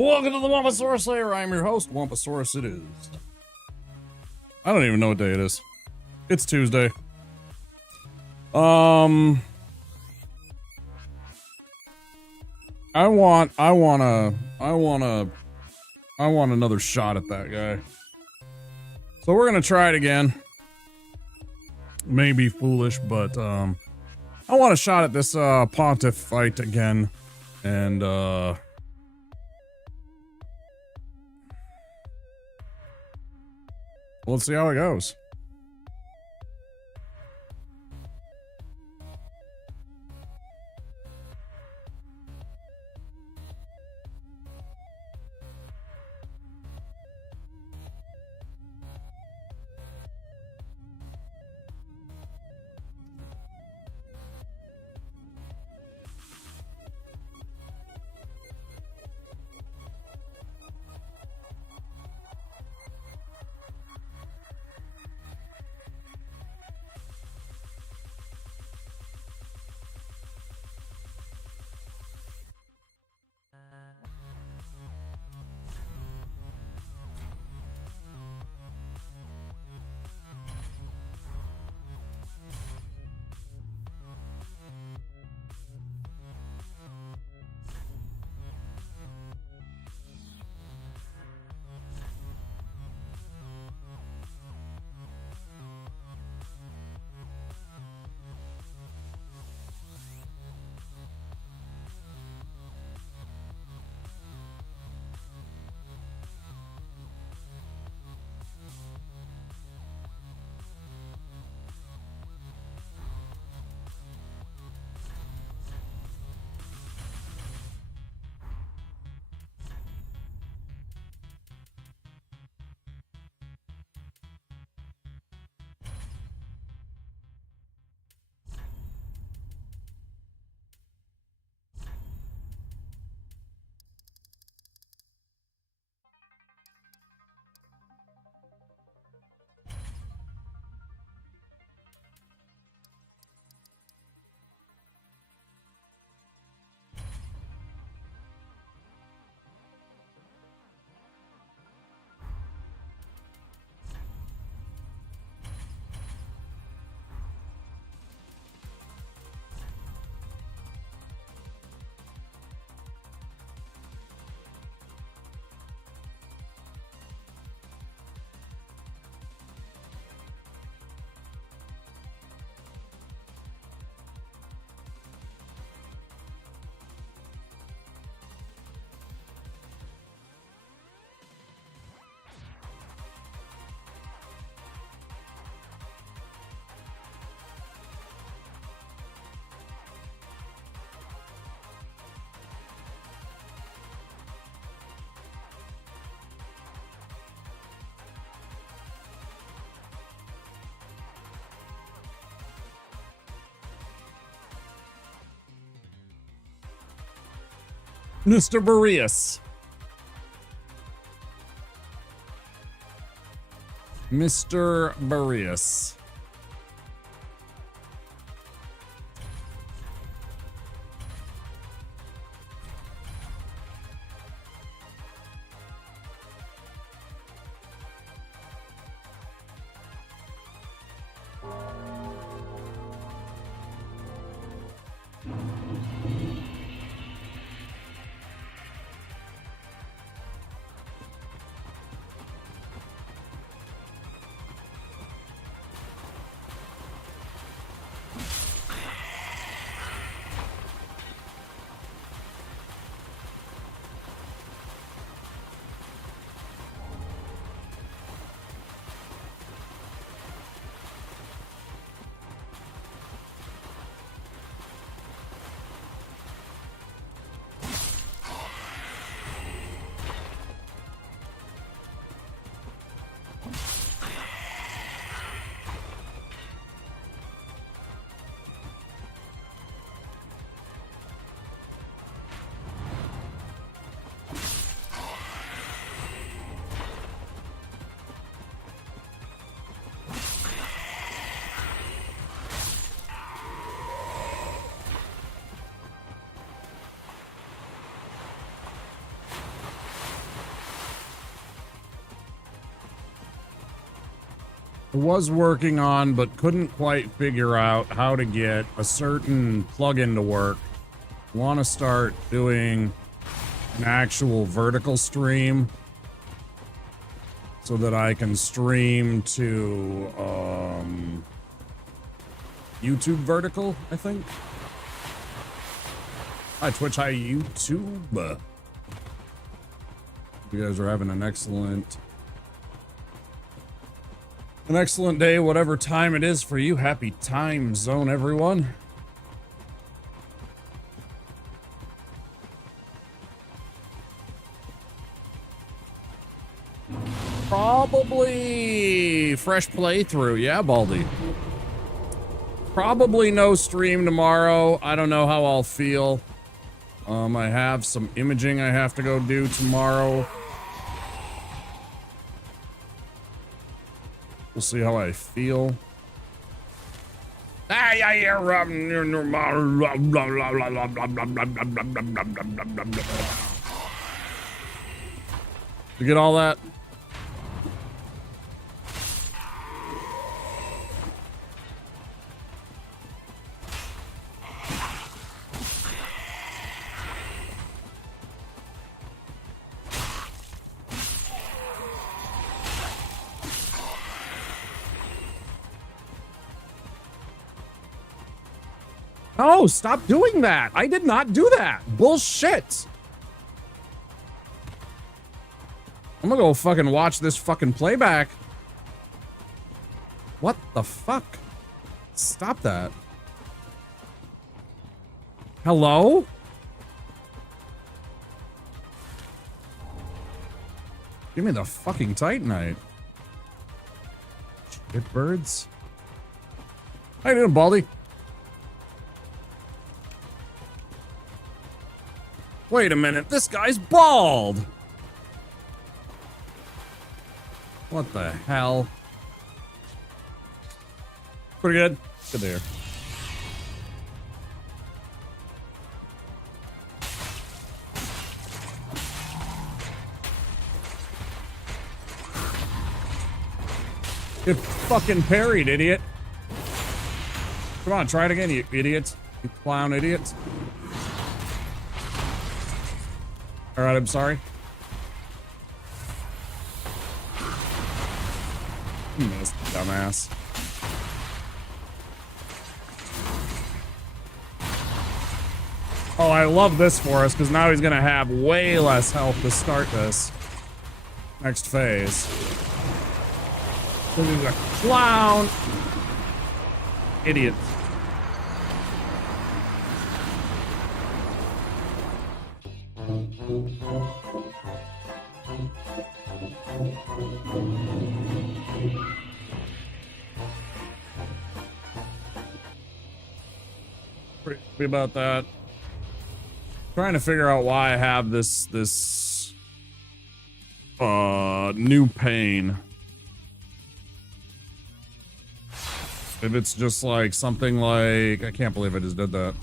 Welcome to the Wamposaurus Slayer. I'm your host, Wamposaurus it is. I don't even know what day it is. It's Tuesday. I want another shot at that guy. So we're gonna try it again. May be foolish, but I want a shot at this Pontiff fight again. And let's see how it goes. Mr. Boreas. Mr. Boreas. I was working on, but couldn't quite figure out how to get a certain plugin to work. Want to start doing an actual vertical stream so that I can stream to YouTube vertical, I think. Hi Twitch, hi YouTube. You guys are having an excellent day, whatever time it is for you. Happy time zone, everyone. Probably fresh playthrough. Yeah, Baldy. Probably no stream tomorrow. I don't know how I'll feel. I have some imaging I have to go do tomorrow. We'll see how I feel. You get all that? Oh, stop doing that. I did not do that. Bullshit. I'm gonna go fucking watch this fucking playback. What the fuck? Stop that. Hello? Give me the fucking Titanite. Shit birds. How you doing, Baldy? Wait a minute, this guy's bald! What the hell? Pretty good. Good there. Get fucking parried, idiot. Come on, try it again, you idiots. You clown idiots. Alright, I'm sorry. You missed, dumbass. Oh, I love this for us, because now he's gonna have way less health to start this next phase. This is a clown. Idiot. Pretty happy about that. Trying to figure out why I have this new pain. If it's just like something like, I can't believe I just did that.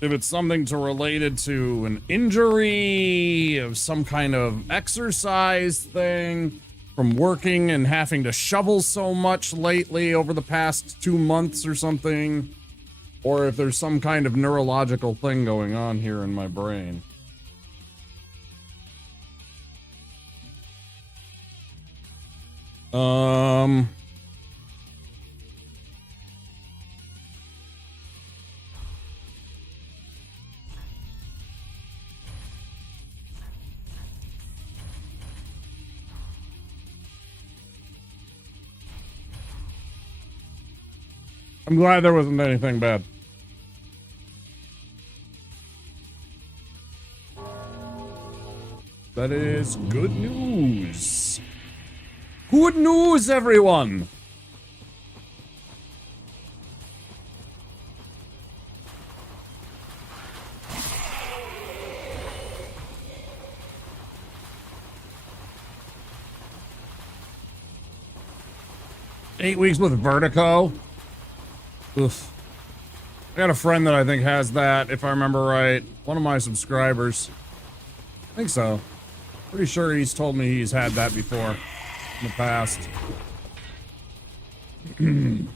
If it's something related to an injury, of some kind of exercise thing, from working and having to shovel so much lately over the past 2 months or something, or if there's some kind of neurological thing going on here in my brain. I'm glad there wasn't anything bad. That is good news. Good news, everyone! Eight weeks with vertigo. Oof. I got a friend that I think has that, if I remember right. One of my subscribers. I think so. Pretty sure he's told me he's had that before in the past. If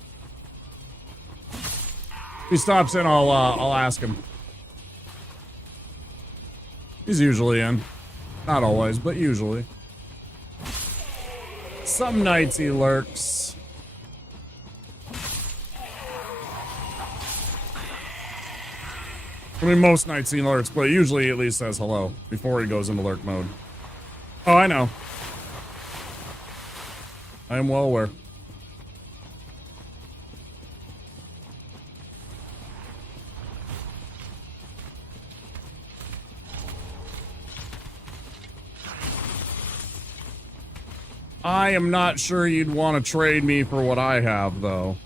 he stops in, I'll ask him. He's usually in. Not always, but usually. Some nights he lurks. I mean, most nights he lurks, but usually he at least says hello before he goes into lurk mode. Oh, I know. I am well aware. I am not sure you'd want to trade me for what I have, though.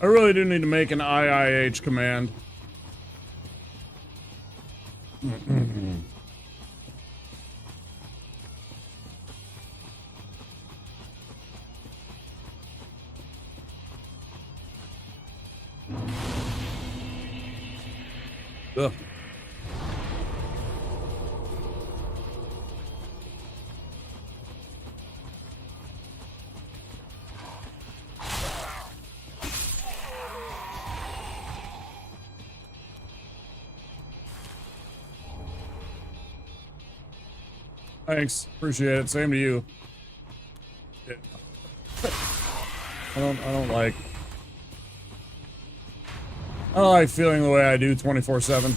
I really do need to make an IIH command. Ugh. Thanks, appreciate it. Same to you. Yeah. I don't like feeling the way I do 24/7.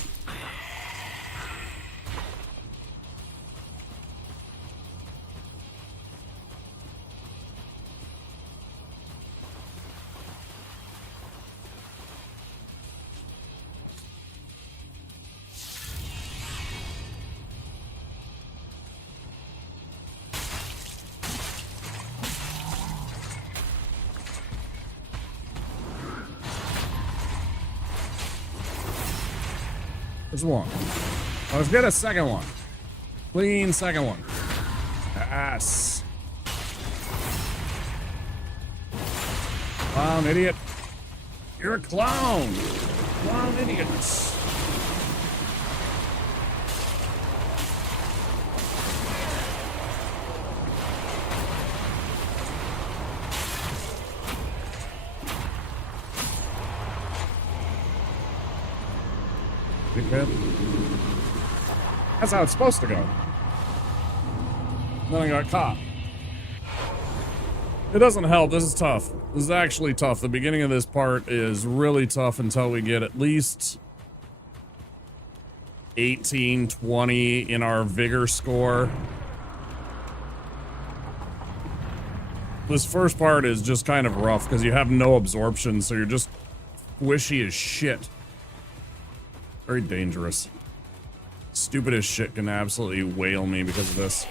There's one. Let's get a second one. Clean second one. Yes. Clown idiot. You're a clown. Clown idiot. That's how it's supposed to go. Then I got caught. It doesn't help. This is tough. This is actually tough. The beginning of this part is really tough until we get at least 18, 20 in our vigor score. This first part is just kind of rough because you have no absorption, so you're just squishy as shit. Very dangerous. Stupid as shit can absolutely whale me because of this.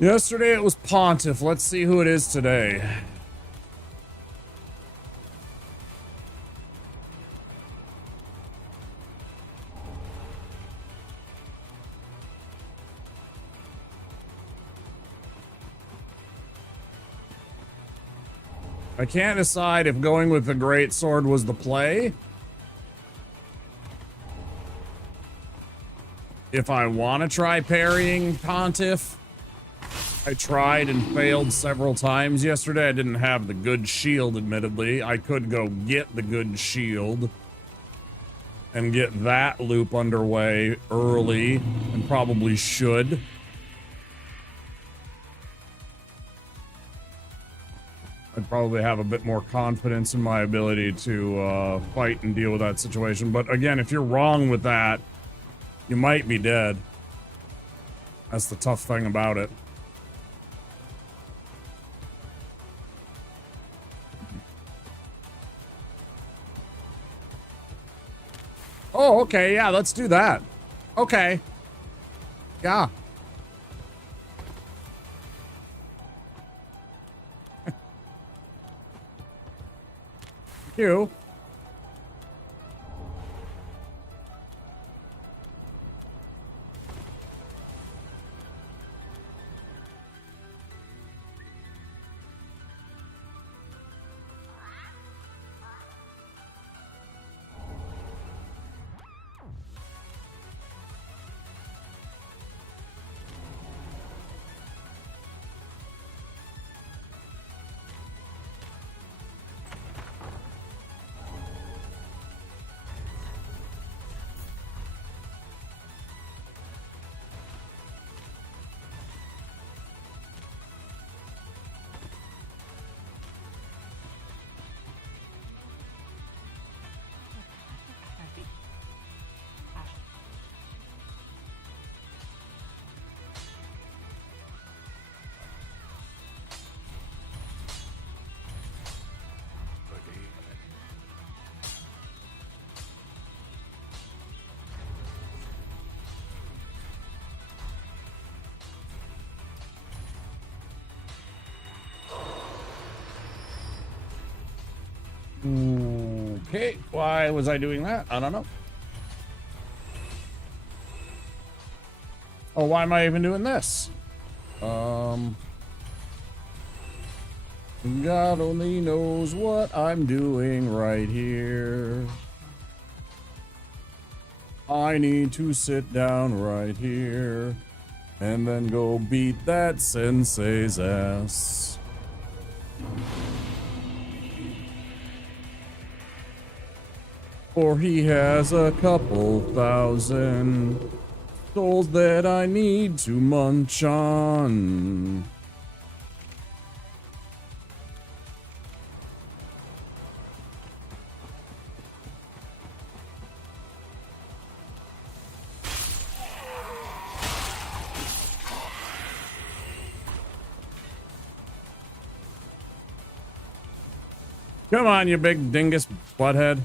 Yesterday it was Pontiff. Let's see who it is today. I can't decide if going with the great sword was the play. If I want to try parrying Pontiff. I tried and failed several times yesterday. I didn't have the good shield, admittedly. I could go get the good shield and get that loop underway early, and probably should. I'd probably have a bit more confidence in my ability to fight and deal with that situation. But again, if you're wrong with that, you might be dead. That's the tough thing about it. Oh, okay, yeah, let's do that. Okay. Yeah. You. Okay, why was I doing that? I don't know. Oh, why am I even doing this? God only knows what I'm doing right here. I need to sit down right here and then go beat that sensei's ass. For he has a couple thousand souls that I need to munch on. Come on, you big dingus butthead.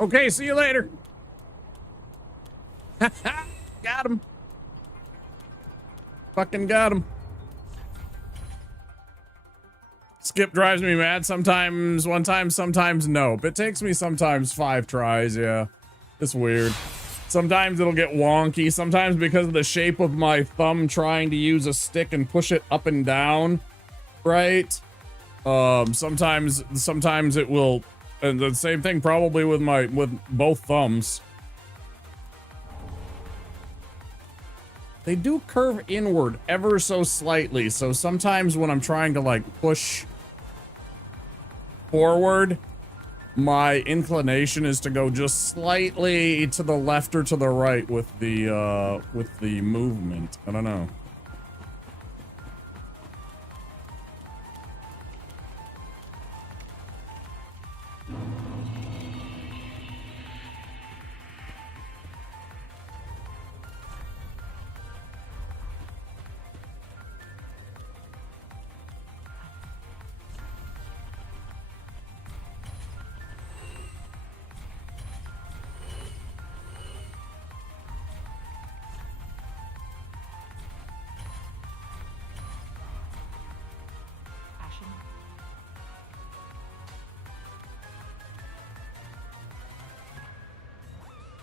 Okay, see you later. Got him. Fucking got him. Skip drives me mad sometimes, one time, sometimes no. It takes me sometimes 5 tries, yeah. It's weird. Sometimes it'll get wonky, sometimes because of the shape of my thumb trying to use a stick and push it up and down, right? Sometimes it will, and the same thing probably with both thumbs. They do curve inward ever so slightly, so sometimes when I'm trying to like push forward, my inclination is to go just slightly to the left or to the right with the movement. I don't know.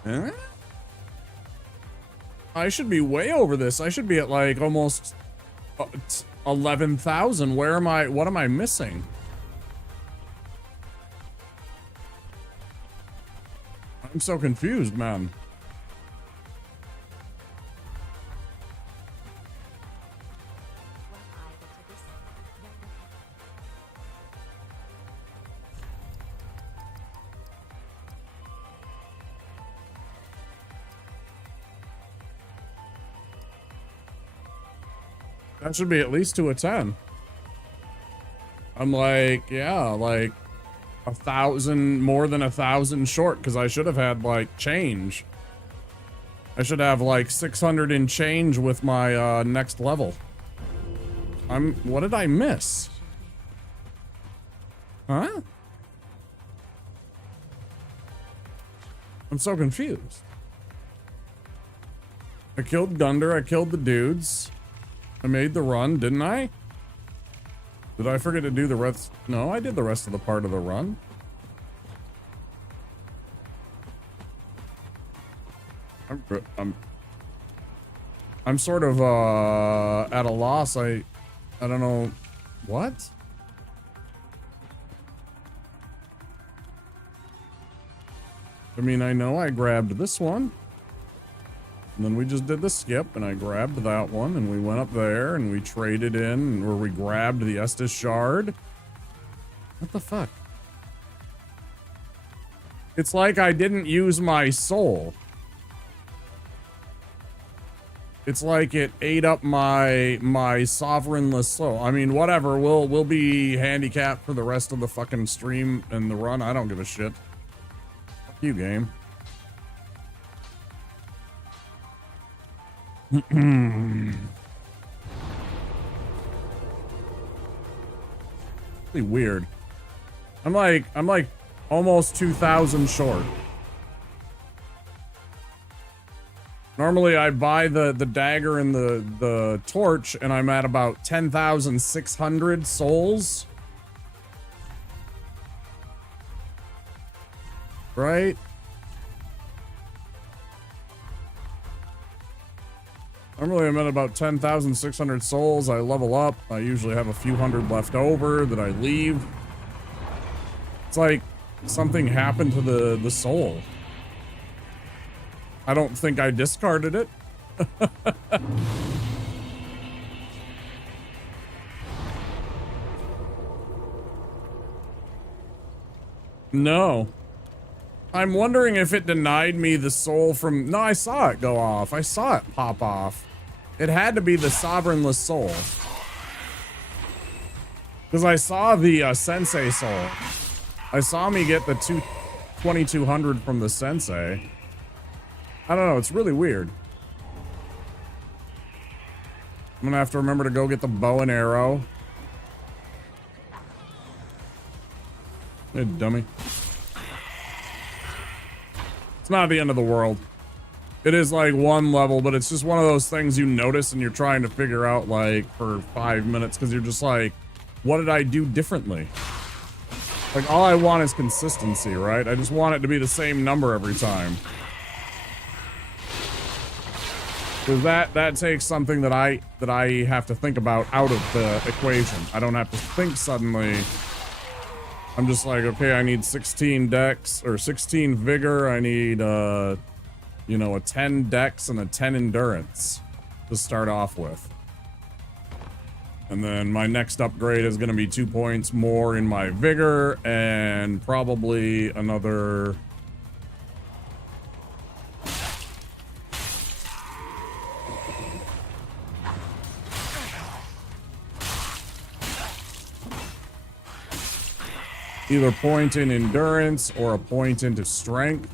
Huh? I should be way over this. I should be at like almost 11,000. Where am I? What am I missing? I'm so confused, man. That should be at least to a 10. I'm like, yeah, like 1,000, more than 1,000 short, because I should have had like change. I should have like 600 in change with my next level. What did I miss? Huh? I'm so confused. I killed Gunder, I killed the dudes. I made the run, didn't I? Did I forget to do the rest? No, I did the rest of the part of the run. I'm sort of at a loss. I don't know what? I mean, I know I grabbed this one. And then we just did the skip, and I grabbed that one, and we went up there, and we traded in, where we grabbed the Estus shard. What the fuck? It's like I didn't use my soul. It's like it ate up my sovereignless soul. I mean, whatever. We'll be handicapped for the rest of the fucking stream and the run. I don't give a shit. Fuck you, game. Really weird. I'm like almost 2,000 short. Normally I buy the dagger and the torch, and I'm at about 10,600 souls. Right? Normally I'm at about 10,600 souls. I level up. I usually have a few hundred left over that I leave. It's like something happened to the soul. I don't think I discarded it. No. I'm wondering if it denied me the soul from... No, I saw it go off. I saw it pop off. It had to be the sovereignless soul. Because I saw the sensei soul. I saw me get the 2,200 from the sensei. I don't know, it's really weird. I'm gonna have to remember to go get the bow and arrow. Hey, dummy. It's not the end of the world. It is like one level, but it's just one of those things you notice and you're trying to figure out like for 5 minutes because you're just like, what did I do differently? Like all I want is consistency, right? I just want it to be the same number every time. Because that takes something that I have to think about out of the equation. I don't have to think suddenly. I'm just like, okay, I need 16 dex or 16 vigor. I need you know, a 10 dex and a 10 endurance to start off with. And then my next upgrade is going to be 2 points more in my vigor and probably another... either point in endurance or a point into strength.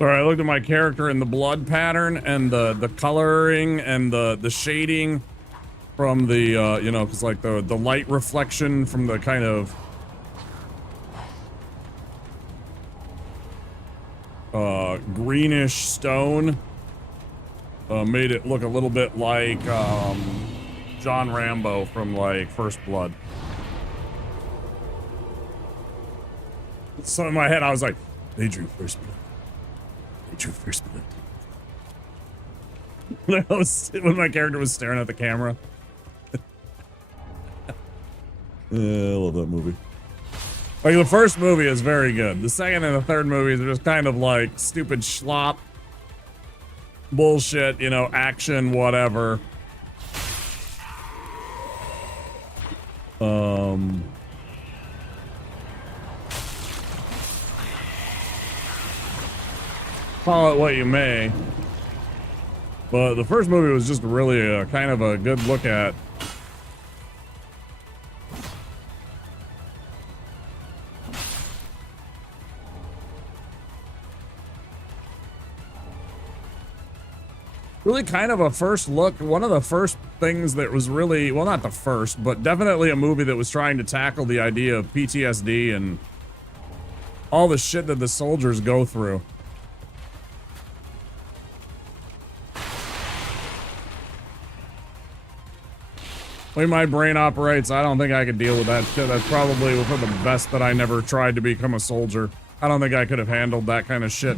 All right, I looked at my character and the blood pattern and the coloring and the shading from the you know, because like the light reflection from the kind of greenish stone. Made it look a little bit like John Rambo from like First Blood. So in my head I was like, they drew First Blood. They drew First Blood. When my character was staring at the camera. I love that movie. Like, the first movie is very good. The second and the third movies are just kind of like stupid schlop. Bullshit, you know, action, whatever. Call it what you may. But the first movie was just really a kind of a good look at. Really kind of a first look, one of the first things that was really, well, not the first, but definitely a movie that was trying to tackle the idea of PTSD and all the shit that the soldiers go through. The way my brain operates, I don't think I could deal with that shit. That's probably for the best that I never tried to become a soldier. I don't think I could have handled that kind of shit.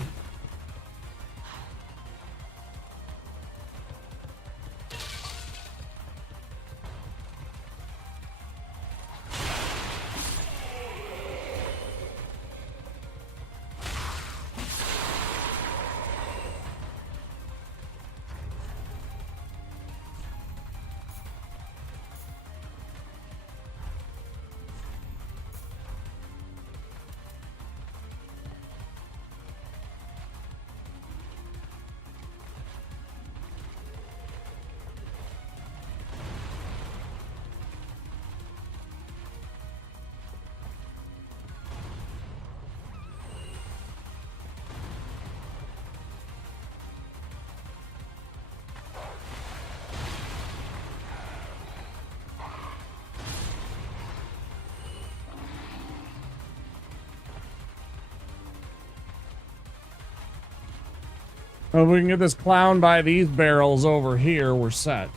Well, if we can get this clown by these barrels over here, we're set.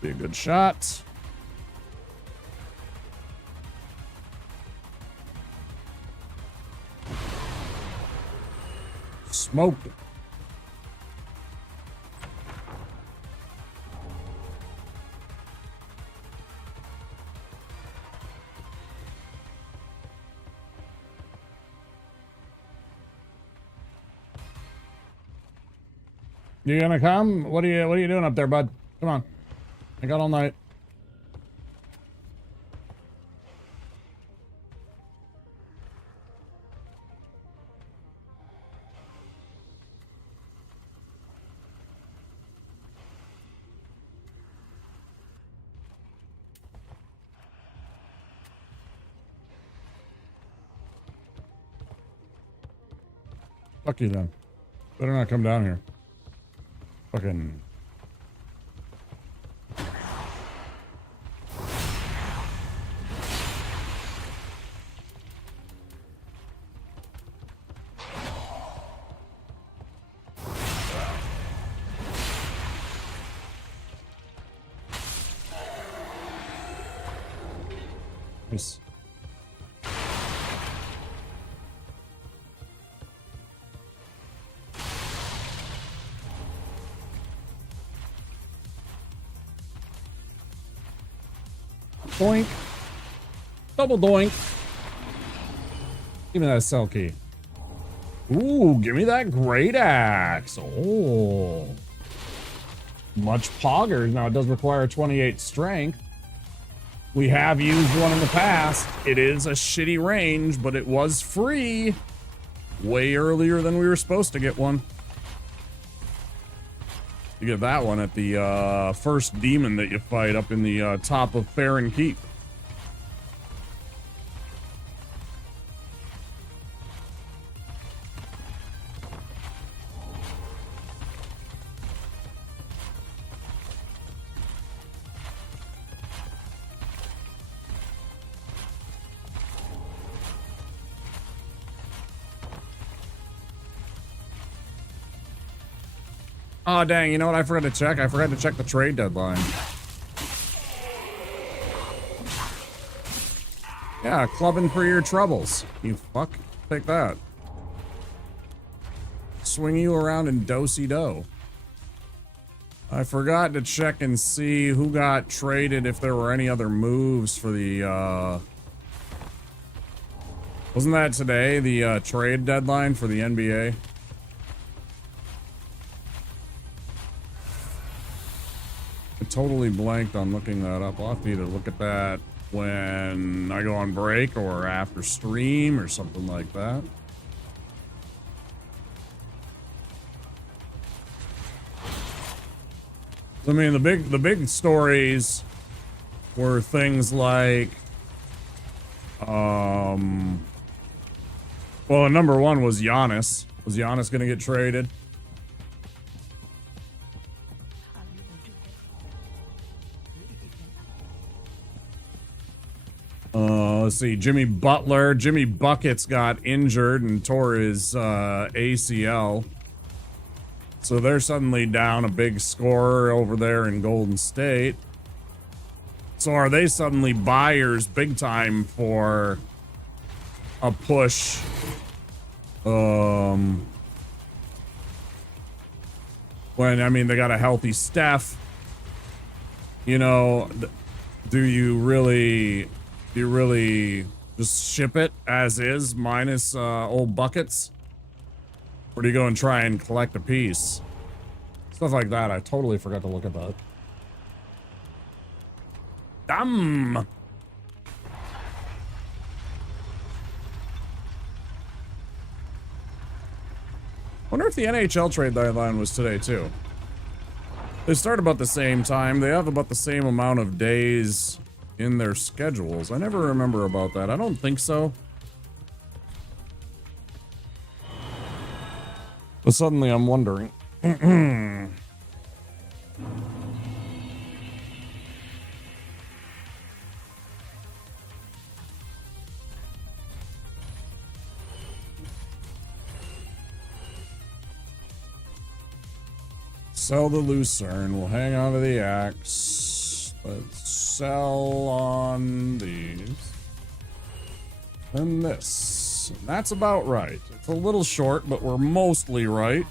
Be a good shot. Smoked it. You gonna come? What are you doing up there, bud? Come on. I got all night. Fuck you then. Better not come down here. Fucking. Nice. Doink. Double doink. Give me that cell key. Ooh, give me that great axe. Oh. Much poggers. Now, it does require 28 strength. We have used one in the past. It is a shitty range, but it was free. Way earlier than we were supposed to get one. You get that one at the first demon that you fight up in the top of Farron Keep. Oh, dang, you know what I forgot to check? I forgot to check the trade deadline. Yeah, clubbing for your troubles. You fuck. Take that. Swing you around in do-si-do. I forgot to check and see who got traded, if there were any other moves for the, wasn't that today, the, trade deadline for the NBA? I totally blanked on looking that up. I'll have to either look at that when I go on break or after stream or something like that. I mean, the big stories were things like, well, number one was Giannis. Was Giannis going to get traded? Let's see. Jimmy Buckets got injured and tore his ACL. So they're suddenly down a big scorer over there in Golden State. So are they suddenly buyers big time for a push? When, I mean, they got a healthy Steph. You know, do you really just ship it as is minus old Buckets? Or do you go and try and collect a piece? Stuff like that. I totally forgot to look at that. Damn. Wonder if the NHL trade deadline was today too. They start about the same time. They have about the same amount of days in their schedules. I never remember about that. I don't think so. But suddenly I'm wondering. Sell the Lucerne. We'll hang on to the axe. Let's sell on these. And this. And that's about right. It's a little short, but we're mostly right.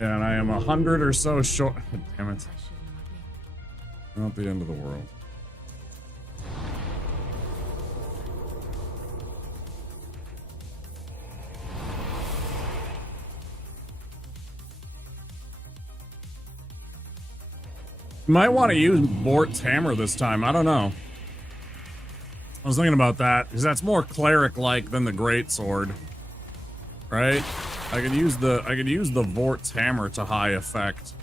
And I am 100 or so short. Damn it. Not the end of the world. Might want to use Bort's hammer this time. I don't know. I was thinking about that because that's more cleric-like than the greatsword, right? I could use the Vort's hammer to high effect.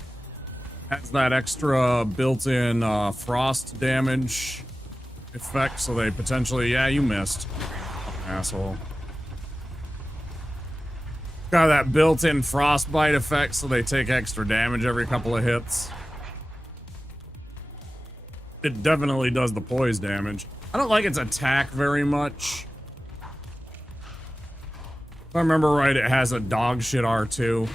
Has that extra built-in frost damage effect, so they potentially, yeah, you missed, asshole. Got that built-in frostbite effect, so they take extra damage every couple of hits. It definitely does the poise damage. I don't like its attack very much. If I remember right, it has a dog shit R2.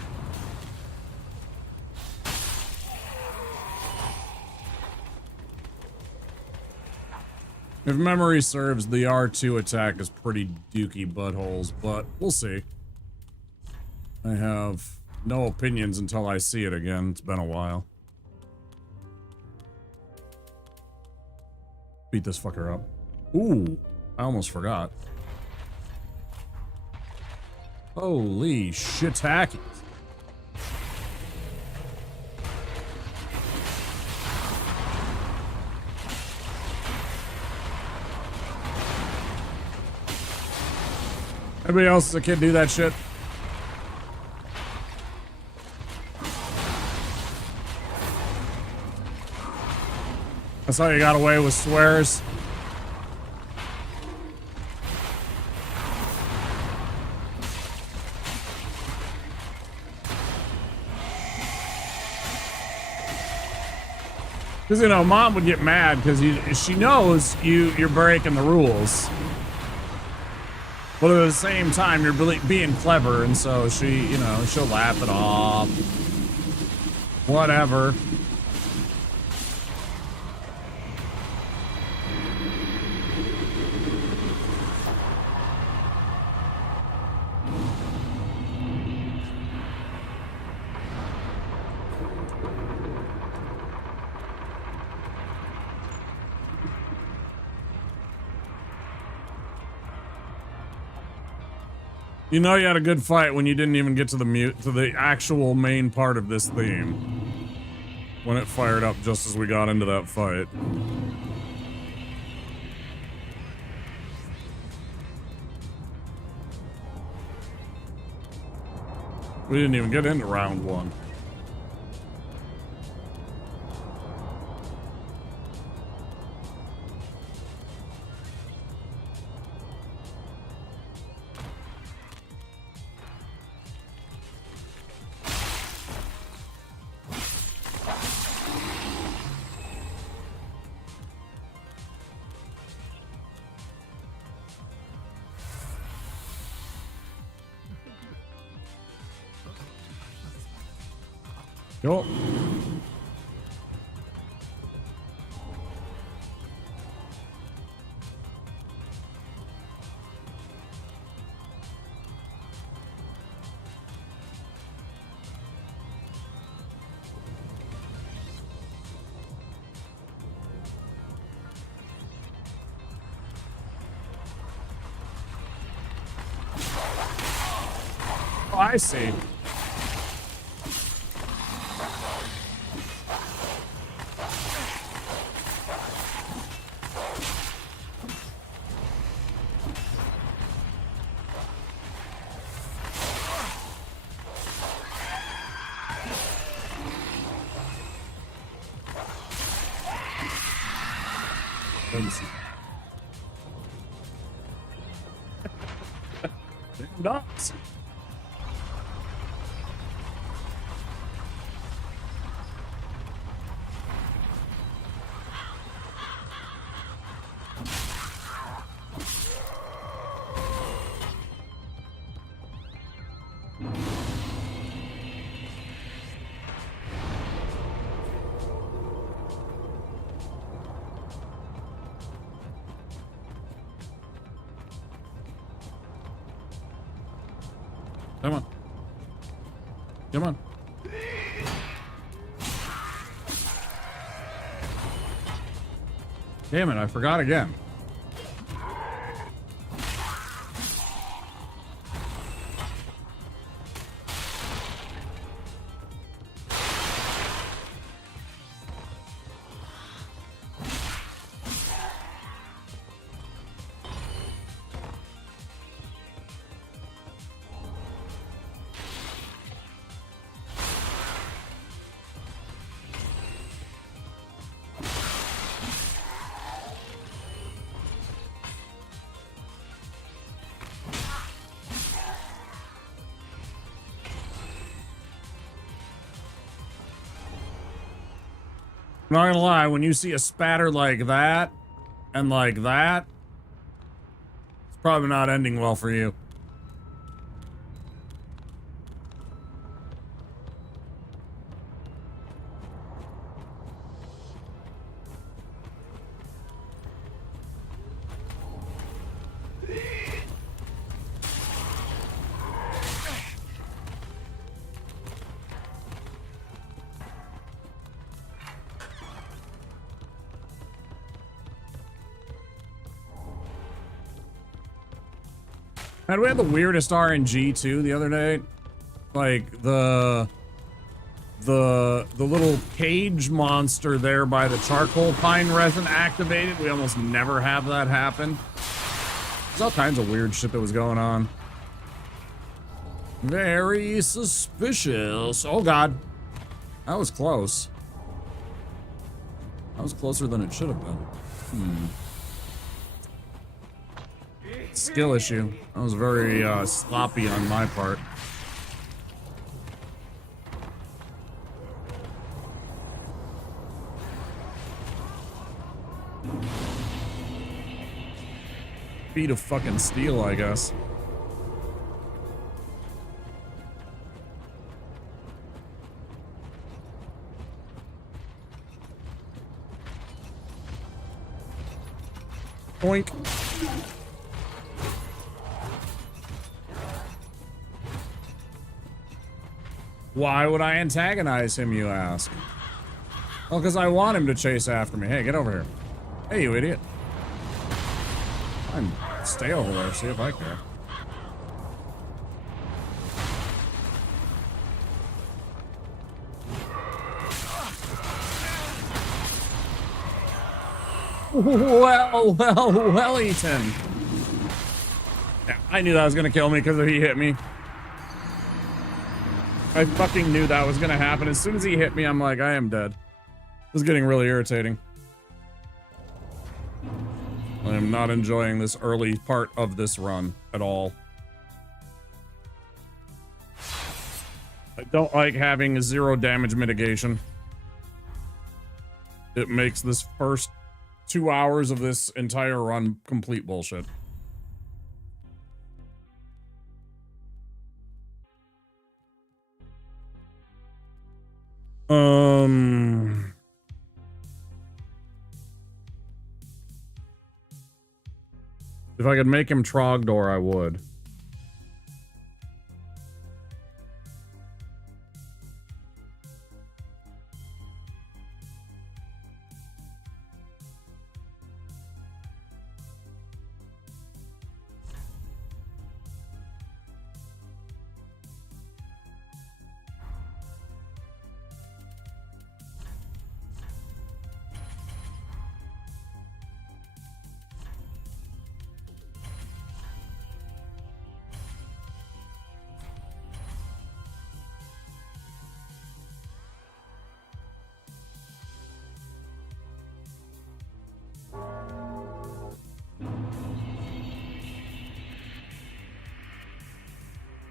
If memory serves, the R2 attack is pretty dookie buttholes, but we'll see. I have no opinions until I see it again. It's been a while. Beat this fucker up. Ooh, I almost forgot. Holy shit-tacky. Everybody else as a kid do that shit? That's how you got away with swears. Because, you know, Mom would get mad because she knows you're breaking the rules. But at the same time, you're being clever, and so she, you know, she'll laugh it off. Whatever. You know you had a good fight when you didn't even get to the actual main part of this theme. When it fired up just as we got into that fight. We didn't even get into round one. Cool. Oh, I see. Nuts. Come on. Come on. Damn it, I forgot again. I'm not gonna lie, when you see a spatter like that, and like that, it's probably not ending well for you. Man, we had the weirdest RNG too the other day. Like the little cage monster there by the charcoal pine resin activated. We almost never have that happen. There's all kinds of weird shit that was going on. Very suspicious. Oh god. That was close. That was closer than it should have been. Skill issue. That was very sloppy on my part. Feet of fucking steel, I guess. Boink. Why would I antagonize him, you ask? Well, because I want him to chase after me. Hey, get over here. Hey, you idiot. Fine. Stay over there, see if I care. Well eaten. Yeah, I knew that was gonna kill me because he hit me. I fucking knew that was gonna happen. As soon as he hit me, I'm like, I am dead. This is getting really irritating. I am not enjoying this early part of this run at all. I don't like having 0 damage mitigation. It makes this first 2 hours of this entire run complete bullshit. If I could make him Trogdor, I would.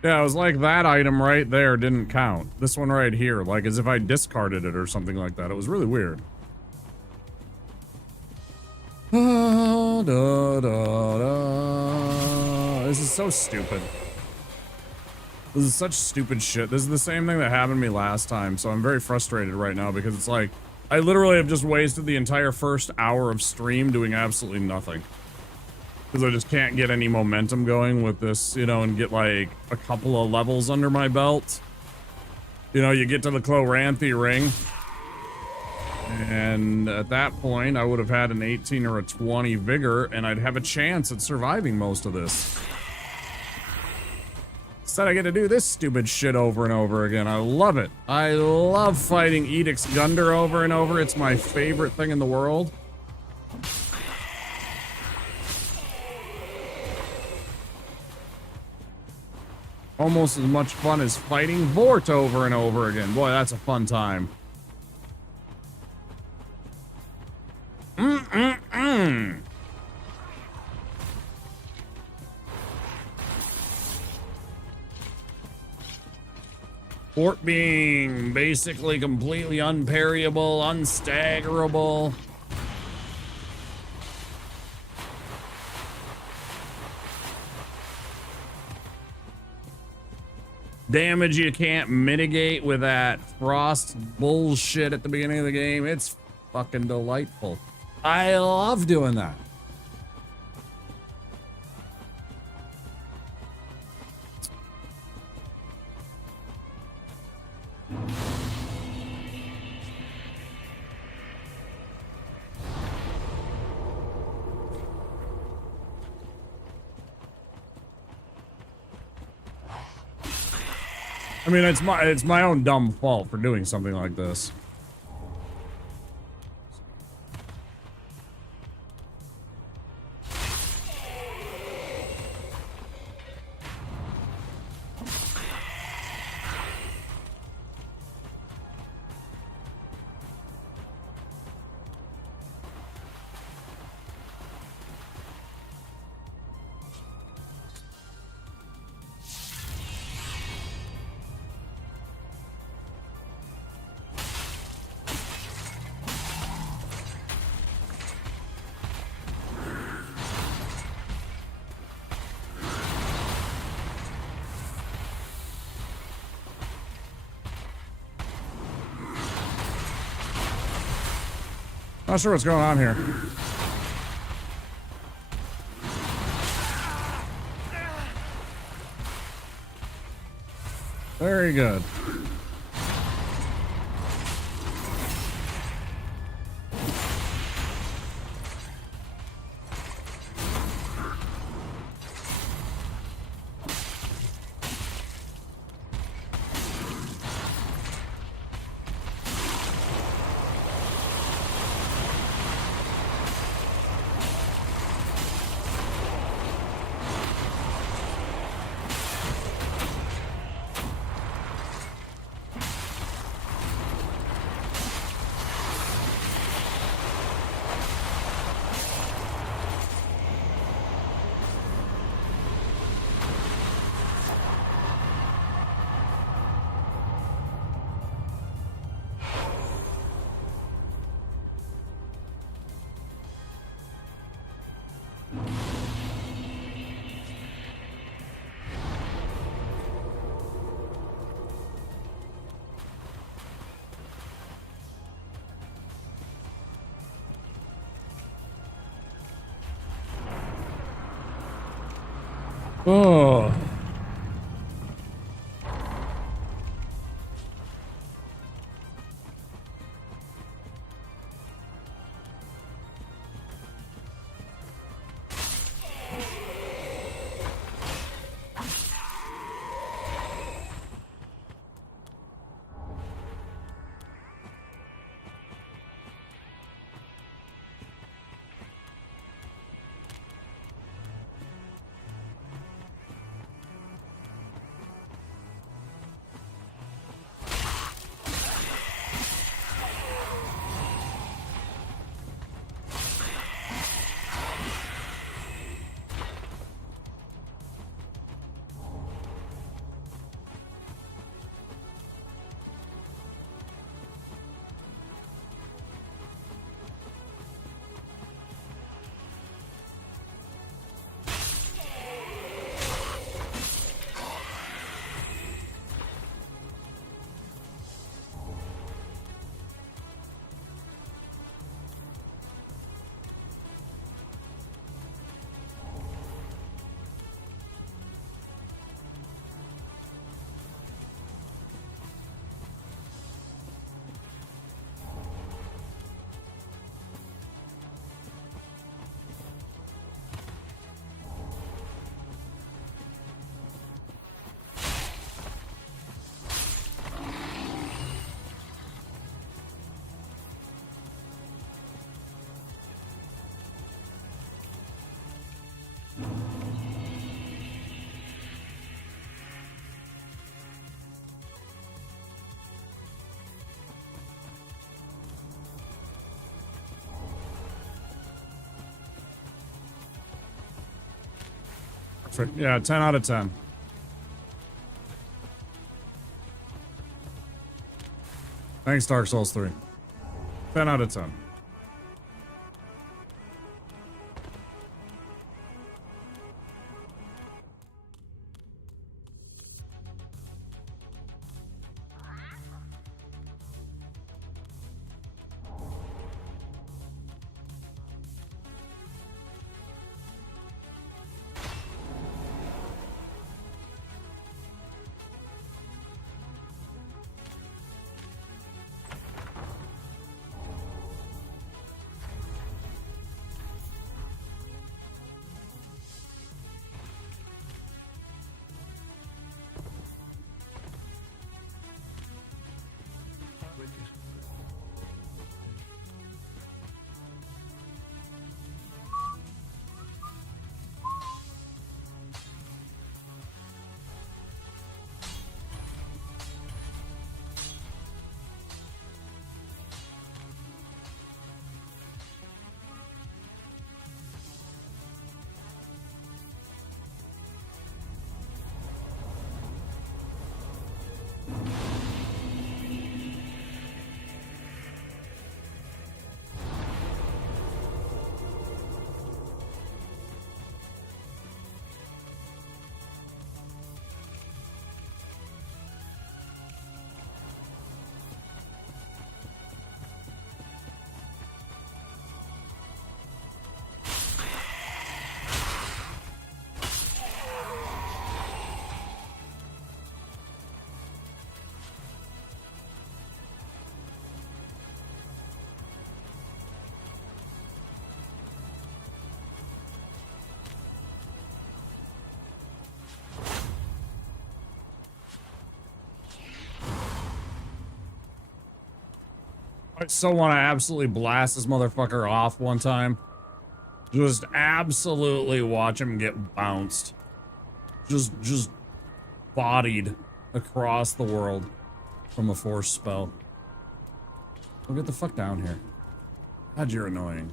Yeah, it was like that item right there didn't count. This one right here, like as if I discarded it or something like that. It was really weird. This is so stupid. This is such stupid shit. This is the same thing that happened to me last time, so I'm very frustrated right now because it's like, I literally have just wasted the entire first hour of stream doing absolutely nothing. Because I just can't get any momentum going with this, you know, and get like a couple of levels under my belt. You know, you get to the Cloranthy ring. And at that point, I would have had an 18 or a 20 vigor, and I'd have a chance at surviving most of this. Instead, I get to do this stupid shit over and over again. I love it. I love fighting Edict's Gunder over and over. It's my favorite thing in the world. Almost as much fun as fighting Vort over and over again. Boy, that's a fun time. Vort being basically completely unparryable, unstaggerable. Damage you can't mitigate with that frost bullshit at the beginning of the game. It's fucking delightful. I love doing that. I mean, it's my own dumb fault for doing something like this. Not sure what's going on here. Very good. Oh. Yeah, 10 out of 10. Thanks, Dark Souls 3. 10 out of 10. I so want to absolutely blast this motherfucker off one time. Just absolutely watch him get bounced. Just bodied across the world from a force spell. Well, get the fuck down here. God, you're annoying.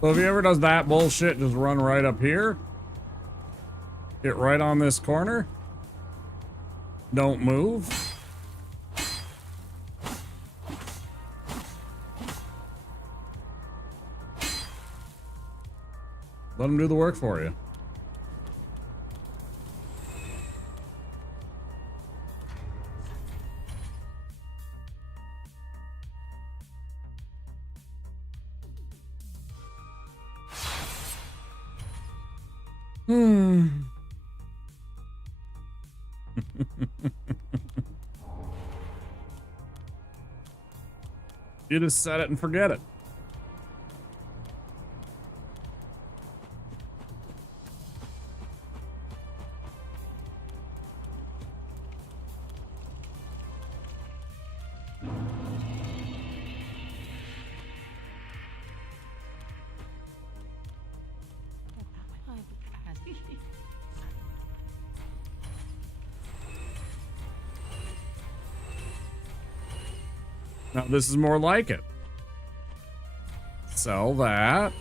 So if he ever does that bullshit, just run right up here. Get right on this corner. Don't move. Let him do the work for you. You just set it and forget it. Now this is more like it. Sell that.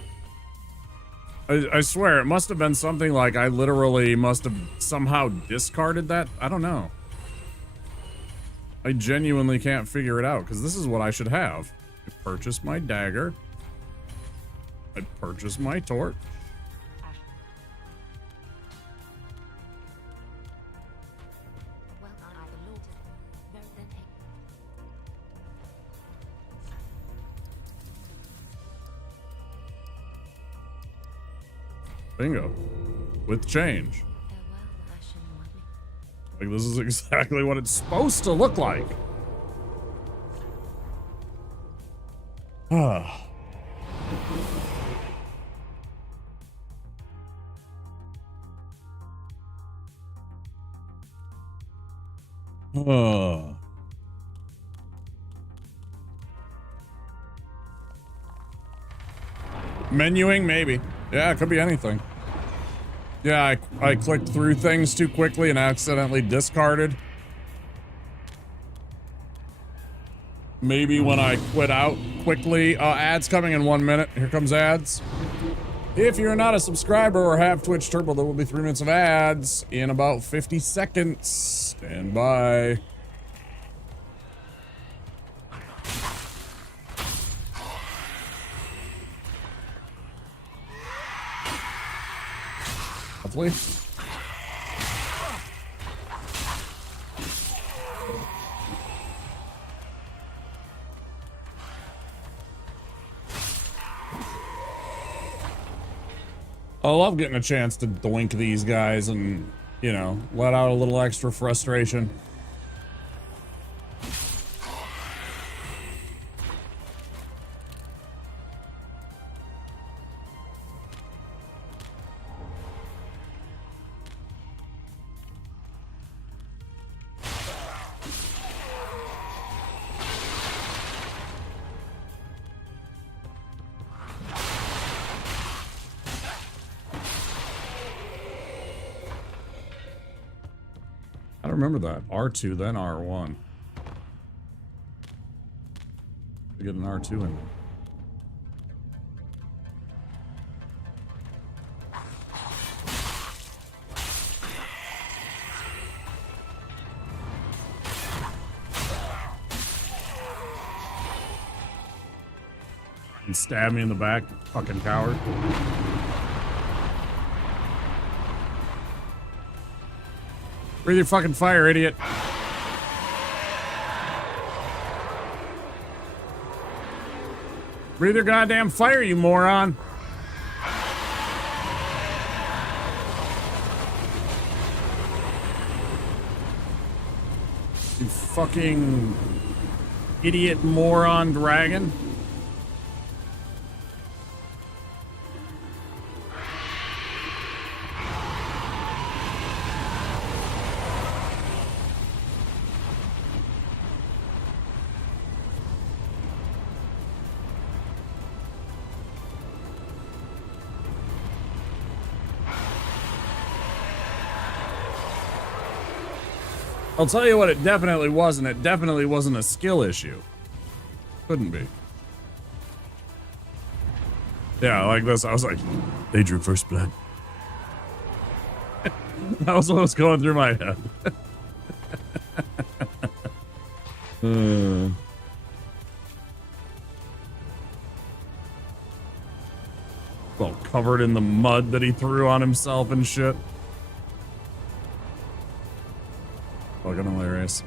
I swear, it must have been something like I literally must have somehow discarded that. I don't know. I genuinely can't figure it out, because this is what I should have. I purchased my dagger. I purchased my torch. Bingo. With change. Like, this is exactly what it's supposed to look like. Ah. Menuing, maybe. Yeah, it could be anything. Yeah, I clicked through things too quickly and accidentally discarded. Maybe when I quit out quickly. Ads coming in 1 minute. Here comes ads. If you're not a subscriber or have Twitch Turbo, there will be 3 minutes of ads in about 50 seconds. Stand by. Hopefully. I love getting a chance to doink these guys and, you know, let out a little extra frustration. I remember that. R2, then R1. We get an R2 in there. And stab me in the back, fucking coward. Breathe your fucking fire, idiot. Breathe your goddamn fire, you moron. You fucking idiot moron dragon. I'll tell you what, it definitely wasn't. It definitely wasn't a skill issue. Couldn't be. Yeah, like this. I was like, they drew first blood. That was what was going through my head. Well, covered in the mud that he threw on himself and shit. Fucking hilarious.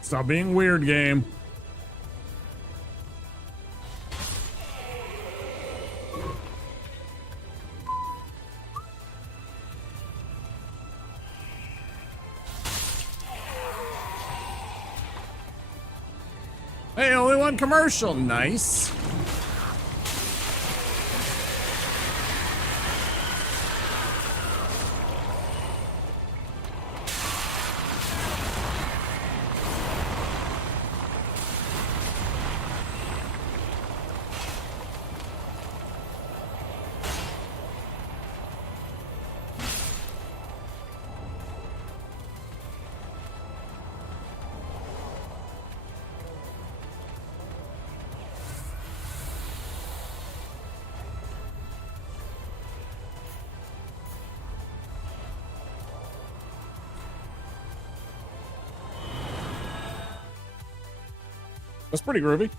Stop being weird, game. Hey, only one commercial. Nice. That's pretty groovy.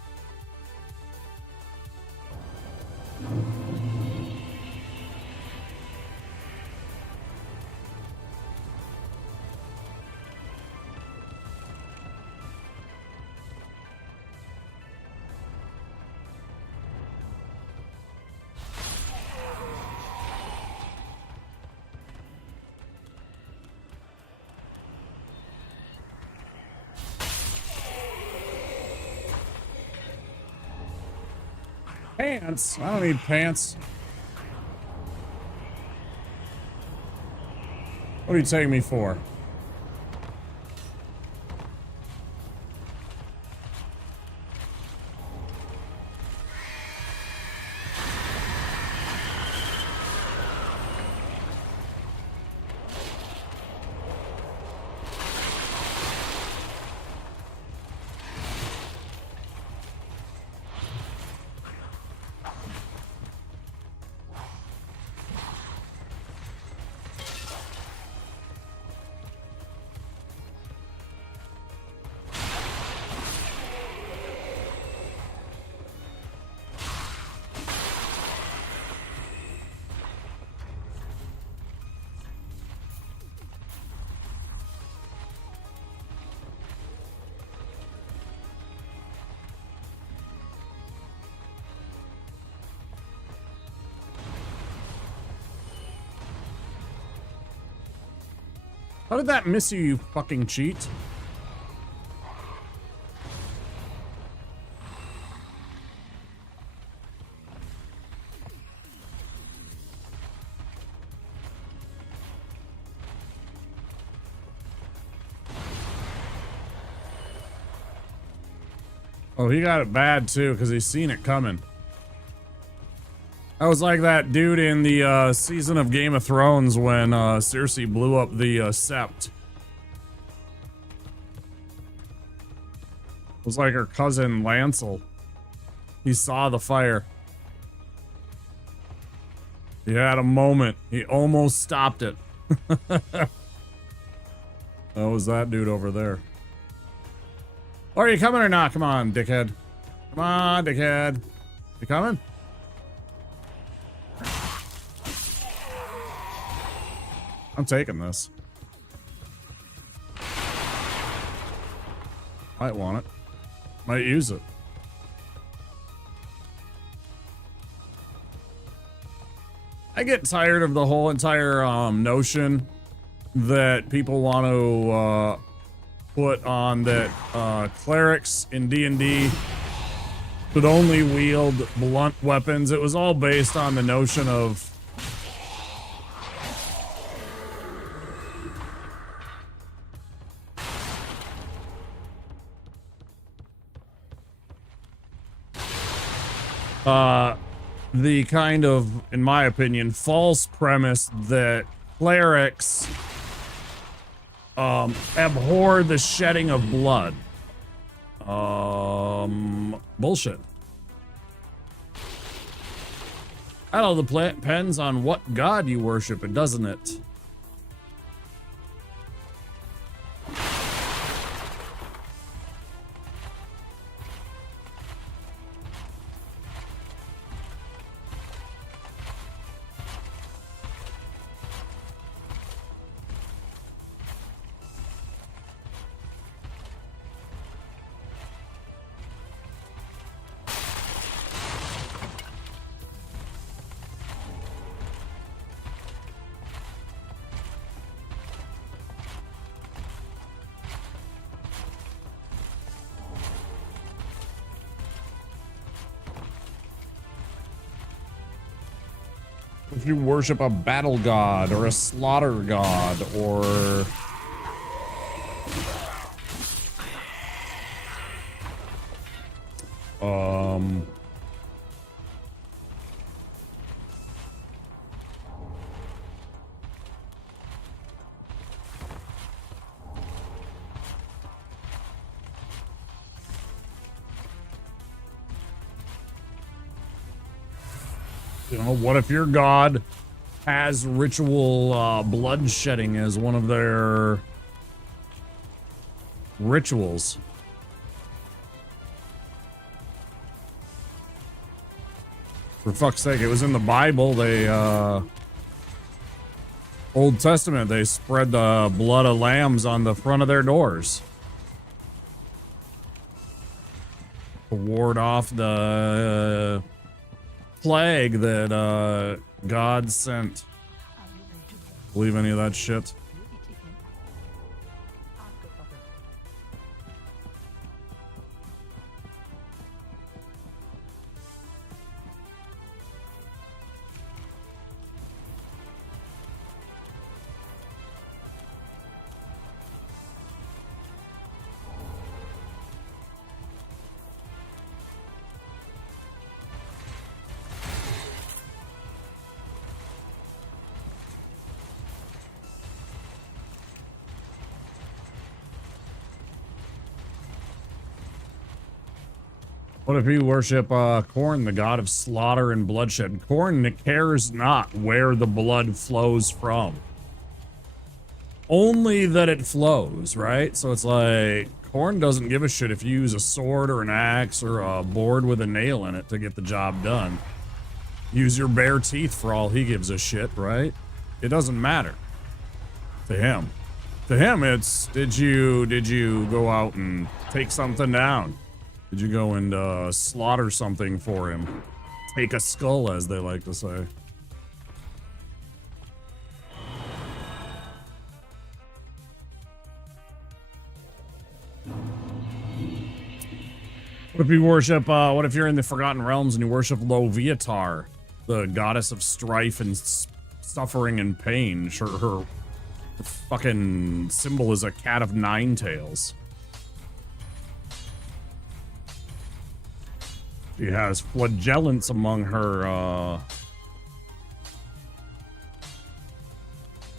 Pants? I don't need pants. What are you taking me for? How did that miss you, you fucking cheat? Oh, he got it bad too, because he's seen it coming. I was like that dude in the season of Game of Thrones when Cersei blew up the sept. It was like her cousin Lancel. He saw the fire. He had a moment. He almost stopped it. That was that dude over there. Are you coming or not? Come on, dickhead. Come on, dickhead. You coming? I'm taking this. Might want it. Might use it. I get tired of the whole entire notion that people want to put on that clerics in D&D could only wield blunt weapons. It was all based on the notion of the kind of, in my opinion, false premise that clerics abhor the shedding of blood. Bullshit. I don't know, depends on what god you worship, doesn't it? If you worship a battle god or a slaughter god or you know, what if your god has ritual bloodshedding as one of their rituals? For fuck's sake, it was in the Bible. They, Old Testament, they spread the blood of lambs on the front of their doors to ward off the plague that God sent. Believe any of that shit? What if you worship Khorne, the god of slaughter and bloodshed? Khorne cares not where the blood flows from. Only that it flows, right? So it's like, Khorne doesn't give a shit if you use a sword or an axe or a board with a nail in it to get the job done. Use your bare teeth for all he gives a shit, right? It doesn't matter to him. To him, it's, did you go out and take something down? Did you go and slaughter something for him? Take a skull, as they like to say. What if you worship, what if you're in the Forgotten Realms and you worship Loviatar, the goddess of strife and suffering and pain? Her fucking symbol is a cat of 9 tails. She has flagellants among her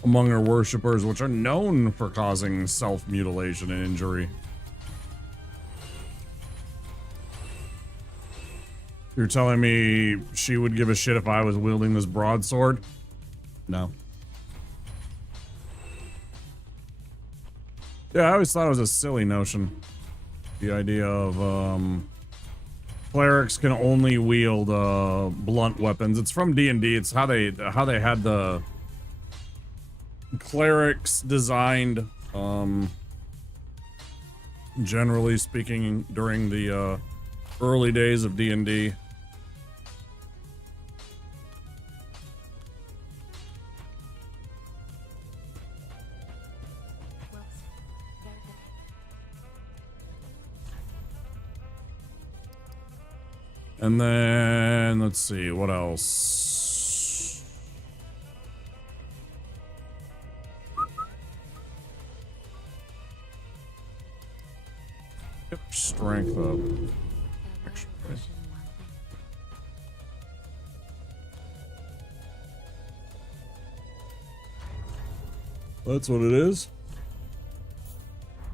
worshippers, which are known for causing self-mutilation and injury. You're telling me she would give a shit if I was wielding this broadsword? No. Yeah, I always thought it was a silly notion. The idea of, clerics can only wield blunt weapons. It's from D&D. It's how they had the generally speaking, during the early days of D&D. And then, let's see, what else? Get strength up. That's what it is.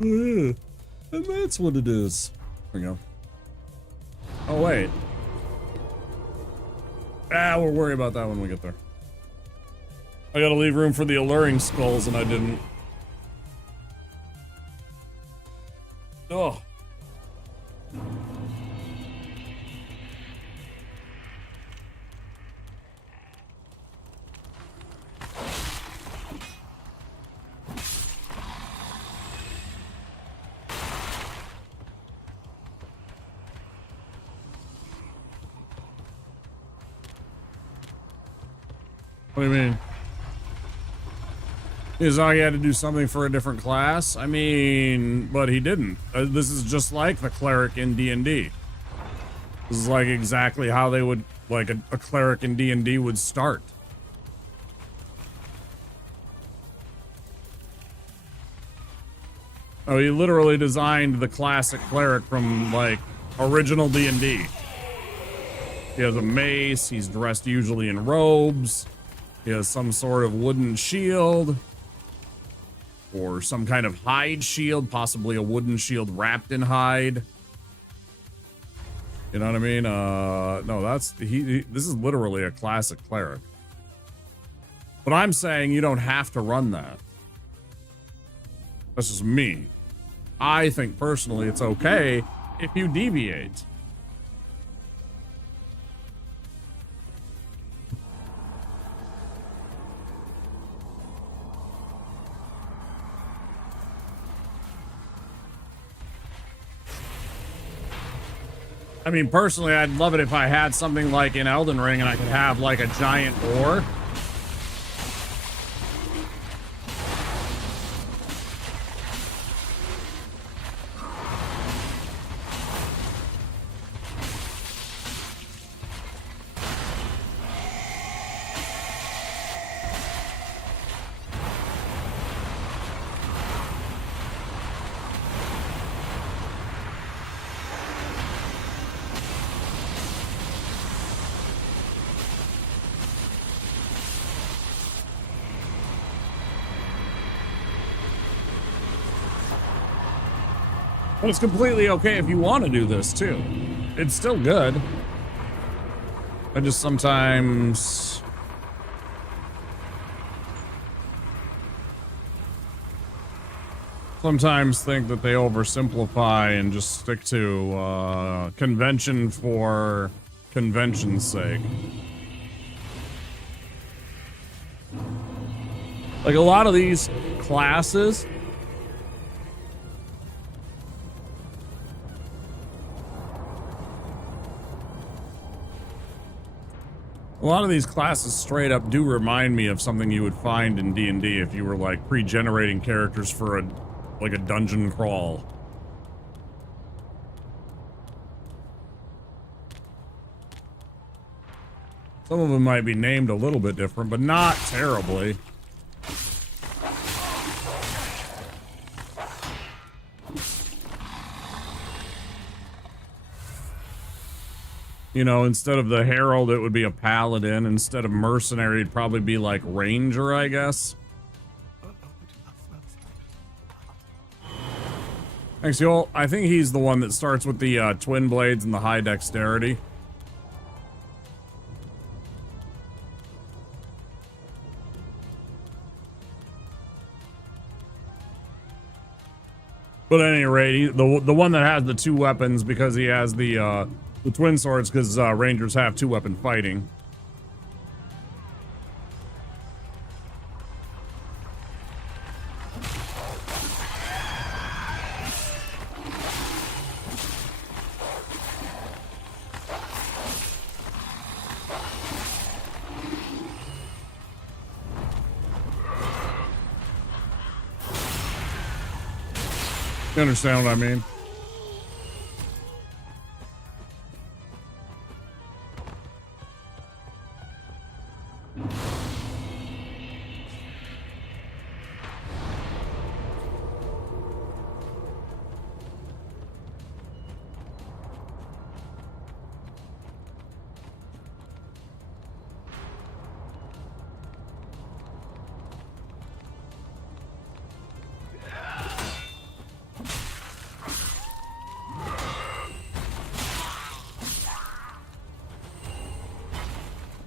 Oh, yeah. And that's what it is. There we go. Oh, wait. We'll worry about that when we get there. I gotta leave room for the alluring skulls, and I didn't. Oh. What do you mean? Is he had to do something for a different class? I mean, but he didn't. This is just like the cleric in D&D. This is like exactly how they would, like a cleric in D&D would start. Oh, he literally designed the classic cleric from like original D&D. He has a mace. He's dressed usually in robes. He has some sort of wooden shield or some kind of hide shield, possibly a wooden shield wrapped in hide. You know what I mean? No, that's this is literally a classic cleric. But I'm saying you don't have to run that. That's just me. I think personally it's okay if you deviate. I mean, personally, I'd love it if I had something like in Elden Ring and I could have like a giant ore. But it's completely okay if you want to do this too. It's still good. I just sometimes think that they oversimplify and just stick to convention for convention's sake. Like a lot of these classes, straight up do remind me of something you would find in D&D if you were like pre-generating characters for a dungeon crawl. Some of them might be named a little bit different, but not terribly. You know, instead of the Herald, it would be a Paladin. Instead of Mercenary, it'd probably be like Ranger, I guess. Thanks, Joel. I think he's the one that starts with the twin blades and the high dexterity. But at any rate, the one that has the two weapons because he has the twin swords, because Rangers have two weapon fighting. You understand what I mean?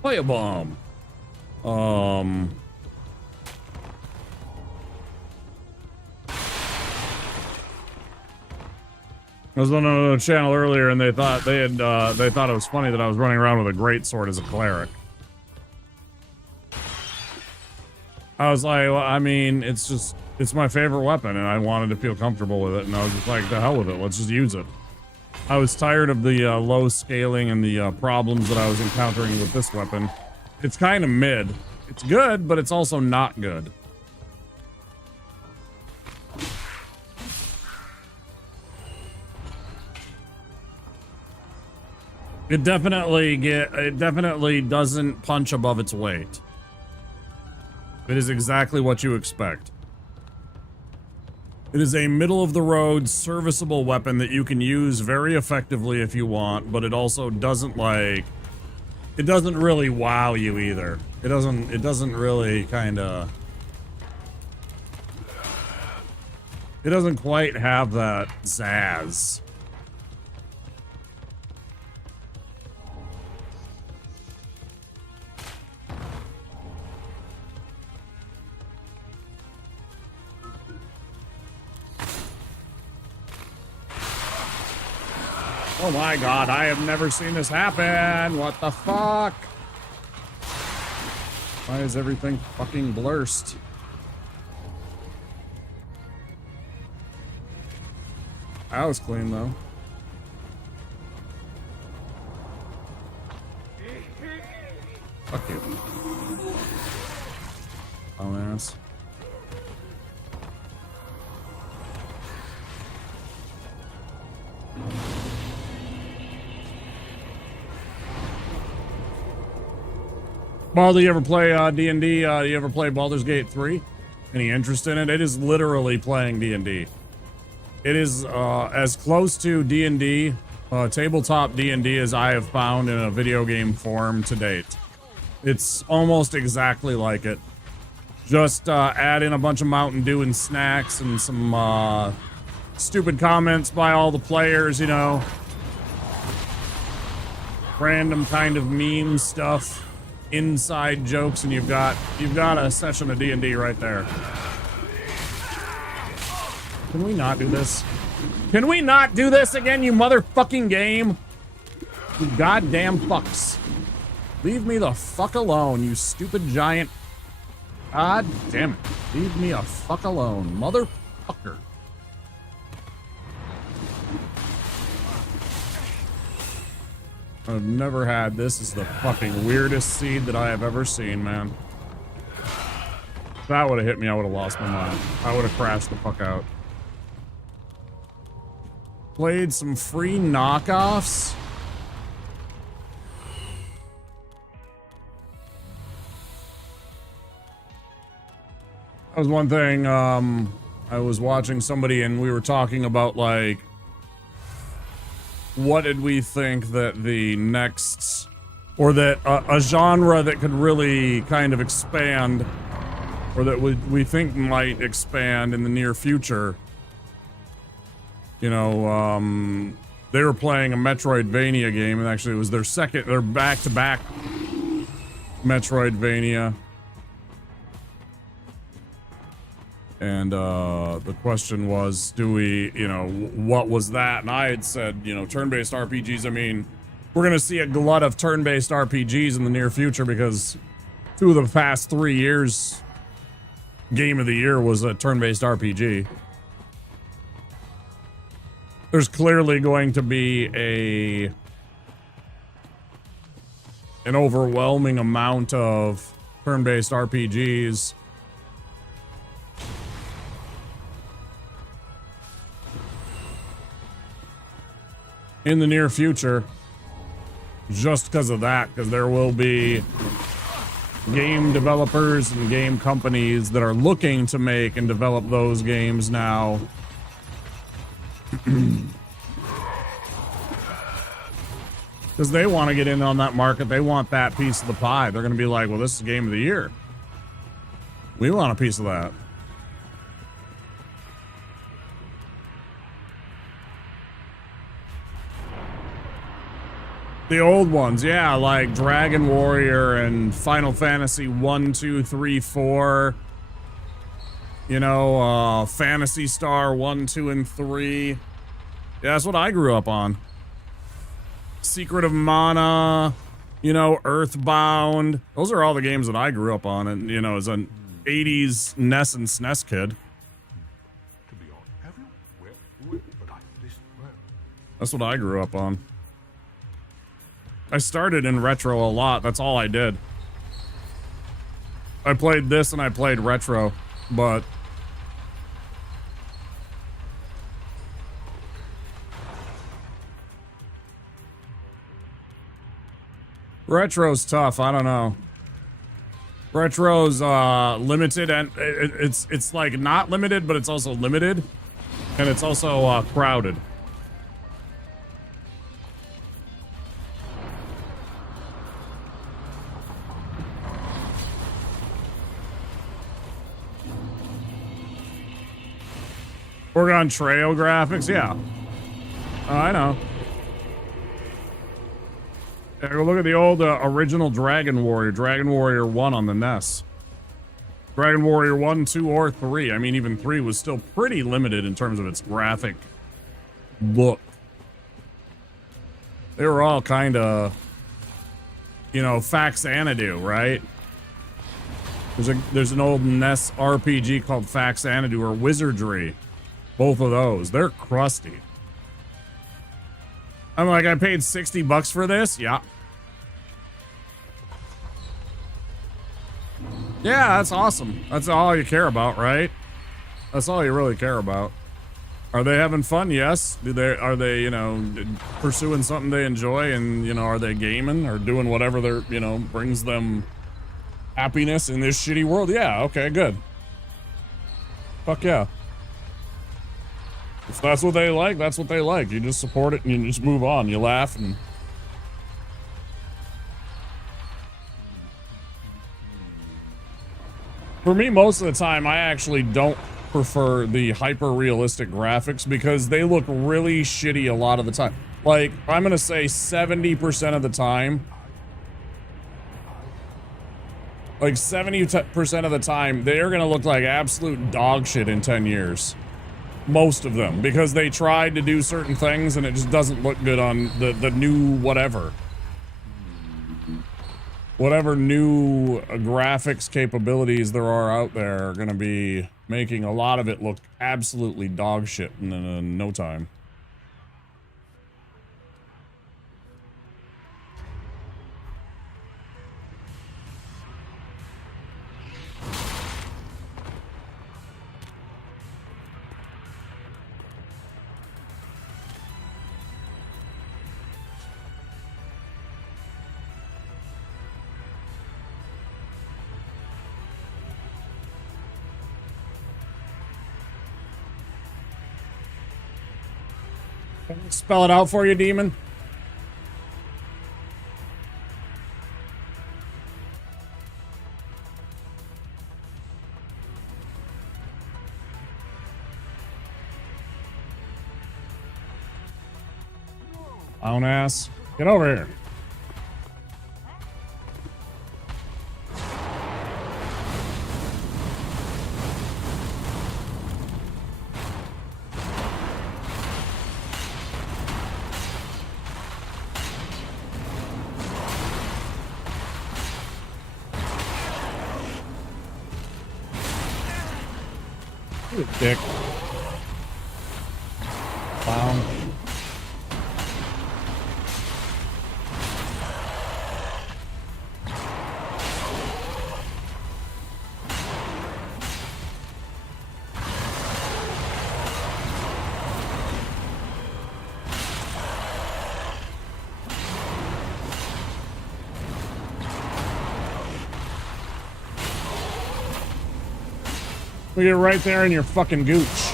Fire bomb. I was on another channel earlier, and they thought it was funny that I was running around with a greatsword as a cleric. I was like, well, I mean, it's my favorite weapon, and I wanted to feel comfortable with it, and I was just like, the hell with it, let's just use it. I was tired of the low scaling and the problems that I was encountering with this weapon. It's kind of mid. It's good, but it's also not good. It definitely doesn't punch above its weight. It is exactly what you expect. It is a middle-of-the-road, serviceable weapon that you can use very effectively if you want, but it also doesn't, like... It doesn't really wow you either. It doesn't really kinda... It doesn't quite have that zazz. Oh my god, I have never seen this happen! What the fuck? Why is everything fucking blurst? That was clean though. Fuck you. Oh, ass. Baldur, you ever play D&D? You ever play Baldur's Gate 3? Any interest in it? It is literally playing D&D. It is as close to D&D, tabletop D&D as I have found in a video game form to date. It's almost exactly like it. Just add in a bunch of Mountain Dew and snacks and some stupid comments by all the players, you know. Random kind of meme stuff. Inside jokes, and you've got a session of D&D right there. Can we not do this? Can we not do this again, you motherfucking game? You goddamn fucks. Leave me the fuck alone, you stupid giant. God damn it. Leave me a fuck alone, motherfucker. I've never had this. Is the fucking weirdest seed that I have ever seen, man. If that would have hit me, I would have lost my mind. I would have crashed the fuck out. Played some free knockoffs. That was one thing. I was watching somebody and we were talking about, like, what did we think that the next, or that a genre that could really kind of expand, or that we think might expand in the near future. You know, they were playing a Metroidvania game, and actually it was their back-to-back Metroidvania. And the question was, do we, you know, what was that? And I had said, you know, turn-based RPGs. I mean, we're going to see a glut of turn-based RPGs in the near future because 2 of the past 3 years, Game of the Year was a turn-based RPG. There's clearly going to be an overwhelming amount of turn-based RPGs. in the near future. Just because of that, because there will be game developers and game companies that are looking to make and develop those games now. Because they want to get in on that market. They want that piece of the pie. They're going to be like, well, this is game of the year. We want a piece of that. The old ones, yeah, like Dragon Warrior and Final Fantasy 1, 2, 3, 4. You know, Phantasy Star 1, 2, and 3. Yeah, that's what I grew up on. Secret of Mana, you know, Earthbound. Those are all the games that I grew up on, and, you know, as an 80s NES and SNES kid. That's what I grew up on. I started in retro a lot. That's all I did. I played this and I played retro, but retro's tough. I don't know. Retro's limited, and it's like not limited, but it's also limited, and it's also crowded. Oregon Trail graphics, yeah. Oh, I know. Yeah, go look at the old original Dragon Warrior 1 on the NES. Dragon Warrior 1, 2, or 3. I mean, even 3 was still pretty limited in terms of its graphic look. They were all kind of, you know, Faxanadu, right? There's an old NES RPG called Faxanadu or Wizardry. Both of those. They're crusty. I'm like, I paid $60 for this? Yeah. Yeah, that's awesome. That's all you care about, right? That's all you really care about. Are they having fun? Yes. Are they, you know, pursuing something they enjoy, and, you know, are they gaming or doing whatever they're, you know, brings them happiness in this shitty world? Yeah, okay, good. Fuck yeah. If that's what they like, that's what they like. You just support it and you just move on. You laugh and... For me, most of the time, I actually don't prefer the hyper-realistic graphics because they look really shitty a lot of the time. Like, I'm gonna say 70% of the time. Like, 70% of the time, they are gonna look like absolute dog shit in 10 years. Most of them, because they tried to do certain things and it just doesn't look good on the new whatever. Whatever new graphics capabilities there are out there are going to be making a lot of it look absolutely dog shit in no time. Spell it out for you, Demon. Clown ass. Get over here. You dick. Clown. We get right there in your fucking gooch.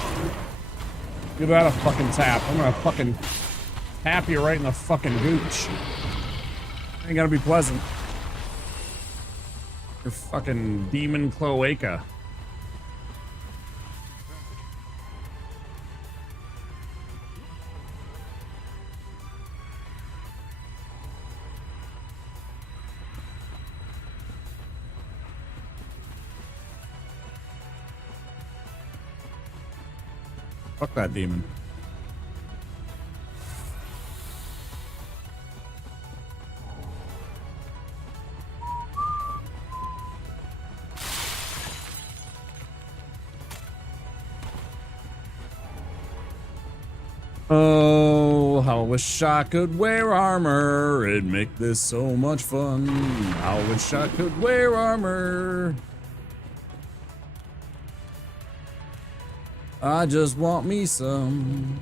Give that a fucking tap. I'm gonna fucking tap you right in the fucking gooch. Ain't gonna be pleasant. Your fucking demon cloaca. Fuck that demon. Oh, how I wish I could wear armor. It'd make this so much fun. I wish I could wear armor. I just want me some.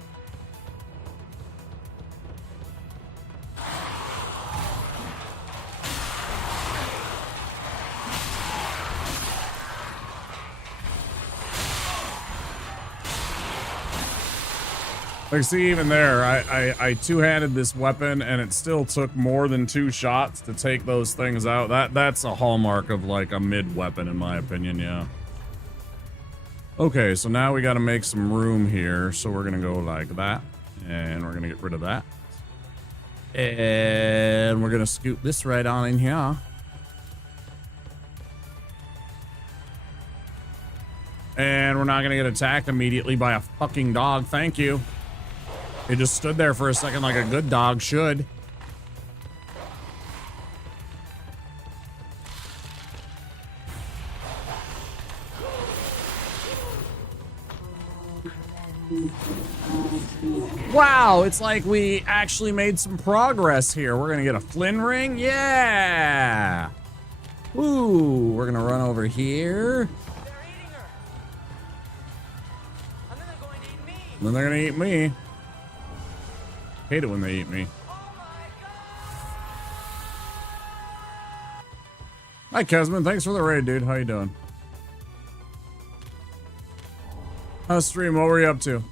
Like, see, even there, I two-handed this weapon, and it still took more than 2 shots to take those things out. That's a hallmark of, like, a mid-weapon, in my opinion, yeah. Okay, so now we gotta make some room here, so we're gonna go like that, and we're gonna get rid of that. And we're gonna scoop this right on in here. And we're not gonna get attacked immediately by a fucking dog, thank you. He just stood there for a second like a good dog should. Wow, it's like we actually made some progress here. We're gonna get a Flynn ring, yeah. Ooh, we're gonna run over here. They're eating her. And then they're going to eat me. Then they're gonna eat me. Hate it when they eat me. Oh my god. Hi, Kesman. Thanks for the raid, dude. How you doing? How's stream? What were you up to?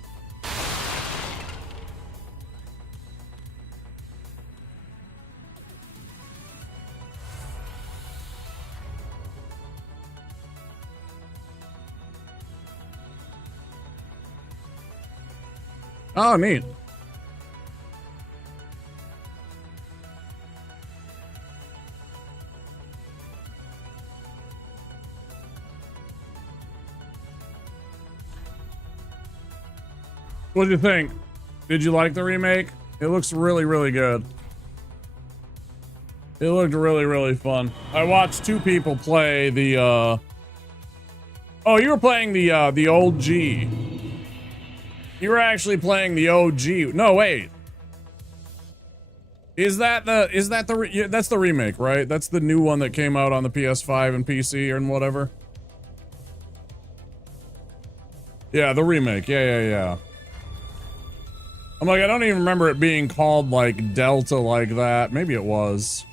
Oh, neat. What did you think? Did you like the remake? It looks really, really good. It looked really, really fun. I watched 2 people play the, Oh, you were playing the old G. You were actually playing the OG. No, wait. That's the remake, right? That's the new one that came out on the PS5 and PC and whatever. Yeah, the remake. Yeah. I'm like, I don't even remember it being called, like, Delta like that. Maybe it was.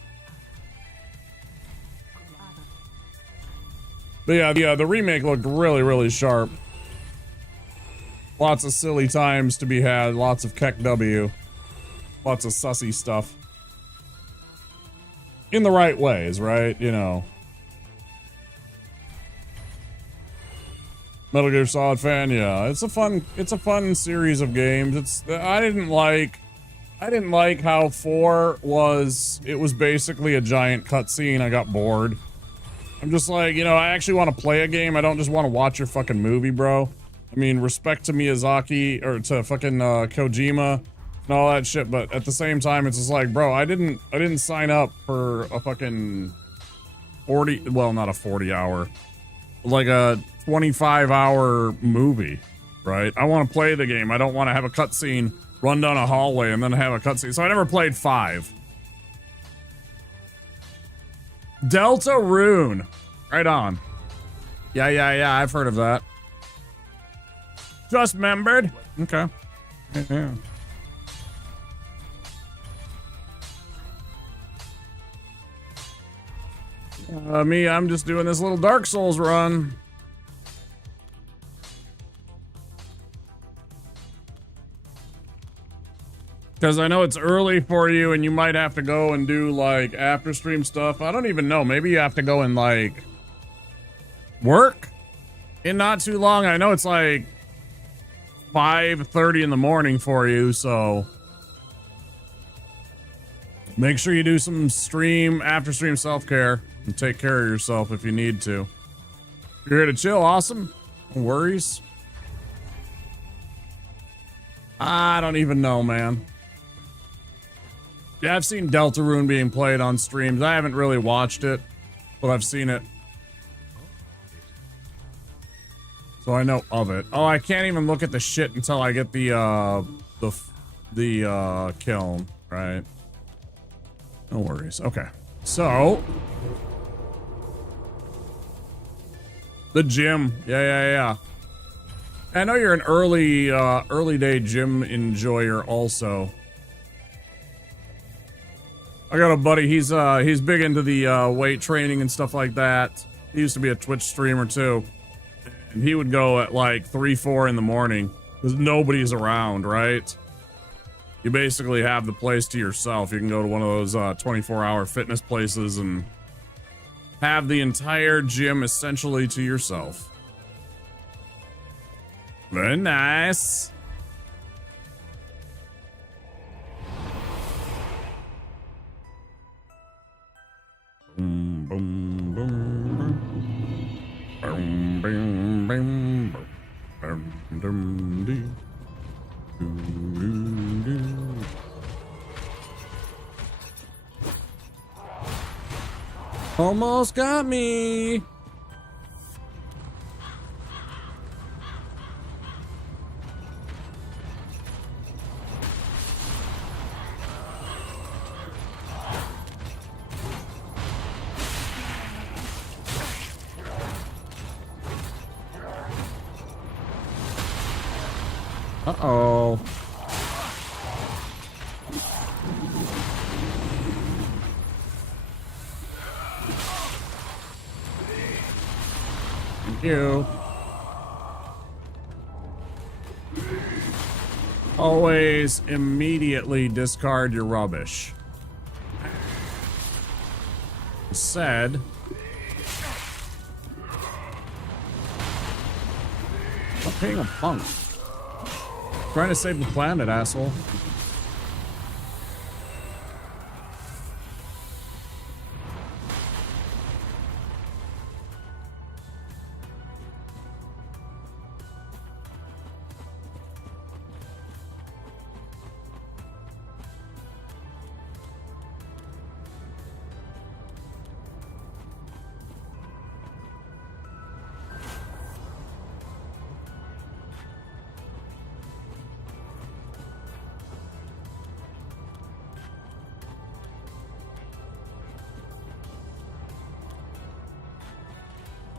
But yeah, the remake looked really, really sharp. Lots of silly times to be had. Lots of Keck W. Lots of sussy stuff. In the right ways, right? You know. Metal Gear Solid fan, yeah. It's a fun series of games. I didn't like how 4 was, it was basically a giant cutscene. I got bored. I'm just like, you know, I actually want to play a game. I don't just want to watch your fucking movie, bro. I mean, respect to Miyazaki, or to fucking Kojima and all that shit, but at the same time, it's just like, bro, I didn't sign up for a fucking 40, well, not a 40-hour, like a 25-hour movie, right? I want to play the game. I don't want to have a cutscene, run down a hallway, and then have a cutscene. So I never played 5. Delta Rune. Right on. Yeah, I've heard of that. Just membered. Okay. Yeah. Me, I'm just doing this little Dark Souls run. Because I know it's early for you and you might have to go and do like after stream stuff. I don't even know. Maybe you have to go and like work in not too long. I know it's like 5:30 in the morning for you, so make sure you do some after stream self-care and take care of yourself if you need to. If you're here to chill, awesome. No worries. I don't even know, man. Yeah, I've seen Deltarune being played on streams. I haven't really watched it, but I've seen it. So I know of it. Oh, I can't even look at the shit until I get the kiln, right? No worries. Okay. So the gym. Yeah. I know you're an early day gym enjoyer also. I got a buddy, he's big into the weight training and stuff like that. He used to be a Twitch streamer too. And he would go at like 3, 4 in the morning because nobody's around, right? You basically have the place to yourself. You can go to one of those 24-hour fitness places and have the entire gym essentially to yourself. Very nice. Boom, boom, boom. Boom, boom, boom. Boom, boom, dee. Doo, doo, doo. Almost got me. Uh-oh. Thank you. Always immediately discard your rubbish. Said. I'm paying a punk. Trying to save the planet, asshole.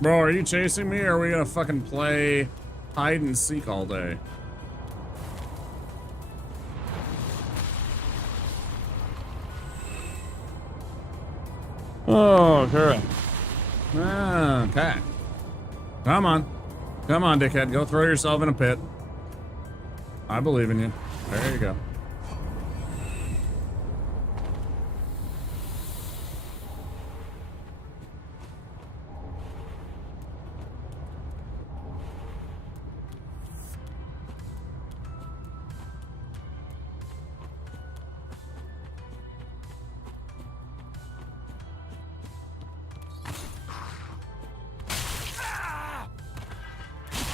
Bro, are you chasing me or are we gonna fucking play hide and seek all day? Oh, okay. Okay. Come on. Come on, dickhead. Go throw yourself in a pit. I believe in you. There you go.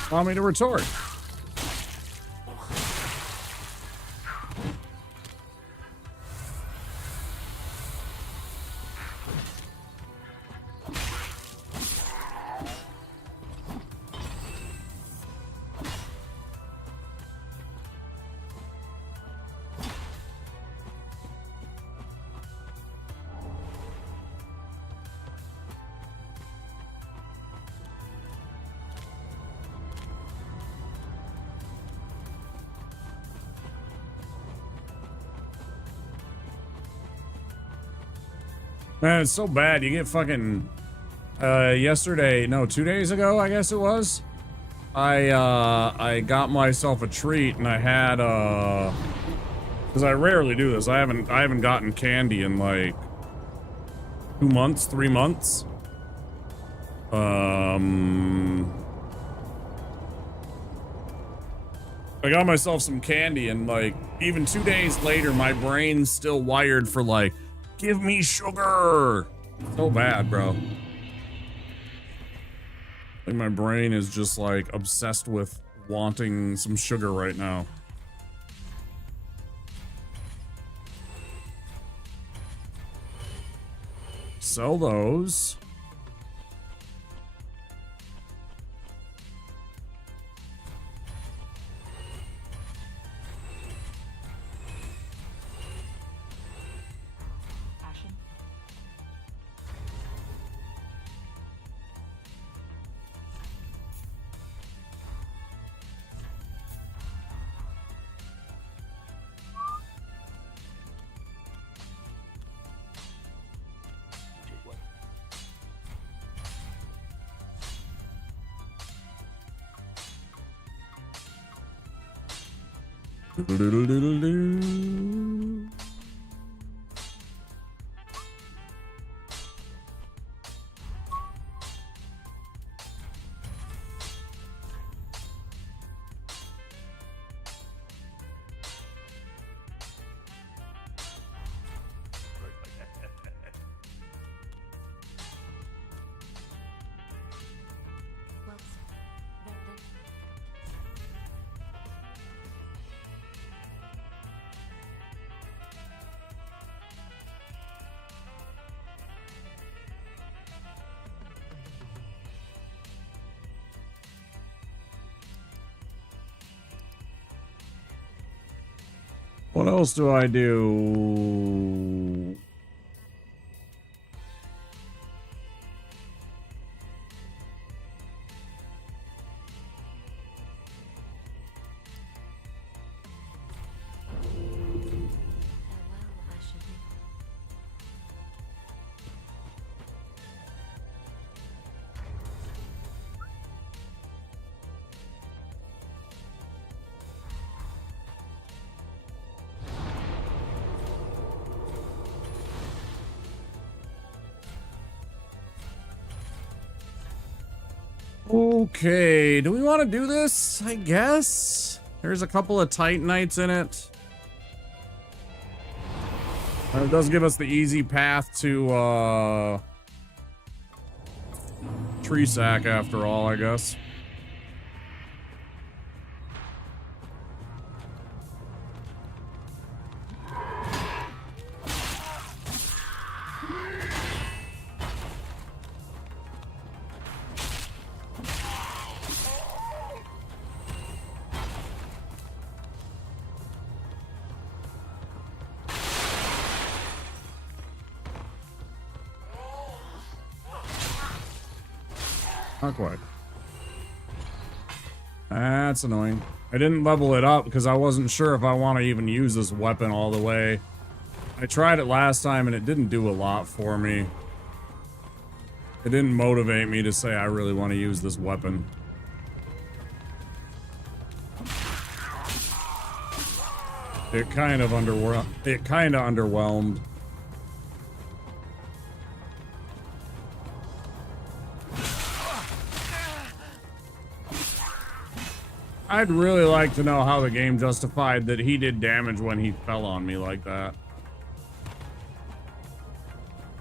Want me to retort? Man, it's so bad. You get fucking yesterday, no, 2 days ago, I guess it was. I got myself a treat and I had Because I rarely do this. I haven't gotten candy in like 2 months, 3 months. I got myself some candy and like even 2 days later, my brain's still wired for like, give me sugar. So bad, bro. Like my brain is just like obsessed with wanting some sugar right now. Sell those. Ashen. Doodle-doodle-doo. Well, then. What else do I do? Farewell, Ashen. Okay, do we want to do this? I guess. There's a couple of Titanites in it. It does give us the easy path to tree sack after all, I guess. Not quite. That's annoying. I didn't level it up because I wasn't sure if I want to even use this weapon all the way. I tried it last time and it didn't do a lot for me. It didn't motivate me to say I really want to use this weapon. It kind of underwhelmed. I'd really like to know how the game justified that he did damage when he fell on me like that.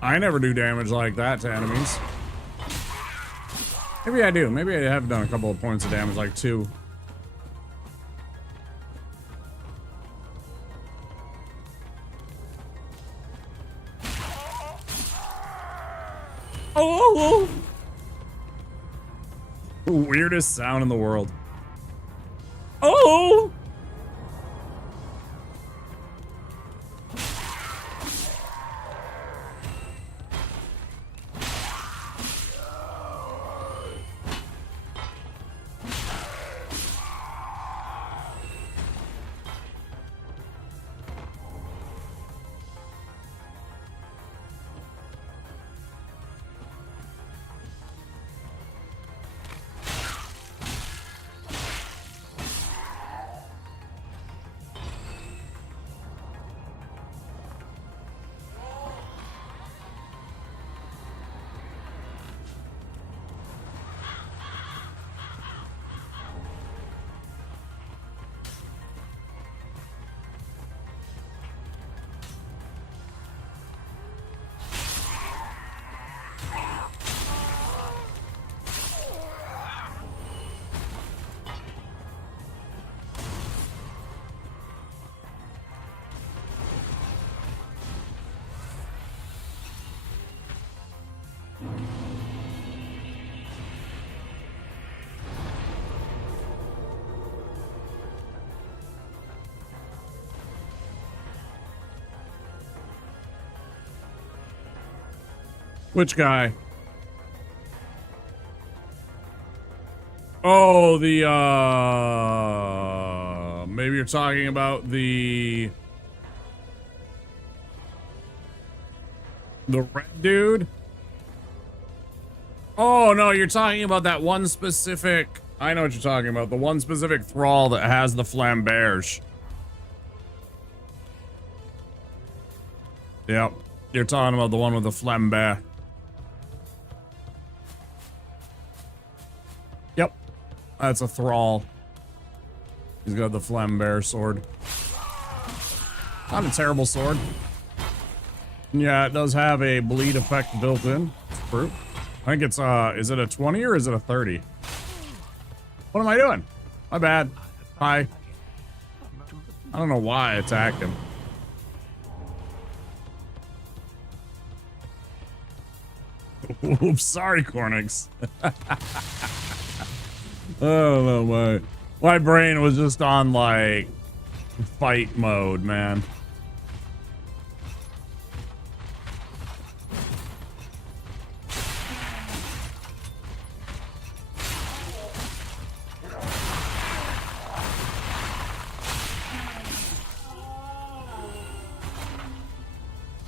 I never do damage like that to enemies. Maybe I do. Maybe I have done a couple of points of damage, like 2. Oh! Weirdest sound in the world. Oh! Which guy? Oh, maybe you're talking about the red dude? Oh, no, you're talking about that one specific... I know what you're talking about. The one specific thrall that has the flamberge. Yep. You're talking about the one with the flambe. Yep. That's a thrall. He's got the flambear sword. Not a terrible sword. Yeah, it does have a bleed effect built in. It's true. I think it's, is it a 20 or is it a 30? What am I doing? My bad. Hi. I don't know why I attacked him. Oops, sorry, Cornix. Oh no, my brain was just on like fight mode, man.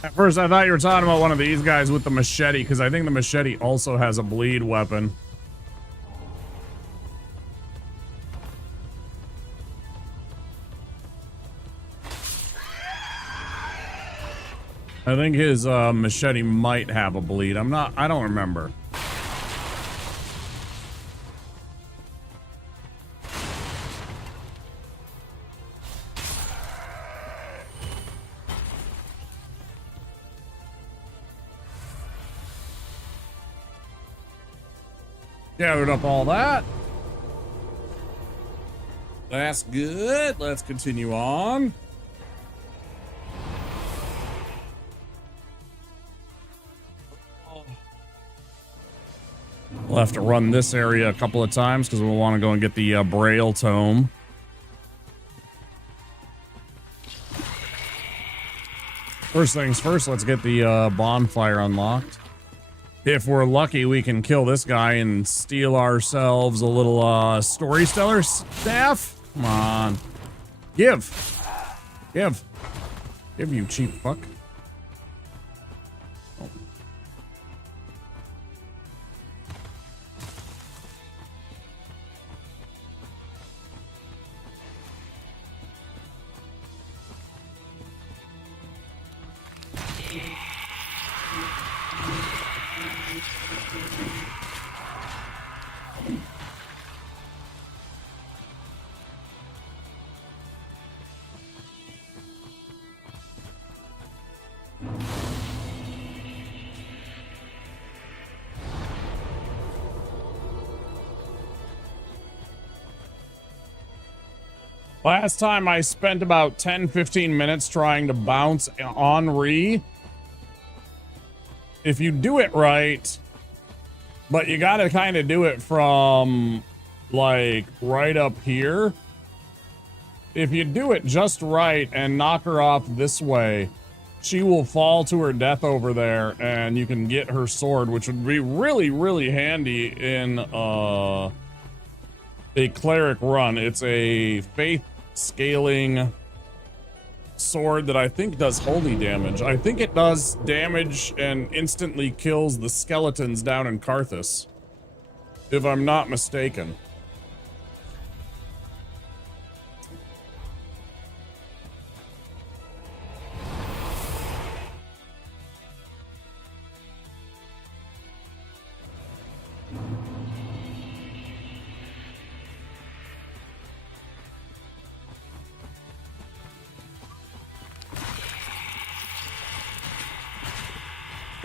At first, I thought you were talking about one of these guys with the machete, because I think the machete also has a bleed weapon. I think his machete might have a bleed. I don't remember. Gathered up all that. That's good. Let's continue on. We'll have to run this area a couple of times because we'll want to go and get the Braille Tome. First things first, let's get the bonfire unlocked. If we're lucky, we can kill this guy and steal ourselves a little storyteller staff. Come on. Give, you cheap fuck. Oh. Last time I spent about 10-15 minutes trying to bounce Henri. If you do it right, but you gotta kind of do it from like right up here. If you do it just right and knock her off this way, she will fall to her death over there and you can get her sword, which would be really, really handy in a cleric run. It's a faith scaling sword that I think does holy damage. I think it does damage and instantly kills the skeletons down in Karthus, if I'm not mistaken.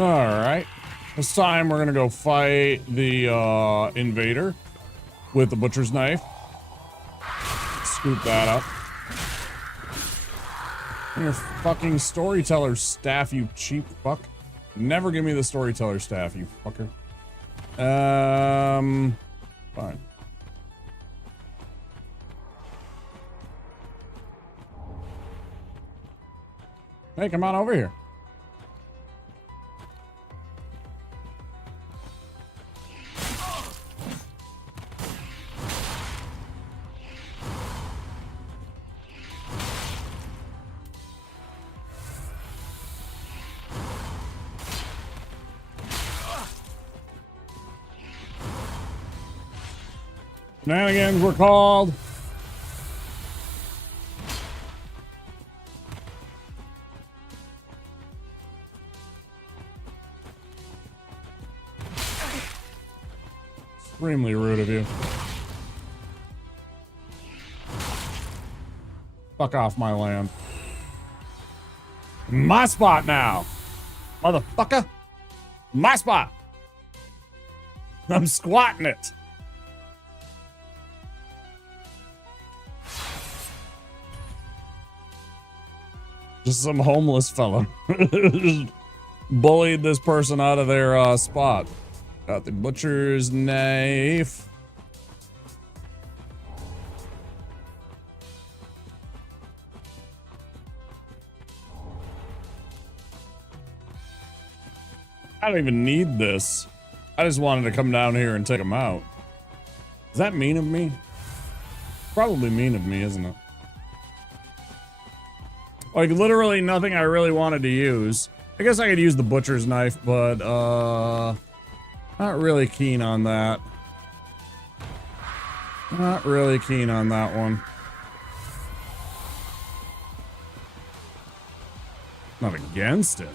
Alright. This time we're gonna go fight the invader with the butcher's knife. Scoop that up. And your fucking storyteller staff, you cheap fuck. Never give me the storyteller staff, you fucker. Fine. Hey, come on over here. Shenanigans were called. Extremely rude of you. Fuck off my land. My spot now, motherfucker. My spot. I'm squatting it. Just some homeless fella. Just bullied this person out of their spot. Got the butcher's knife. I don't even need this. I just wanted to come down here and take him out. Is that mean of me? Probably mean of me, isn't it? Like, literally nothing I really wanted to use. I guess I could use the butcher's knife, but, not really keen on that. Not really keen on that one. Not against it.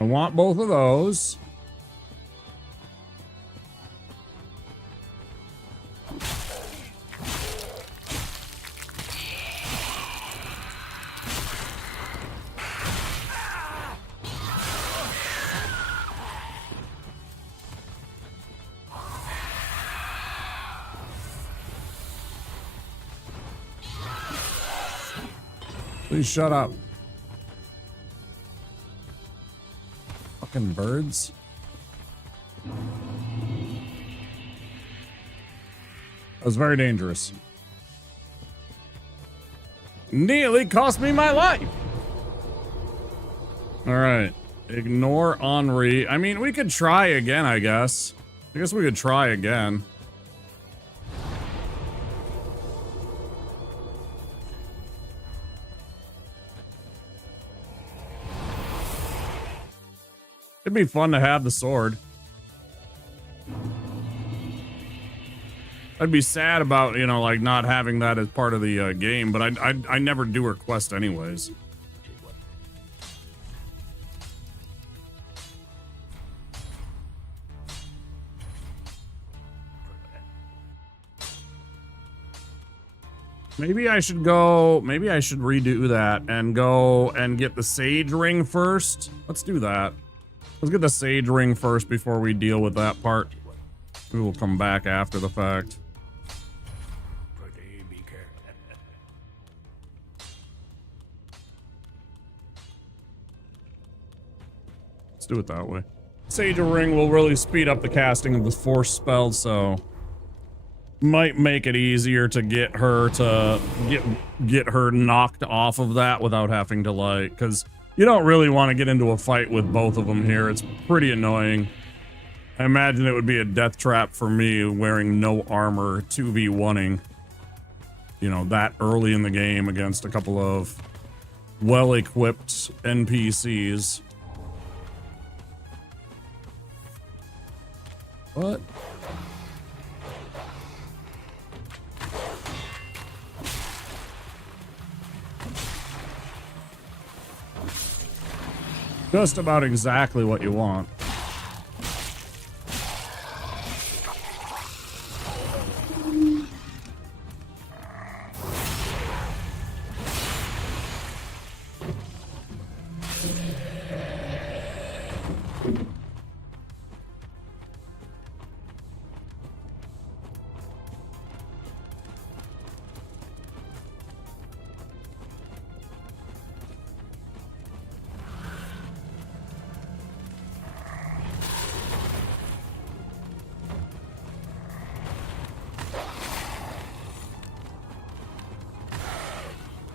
I want both of those. Please shut up. Fucking birds. That was very dangerous. Nearly cost me my life. All right. Ignore Henri. I mean, we could try again, I guess. I guess we could try again. It'd be fun to have the sword. I'd be sad about, you know, like not having that as part of the game, but I never do her quest anyways. Maybe I should go, maybe I should redo that and go and get the sage ring first. Let's do that. Let's get the sage ring first before we deal with that part. We will come back after the fact. Let's do it that way. Sage ring will really speed up the casting of the force spell, so might make it easier to get her knocked off of that without having to, like, because you don't really want to get into a fight with both of them here. It's pretty annoying. I imagine it would be a death trap for me wearing no armor 2v1ing, you know, that early in the game against a couple of well-equipped NPCs. What? Just about exactly what you want.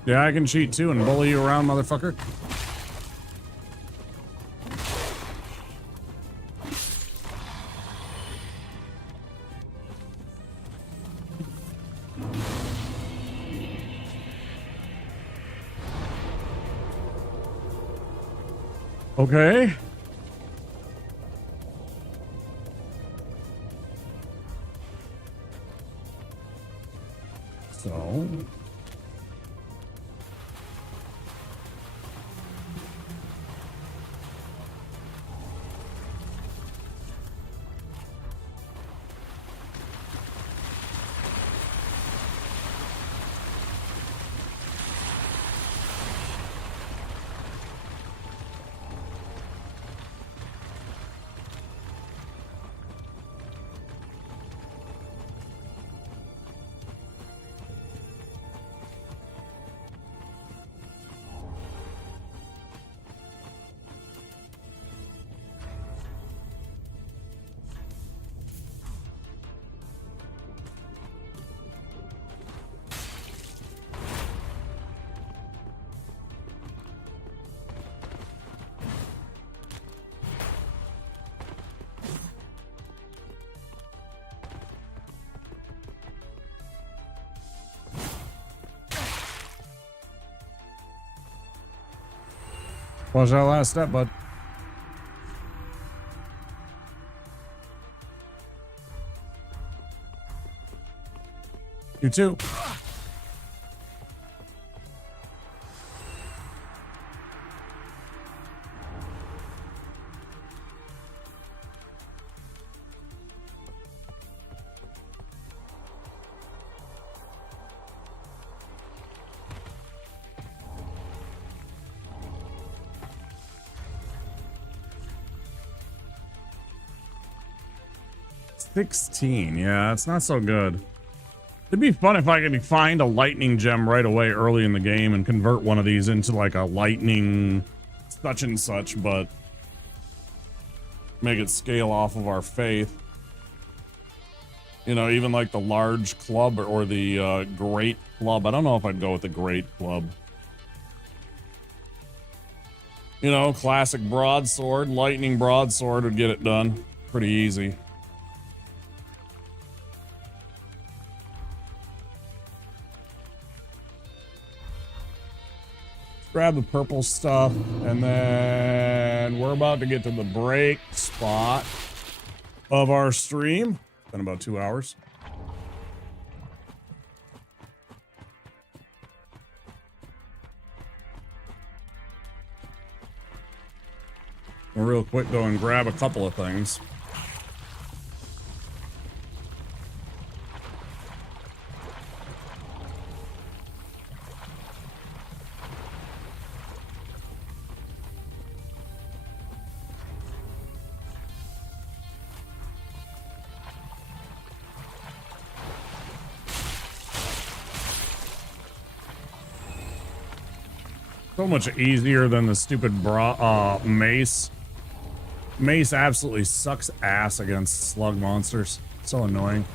Yeah, I can cheat too and bully you around, motherfucker. Okay. So. Watch that last step, bud. You too. $16, yeah, it's not so good. It'd be fun if I could find a lightning gem right away early in the game and convert one of these into like a lightning such and such, but make it scale off of our faith. You know, even like the large club or the great club. I don't know if I'd go with the great club. You know, classic broadsword, lightning broadsword would get it done pretty easy. Grab the purple stuff, and then we're about to get to the break spot of our stream. Been about 2 hours. We'll real quick go and grab a couple of things. So much easier than the stupid mace. Mace absolutely sucks ass against slug monsters. So annoying.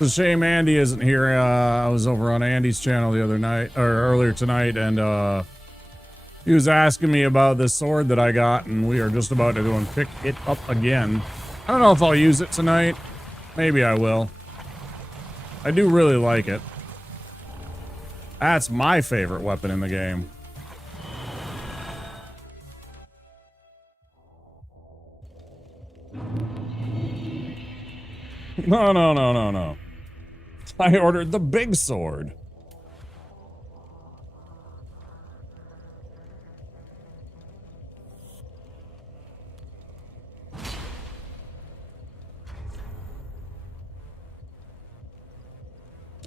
It's a shame Andy isn't here. I was over on Andy's channel the other night, or earlier tonight, and he was asking me about this sword that I got, and we are just about to go and pick it up again. I don't know if I'll use it tonight. Maybe I will. I do really like it. That's my favorite weapon in the game. No, no, no, no, no. I ordered the big sword.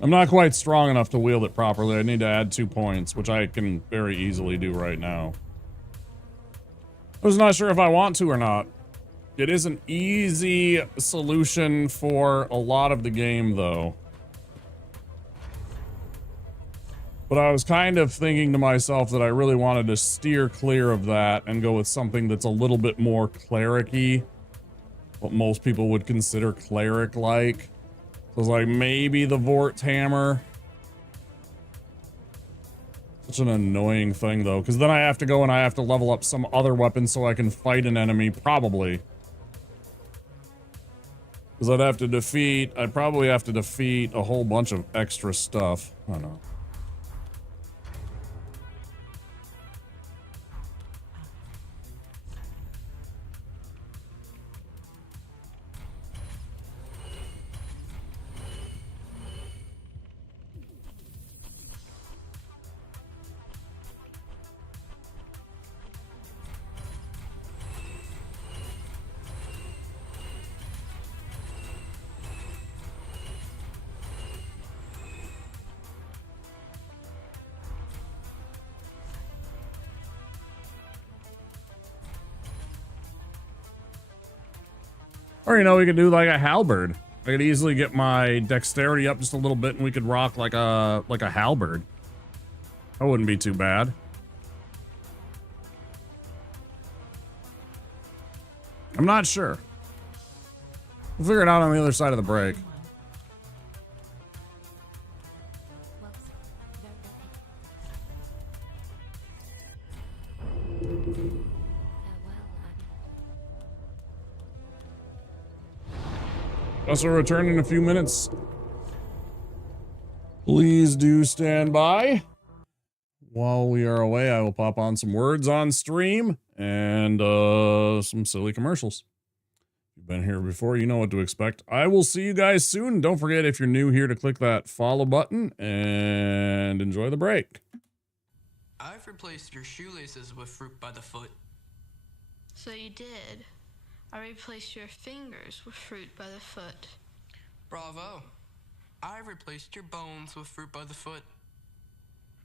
I'm not quite strong enough to wield it properly. I need to add 2 points, which I can very easily do right now. I was not sure if I want to or not. It is an easy solution for a lot of the game, though. But I was kind of thinking to myself that I really wanted to steer clear of that and go with something that's a little bit more cleric-y. What most people would consider cleric-like. So I was like, maybe the Vort's hammer. Such an annoying thing, though, because then I have to go and I have to level up some other weapon so I can fight an enemy, probably. Because I'd probably have to defeat a whole bunch of extra stuff. I don't know. Or, you know, we could do like a halberd. I could easily get my dexterity up just a little bit and we could rock like a halberd. That wouldn't be too bad. I'm not sure. We'll figure it out on the other side of the break. Well, very Also return in a few minutes. Please do stand by. While we are away, I will pop on some words on stream and some silly commercials. If you've been here before, you know what to expect. I will see you guys soon. Don't forget, if you're new here, to click that follow button and enjoy the break. I've replaced your shoelaces with fruit by the foot. So you did. I replaced your fingers with fruit by the foot. Bravo. I replaced your bones with fruit by the foot.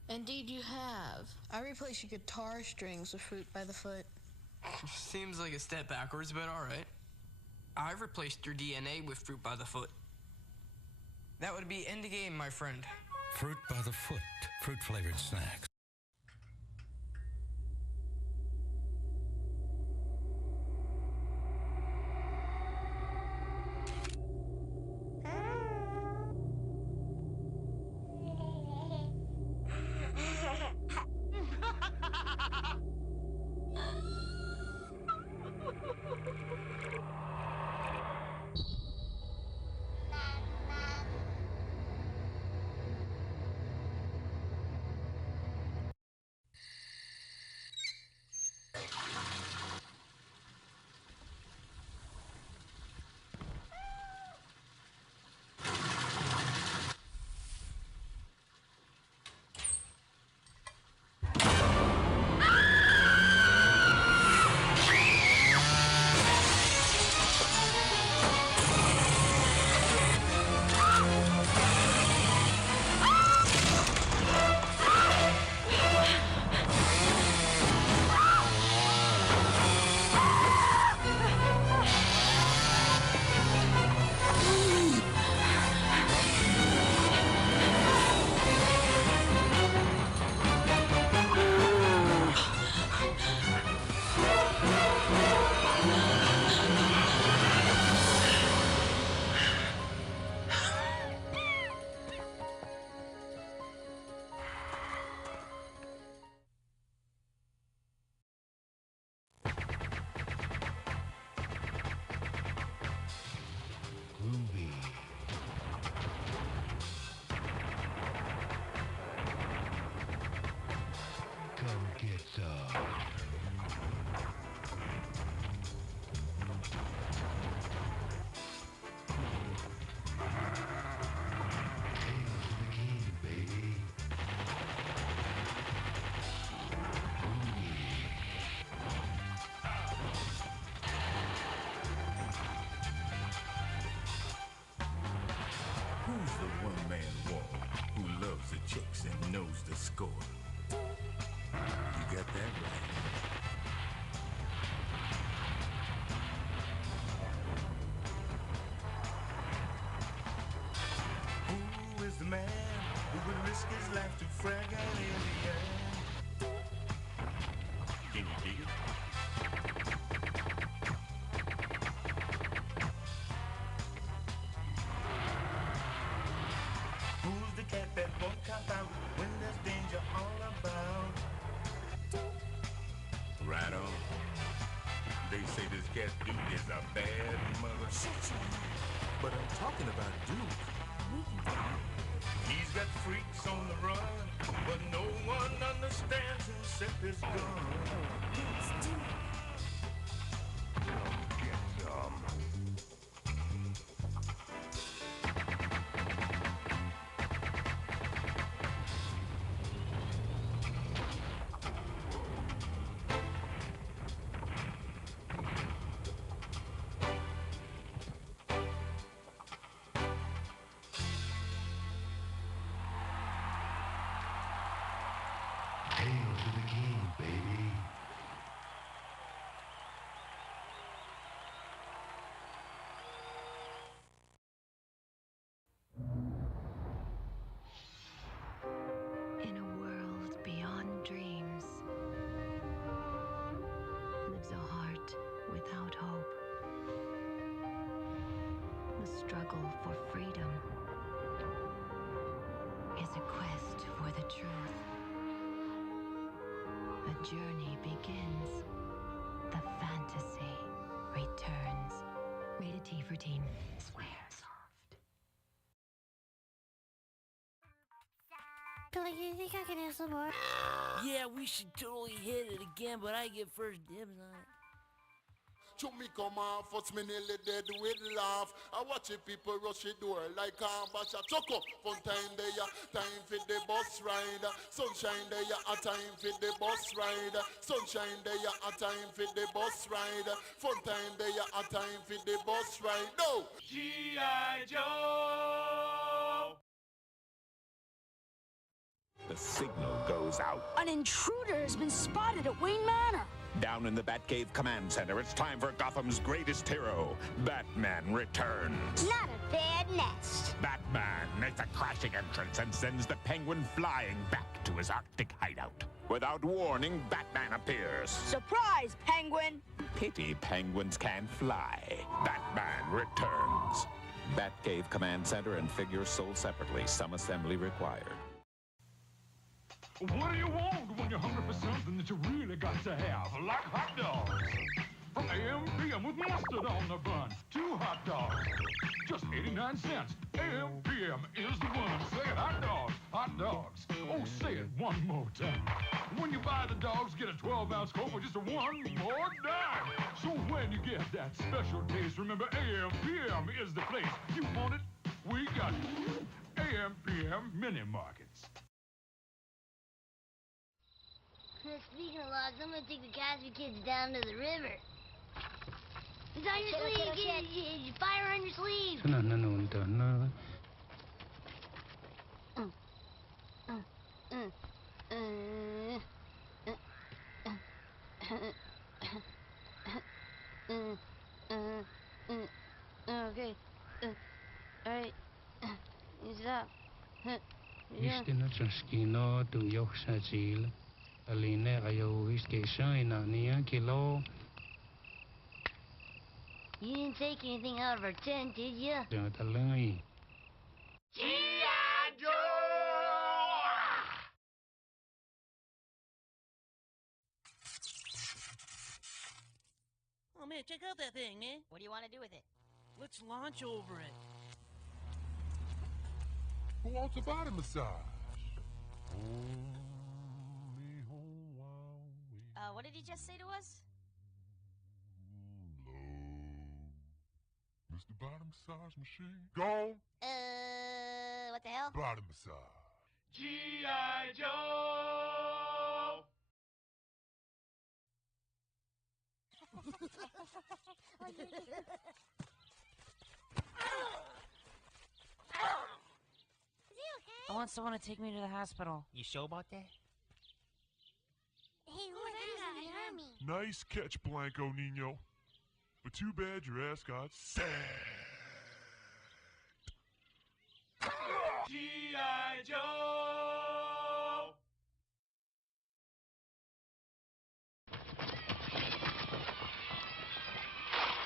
Indeed you have. I replaced your guitar strings with fruit by the foot. Seems like a step backwards, but alright. I replaced your DNA with fruit by the foot. That would be end game, my friend. Fruit by the foot. Fruit-flavored snacks. Who's the one-man war who loves the chicks and knows the score? You got that right. Who is the man who would risk his life to frag an alien. Can you dig it? Who's the cat that won't cop out when there's danger all about? Right on. They say this cat Duke is a bad mother. But I'm talking about Duke. He's got freaks on the run, but no one understands except his gun. Get some. Hail to the king, baby. In a world beyond dreams lives a heart without hope. The struggle for freedom is a quest for the truth. A journey begins. The fantasy returns. Rated T for teen. Swear soft. Billy, you think I can have some more? Yeah, we should totally hit it again, but I get first dibs on it. Took me come off, first me nearly dead with laugh. I watch it people rush the door like a bash a chuck up. Fun time there, time for the bus ride. Sunshine there, a time for the bus ride. Sunshine there, a time for the bus ride. Fun time there, a time for the bus ride. No! G.I. Joe! The signal goes out. An intruder has been spotted at Wayne Manor. Down in the Batcave Command Center, it's time for Gotham's greatest hero. Batman returns. Not a bad nest. Batman makes a crashing entrance and sends the Penguin flying back to his Arctic hideout. Without warning, Batman appears. Surprise, Penguin! Pity penguins can't fly. Batman returns. Batcave Command Center and figures sold separately. Some assembly required. What do you want when you're hungry for something that you really got to have? Like hot dogs. From AM PM with mustard on the bun. 2 hot dogs. Just 89 cents. AM PM is the one. Say it, hot dogs. Hot dogs. Oh, say it one more time. When you buy the dogs, get a 12-ounce Coke for just one more dime. So when you get that special taste, remember AM PM is the place. You want it? We got it. AM PM Mini Markets. Speaking of logs, I'm gonna take the Casby kids down to the river. It's on your sleeve, kid. Fire on your sleeve. Okay. Alright. Stop. Истина чашкино ту йохшачил. Алине айовиски шайна ния кило. You didn't take anything out of our tent, did you? Talai. G.I. Joe! Oh man, check out that thing, man. What do you want to do with it? Let's launch over it. Who wants a body massage? What did he just say to us? Mr. Body Massage Machine. Gone. What the hell? Body massage. G.I. Joe! I want someone to take me to the hospital. You sure about that? Hey, who's that guy? Hurt me. Nice catch, Blanco Nino. But too bad your ass got sacked. G.I. Joe.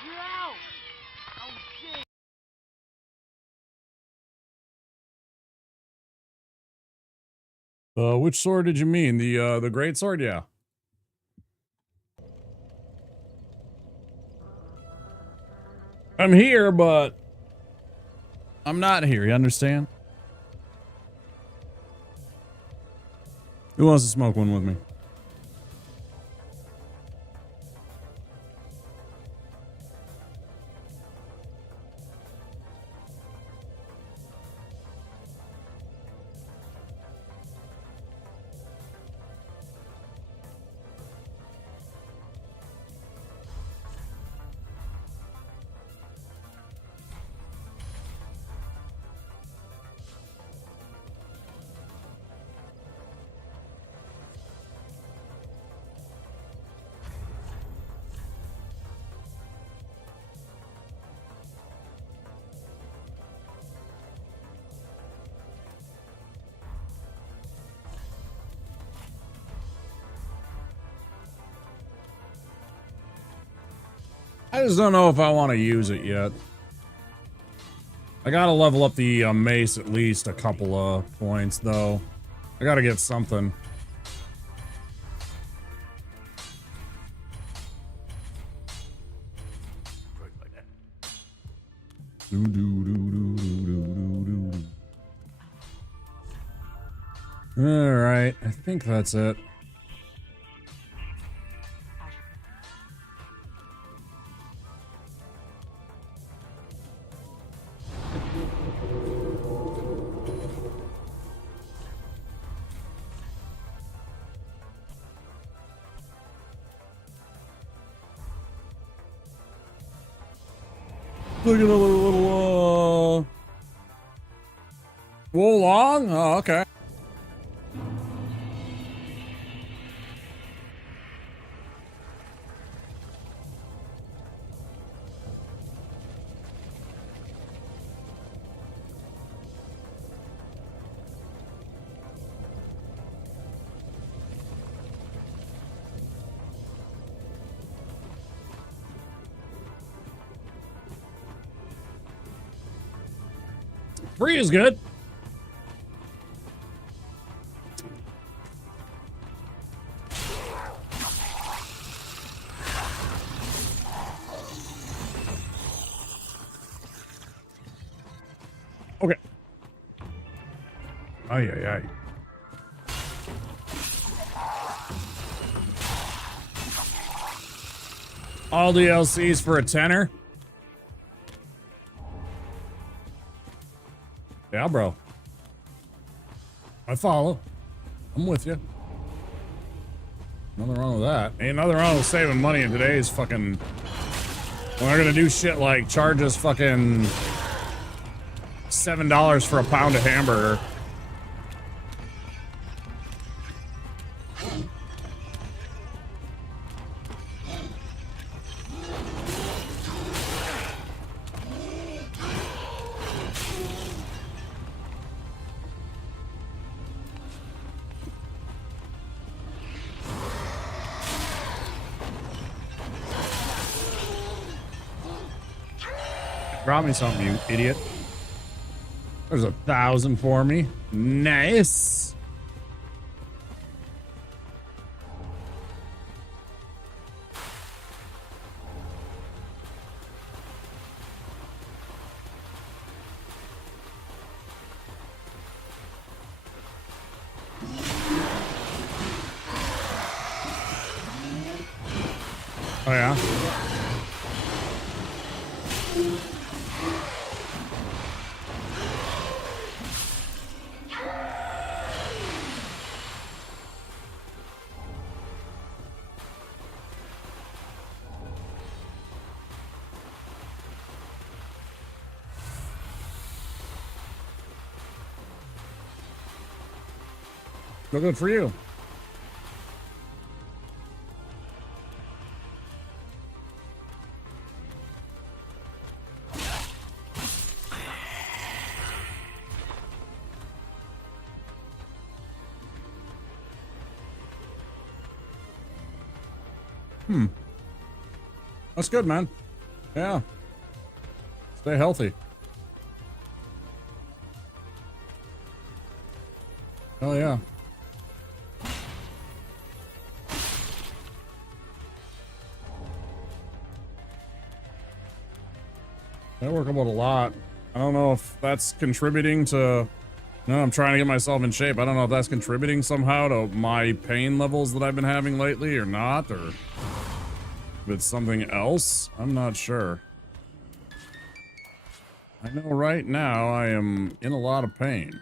You're out! Oh, shit! Which sword did you mean? The great sword? Yeah. I'm here, but I'm not here. You understand? Who wants to smoke one with me? I just don't know if I want to use it yet. I gotta level up the mace at least a couple of points, though. I gotta get something. Alright, I think that's it. Look at a little wool long? Oh, okay. Free is good. Okay. Ay, ay, ay. All DLCs for a tenner? Yeah, bro. I follow. I'm with you. Nothing wrong with that. Ain't nothing wrong with saving money in today's fucking... When they're gonna do shit like charge us fucking $7 for a pound of hamburger. Brought me something, you idiot. There's 1,000 for me. Nice. Oh yeah. So good for you. That's good, man. Yeah. Stay healthy. Oh, yeah. That work about a lot. I don't know if that's contributing to... No, I'm trying to get myself in shape. I don't know if that's contributing somehow to my pain levels that I've been having lately or not, or if it's something else. I'm not sure. I know right now I am in a lot of pain.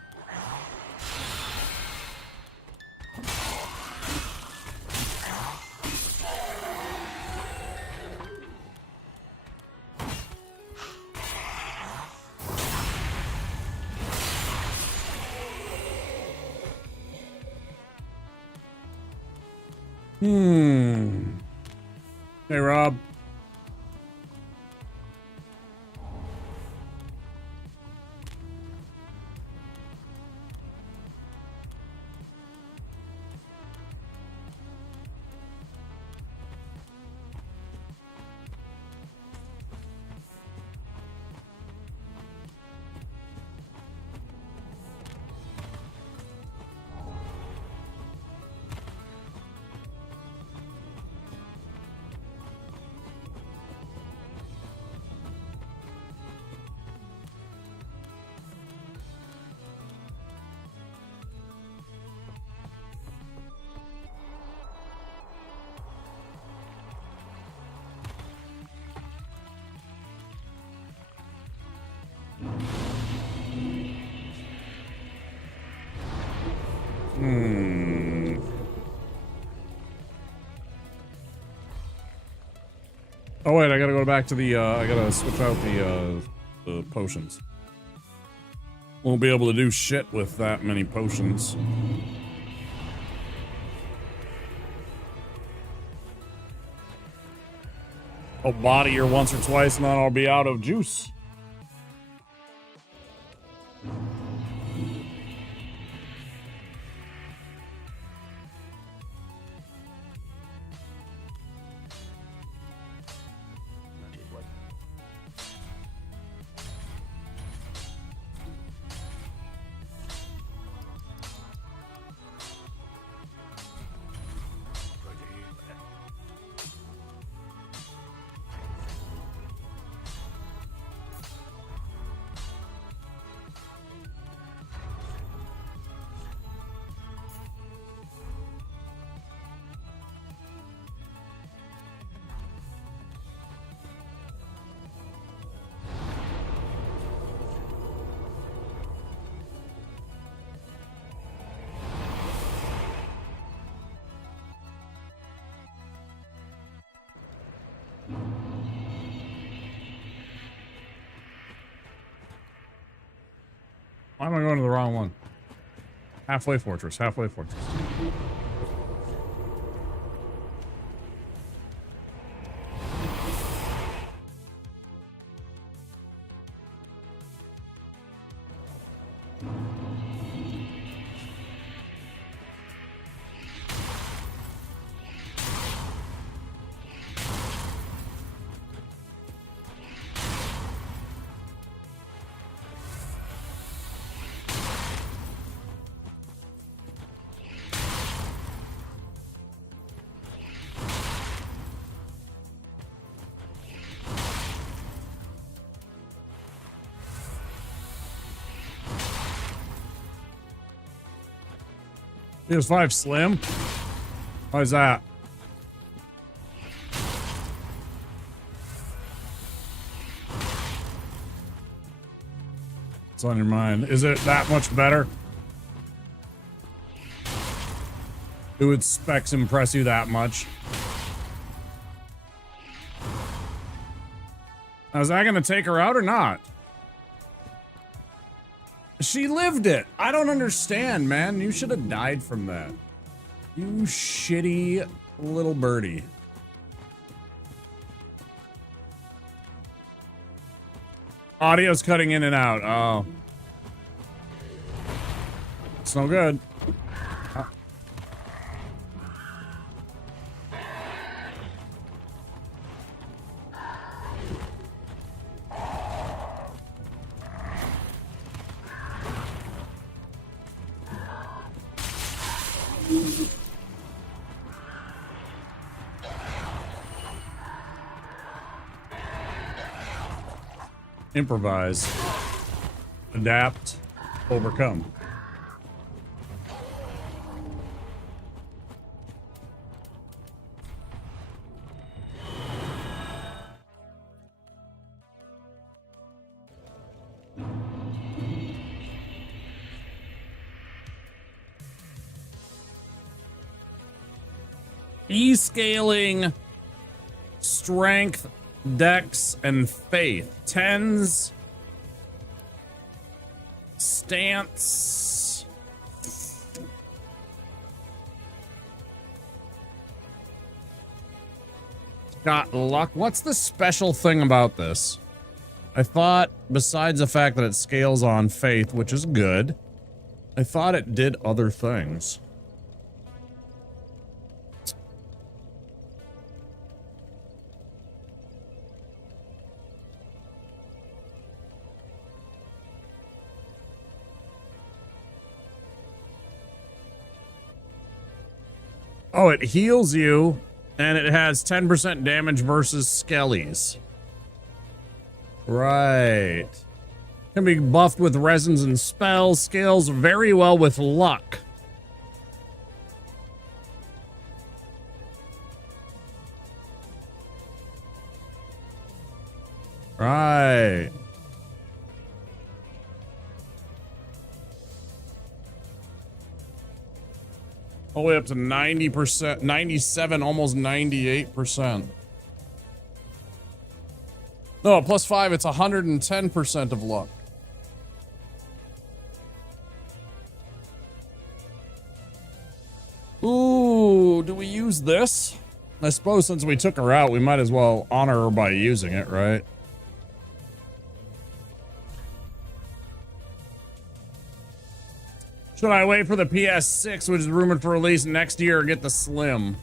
Hey, Rob. Oh wait, I gotta go back to the, I gotta switch out the potions. Won't be able to do shit with that many potions. I'll body her once or twice and then I'll be out of juice. Why am I going to the wrong one? Halfway Fortress, Halfway Fortress. PS5 Slim? Why is that? What's on your mind? Is it that much better? Do its specs impress you that much? Now, is that going to take her out or not? She lived it. I don't understand, man. You should have died from that. You shitty little birdie. Audio's cutting in and out. Oh. It's no good. Improvise. Adapt. Overcome. E-scaling, strength, dex, and faith. 10s, stance. Got luck. What's the special thing about this? I thought, besides the fact that it scales on faith, which is good, I thought it did other things. Oh, it heals you, and it has 10% damage versus skellies. Right. Can be buffed with resins and spells. Scales very well with luck. Right. All the way up to 90%, 97, almost 98%. No, +5, it's 110% of luck. Ooh, do we use this? I suppose since we took her out, we might as well honor her by using it, right? Should I wait for the PS6, which is rumored for release next year, or get the Slim?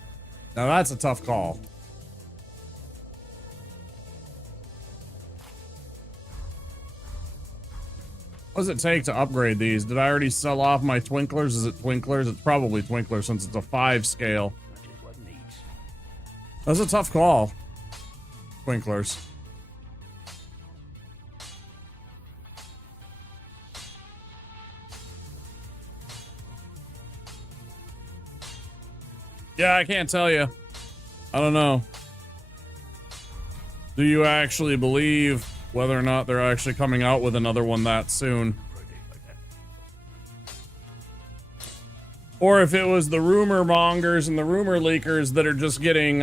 Now that's a tough call. What does it take to upgrade these? Did I already sell off my Twinklers? Is it Twinklers? It's probably Twinklers since it's a 5 scale. That's a tough call. Twinklers. Yeah, I can't tell you. I don't know. Do you actually believe whether or not they're actually coming out with another one that soon? Or if it was the rumor mongers and the rumor leakers that are just getting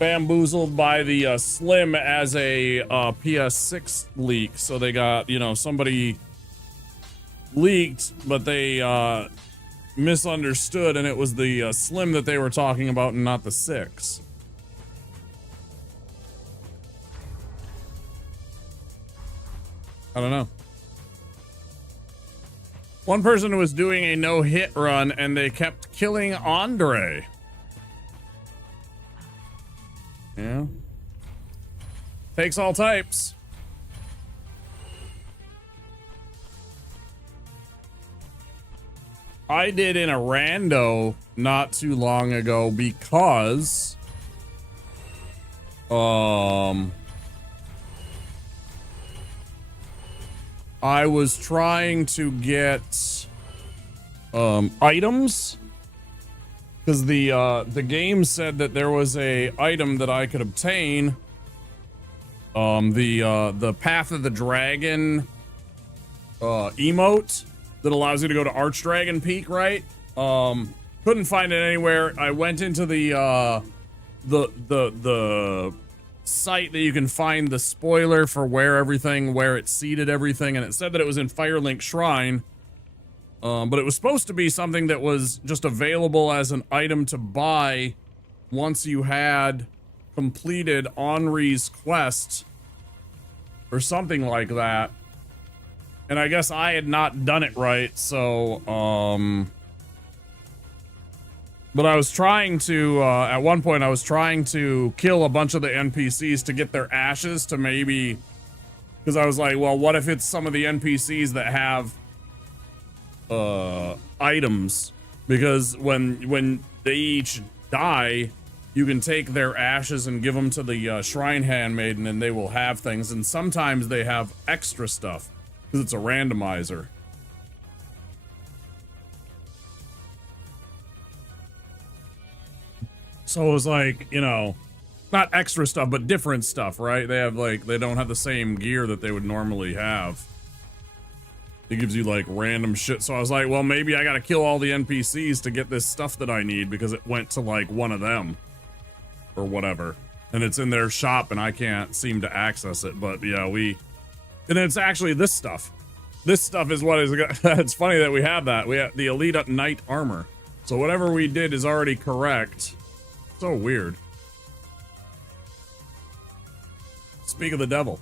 bamboozled by the Slim as a PS6 leak. So they got, you know, somebody leaked, but they misunderstood, and it was the Slim that they were talking about and not the 6. I don't know. One person was doing a no-hit run and they kept killing Andre. Yeah. Takes all types. I did in a rando not too long ago because I was trying to get items because the game said that there was a item that I could obtain, the Path of the Dragon emote that allows you to go to Archdragon Peak, right? Couldn't find it anywhere. I went into the site that you can find the spoiler for where it seeded everything, and it said that it was in Firelink Shrine. But it was supposed to be something that was just available as an item to buy once you had completed Henri's quest or something like that. And I guess I had not done it right, so, but I was trying to, at one point I was trying to kill a bunch of the NPCs to get their ashes to maybe, because I was like, well, what if it's some of the NPCs that have, items, because when they each die, you can take their ashes and give them to the shrine handmaiden, and they will have things. And sometimes they have extra stuff because it's a randomizer. So it was like, you know, not extra stuff, but different stuff, right? They have like, they don't have the same gear that they would normally have. It gives you like random shit. So I was like, well, maybe I gotta kill all the NPCs to get this stuff that I need because it went to like one of them or whatever. And it's in their shop and I can't seem to access it. But yeah, and it's actually this stuff. This stuff is what is, it's funny that we have that. We have the Elite Knight armor. So whatever we did is already correct. So weird. Speak of the devil.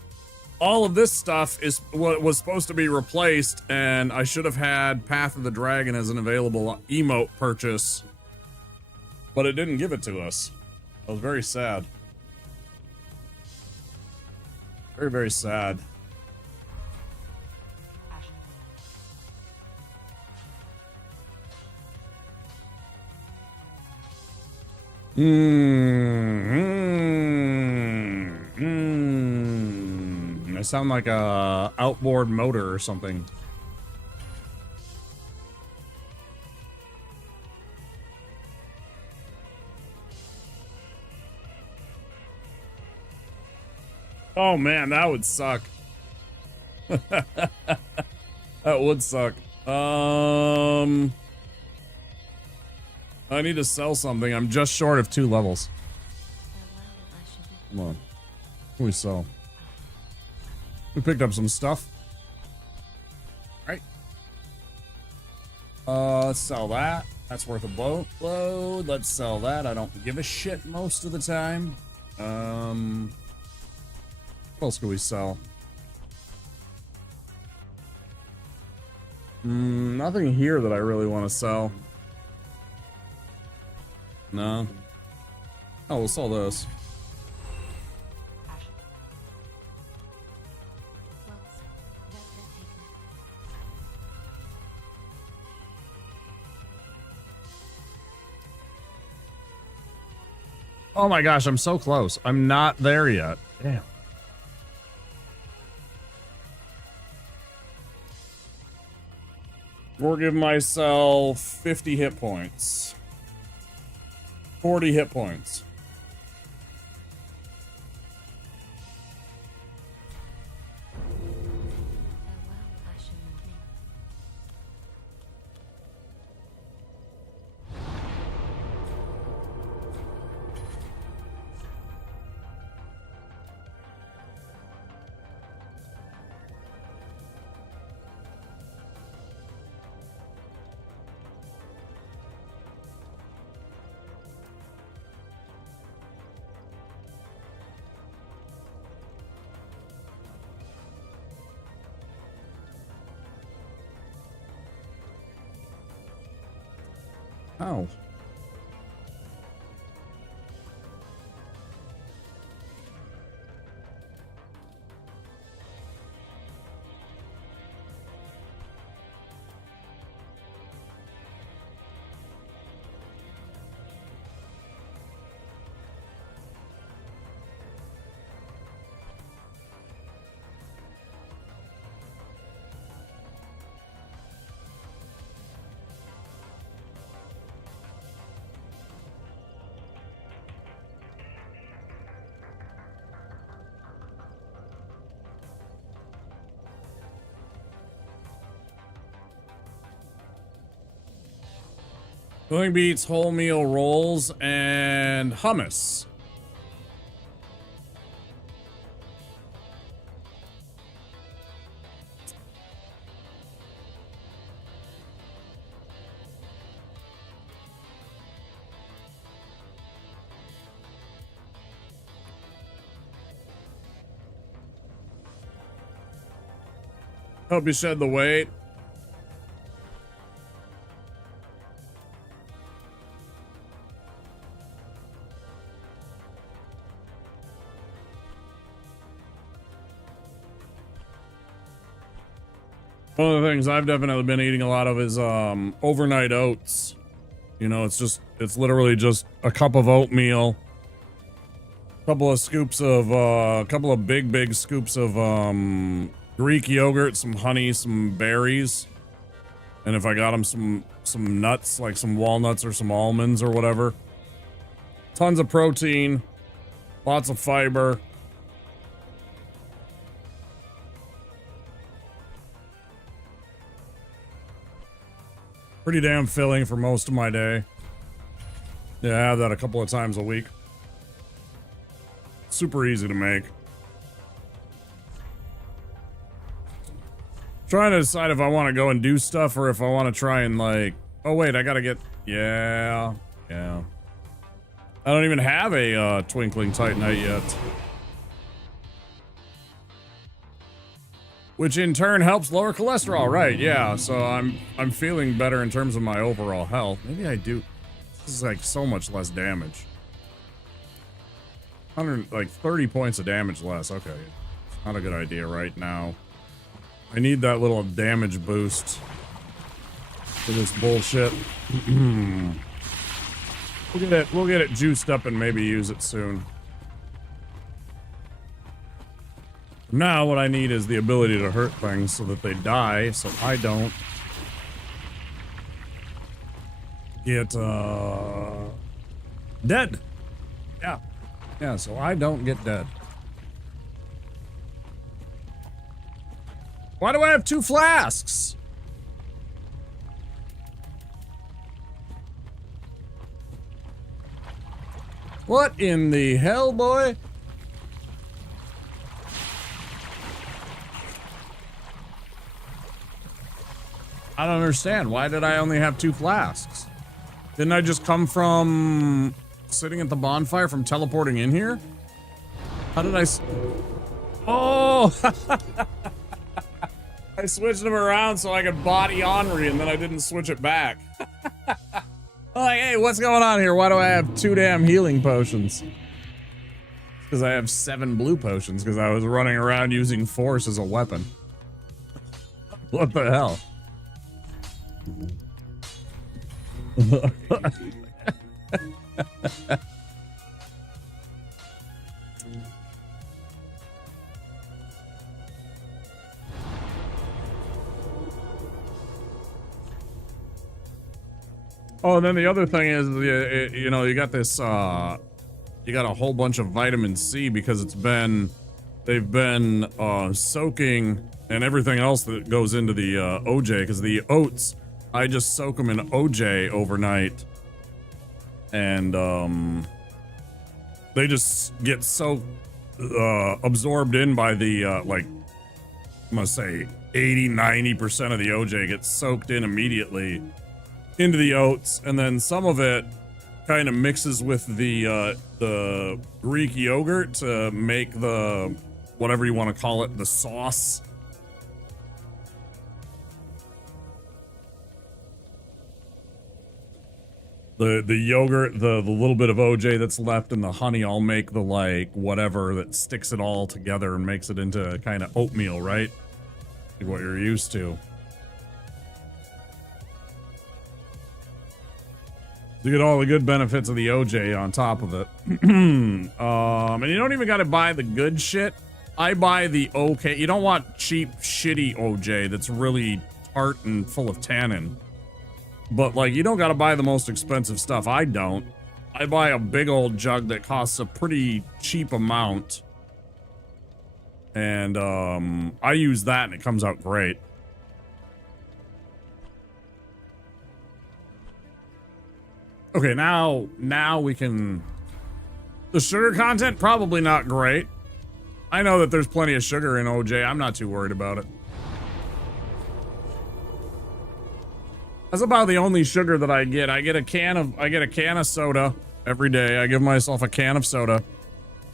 All of this stuff is what was supposed to be replaced, and I should have had Path of the Dragon as an available emote purchase, but it didn't give it to us. I was very sad. Very, very sad. I sound like a outboard motor or something. Oh man, that would suck. That would suck. I need to sell something. I'm just short of 2 levels. Come on. What can we sell? We picked up some stuff. All right. Let's sell that. That's worth a boatload. Let's sell that. I don't give a shit most of the time. What else can we sell? Nothing here that I really want to sell. No. Oh, we'll sell this. Oh my gosh, I'm so close. I'm not there yet. Damn. We'll give myself 50 hit points. 40 hit points. Oh. Nothing beats wholemeal rolls and hummus. Hope you shed the weight. One of the things I've definitely been eating a lot of is overnight oats. You know, it's literally just a cup of oatmeal, a couple of big scoops of Greek yogurt, some honey, some berries, and if I got them some nuts, like some walnuts or some almonds or whatever. Tons of protein, lots of fiber. Pretty damn filling for most of my day. Yeah, I have that a couple of times a week. Super easy to make. Trying to decide if I want to go and do stuff or if I want to try and like... Oh wait, I gotta get... Yeah. I don't even have a Twinkling Titanite yet. Which in turn helps lower cholesterol, right? Yeah, so I'm feeling better in terms of my overall health. Maybe I do. This is like so much less damage. 30 points of damage less. Okay, not a good idea right now. I need that little damage boost for this bullshit. We'll get it juiced up and maybe use it soon. Now what I need is the ability to hurt things so that they die, so I don't get dead. Yeah, so I don't get dead. Why do I have 2 flasks? What in the hell, boy? I don't understand. Why did I only have 2 flasks? Didn't I just come from sitting at the bonfire from teleporting in here? How did I... Oh! I switched them around so I could body Henri and then I didn't switch it back. Like, hey, what's going on here? Why do I have 2 damn healing potions? Because I have 7 blue potions because I was running around using force as a weapon. What the hell? Oh, and then the other thing is, you know, you got this, you got a whole bunch of vitamin C because they've been soaking and everything else that goes into the OJ, because the oats, I just soak them in OJ overnight, and they just get so absorbed in by the like, I'm gonna say 80-90% of the OJ gets soaked in immediately into the oats, and then some of it kind of mixes with the Greek yogurt to make the, whatever you want to call it, the sauce. The yogurt, the little bit of OJ that's left, and the honey, I'll make the, like, whatever that sticks it all together and makes it into kind of oatmeal, right? Like what you're used to. You get all the good benefits of the OJ on top of it. And you don't even gotta buy the good shit. I buy the okay. You don't want cheap, shitty OJ that's really tart and full of tannin. But, like, you don't gotta buy the most expensive stuff. I don't. I buy a big old jug that costs a pretty cheap amount. And, I use that and it comes out great. Okay, now we can... The sugar content, probably not great. I know that there's plenty of sugar in OJ. I'm not too worried about it. That's about the only sugar that I get. I get a can of soda every day. I give myself a can of soda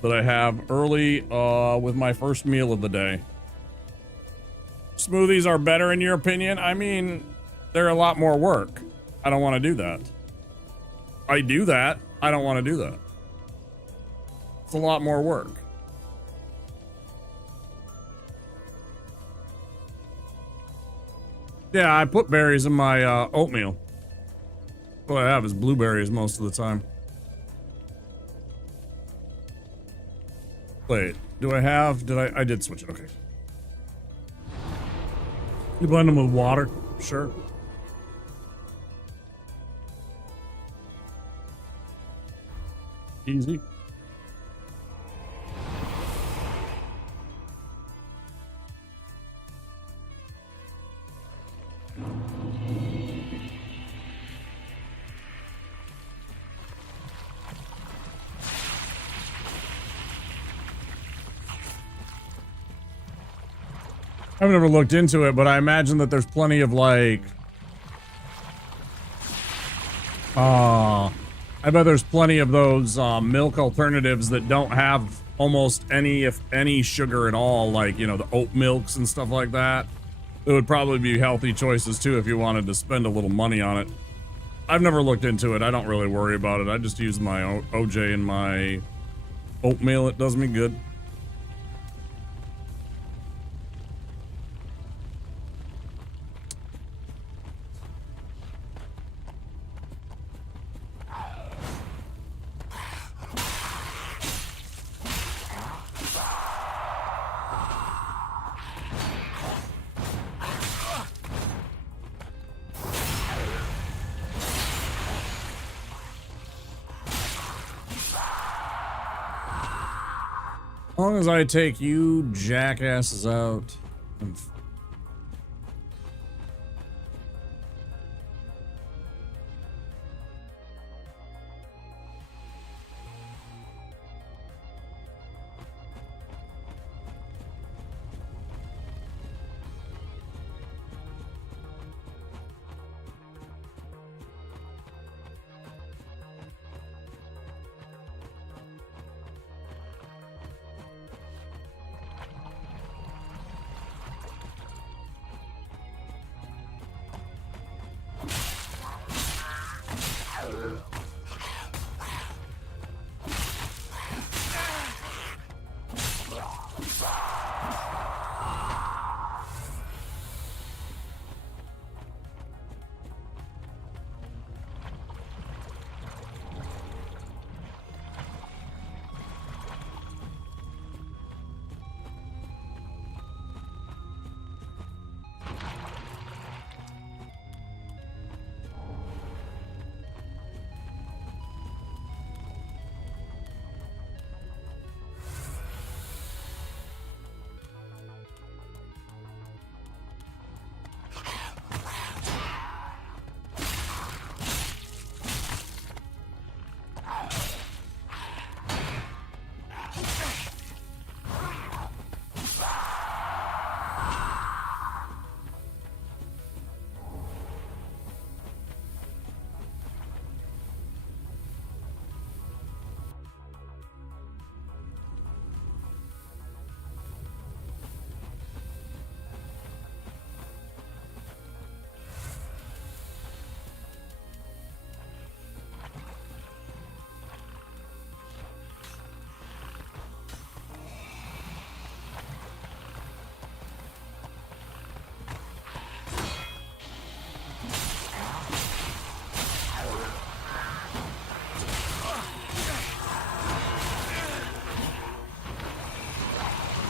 that I have early with my first meal of the day. Smoothies are better in your opinion? I mean, they're a lot more work. I don't want to do that. I do that. I don't want to do that. It's a lot more work. Yeah, I put berries in my oatmeal. What I have is blueberries most of the time. Wait, do I have? I did switch it. Okay. You blend them with water? Sure. Easy. I've never looked into it, but I imagine that there's plenty of like I bet there's plenty of those milk alternatives that don't have almost any, if any, sugar at all, like, you know, the oat milks and stuff like that. It would probably be healthy choices too if you wanted to spend a little money on it. I've never looked into it. I don't really worry about it. I just use my OJ in my oatmeal. It does me good. As long as I take you jackasses out.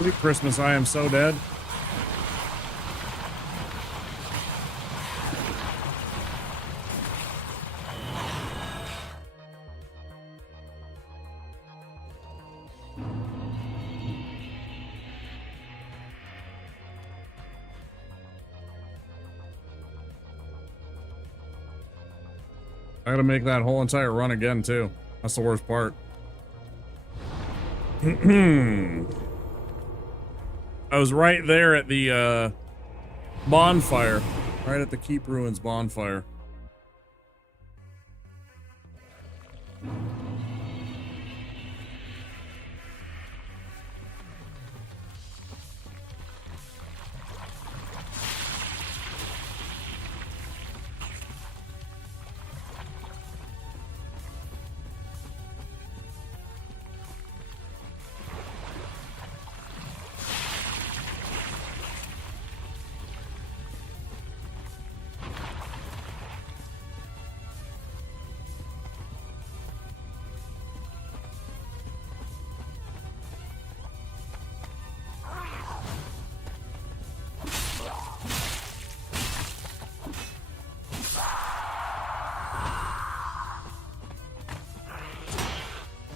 Sweet Christmas, I am so dead. I gotta make that whole entire run again, too. That's the worst part. I was right there at the bonfire. Right at the Keep Ruins bonfire.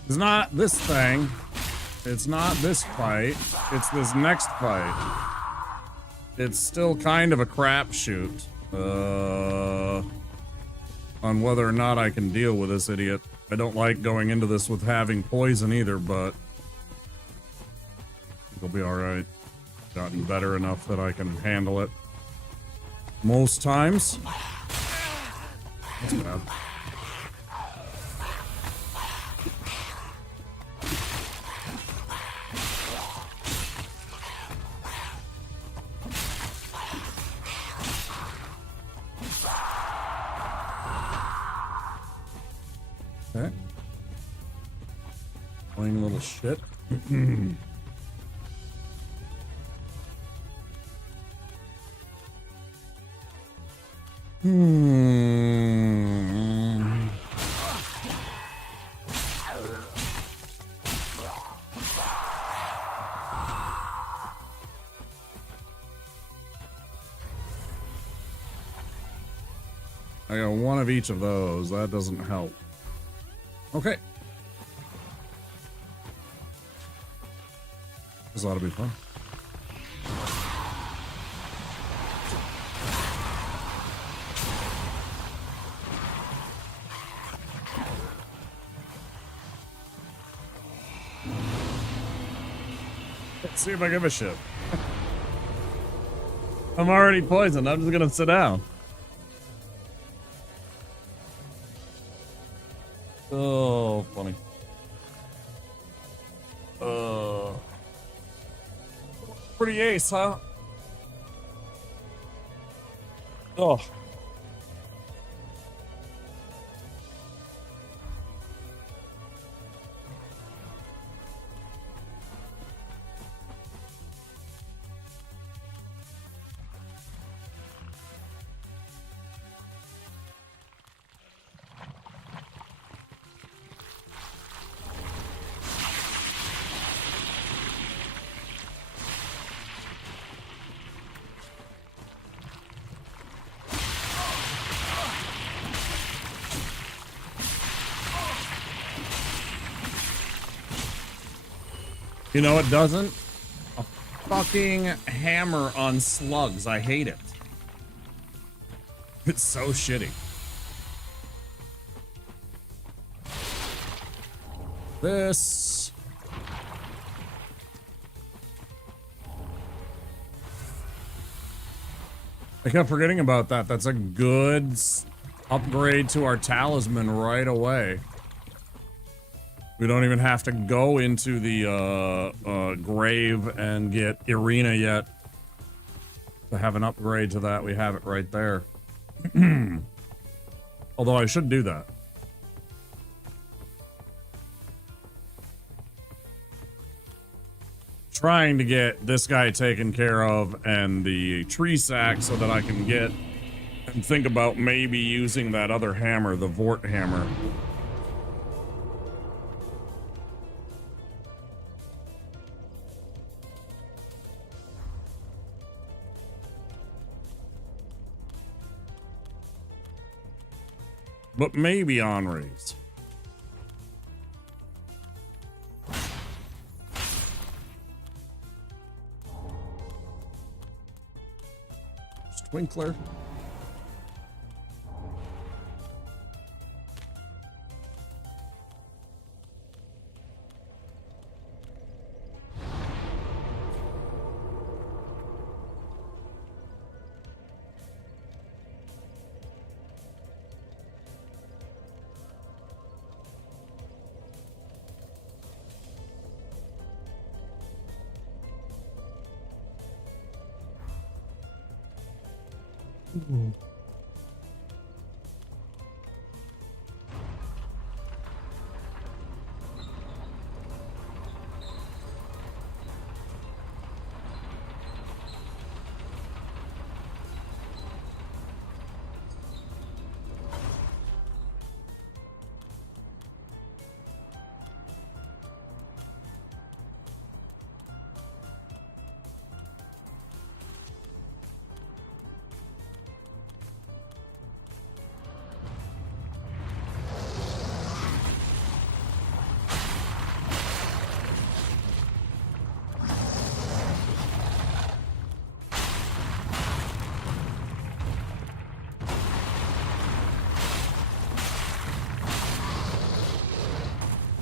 It's not this thing. It's not this fight. It's this next fight. It's still kind of a crapshoot. On whether or not I can deal with this idiot. I don't like going into this with having poison either, but it'll be alright. Gotten better enough that I can handle it. Most times. That's bad. Okay. Playing a little shit. I got one of each of those. That doesn't help. Okay. This ought to be fun. Let's see if I give a shit. I'm already poisoned. I'm just gonna sit down. Oh, funny. Pretty ace, huh? Oh. You know it doesn't? A fucking hammer on slugs. I hate it. It's so shitty. This. I kept forgetting about that. That's a good upgrade to our talisman right away. We don't even have to go into the grave and get Irina yet. To have an upgrade to that, we have it right there. Although I should do that. Trying to get this guy taken care of and the tree sack so that I can get and think about maybe using that other hammer, the Vort hammer. But maybe Henri's. Twinkler.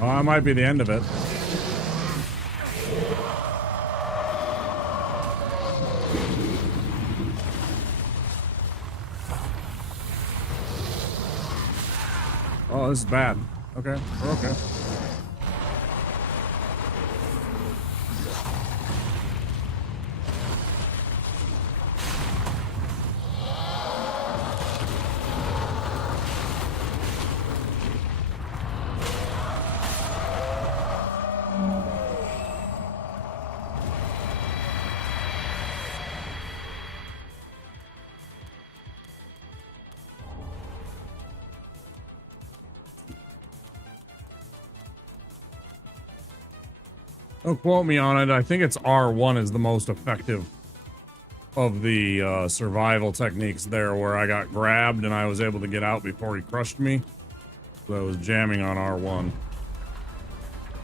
Oh, that might be the end of it. Oh, this is bad. Okay, we're okay. Don't quote me on it. I think it's R1 is the most effective of the survival techniques there, where I got grabbed and I was able to get out before he crushed me. So I was jamming on R1.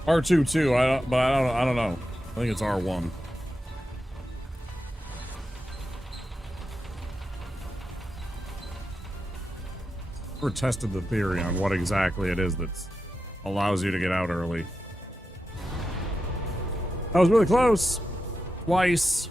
R2 too, but I don't know. I think it's R1. Never tested the theory on what exactly it is that allows you to get out early. That was really close. Twice.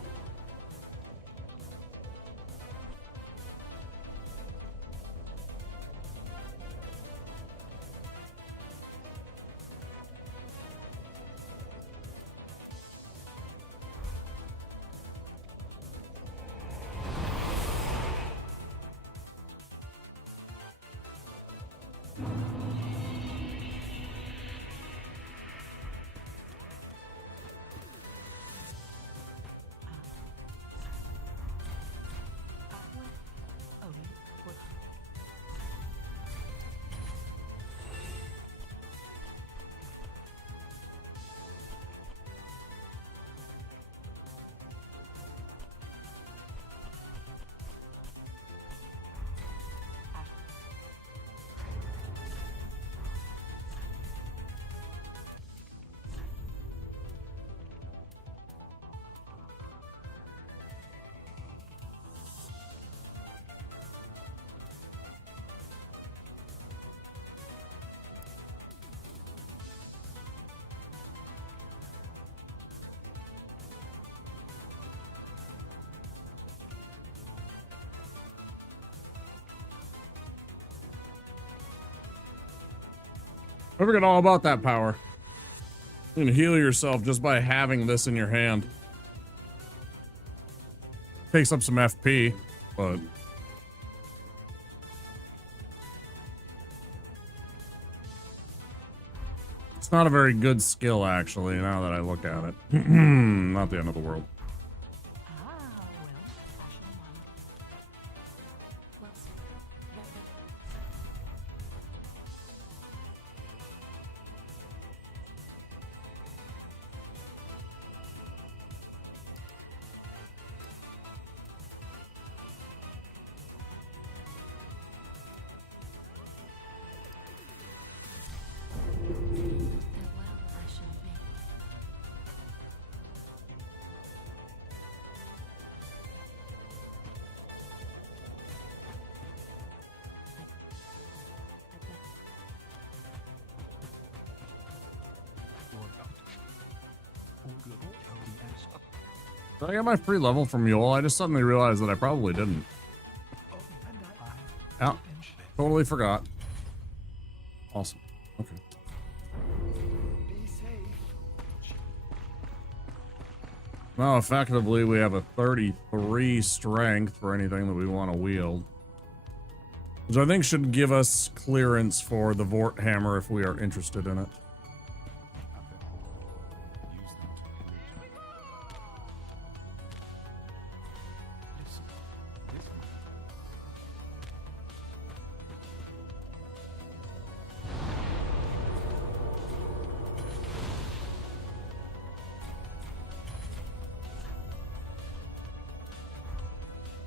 I forget all about that power. You can heal yourself just by having this in your hand. Takes up some FP, but it's not a very good skill, actually, now that I look at it. Not the end of the world. Did I get my free level from Mule? I just suddenly realized that I probably didn't. Yeah, totally forgot. Awesome. Okay. Now, effectively, we have a 33 strength for anything that we want to wield, which I think should give us clearance for the Vort Hammer if we are interested in it.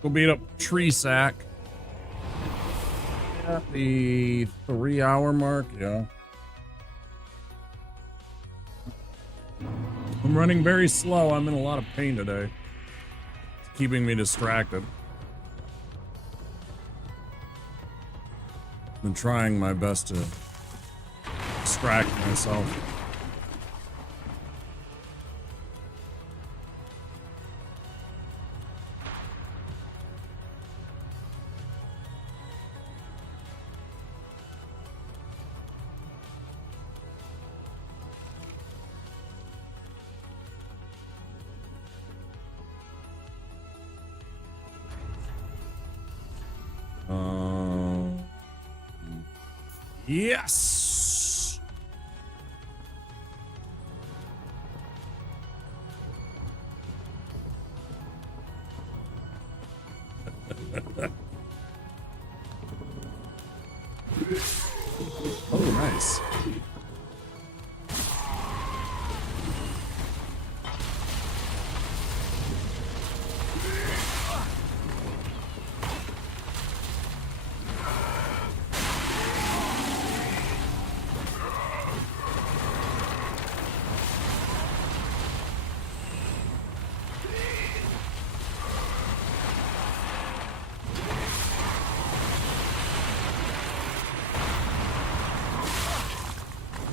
Go beat up Tree Sack. At the 3-hour mark, yeah. I'm running very slow. I'm in a lot of pain today. It's keeping me distracted. Been trying my best to distracting myself. Yes. Oh, nice.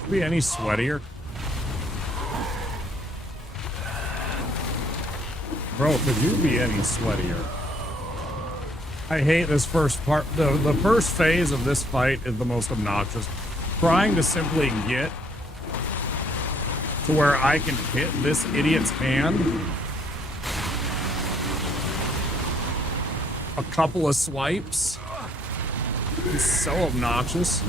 Be any sweatier? Bro, could you be any sweatier? I hate this first part. The first phase of this fight is the most obnoxious. Trying to simply get to where I can hit this idiot's hand. A couple of swipes. It's so obnoxious.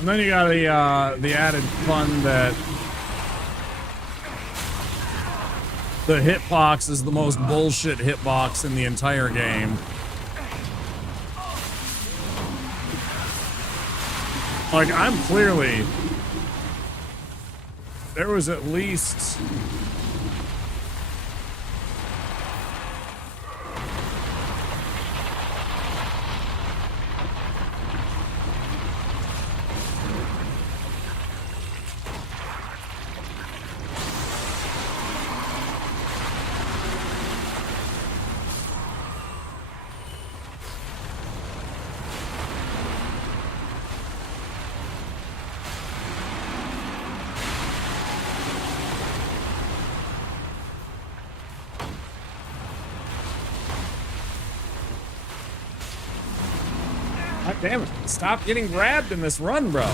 And then you got the added fun that the hitbox is the most bullshit hitbox in the entire game. Like, I'm clearly... There was at least... God damn it. Stop getting grabbed in this run, bro.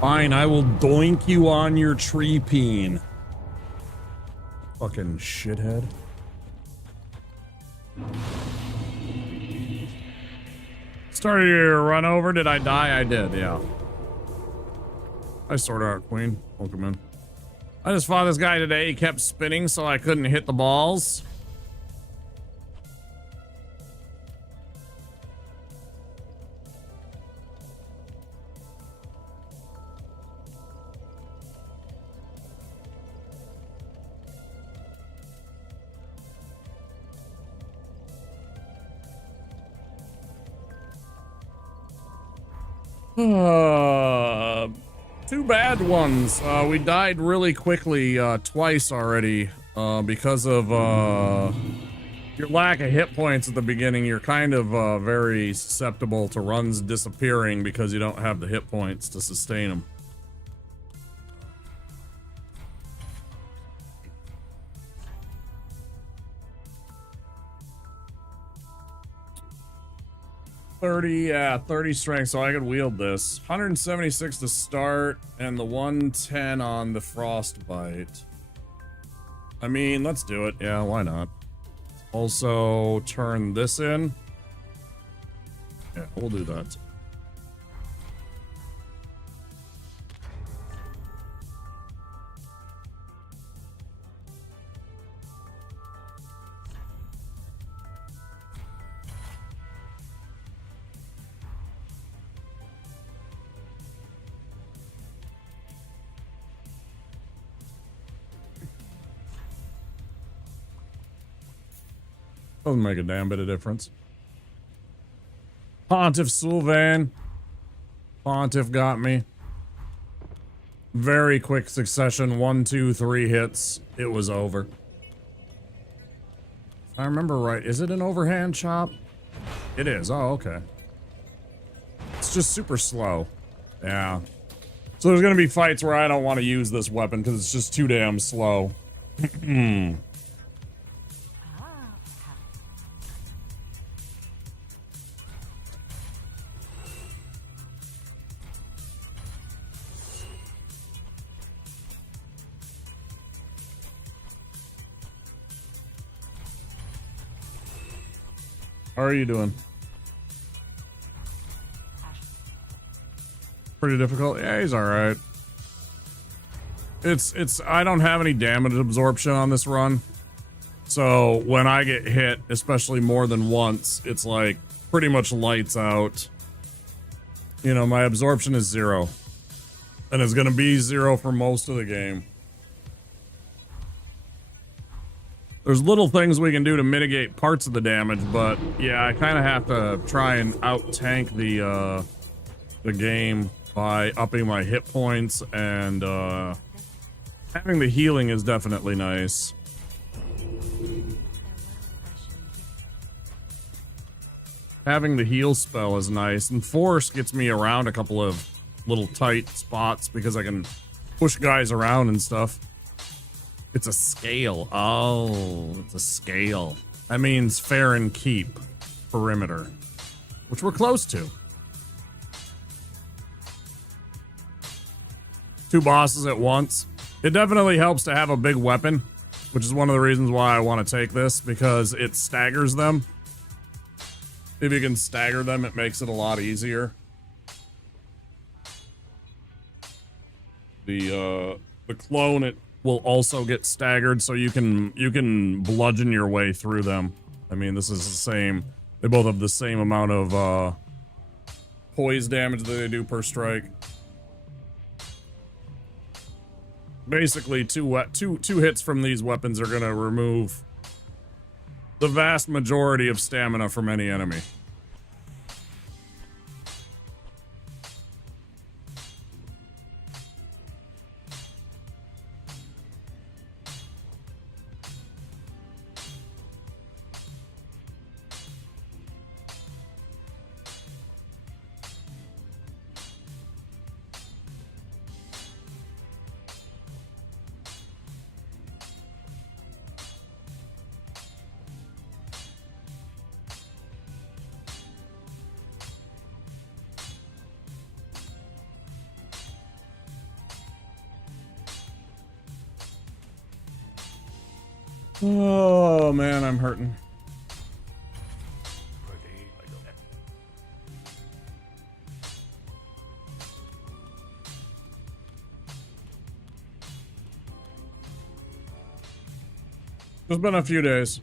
Fine, I will doink you on your tree peen. Fucking shithead. Started your run over. Did I die? I did, yeah. I sorted out Queen. Welcome in. I just fought this guy today. He kept spinning, so I couldn't hit the balls. Two bad ones. We died really quickly twice already because of your lack of hit points at the beginning. You're kind of very susceptible to runs disappearing because you don't have the hit points to sustain them. Yeah, 30 strength, so I could wield this. 176 to start, and the 110 on the frostbite. I mean, let's do it. Yeah, why not? Also, turn this in. Yeah, we'll do that. Doesn't make a damn bit of difference. Pontiff Sylvan. Pontiff got me. Very quick succession. 1, 2, 3 hits. It was over. If I remember right, is it an overhand chop? It is. Oh, okay. It's just super slow. Yeah. So there's going to be fights where I don't want to use this weapon because it's just too damn slow. How are you doing? Pretty difficult? Yeah, he's alright. I don't have any damage absorption on this run. So when I get hit, especially more than once, it's like pretty much lights out. You know, my absorption is 0. And it's gonna be 0 for most of the game. There's little things we can do to mitigate parts of the damage, but yeah, I kind of have to try and out-tank the game by upping my hit points, and having the healing is definitely nice. Having the heal spell is nice, and Force gets me around a couple of little tight spots because I can push guys around and stuff. It's a scale. Oh, it's a scale. That means fair and keep perimeter, which we're close to. 2 bosses at once. It definitely helps to have a big weapon, which is one of the reasons why I want to take this, because it staggers them. If you can stagger them, it makes it a lot easier. The clone, it will also get staggered, so you can bludgeon your way through them. I mean, this is the same. They both have the same amount of poise damage that they do per strike. Basically, two hits from these weapons are gonna remove the vast majority of stamina from any enemy. Oh man, I'm hurting. It's been a few days.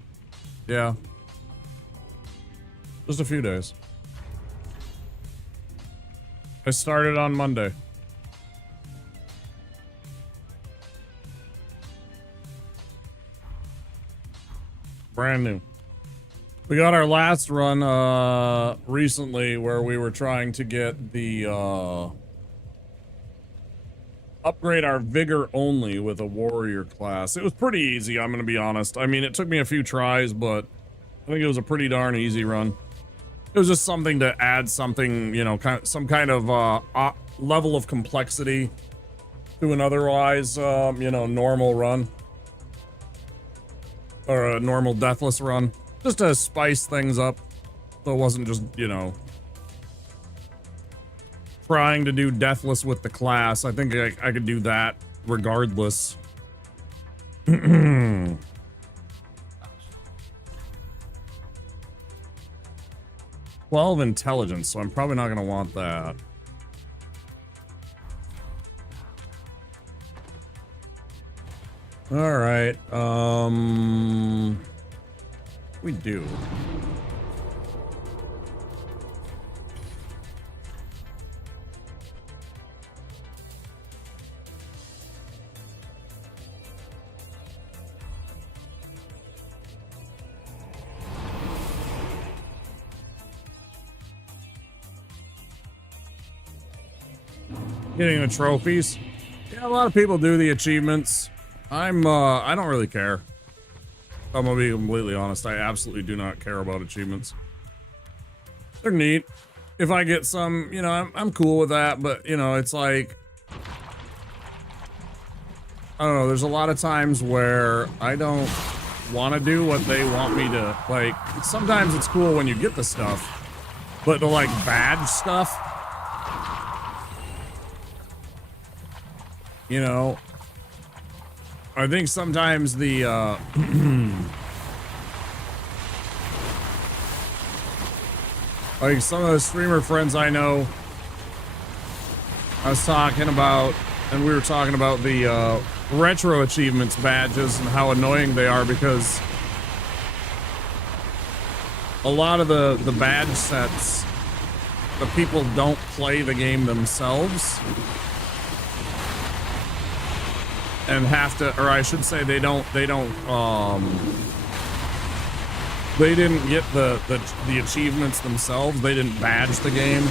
Yeah. Just a few days. I started on Monday. Brand new. We got our last run recently where we were trying to get the upgrade our vigor only with a warrior class. It was pretty easy, I'm gonna be honest. I mean, it took me a few tries, but I think it was a pretty darn easy run. It was just something to add something, you know, some kind of level of complexity to an otherwise, you know, normal run. Or a normal Deathless run. Just to spice things up. So it wasn't just, you know, trying to do Deathless with the class. I think I could do that regardless. 12 intelligence, so I'm probably not going to want that. All right. We do. Getting the trophies. Yeah, a lot of people do the achievements. I don't really care. I'm gonna be completely honest. I absolutely do not care about achievements. They're neat. If I get some, you know, I'm cool with that, but you know, it's like, I don't know, there's a lot of times where I don't want to do what they want me to, like, sometimes it's cool when you get the stuff, but the, like, badge stuff, you know, I think sometimes the, like, some of the streamer friends I know, I was talking about, and we were talking about the, retro achievements badges and how annoying they are, because a lot of the badge sets, the people don't play the game themselves and have to, or I should say they didn't get the achievements themselves. They didn't badge the game.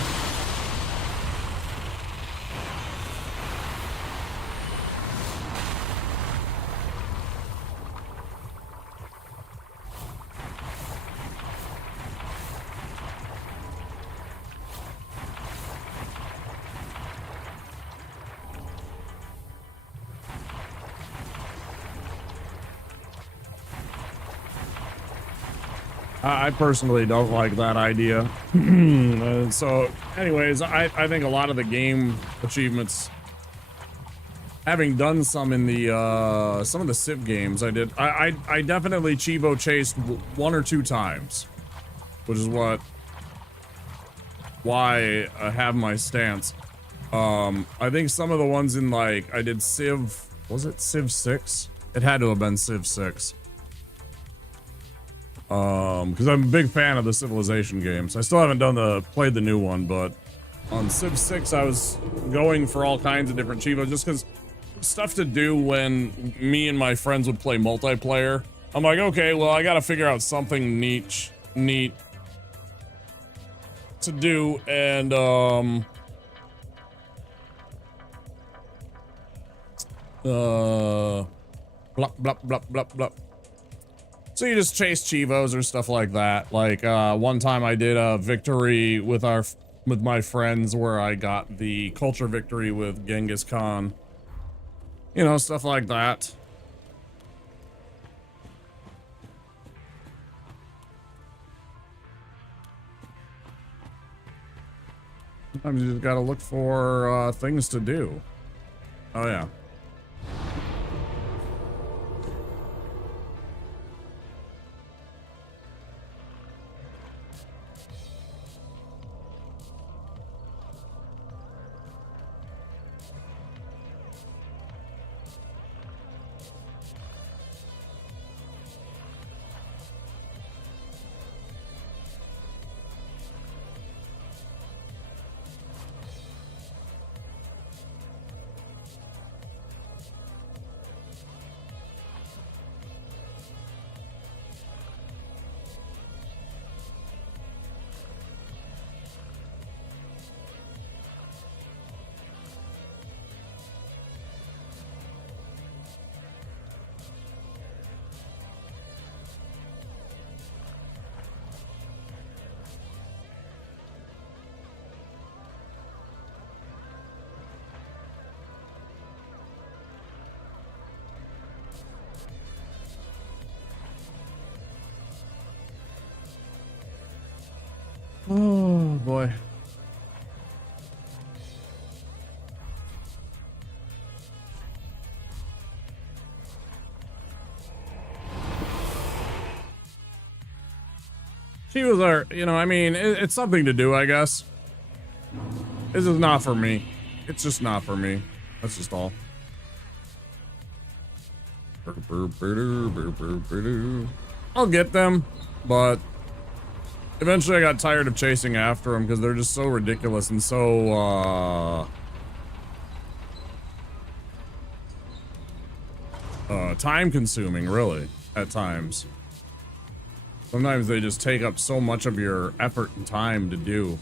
I personally don't like that idea. So anyways, I think a lot of the game achievements, having done some in the some of the Civ games I did, I definitely Chivo chased 1 or 2 times, which is why I have my stance. I think some of the ones in, like, I did Civ, was it Civ 6? It had to have been Civ 6. Because I'm a big fan of the Civilization games. I still haven't played the new one, but on Civ 6 I was going for all kinds of different Chivos just because stuff to do when me and my friends would play multiplayer. I'm like, okay, well, I gotta figure out something neat to do, and blah blah blah blah blah. So you just chase Chivos or stuff like that. Like, one time I did a victory with my friends where I got the culture victory with Genghis Khan. You know, stuff like that. Sometimes you just gotta look for, things to do. Oh, yeah. Oh boy. Chivos are, you know, I mean, it's something to do, I guess. This is not for me. It's just not for me. That's just all. I'll get them, but eventually I got tired of chasing after them because they're just so ridiculous and so, time consuming, really, at times. Sometimes they just take up so much of your effort and time to do.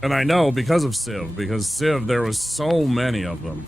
And I know because of Civ, there was so many of them.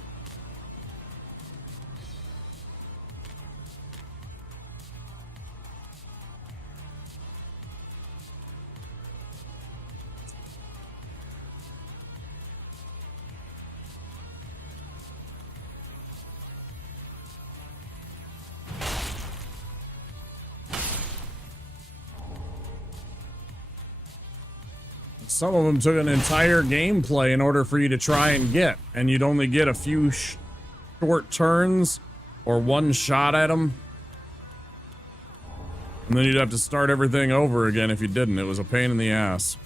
Some of them took an entire gameplay in order for you to try and get, and you'd only get a few short turns or one shot at them. And then you'd have to start everything over again if you didn't. It was a pain in the ass.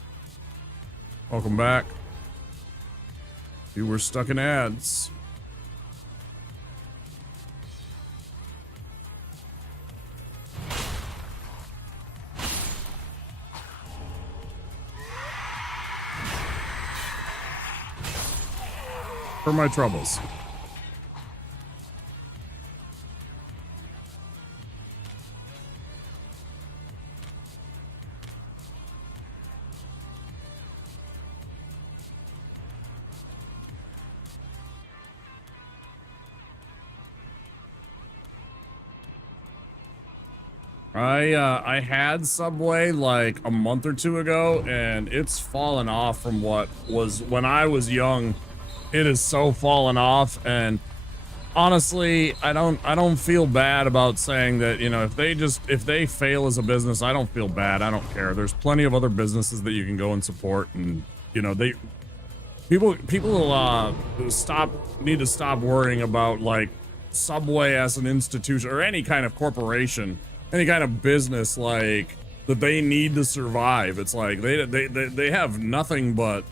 Welcome back. You were stuck in ads. For my troubles. I had Subway like a month or two ago, and it's fallen off from what was when I was young. It is so fallen off, and honestly, I don't feel bad about saying that, you know, if they fail as a business, I don't feel bad. I don't care. There's plenty of other businesses that you can go and support, and you know, people need to stop worrying about like Subway as an institution or any kind of corporation, any kind of business like that they need to survive. It's like they have nothing but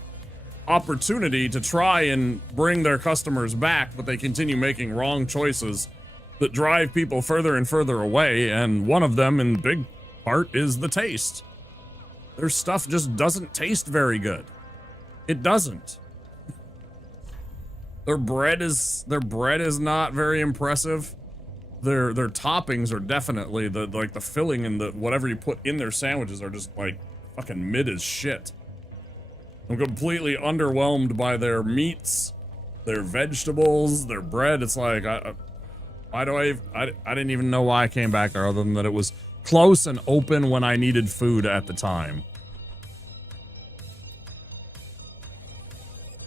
opportunity to try and bring their customers back, but they continue making wrong choices that drive people further and further away, and one of them in big part is the taste. Their stuff just doesn't taste very good. It doesn't. Their bread is not very impressive. Their toppings are definitely the filling and the whatever you put in their sandwiches are just like fucking mid as shit. I'm completely underwhelmed by their meats, their vegetables, their bread. It's like, I didn't even know why I came back there other than that it was close and open when I needed food at the time.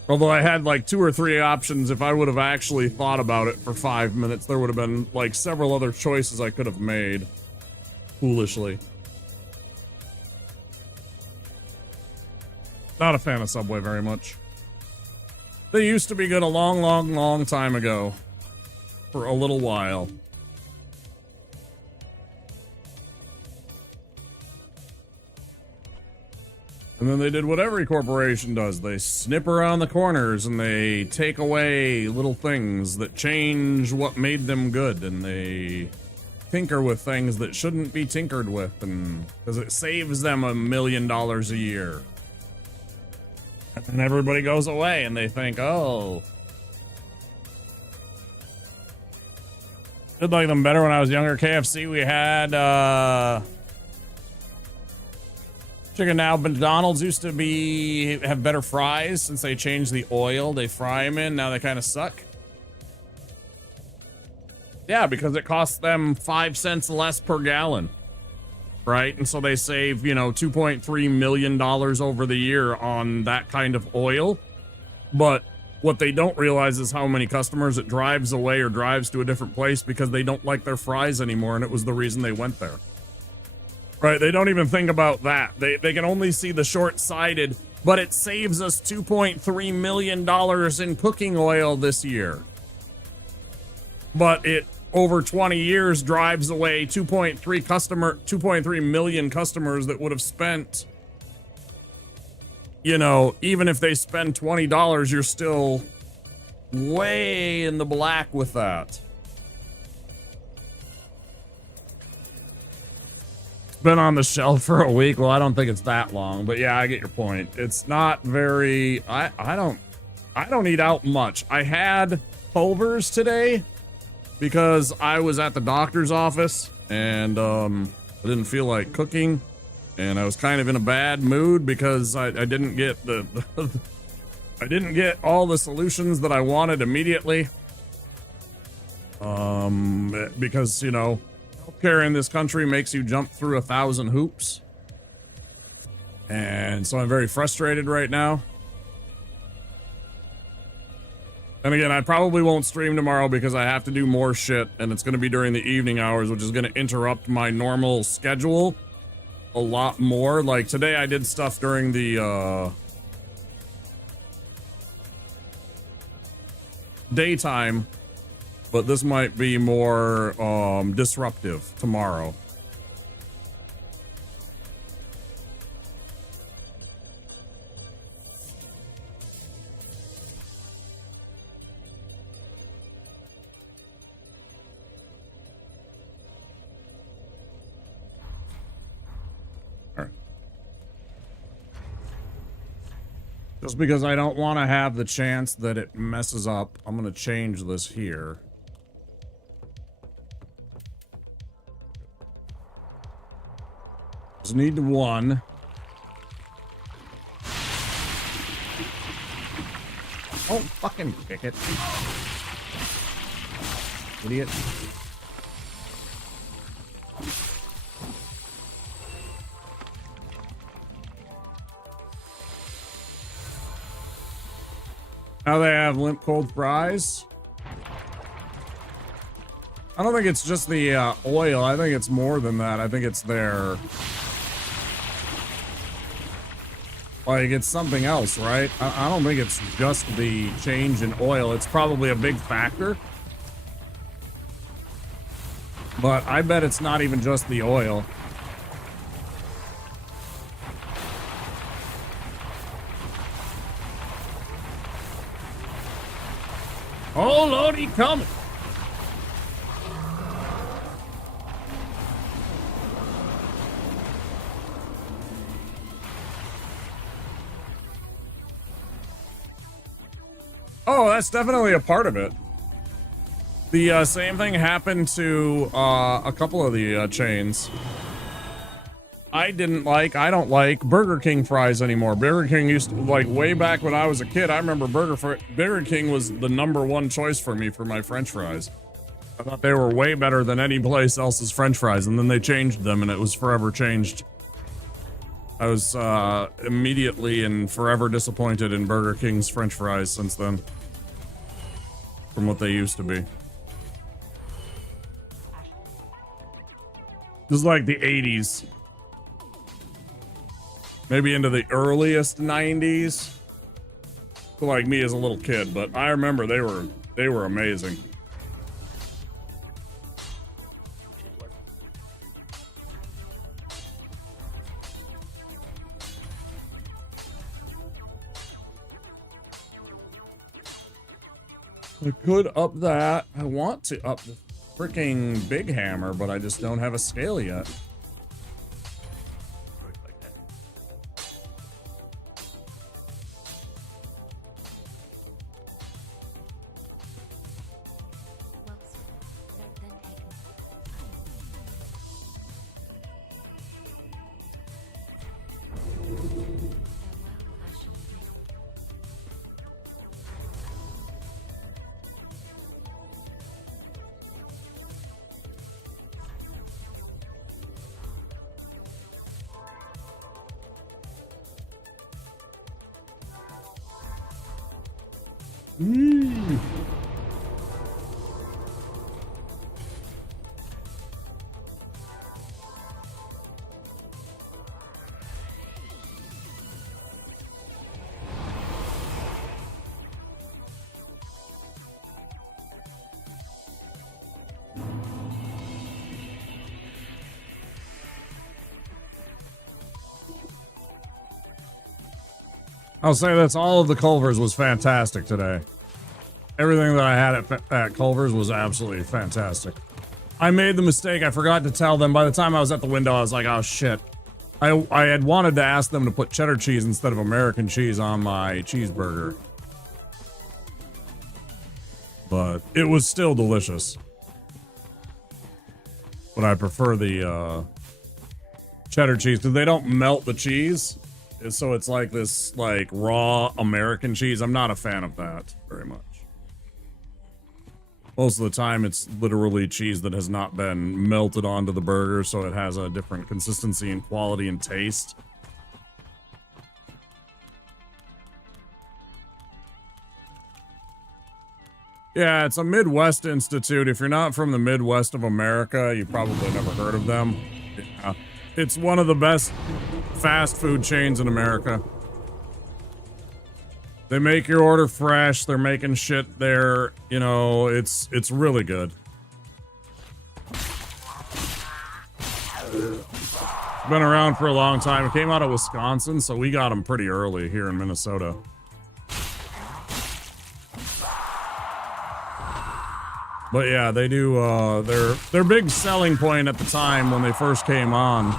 Although I had like 2 or 3 options, if I would have actually thought about it for 5 minutes, there would have been like several other choices I could have made. Foolishly. Not a fan of Subway very much. They used to be good a long time ago. For a little while. And then they did what every corporation does. They snip around the corners and they take away little things that change what made them good. And they tinker with things that shouldn't be tinkered with. And because it saves them $1 million a year. And everybody goes away and they think, oh. Did like them better when I was younger. KFC, we had chicken. Now McDonald's used to have better fries since they changed the oil they fry them in. Now they kind of suck. Yeah, because it costs them 5 cents less per gallon. Right? And so they save, you know, $2.3 million over the year on that kind of oil. But what they don't realize is how many customers it drives away or drives to a different place because they don't like their fries anymore, and it was the reason they went there. Right? They don't even think about that. They can only see the short-sighted, but it saves us $2.3 million in cooking oil this year. But it over 20 years drives away 2.3 million customers that would have spent, you know, even if they spend $20, you're still way in the black with that. It's been on the shelf for a week. Well, I don't think it's that long, but yeah, I get your point. It's not very, I don't eat out much. I had Culver's today because I was at the doctor's office and I didn't feel like cooking. And I was kind of in a bad mood because I didn't get I didn't get all the solutions that I wanted immediately. Because, you know, healthcare in this country makes you jump through 1,000 hoops. And so I'm very frustrated right now. And again, I probably won't stream tomorrow because I have to do more shit, and it's going to be during the evening hours, which is going to interrupt my normal schedule a lot more. Like today I did stuff during the daytime, but this might be more disruptive tomorrow. Just because I don't want to have the chance that it messes up, I'm going to change this here. Just need one. Oh, fucking kick it. Idiot. Now they have limp cold fries. I don't think it's just the oil. I think it's more than that. I think it's their... Like, it's something else, right? I don't think it's just the change in oil. It's probably a big factor. But I bet it's not even just the oil. Oh, Lord, he coming. Oh, that's definitely a part of it. The same thing happened to a couple of the chains. I don't like Burger King fries anymore. Burger King used to, like, way back when I was a kid, I remember Burger King was the #1 choice for me for my French fries. I thought they were way better than any place else's French fries, and then they changed them, and it was forever changed. I was immediately and forever disappointed in Burger King's French fries since then, from what they used to be. This is like the 80s. Maybe into the earliest 90s. Like me as a little kid, but I remember they were amazing. I could up that. I want to up the freaking big hammer, but I just don't have a scale yet. I'll say that's all of the Culvers was fantastic today. Everything that I had at Culver's was absolutely fantastic. I made the mistake. I forgot to tell them. By the time I was at the window, I was like, oh shit. I had wanted to ask them to put cheddar cheese instead of American cheese on my cheeseburger. But it was still delicious. But I prefer the cheddar cheese, because they don't melt the cheese. So it's like this like raw American cheese. I'm not a fan of that very much. Most of the time it's literally cheese that has not been melted onto the burger, so it has a different consistency and quality and taste. Yeah, it's a Midwest Institute. If you're not from the Midwest of America, you probably never heard of them. Yeah. It's one of the best fast food chains in America. They make your order fresh. They're making shit there. You know, it's really good. Been around for a long time. It came out of Wisconsin, so we got them pretty early here in Minnesota. But yeah, they do, their big selling point at the time when they first came on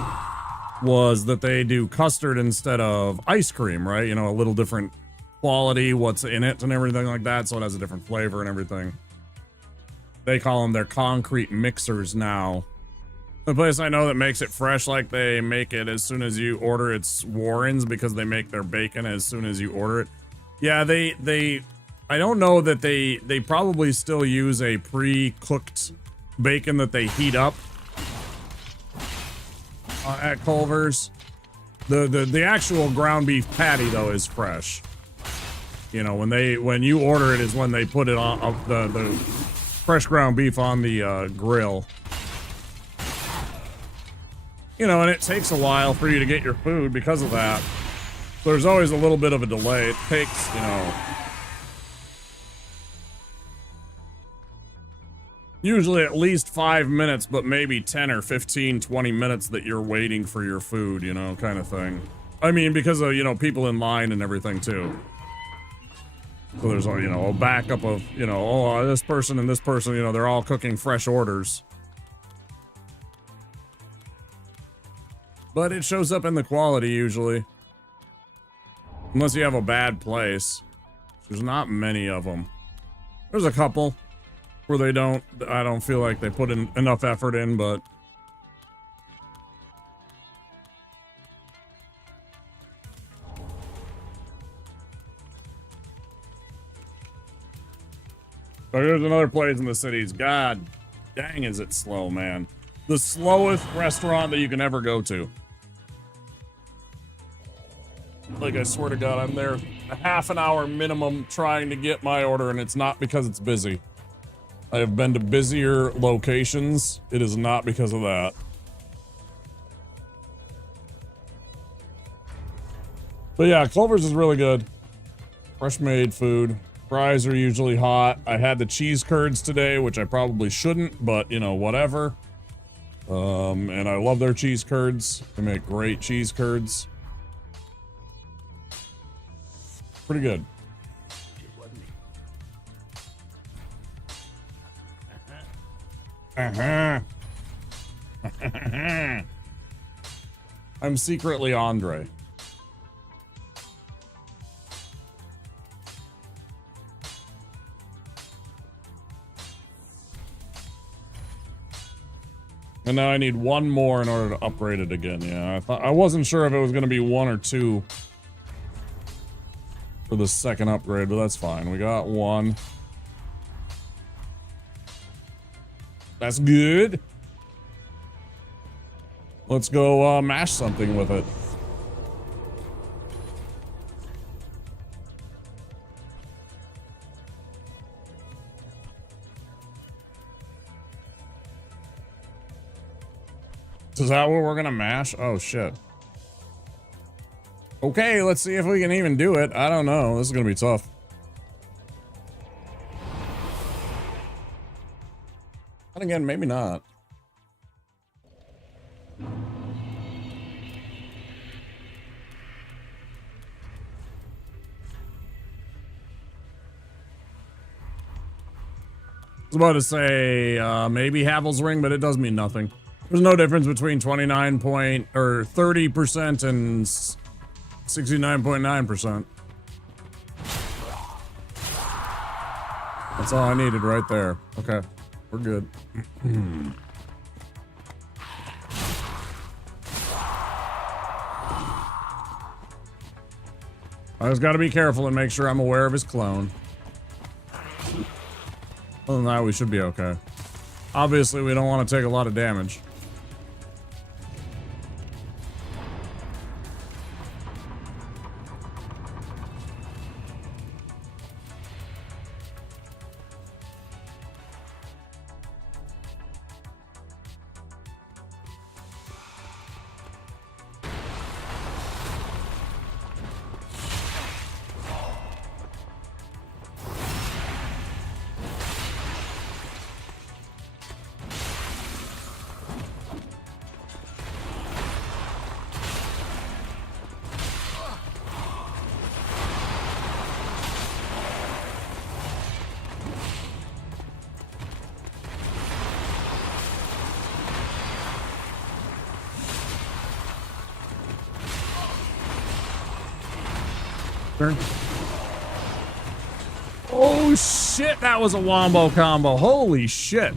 was that they do custard instead of ice cream, right? You know, a little different quality, what's in it and everything like that, so it has a different flavor and everything. They call them their concrete mixers now. The place I know that makes it fresh like they make it as soon as you order, it's Warren's, because they make their bacon as soon as you order it. Yeah, I don't know that they probably still use a pre-cooked bacon that they heat up at Culver's. The actual ground beef patty though is fresh. You know, when you order it is when they put it on the fresh ground beef on the grill. You know, and it takes a while for you to get your food because of that. So there's always a little bit of a delay. It takes, you know, usually at least 5 minutes, but maybe 10 or 15, 20 minutes that you're waiting for your food, you know, kind of thing. I mean, because of, you know, people in line and everything too. So there's, you know, a backup of, you know, oh, this person and this person, you know, they're all cooking fresh orders. But it shows up in the quality usually. Unless you have a bad place. There's not many of them. There's a couple where I don't feel like they put in enough effort in, but so here's another place in the cities. God dang, is it slow, man. The slowest restaurant that you can ever go to. Like, I swear to God, I'm there a half an hour minimum trying to get my order, and it's not because it's busy. I have been to busier locations. It is not because of that. But yeah, Culver's is really good. Fresh made food. Fries are usually hot. I had the cheese curds today, which I probably shouldn't, but you know, whatever. And I love their cheese curds. They make great cheese curds. Pretty good. I'm secretly Andre. And now I need one more in order to upgrade it again. Yeah, I wasn't sure if it was going to be 1 or 2 for the second upgrade, but that's fine. We got 1. That's good. Let's go mash something with it. Is that what we're gonna mash? Oh shit. Okay, let's see if we can even do it. I don't know. This is gonna be tough. And again, maybe not. I was about to say maybe Havel's ring, but it does mean nothing. There's no difference between 30% and 69.9%. That's all I needed right there. Okay, we're good. I just gotta be careful and make sure I'm aware of his clone. Other than that, we should be okay. Obviously, we don't want to take a lot of damage. Oh shit, that was a wombo combo. Holy shit.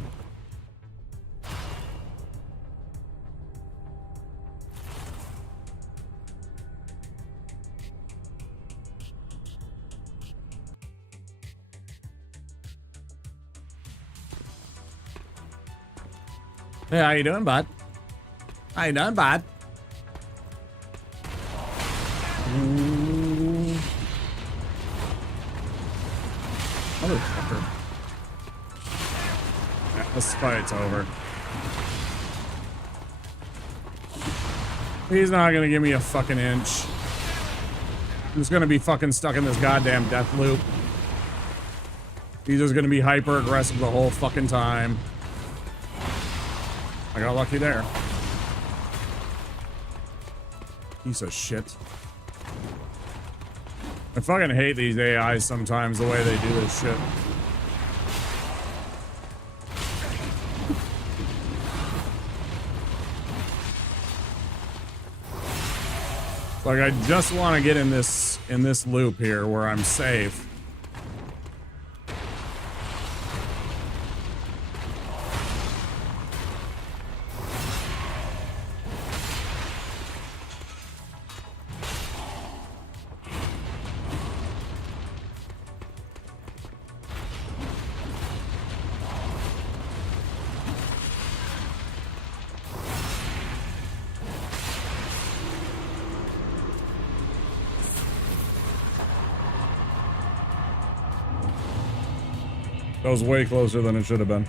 Hey, how you doing, bud? How you doing, bud? Motherfucker. Yeah, this fight's over. He's not gonna give me a fucking inch. I'm just gonna be fucking stuck in this goddamn death loop. He's just gonna be hyper aggressive the whole fucking time. I got lucky there. Piece of shit. I fucking hate these AIs sometimes, the way they do this shit. Like, I just want to get in this loop here where I'm safe. That was way closer than it should have been.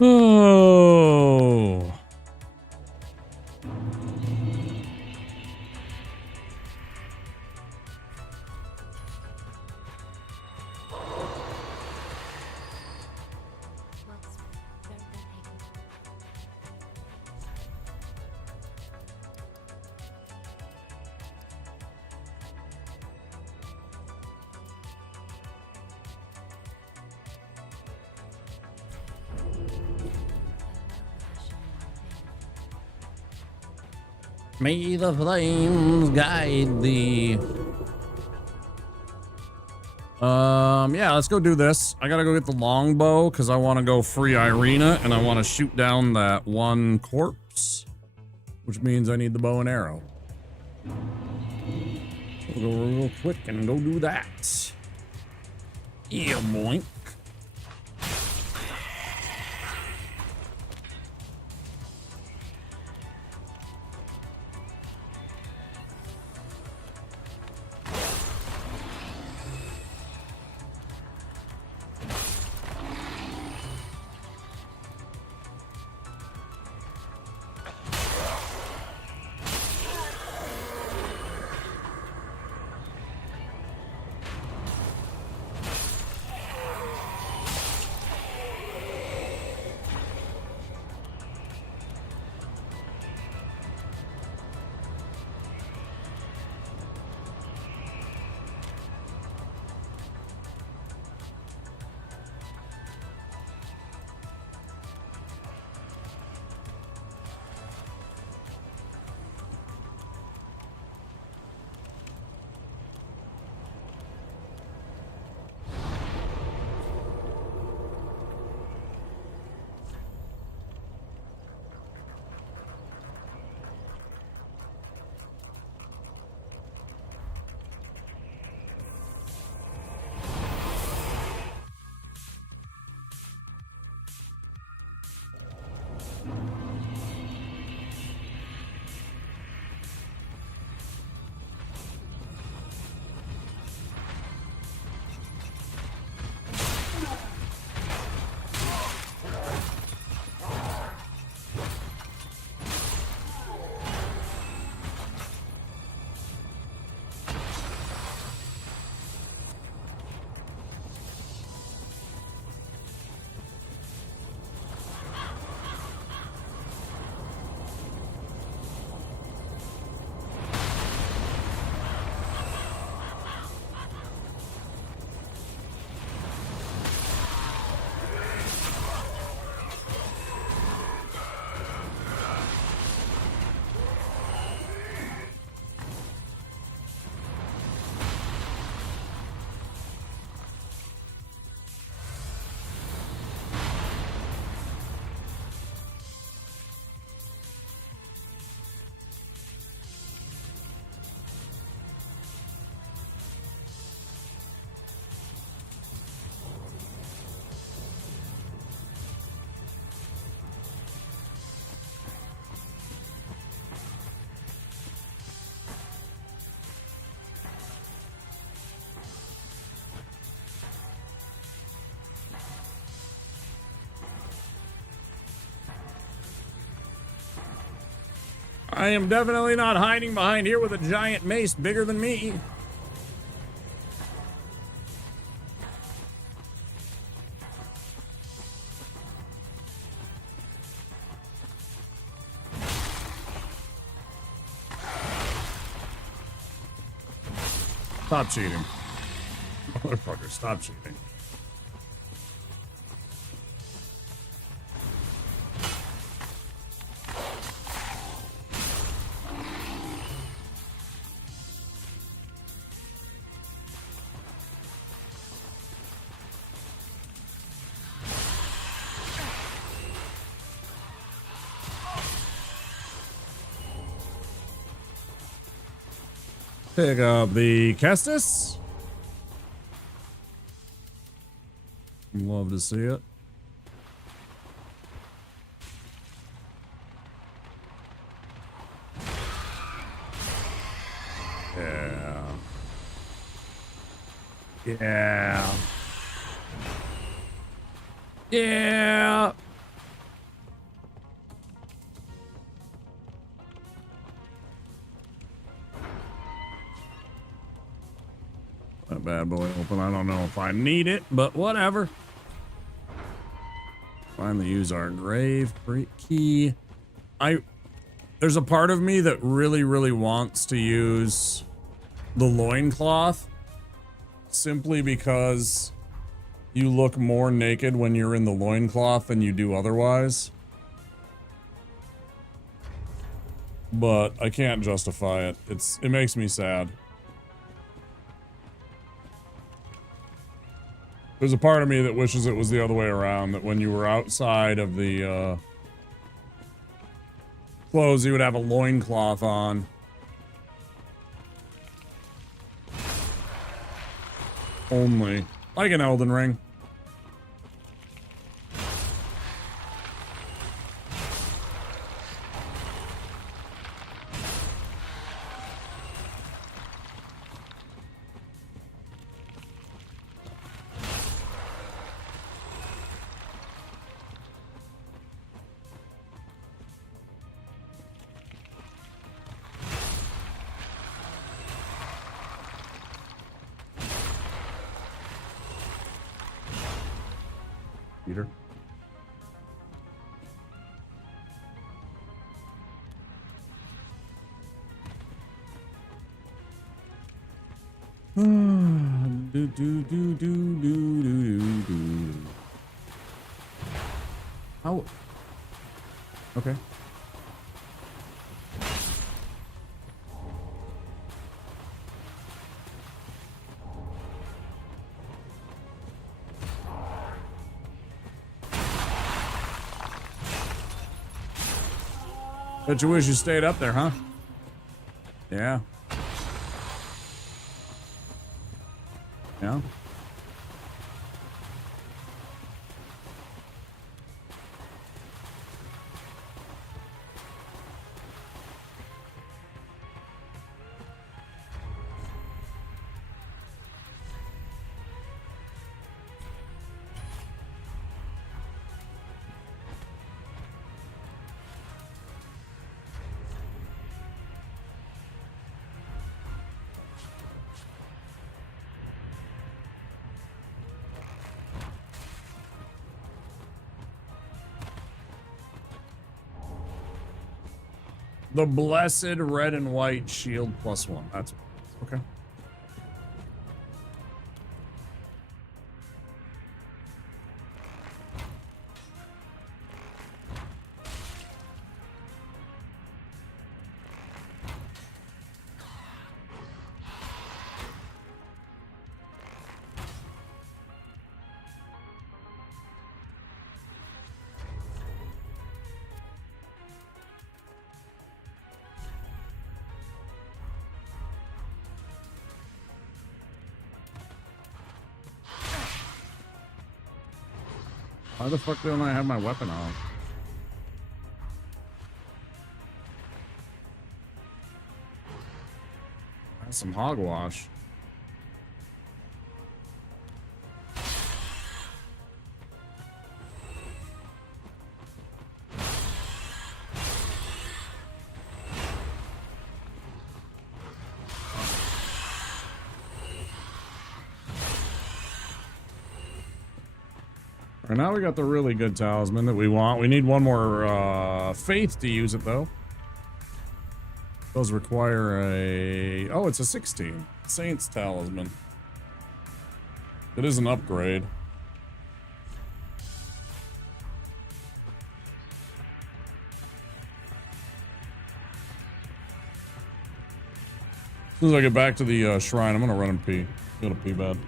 Oh. May the flames guide thee. Yeah, let's go do this. I gotta go get the longbow because I want to go free Irina and I want to shoot down that one corpse, which means I need the bow and arrow. We'll go real quick and go do that. Yeah, boink. I am definitely not hiding behind here with a giant mace bigger than me. Stop cheating. Motherfucker, stop cheating. Pick up the Kestis. Love to see it. Yeah. Yeah. Yeah. That bad boy open. I don't know if I need it, but whatever. Finally use our grave key. There's a part of me that really wants to use the loincloth simply because you look more naked when you're in the loincloth than you do otherwise. But I can't justify it. It makes me sad. There's a part of me that wishes it was the other way around, that when you were outside of the clothes, you would have a loincloth on. Only. Like an Elden Ring. Peter. do. How? Okay. Bet you wish you stayed up there, huh? Yeah. Yeah. The blessed red and white shield +1. That's okay. Why the fuck don't I have my weapon on? That's some hogwash. And now we got the really good talisman that we want. We need one more faith to use it, though. Those require a... Oh, it's a 16. Saint's talisman. It is an upgrade. As soon as I get back to the shrine, I'm gonna run and pee. I'm gonna pee bad.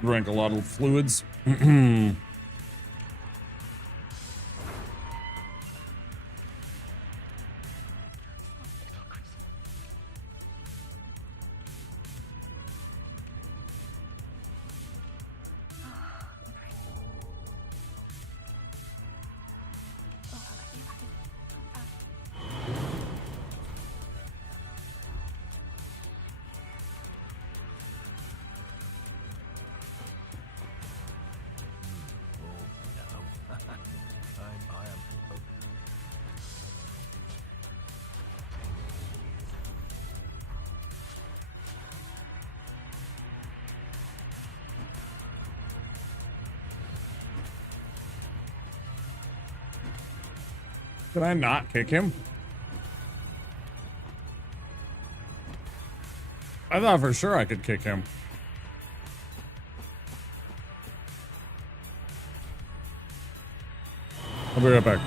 Drank a lot of fluids. Did I not kick him? I thought for sure I could kick him. I'll be right back.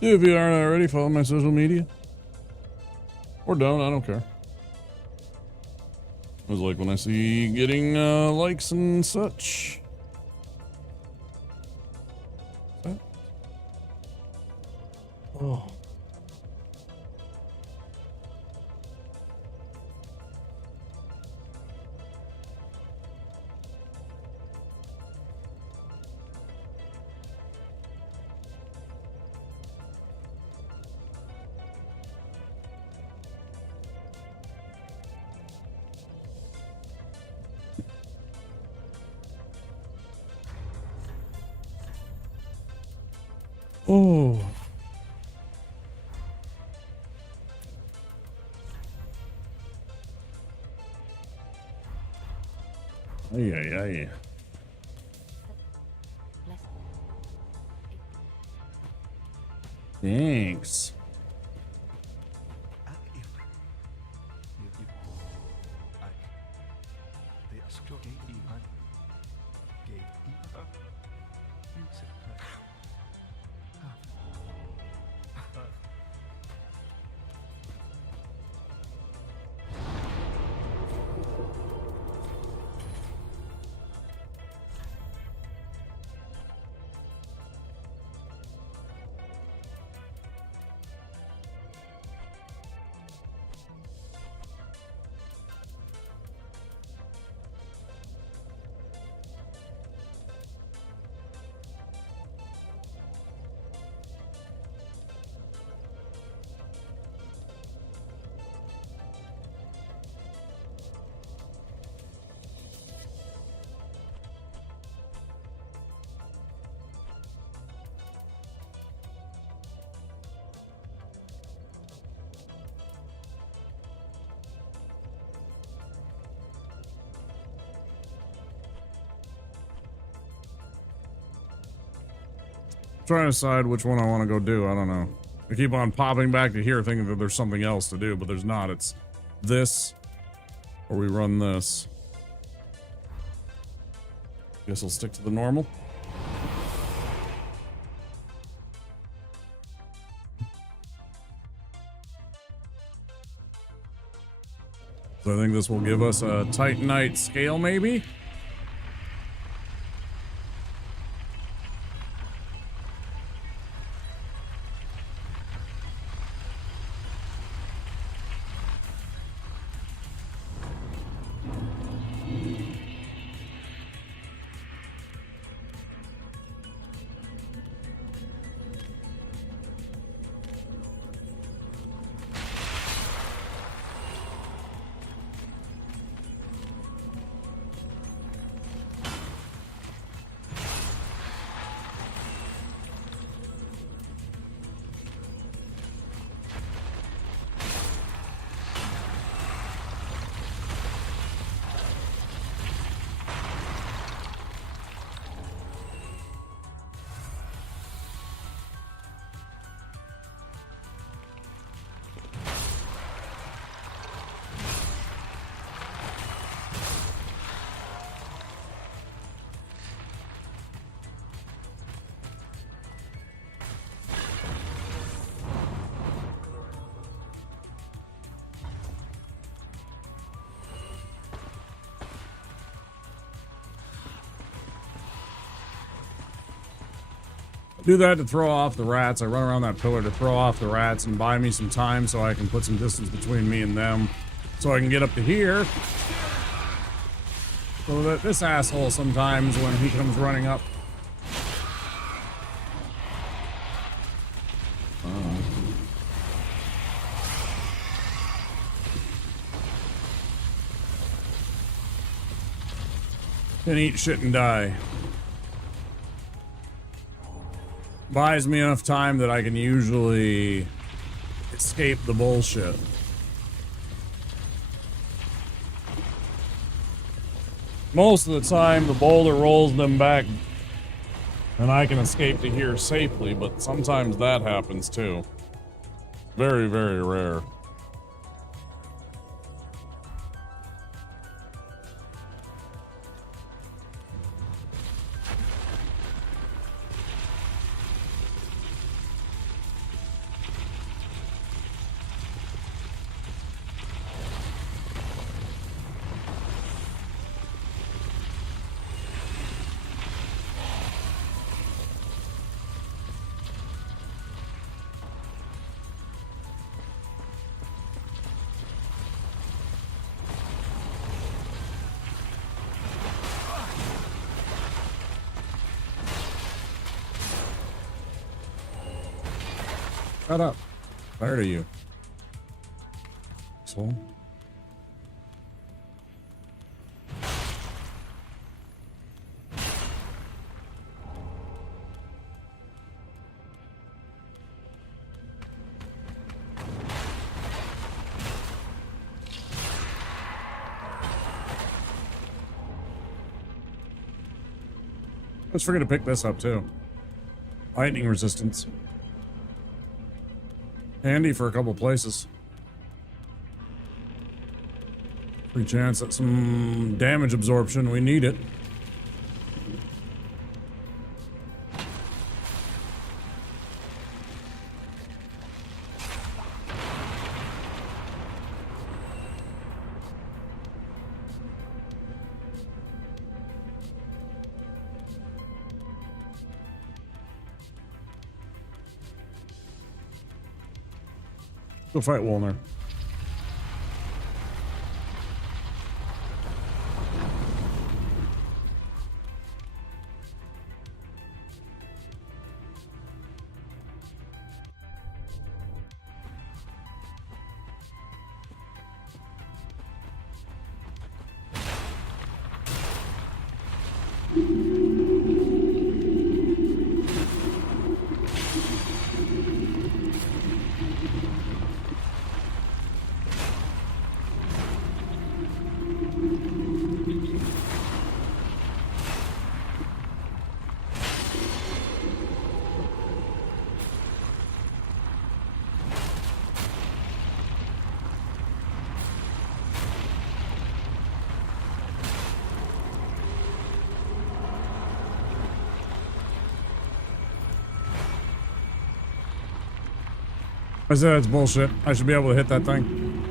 If you aren't already, follow my social media. Or don't, I don't care. I was like when I see getting likes and such. Oh. Oh. Ay, ay, ay. Thanks. Trying to decide which one I want to go do. I don't know. I keep on popping back to here thinking that there's something else to do, but there's not. It's this, or we run this. Guess I'll stick to the normal. So I think this will give us a Titanite scale, maybe? Do that to throw off the rats. I run around that pillar to throw off the rats and buy me some time so I can put some distance between me and them. So I can get up to here. So that this asshole sometimes when he comes running up. Can eat shit and die. Buys me enough time that I can usually escape the bullshit. Most of the time, the boulder rolls them back and I can escape to here safely, but sometimes that happens too. Very, very rare. Shut up. Tired of you. So. Let's forget to pick this up too. Lightning resistance. Handy for a couple places. Free chance at some damage absorption. We need it. Go fight Wolner. I said that's bullshit. I should be able to hit that thing.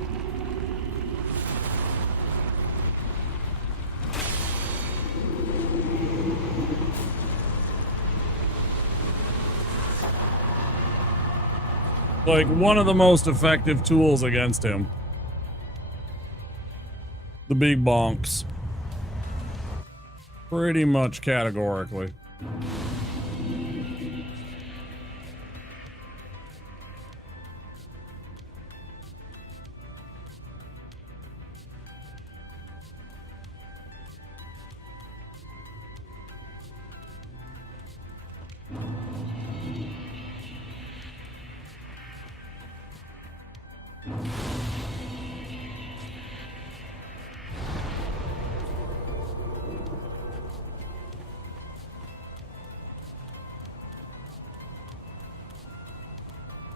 Like, one of the most effective tools against him. The big bonks. Pretty much categorically.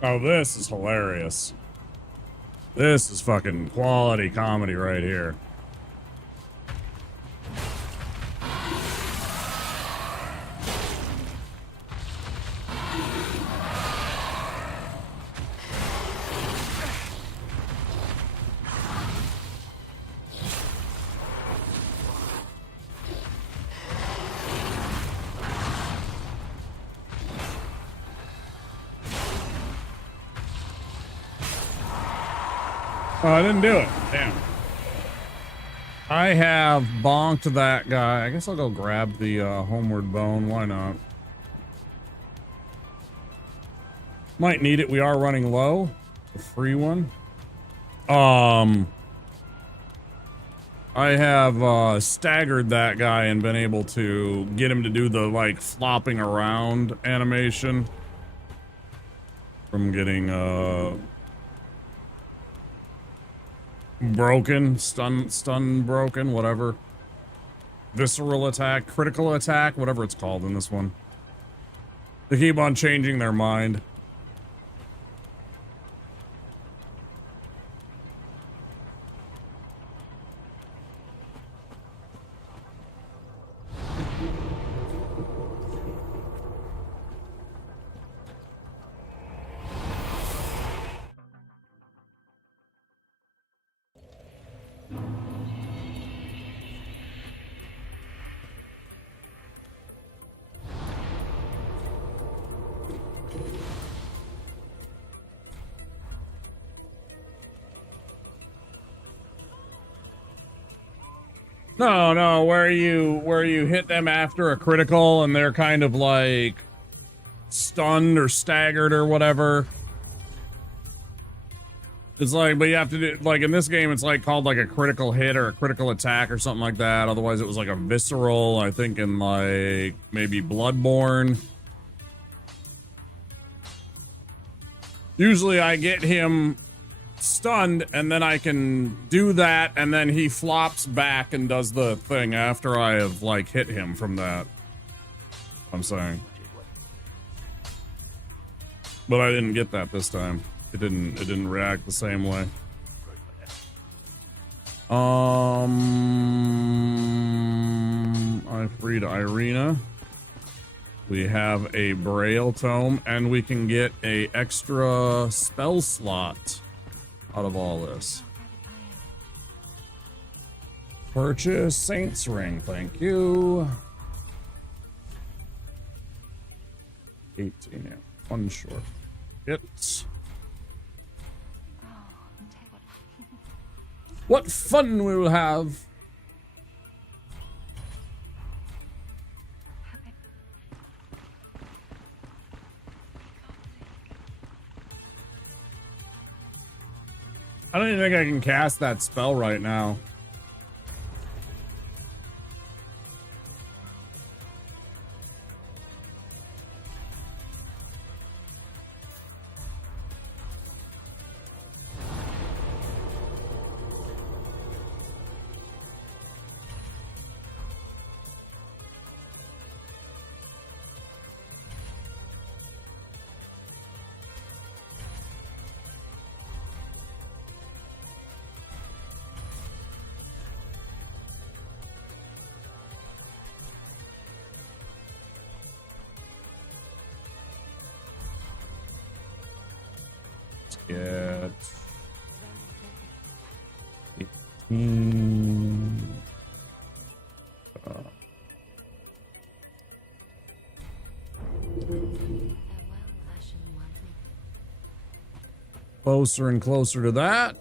Oh, this is hilarious. This is fucking quality comedy right here. Oh, I didn't do it. Damn. I have bonked that guy. I guess I'll go grab the homeward bone. Why not? Might need it. We are running low. The free one. I have staggered that guy and been able to get him to do the like flopping around animation from getting broken, stun broken, whatever. Visceral attack, critical attack, whatever it's called in this one. They keep on changing their mind. No, where you hit them after a critical and they're kind of like stunned or staggered or whatever. It's like, but you have to do, like in this game, it's like called like a critical hit or a critical attack or something like that. Otherwise it was like a visceral, I think in like maybe Bloodborne. Usually I get him stunned and then I can do that and then he flops back and does the thing after I have like hit him from that. I'm saying. But I didn't get that this time. It didn't react the same way. I freed Irina. We have a Braille Tome, and we can get a extra spell slot out of all this. Purchase Saint's Ring, thank you. 18, yeah. One short. It's. What fun we'll have! I don't even think I can cast that spell right now. Get 18. Closer and closer to that.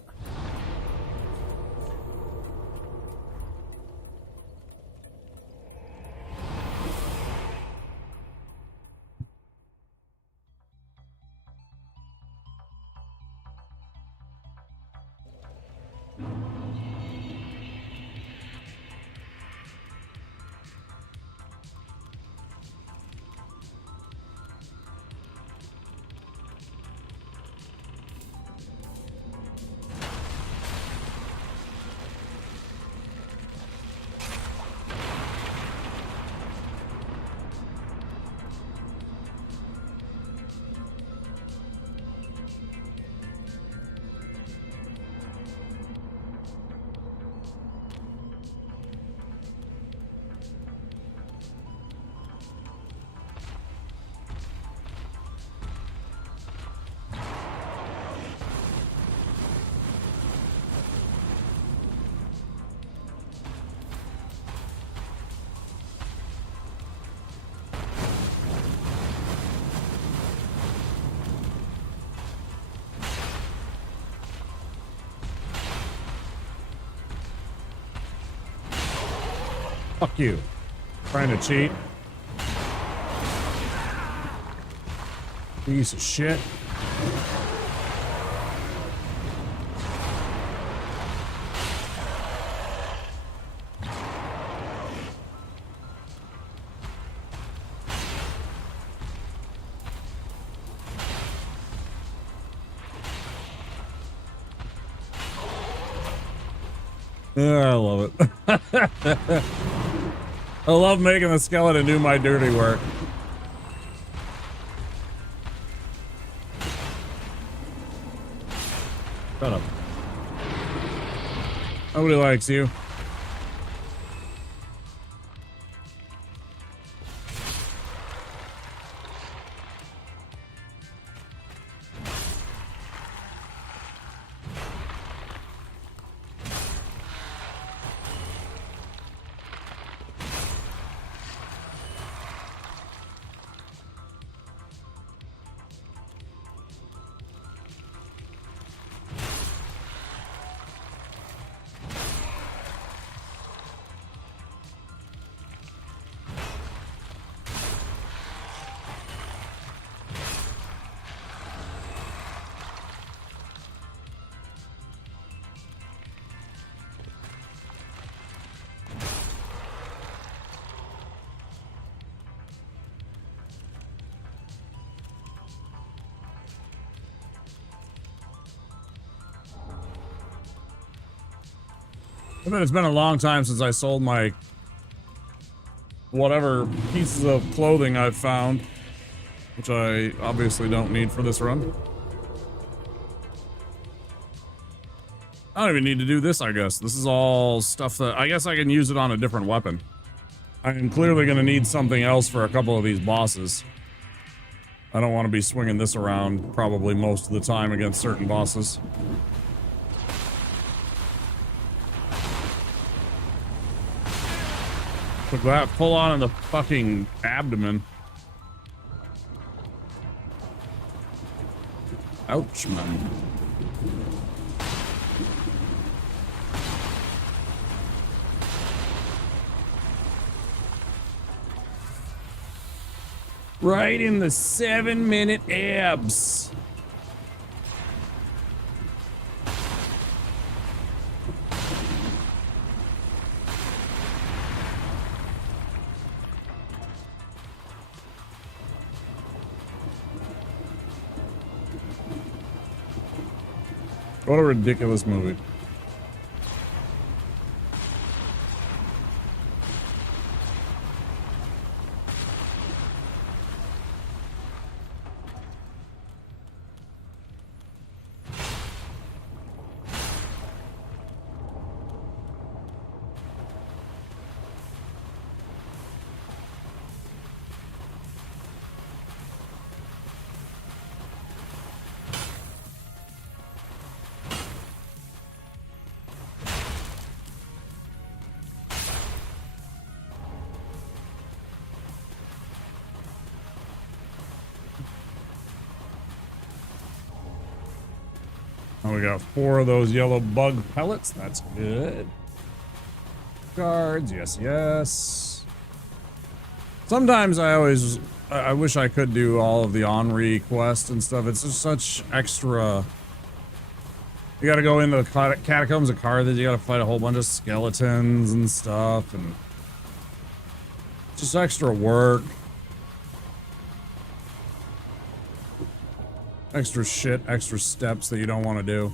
Fuck you. Trying to cheat. Piece of shit. Yeah, I love it. I love making the skeleton do my dirty work. Shut up. Nobody likes you. I mean, it's been a long time since I sold my whatever pieces of clothing I've found, which I obviously don't need for this run. I don't even need to do this, I guess. This is all stuff that... I guess I can use it on a different weapon. I'm clearly going to need something else for a couple of these bosses. I don't want to be swinging this around probably most of the time against certain bosses. Took that full on in the fucking abdomen. Ouch, man. Right in the 7-minute abs. What a ridiculous movie. Oh, we got 4 of those yellow bug pellets. That's good. Guards, yes, yes. Sometimes I wish I could do all of the Henri quests and stuff. It's just such extra. You gotta go into the catacombs of Carthage. You gotta fight a whole bunch of skeletons and stuff, and just extra work. Extra shit, extra steps that you don't want to do.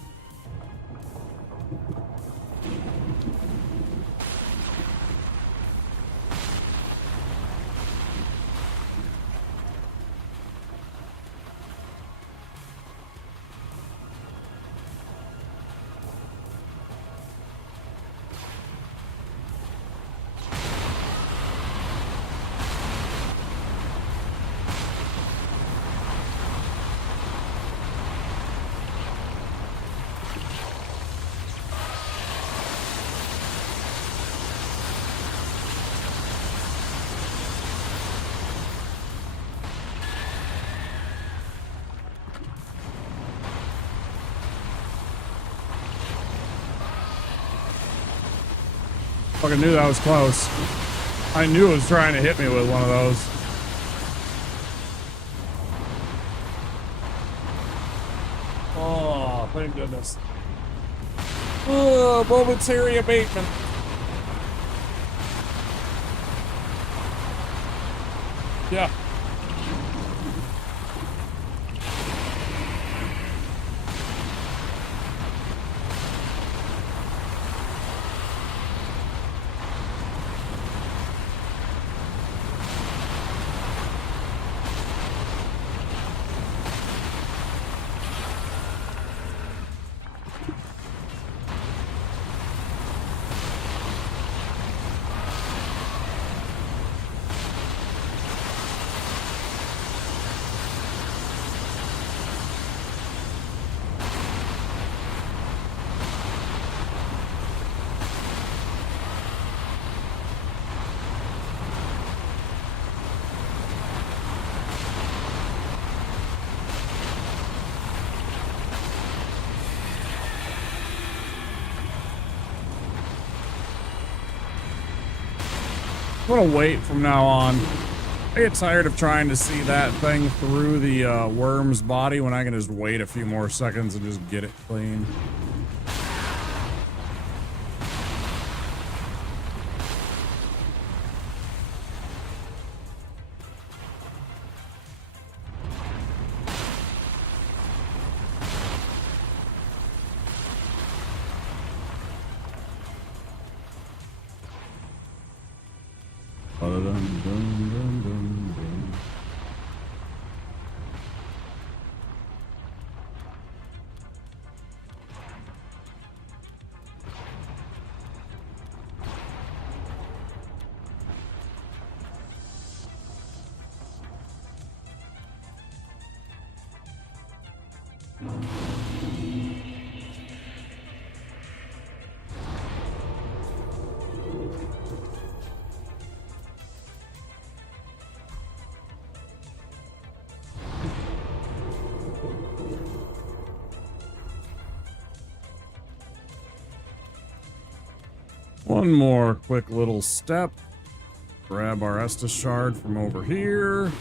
Fucking knew that was close. I knew it was trying to hit me with one of those. Oh, thank goodness. Oh, momentary abatement. Yeah. I'm gonna wait from now on. I get tired of trying to see that thing through the worm's body when I can just wait a few more seconds and just get it clean. One more quick little step. Grab our Estus shard from over here.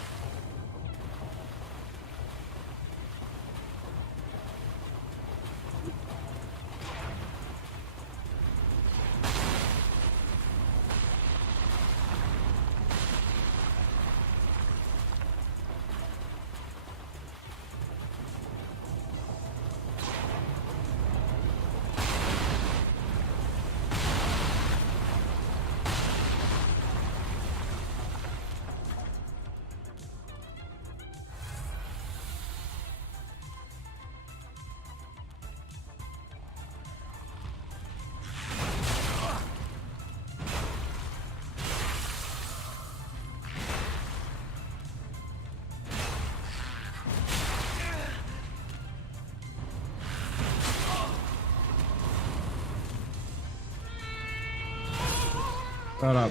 Shut up.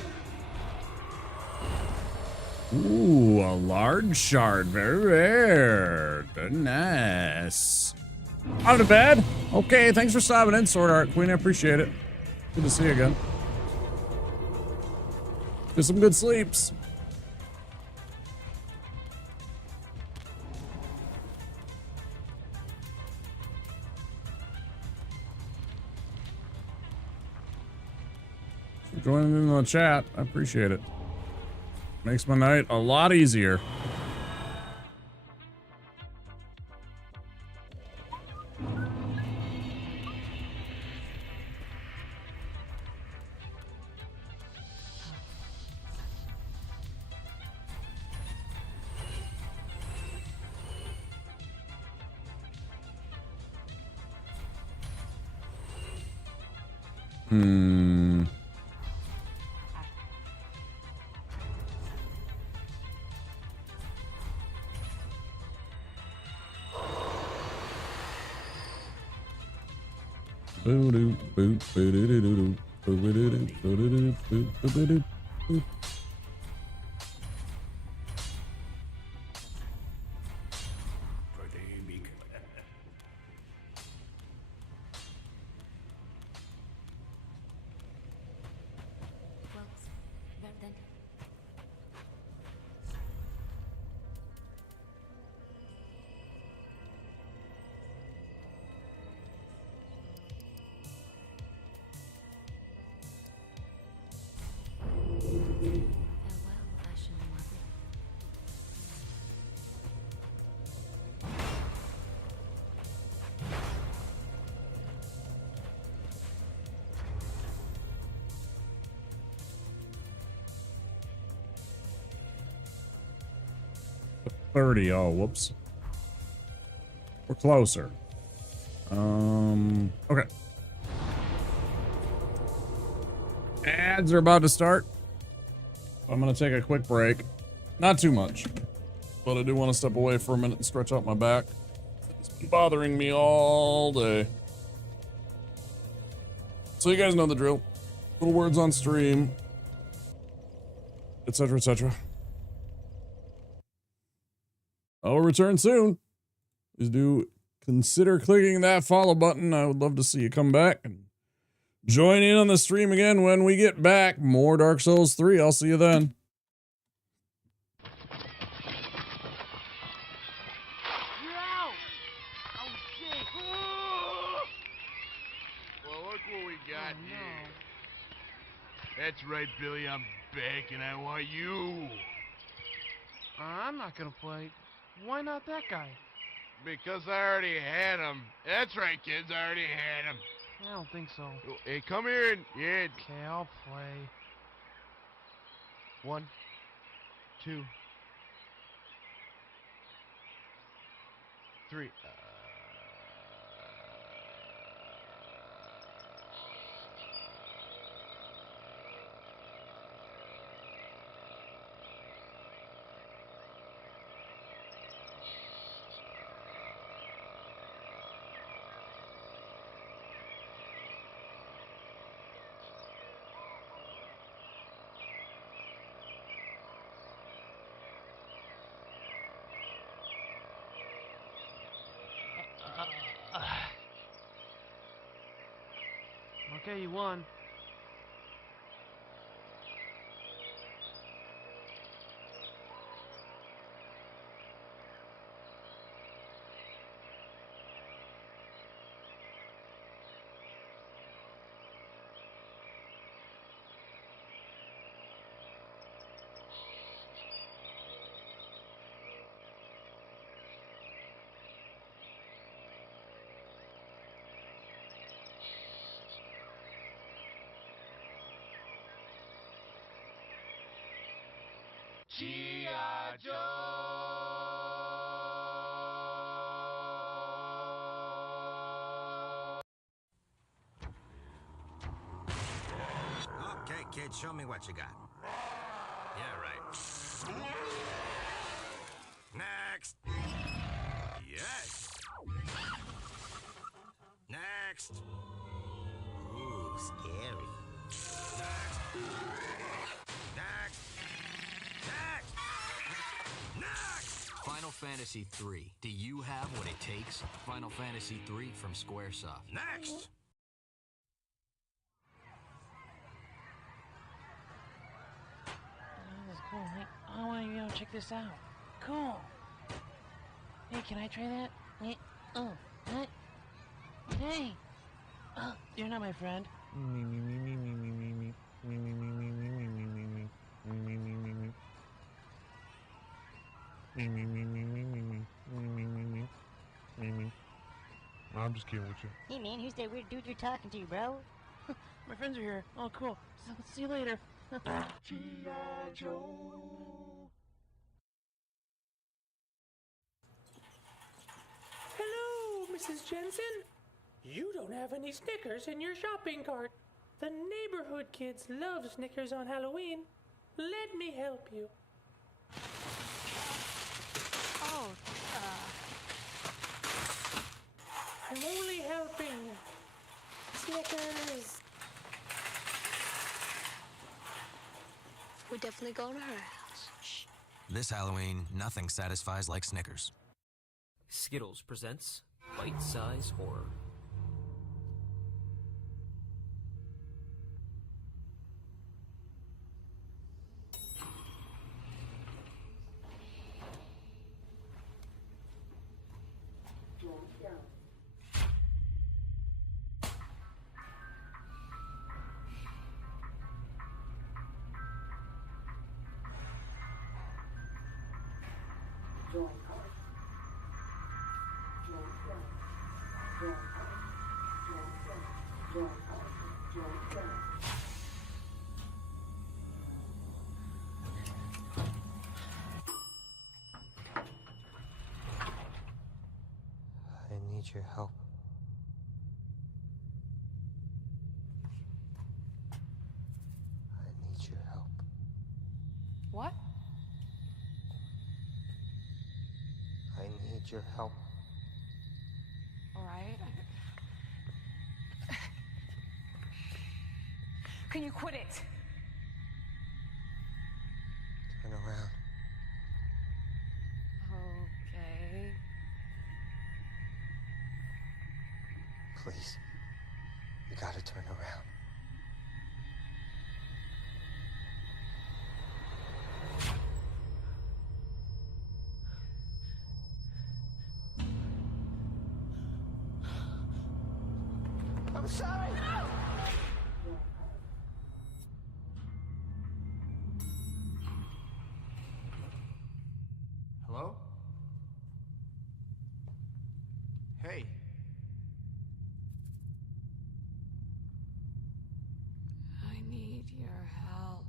Ooh, a large shard. Very rare. Very nice. Out of bed? Okay, thanks for stopping in, Sword Art Queen. I appreciate it. Good to see you again. Get some good sleeps. Joining in the chat. I appreciate it. Makes my night a lot easier. Oh, whoops. We're closer. Okay. Ads are about to start. I'm gonna take a quick break. Not too much, but I do want to step away for a minute and stretch out my back. It's been bothering me all day. So you guys know the drill. Little words on stream, etc., etc. I'll return soon. Please do consider clicking that follow button. I would love to see you come back and join in on the stream again when we get back. More Dark Souls 3. I'll see you then. Well, look what we got here. That's right, Billy. I'm back, and I want you. I'm not gonna play. Why not that guy? Because I already had him. That's right, kids. I already had him. I don't think so. Hey, come here and... Yeah. Okay, I'll play. 1, 2, 3. Okay, you won. G.I. Joe! Okay, kid, show me what you got. Yeah, right. Next! Yes! Next! Ooh, scary. Next! Next! Next! Next! Final Fantasy III. Do you have what it takes? Final Fantasy III from Squaresoft. Next! Oh, this is cool. Hey, I want to check this out. Cool. Hey, can I try that? Hey, oh, what? Hey! You're not my friend. I'm just kidding with you. Hey man, who's that weird dude you're talking to, bro? My friends are here. Oh, cool. So, see you later. G.I. Joe! Hello, Mrs. Jensen. You don't have any Snickers in your shopping cart. The neighborhood kids love Snickers on Halloween. Let me help you. Oh, I'm only helping. Snickers. we're definitely going to her house. Shh. This Halloween, nothing satisfies like Snickers. Skittles presents Bite-Size Horror. I need your help. I need your help. What? I need your help. All right. Can you quit it? Turn around. Okay. Please. You gotta turn around. I'm sorry! No! Hello? Hey. I need your help.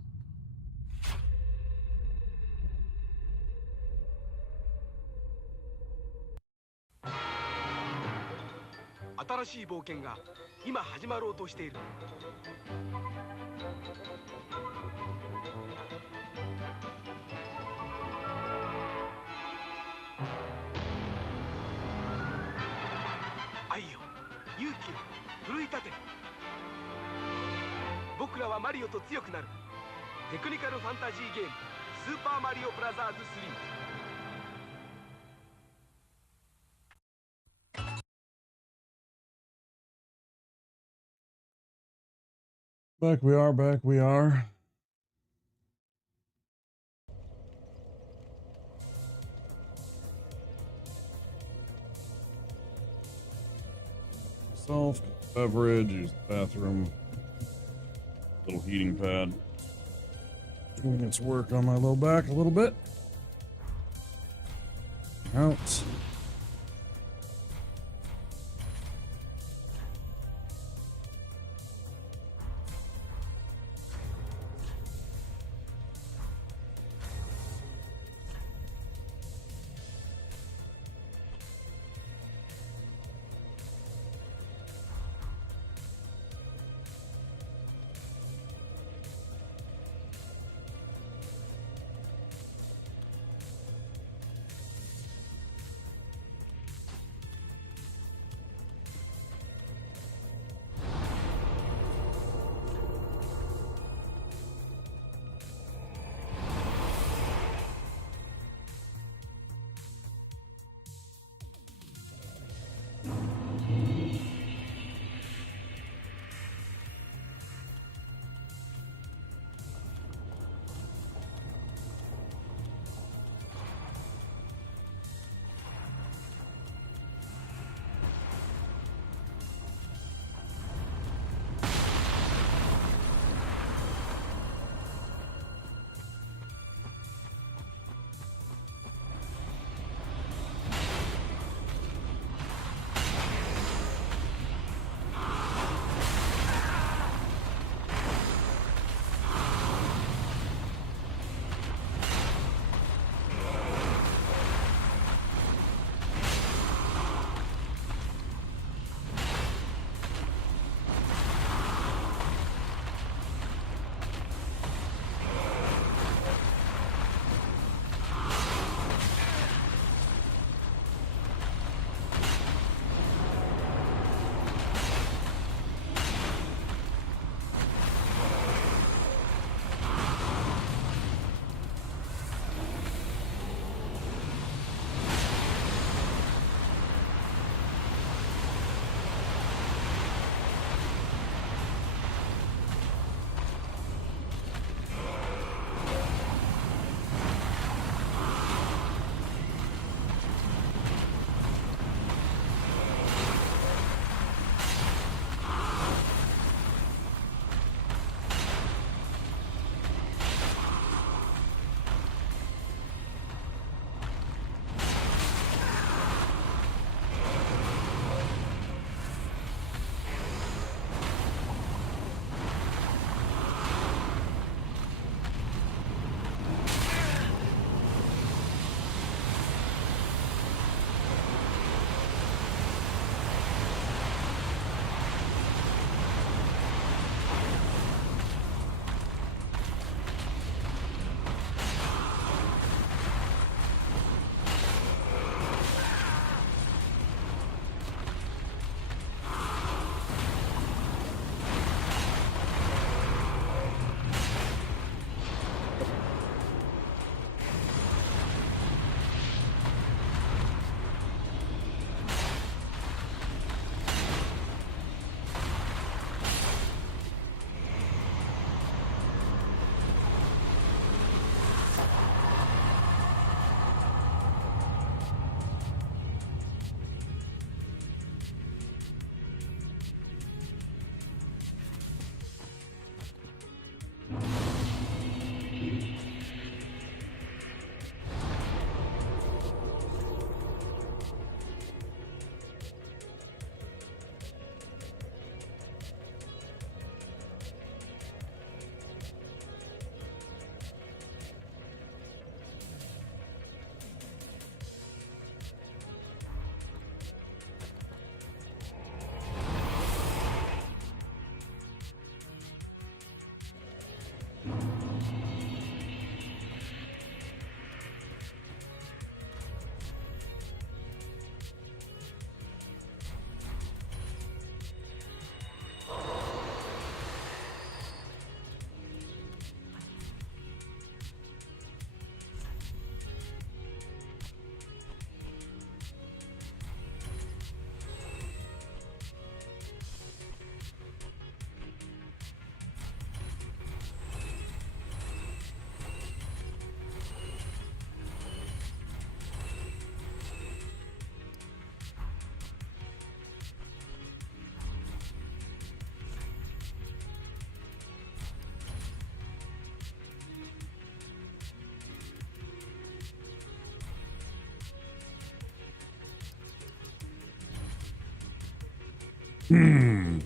新しい冒険が今始まろうとしている。愛よ、勇気を奮い立て。僕らはマリオと強くなる。テクニカルファンタジーゲーム「スーパーマリオブラザーズ3」。Back we are, back we are. Self, beverage, use the bathroom, little heating pad. Doing its work on my low back a little bit. Out. Hmm.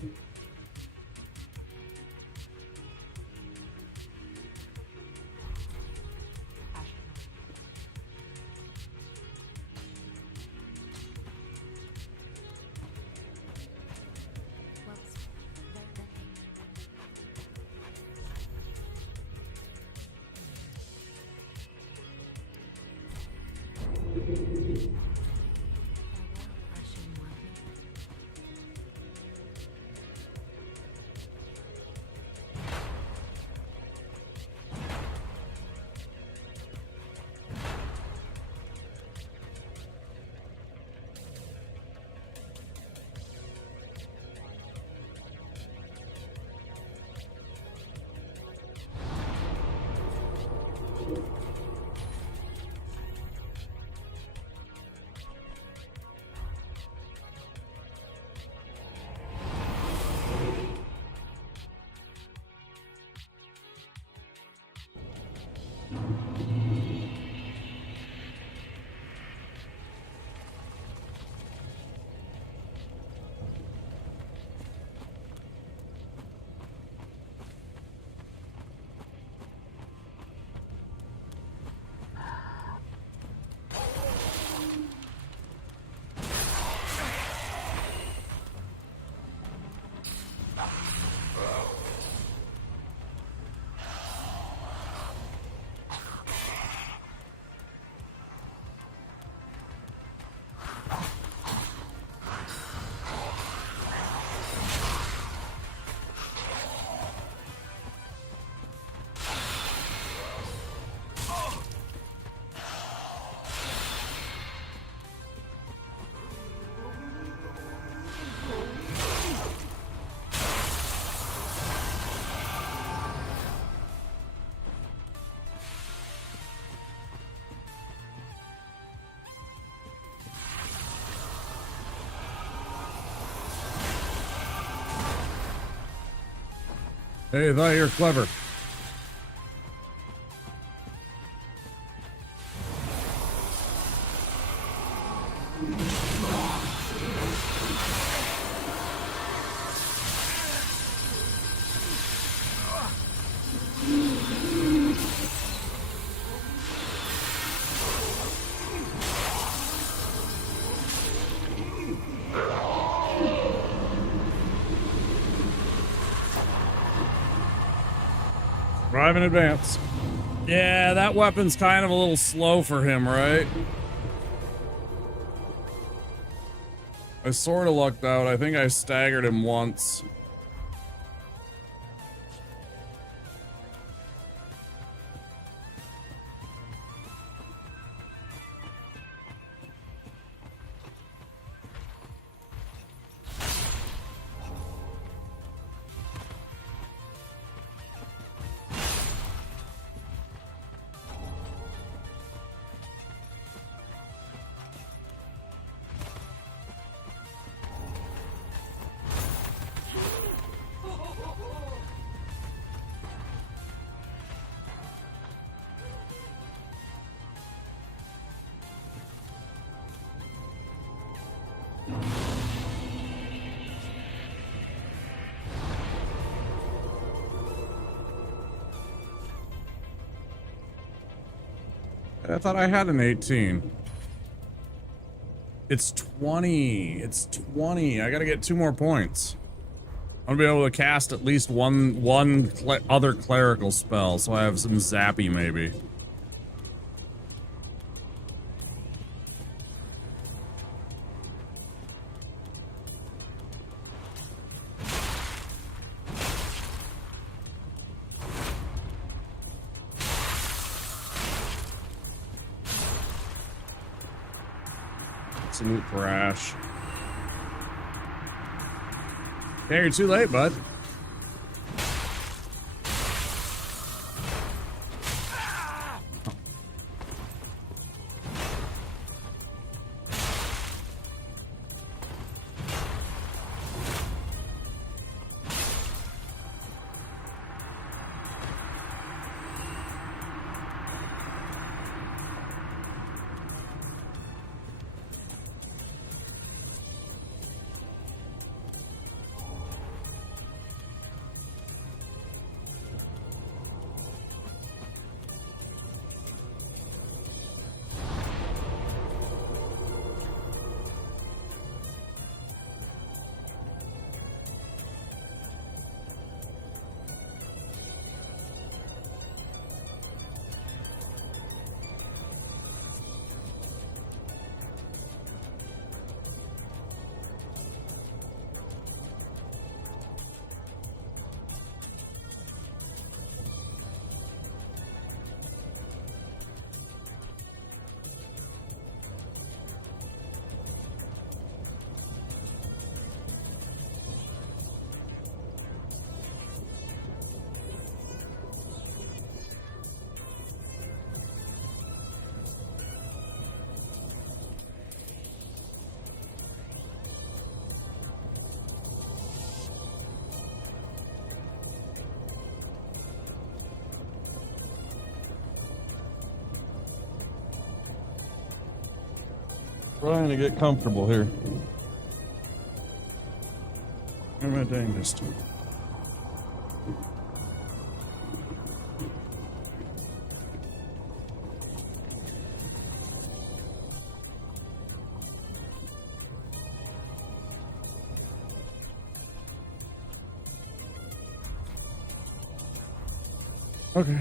Hey, I thought you were clever. Drive in advance. Yeah, that weapon's kind of a little slow for him, right? I sort of lucked out. I think I staggered him once. I thought I had an 18. It's 20. It's 20. I gotta get 2 more points. I'm gonna be able to cast at least one other clerical spell, so I have some zappy maybe. Absolute crash. Yeah, you're too late, bud. Trying to get comfortable here. Where am I dangest? Okay.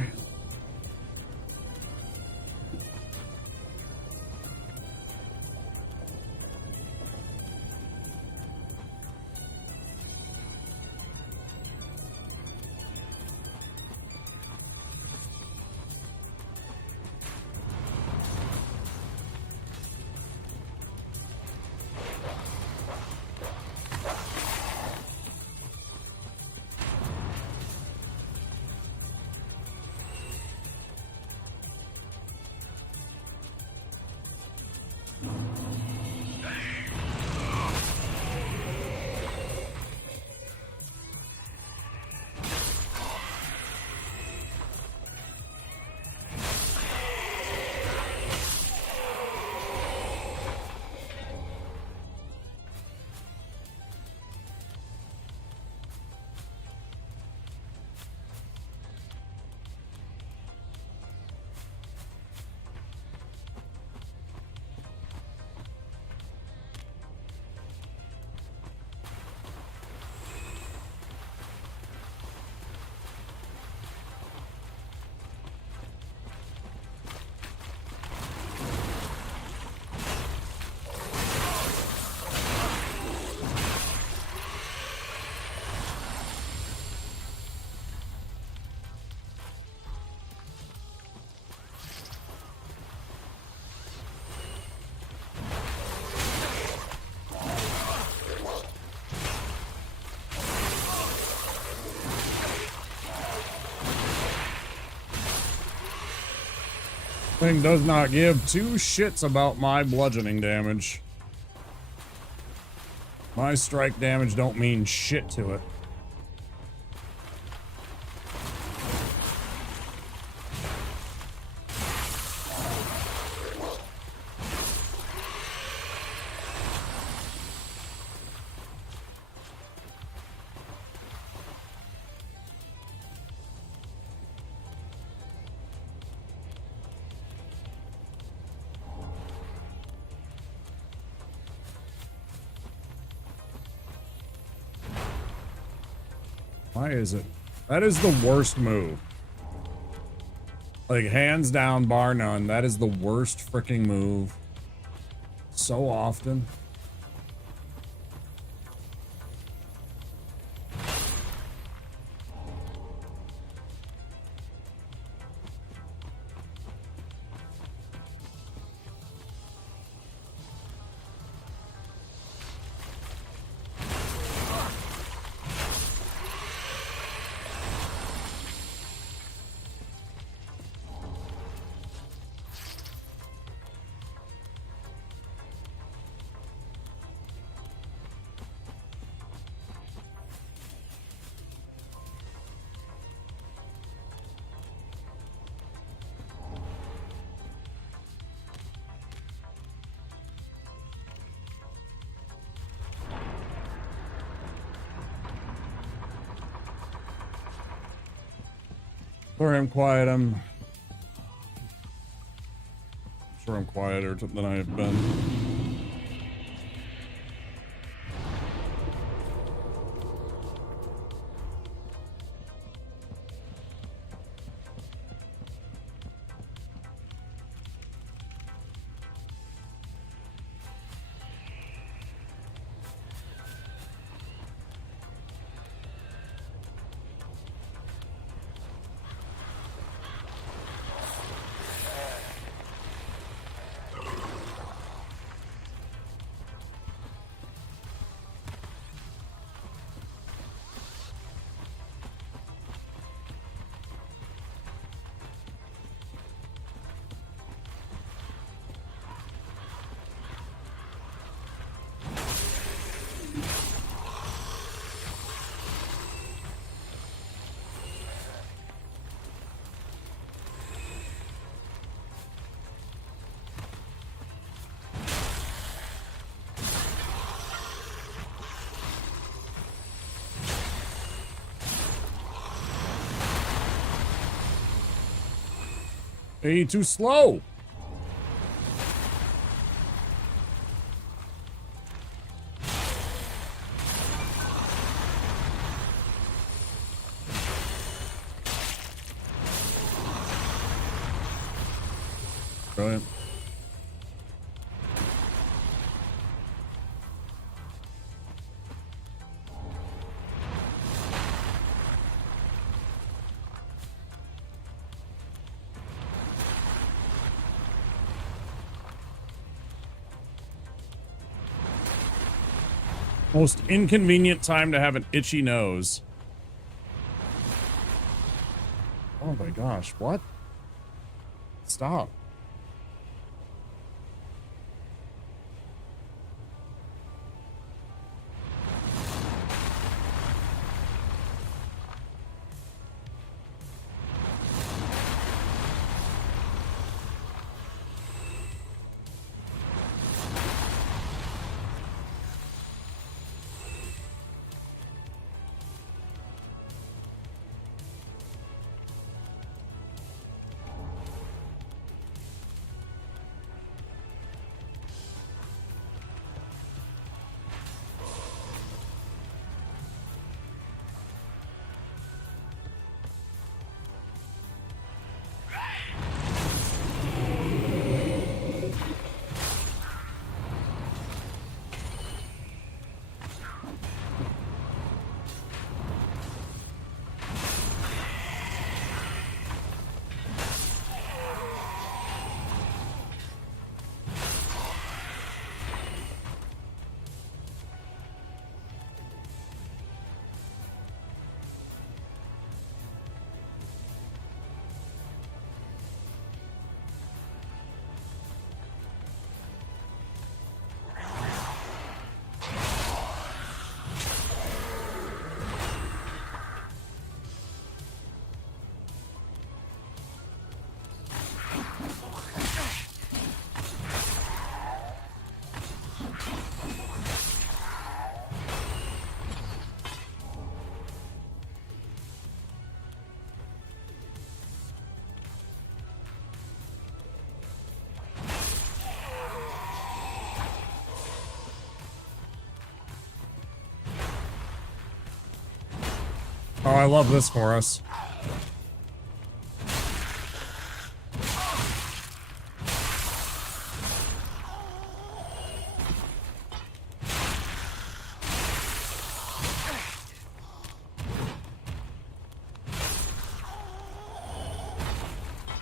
Thing does not give two shits about my bludgeoning damage. My strike damage don't mean shit to it. Why is it? That is the worst move. Like, hands down, bar none, that is the worst freaking move. So often. Sorry, I'm quiet. I'm sure I'm quieter than I have been. Hey, too slow. Brilliant. Most inconvenient time to have an itchy nose. Oh my gosh, what? Stop. Oh, I love this for us.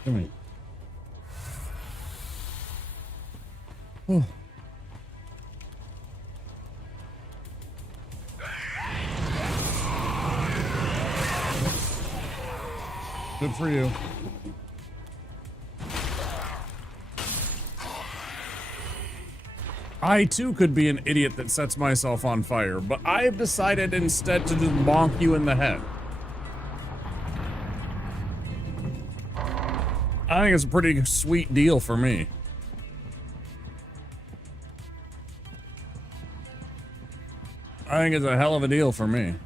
Come here. Oh. Good for you. I too could be an idiot that sets myself on fire, but I have decided instead to just bonk you in the head. I think it's a pretty sweet deal for me. I think it's a hell of a deal for me.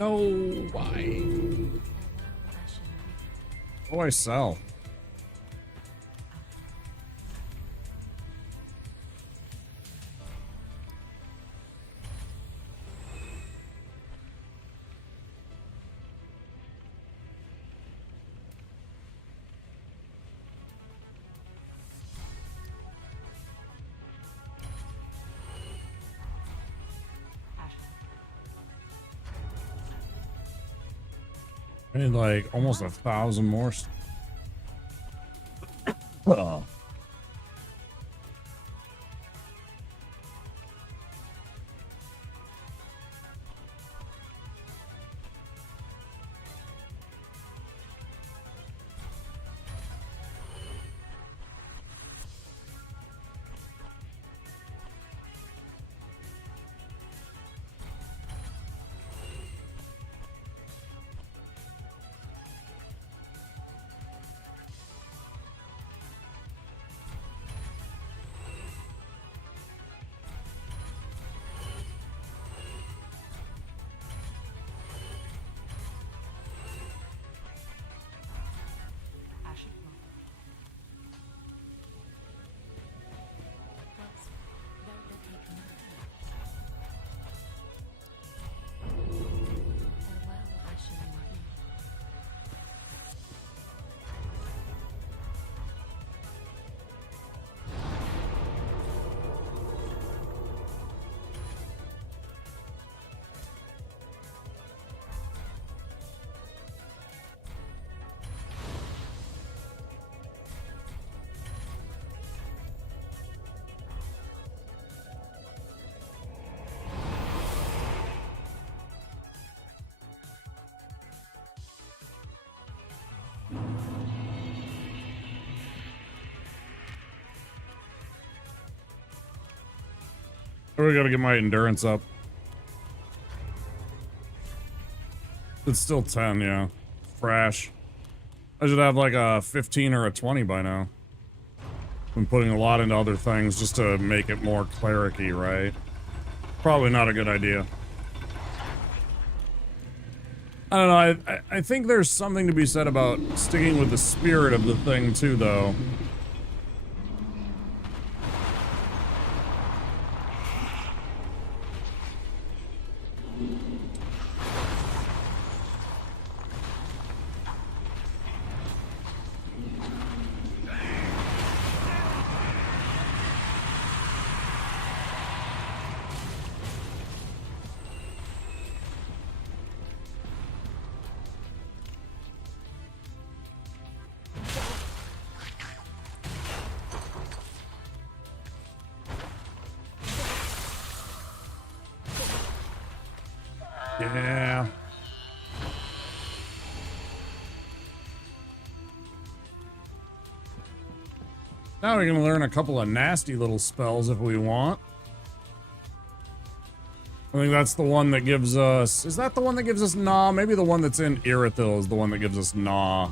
No, why? What do I sell? I need like almost 1,000 more. Oh. We gotta get my endurance up. It's still 10, yeah. Fresh. I should have like a 15 or a 20 by now. I'm putting a lot into other things just to make it more cleric-y, right? Probably not a good idea. I don't know, I think there's something to be said about sticking with the spirit of the thing too, though. Yeah. Now we can learn a couple of nasty little spells if we want. I think that's the one that gives us... Is that the one that gives us Gnaw? Maybe the one that's in Irithil is the one that gives us Gnaw.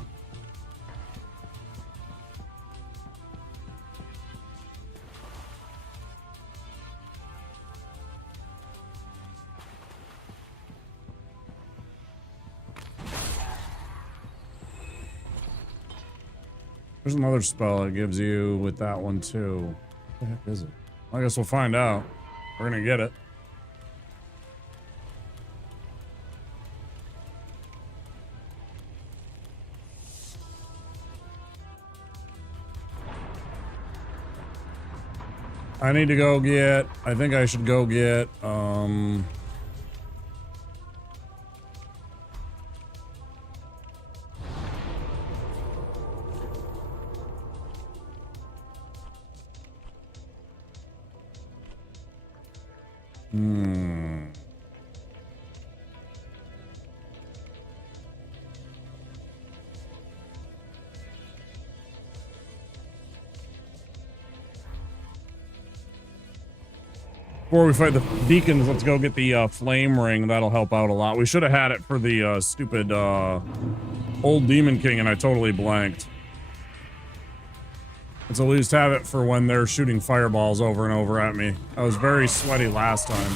There's another spell it gives you with that one too. What the heck is it? I guess we'll find out. We're gonna get it. I need to go get... I think I should go get, Before we fight the deacons, let's go get the flame ring. That'll help out a lot. We should have had it for the stupid old Demon King, and I totally blanked. Let's at least have it for when they're shooting fireballs over and over at me. I was very sweaty last time.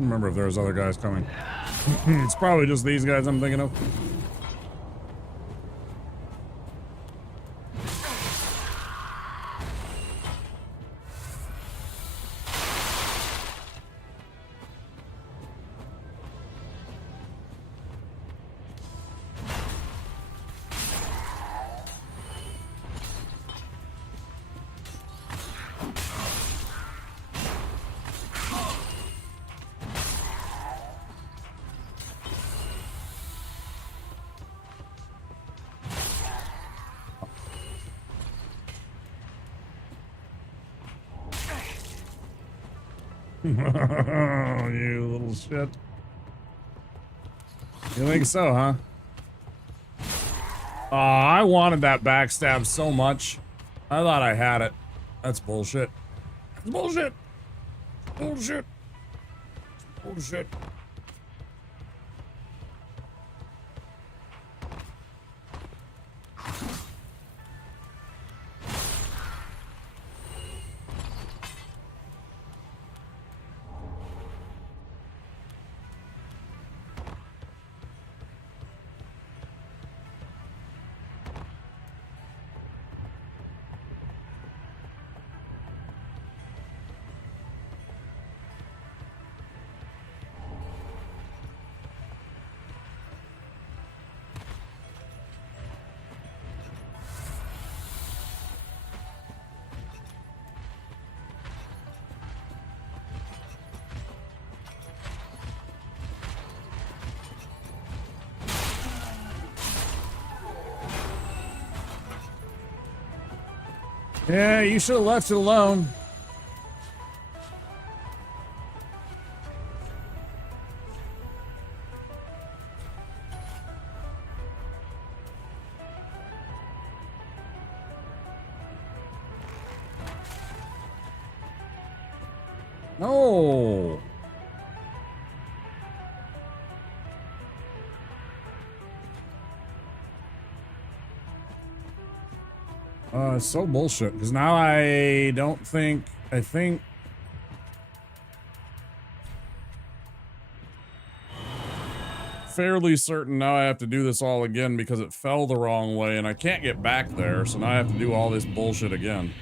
remember if there's other guys coming. It's probably just these guys I'm thinking of. You little shit. You think so, huh? Aw, I wanted that backstab so much. I thought I had it. That's bullshit. That's bullshit. Bullshit. Bullshit. Yeah, you should have left it alone. No. It's so bullshit, because now I think fairly certain now I have to do this all again because it fell the wrong way and I can't get back there, so now I have to do all this bullshit again.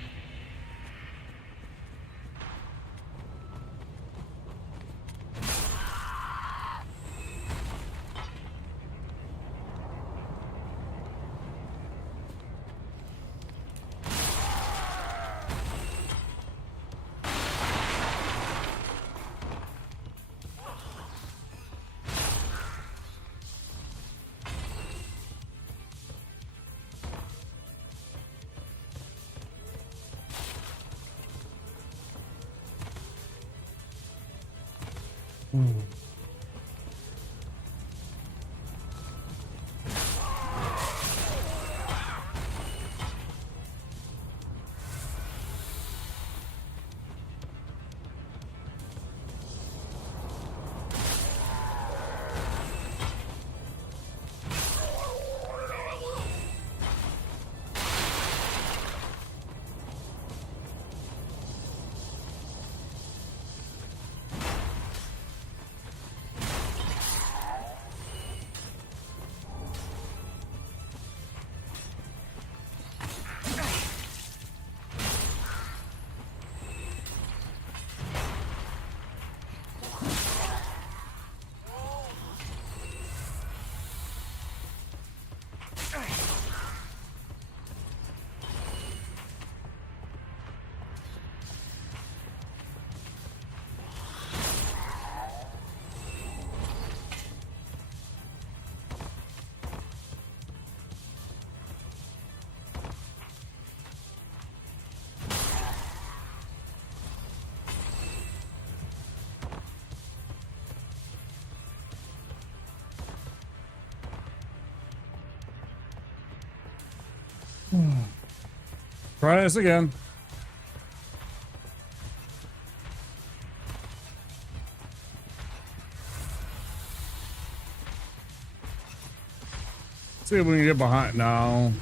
Try this again. See if we can get behind now.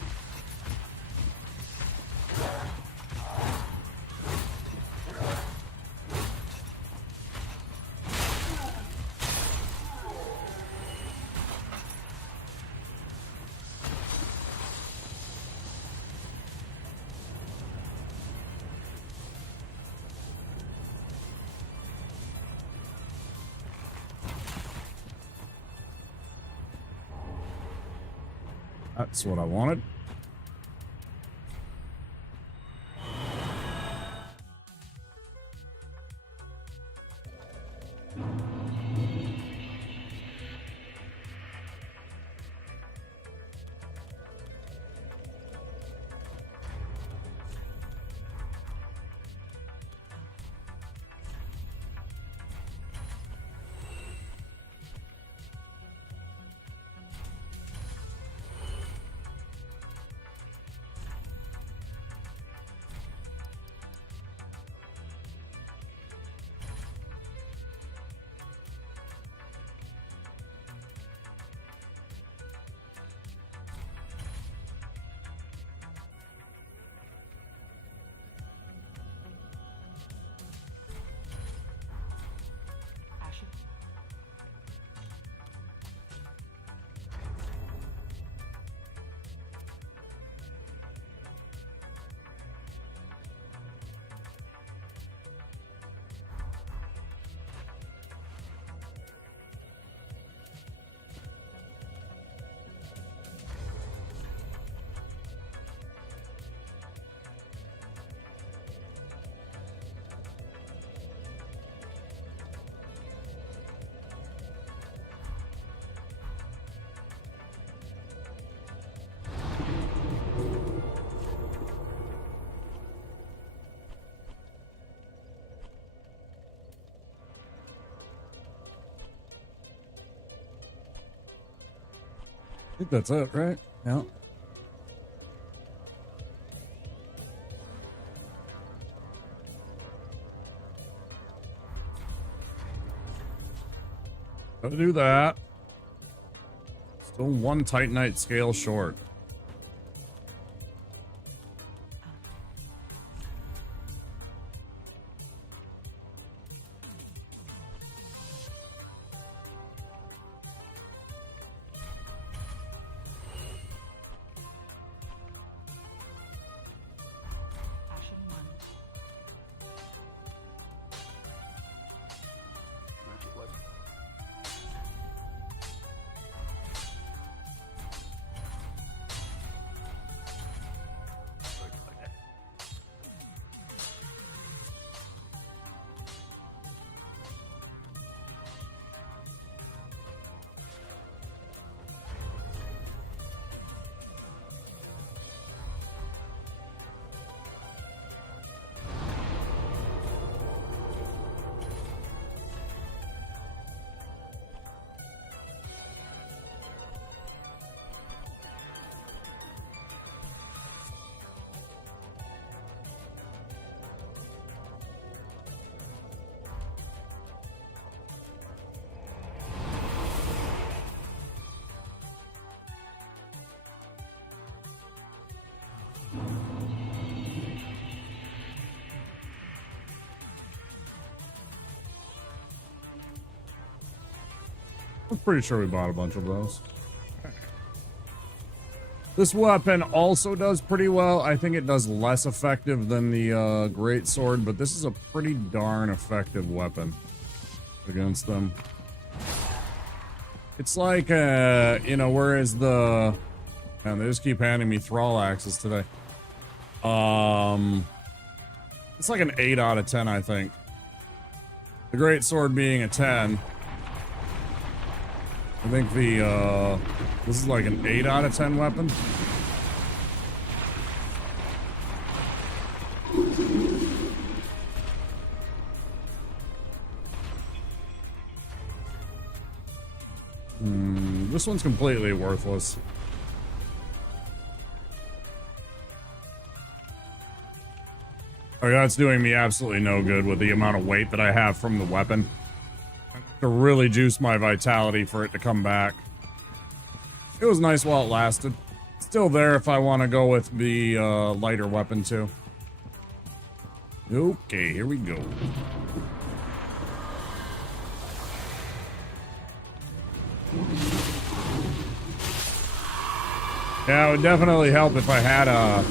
That's what I wanted. I think that's it, right? Yeah. Gotta do that. Still one Titanite scale short. I'm pretty sure we bought a bunch of those. This weapon also does pretty well. I think it does less effective than the great sword, but this is a pretty darn effective weapon against them. It's like, you know, whereas the... Man, they just keep handing me thrall axes today. It's like an 8 out of 10, I think. The great sword being a 10. I think the, this is like an 8 out of 10 weapon. This one's completely worthless. Oh, that's doing me absolutely no good with the amount of weight that I have from the weapon. To really juice my vitality for it to come back. It was nice while it lasted. Still there if I want to go with the lighter weapon too. Okay, here we go. Yeah, it would definitely help if I had a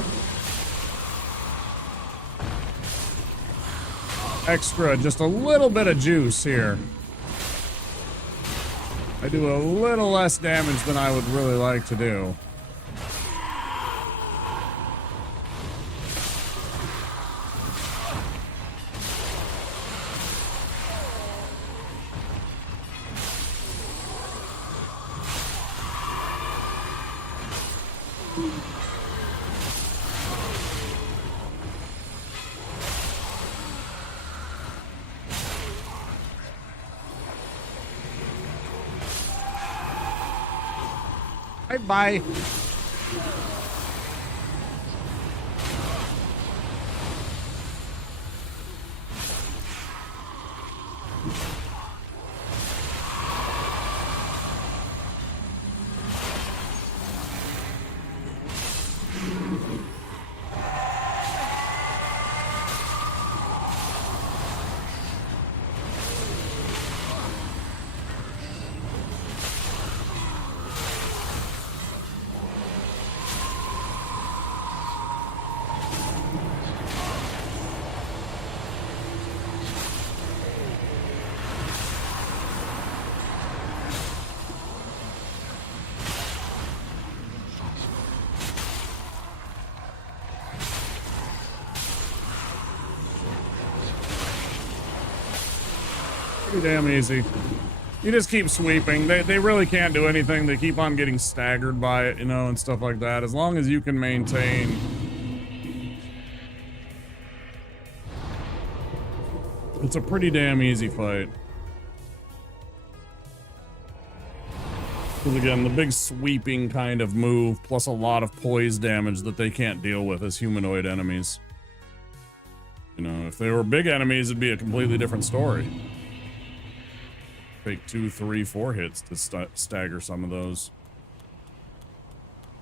extra, just a little bit of juice here. I do a little less damage than I would really like to do. Bye-bye. Pretty damn easy. You just keep sweeping. They really can't do anything. They keep on getting staggered by it, you know, and stuff like that. As long as you can maintain... It's a pretty damn easy fight. Because again, the big sweeping kind of move, plus a lot of poise damage that they can't deal with as humanoid enemies. You know, if they were big enemies, it'd be a completely different story. Take 2, 3, 4 hits to stagger some of those.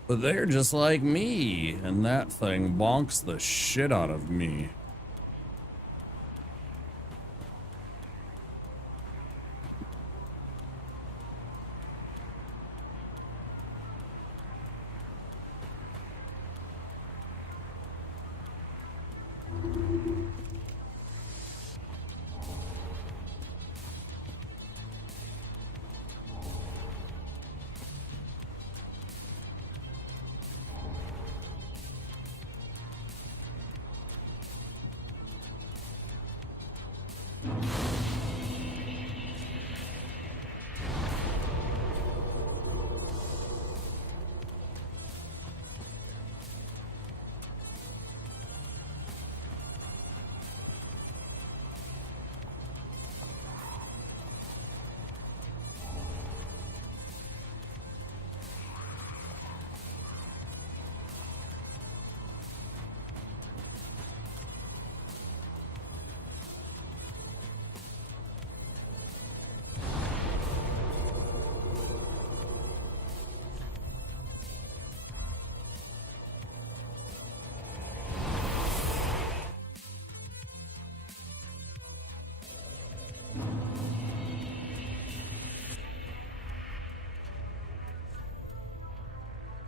But they're just like me, and that thing bonks the shit out of me.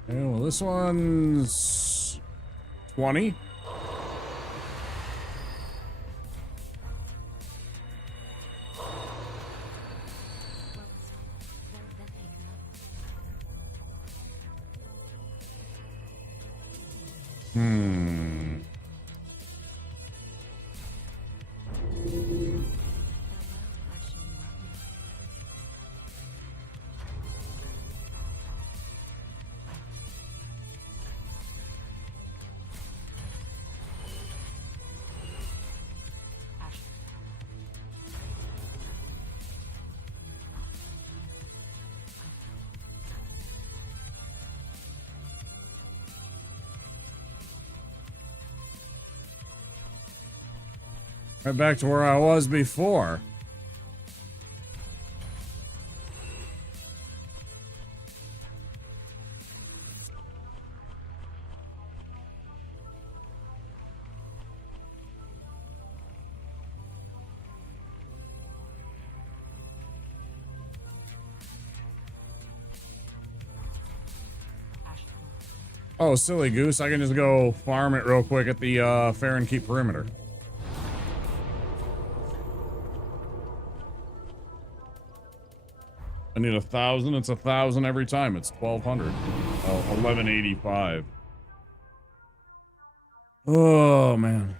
Okay, well, this one's 20. Right back to where I was before. Oh, silly goose. I can just go farm it real quick at the Fair and Keep perimeter. I need 1,000. It's 1,000 every time. It's 1,200. Oh, 1,185. Oh, man.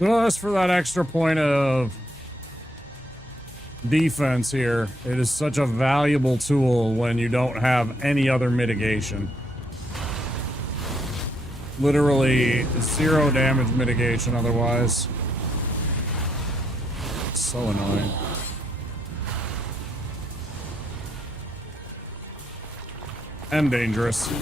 Just for that extra point of defense here, it is such a valuable tool when you don't have any other mitigation. Literally 0 damage mitigation otherwise. So annoying. And dangerous.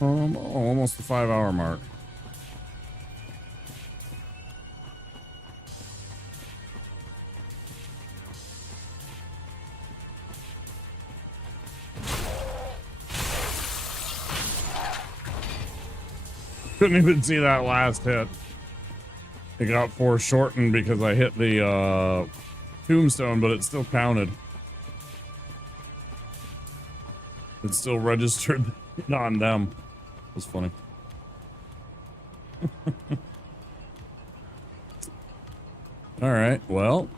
Almost the 5-hour mark. Couldn't even see that last hit. It got foreshortened because I hit the tombstone, but it still counted. It still registered on them. It was funny. All right, well.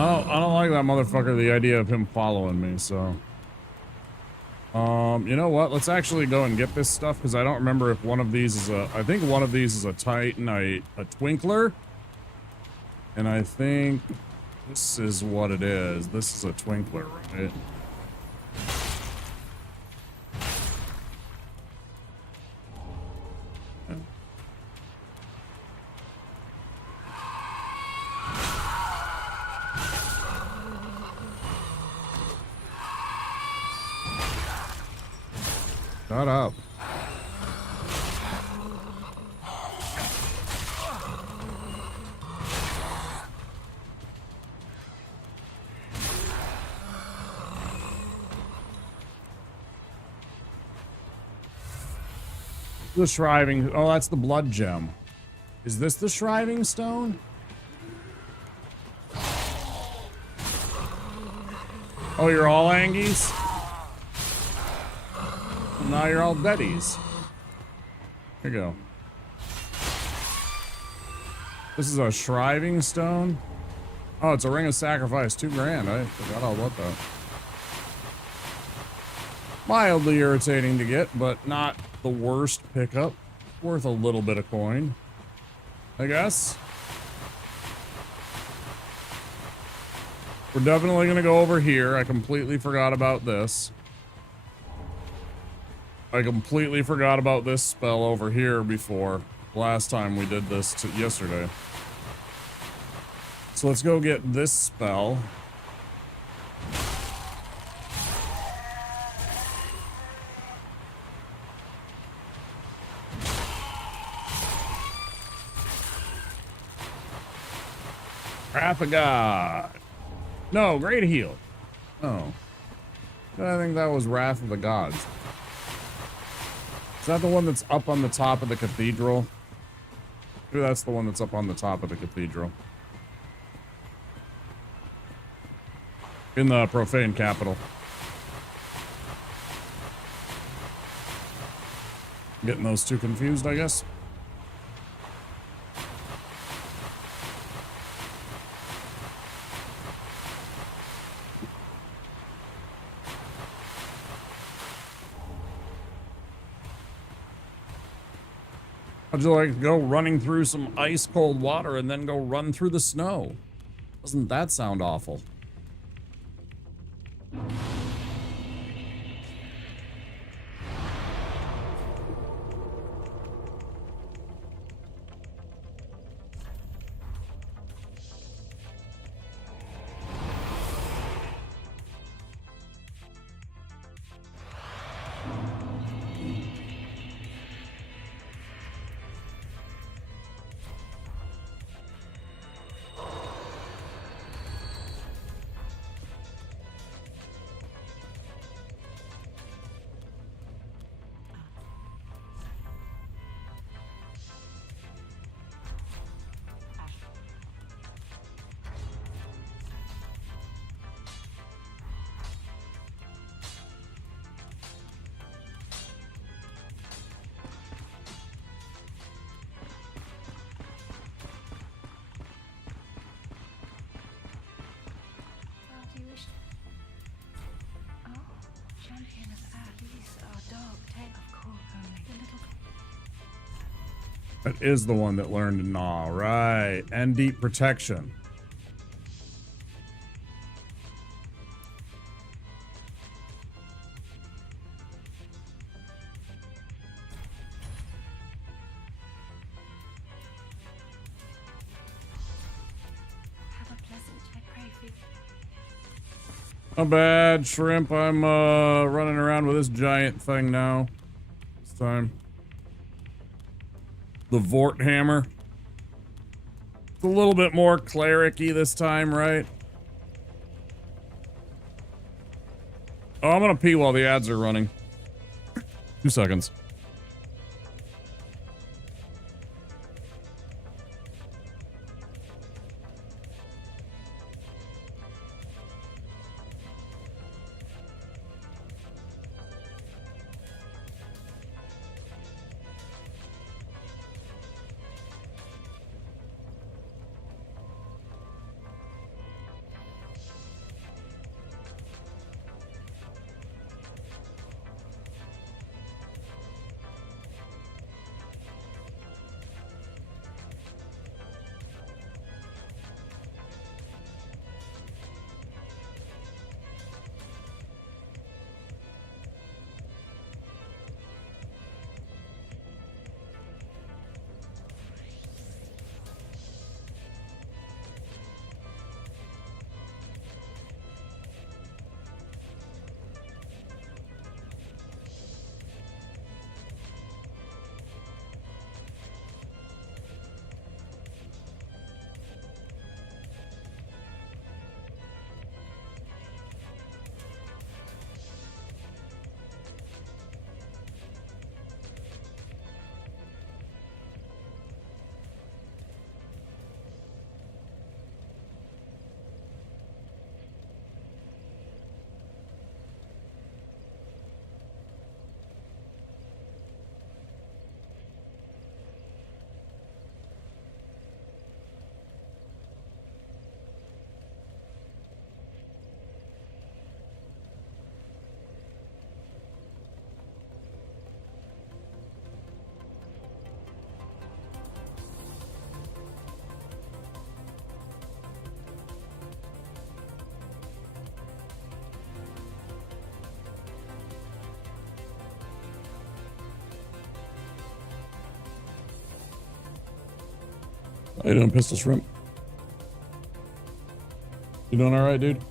I don't like that motherfucker, the idea of him following me, so. You know what? Let's actually go and get this stuff, because I don't remember if one of these is a... I think one of these is a Titanite, a Twinkler. And I think this is what it is. This is a Twinkler, right? Shut up. The shriving. Oh, that's the blood gem. Is this the shriving stone? Oh, you're all Angies? Now you're all Betties. Here you go. This is a shriving stone? Oh, it's a ring of sacrifice. 2 grand. I forgot all about that. Mildly irritating to get, but not the worst pickup. Worth a little bit of coin, I guess. We're definitely going to go over here. I completely forgot about this. I completely forgot about this spell over here before. Last time we did this yesterday. So let's go get this spell. Wrath of God. No, Great Heal. Oh. I think that was Wrath of the Gods. Is that the one that's up on the top of the cathedral? Maybe that's the one that's up on the top of the cathedral. In the profane capital. Getting those two confused, I guess. How'd you like to go running through some ice cold water and then go run through the snow? Doesn't that sound awful? That is the one that learned to gnaw, right? And deep protection. Not bad, Shrimp. I'm running around with this giant thing now. This time. The Vort Hammer. It's a little bit more cleric-y this time, right? Oh, I'm gonna pee while the ads are running. 2 seconds. How you doing, Pistol Shrimp? You doing all right, dude?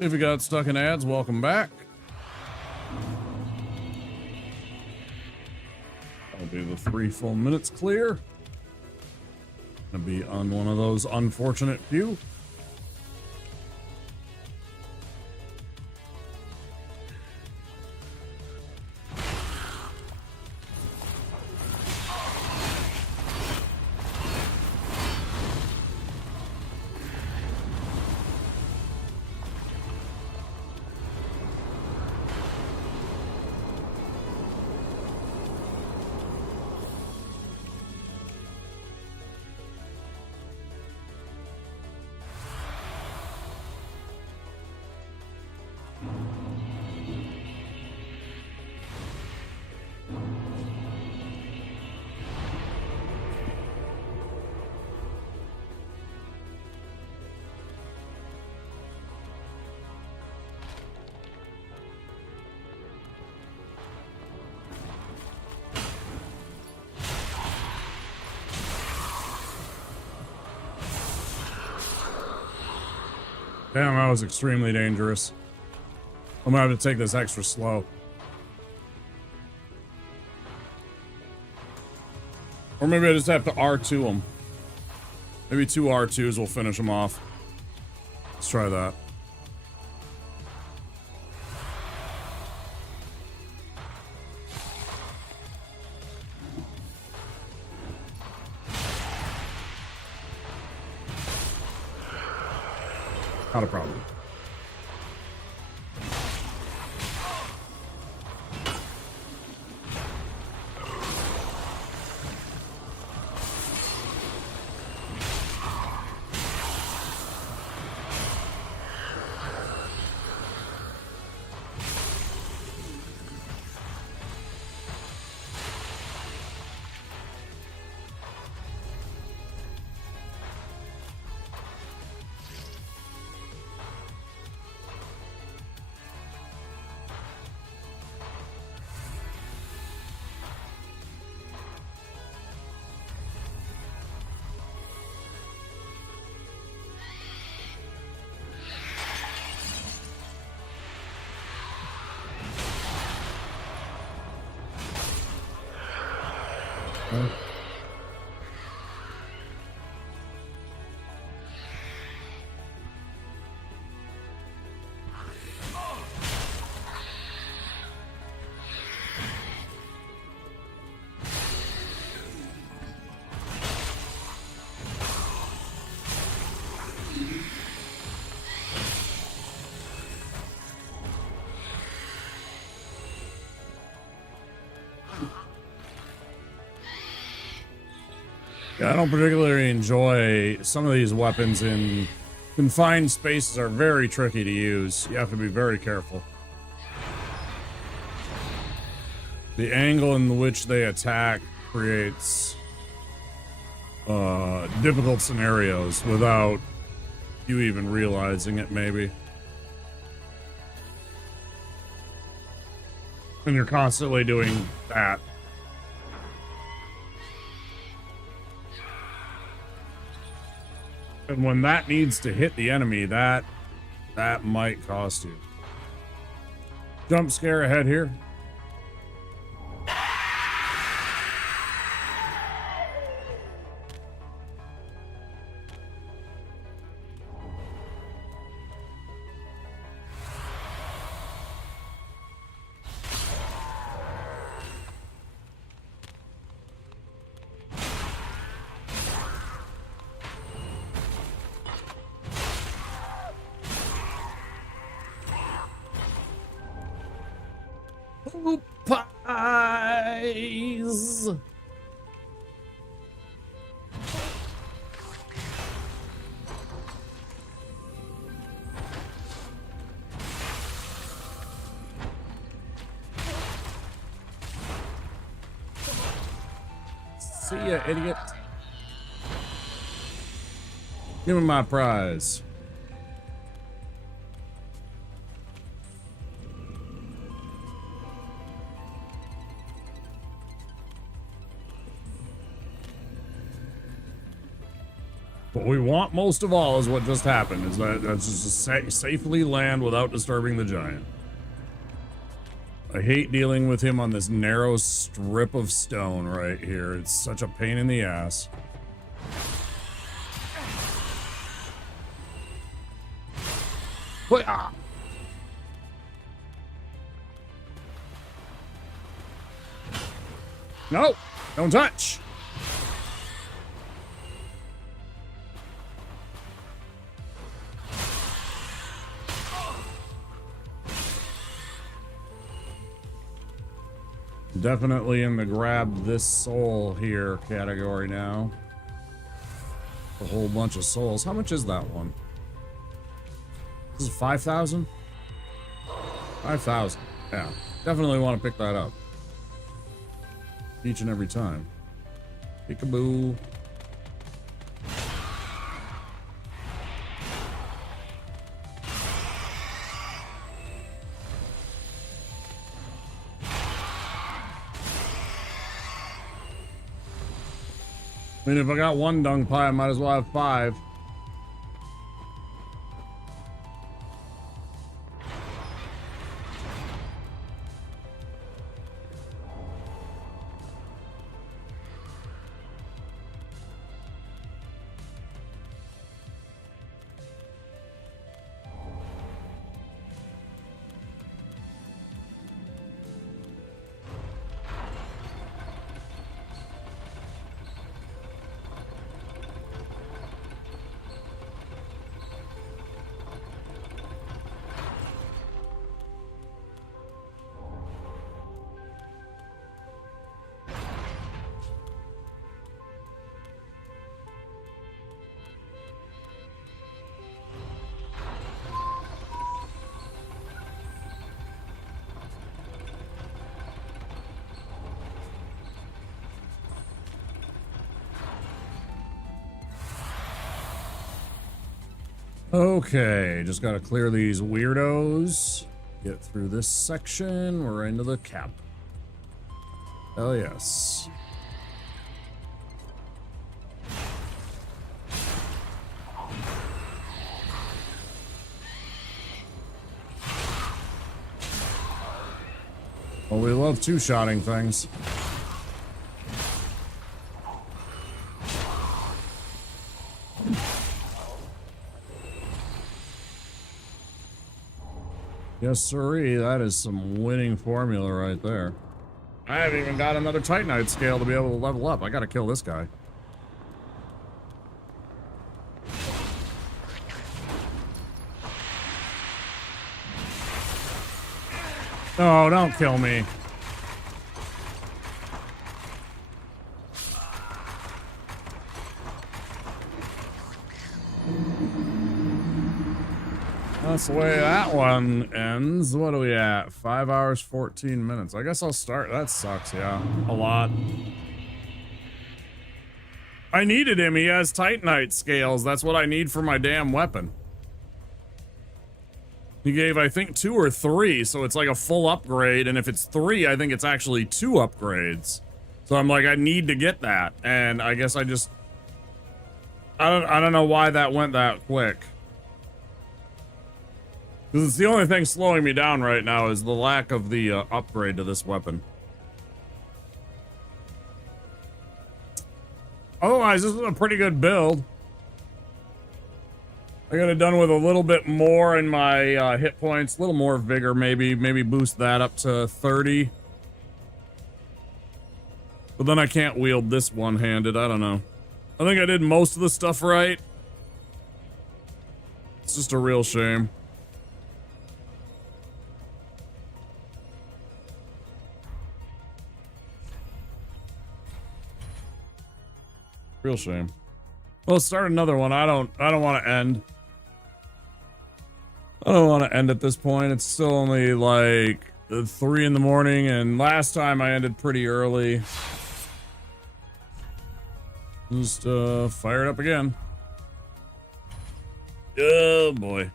If you got stuck in ads, welcome back. That'll be the 3 full minutes clear. Gonna be on one of those unfortunate few. Damn, that was extremely dangerous. I'm gonna have to take this extra slow. Or maybe I just have to R2 them. Maybe 2 R2s will finish them off. Let's try that. Not a problem. Yeah, I don't particularly enjoy some of these weapons in confined spaces are very tricky to use. You have to be very careful. The angle in which they attack creates difficult scenarios without you even realizing it, maybe. And you're constantly doing that. And when that needs to hit the enemy, that might cost you. Jump scare ahead here. Pies. See ya, idiot. Give me my prize. What we want most of all is what just happened, is that just safely land without disturbing the giant. I hate dealing with him on this narrow strip of stone right here. It's such a pain in the ass. No, don't touch. Definitely in the grab this soul here category now. A whole bunch of souls. How much is that one? This is 5,000? 5,000. Yeah. Definitely want to pick that up. Each and every time. Peekaboo. I mean, if I got one dung pie, I might as well have 5. Okay, just gotta clear these weirdos. Get through this section. We're into the cap. Hell yes. Well, we love two-shotting things. Yes, sirree, that is some winning formula right there. I haven't even got another Titanite scale to be able to level up. I gotta kill this guy. Oh, don't kill me. That's the way that one ends. What are we at? 5 hours, 14 minutes. I guess I'll start. That sucks, yeah. A lot. I needed him. He has Titanite scales. That's what I need for my damn weapon. He gave, I think, 2 or 3, so it's like a full upgrade. And if it's 3, I think it's actually 2 upgrades. So I'm like, I need to get that. And I guess I just... I don't know why that went that quick. Because it's the only thing slowing me down right now is the lack of the upgrade to this weapon. Otherwise, this is a pretty good build. I got it done with a little bit more in my hit points, a little more vigor, maybe boost that up to 30. But then I can't wield this one-handed, I don't know. I think I did most of the stuff right. It's just a real shame. Real shame. Well, let's start another one. I don't want to end. I don't want to end at this point. It's still only like 3 in the morning, and last time I ended pretty early. Just fire it up again. Oh boy.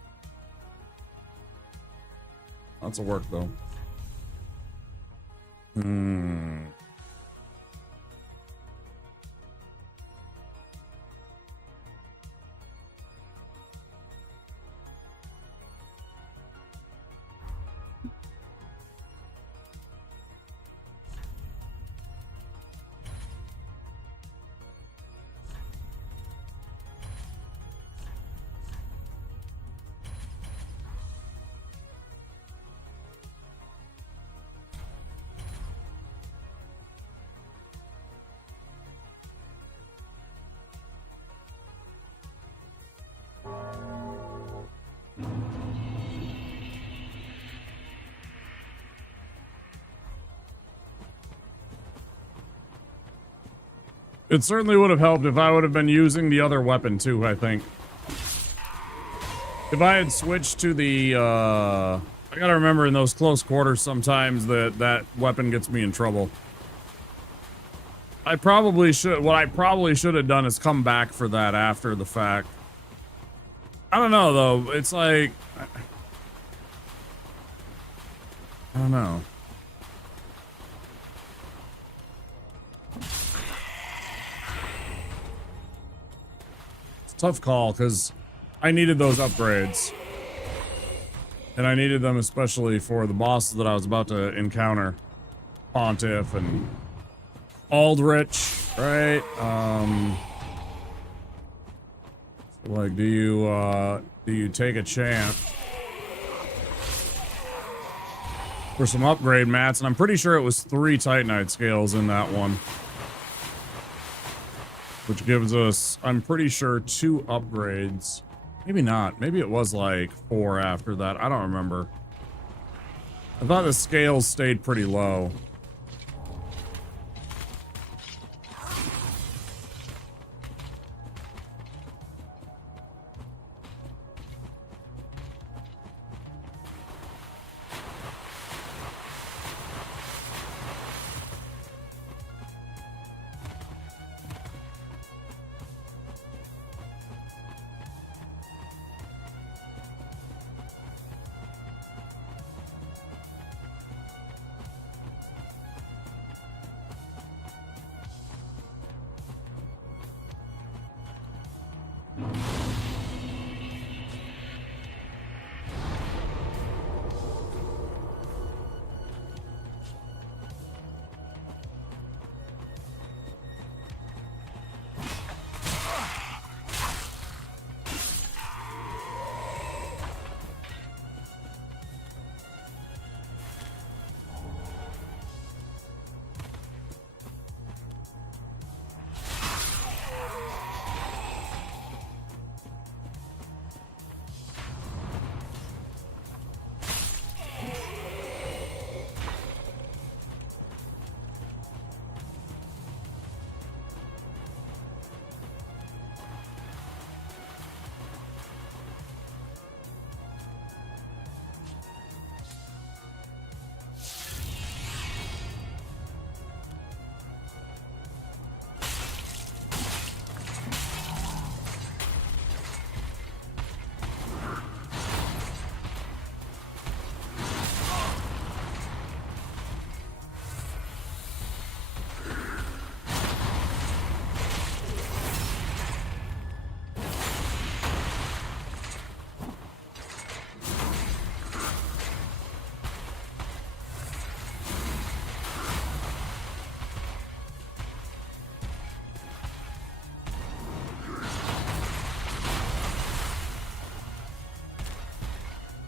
Lots of work though. It certainly would have helped if I would have been using the other weapon too, I think. If I had switched to the, I gotta remember in those close quarters sometimes that weapon gets me in trouble. What I probably should have done is come back for that after the fact. I don't know though, it's like... I don't know. Tough call, because I needed those upgrades. And I needed them especially for the bosses that I was about to encounter. Pontiff and Aldrich, right? Like, do you take a chance for some upgrade mats? And I'm pretty sure it was 3 Titanite scales in that one. Which gives us, I'm pretty sure, 2 upgrades. Maybe not. Maybe it was like 4 after that. I don't remember. I thought the scales stayed pretty low.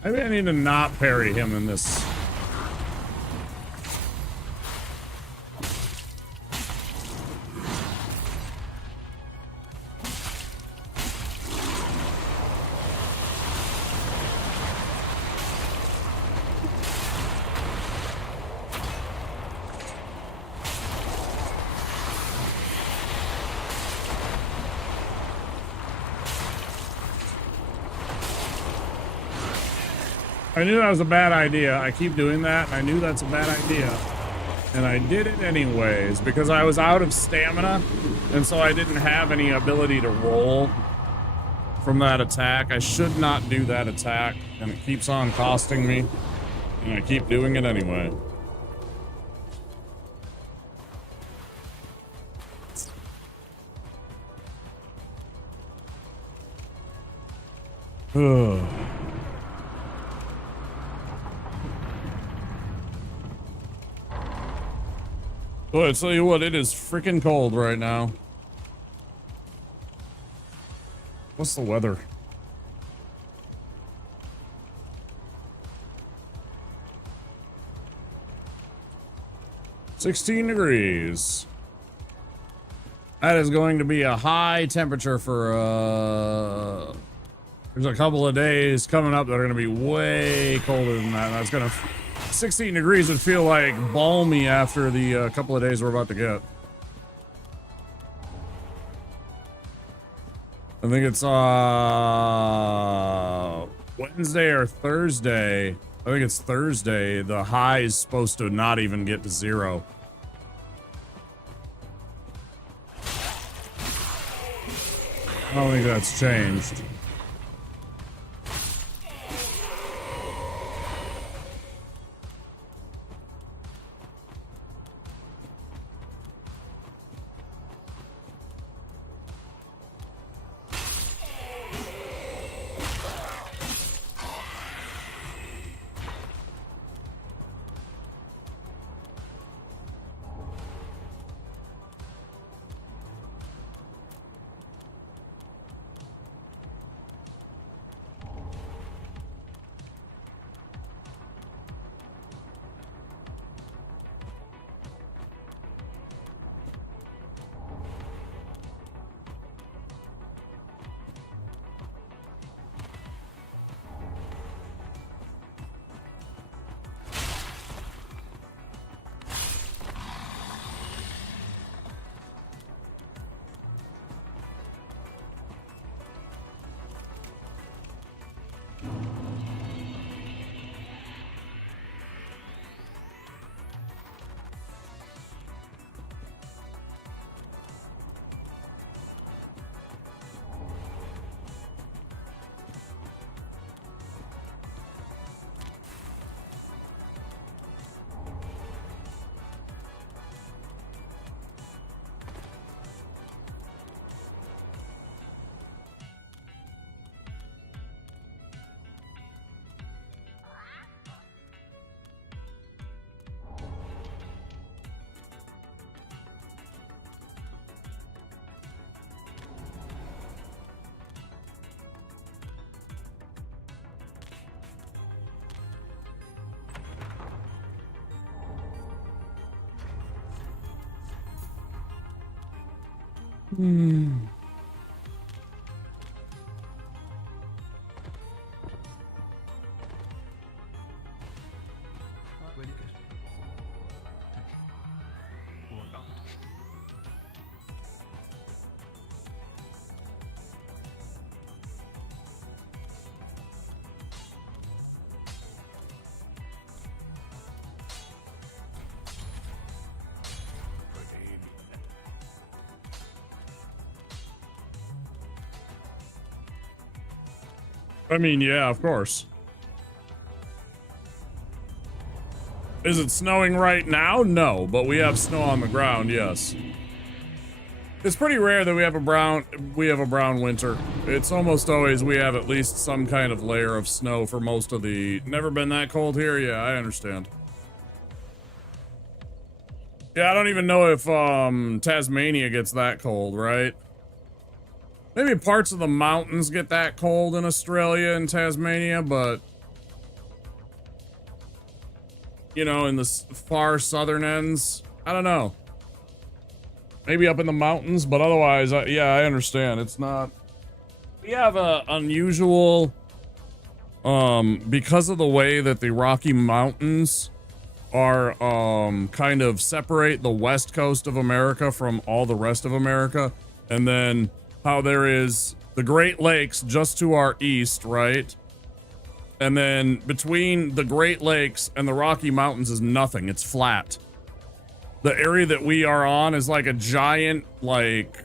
Maybe I need to not parry him in this. I knew that was a bad idea. I keep doing that, and I knew that's a bad idea. And I did it anyways, because I was out of stamina, and so I didn't have any ability to roll from that attack. I should not do that attack, and it keeps on costing me, and I keep doing it anyway. Ugh. Well, I tell you what, it is freaking cold right now. What's the weather? $16 degrees. That is going to be a high temperature for there's a couple of days coming up that are going to be way colder than that. That's going to 16 degrees would feel like balmy after the couple of days we're about to get. I think it's Wednesday or Thursday. I think it's Thursday. The high is supposed to not even get to 0. I don't think that's changed. I mean, yeah, of course. Is it snowing right now? No, but we have snow on the ground, yes. It's pretty rare that we have a brown winter. It's almost always we have at least some kind of layer of snow for most of the... Never been that cold here? Yeah, I understand. Yeah, I don't even know if Tasmania gets that cold, right? Maybe parts of the mountains get that cold in Australia and Tasmania, but you know, in the far southern ends. I don't know. Maybe up in the mountains, but otherwise, yeah, I understand. It's not. We have a unusual, because of the way that the Rocky Mountains are, kind of separate the west coast of America from all the rest of America, and then how there is the Great Lakes just to our east, right? And then between the Great Lakes and the Rocky Mountains is nothing. It's flat. The area that we are on is like a giant, like,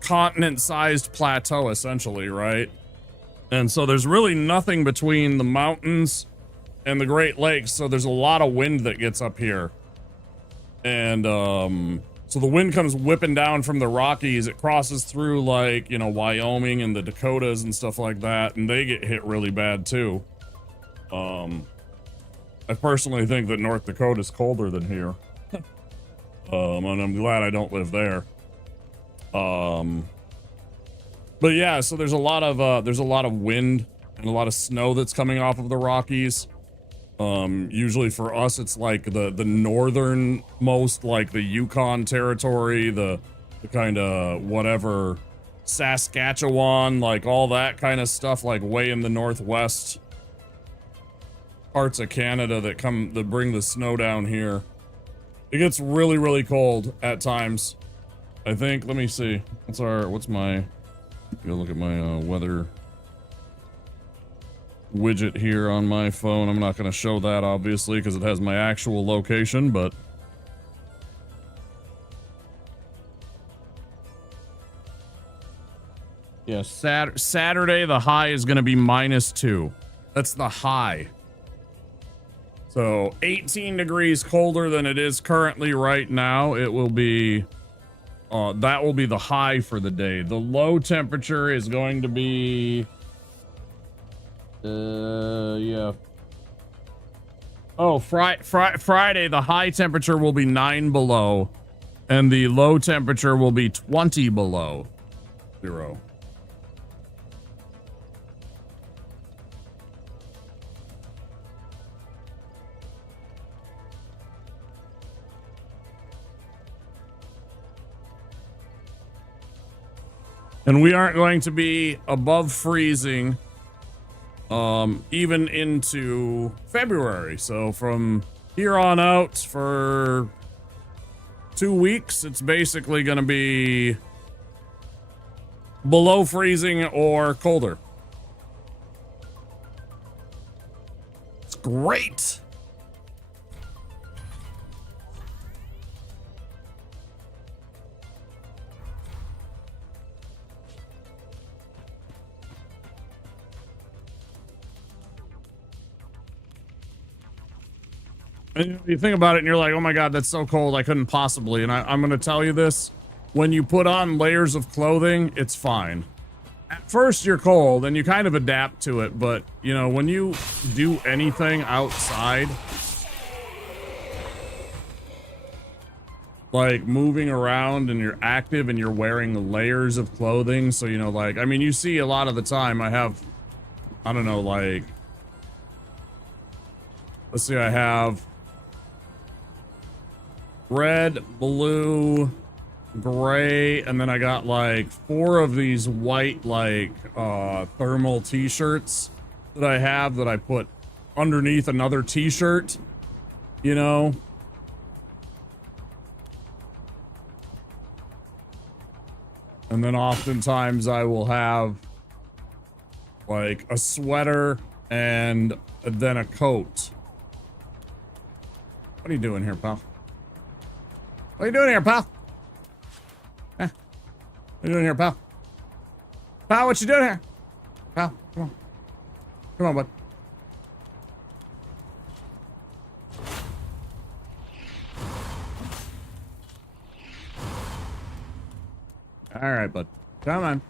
continent-sized plateau, essentially, right? And so there's really nothing between the mountains and the Great Lakes, so there's a lot of wind that gets up here. And, so the wind comes whipping down from the Rockies. It crosses through, like, you know, Wyoming and the Dakotas and stuff like that, and they get hit really bad, too. I personally think that North Dakota's colder than here. And I'm glad I don't live there. But yeah, so there's a lot of wind and a lot of snow that's coming off of the Rockies. Usually for us, it's like the northernmost, like the Yukon territory, the kind of whatever, Saskatchewan, like all that kind of stuff, like way in the northwest parts of Canada that bring the snow down here. It gets really, really cold at times. I think, let me see. What's my, go look at my weather widget here on my phone. I'm not going to show that, obviously, because it has my actual location, but yeah, Saturday, the high is going to be -2. That's the high. So 18 degrees colder than it is currently right now. It will be, that will be the high for the day. The low temperature is going to be, yeah. Oh, Friday, the high temperature will be 9 below, and the low temperature will be 20 below 0. And we aren't going to be above freezing even into February. So from here on out for 2 weeks, it's basically going to be below freezing or colder. It's great. And you think about it and you're like, oh my God, that's so cold. I couldn't possibly. And I'm going to tell you this. When you put on layers of clothing, it's fine. At first you're cold and you kind of adapt to it. But, you know, when you do anything outside, like moving around and you're active and you're wearing layers of clothing. So, you know, like, I mean, you see a lot of the time I have, I don't know, like, let's see, I have red, blue, gray, and then I got like 4 of these white, like, thermal t-shirts that I have that I put underneath another t-shirt, you know? And then oftentimes I will have like a sweater and then a coat. What are you doing here, pal? What are you doing here, pal? Eh? What are you doing here, pal? Pal, what you doing here? Pal, come on. Come on, bud. All right, bud. Come on.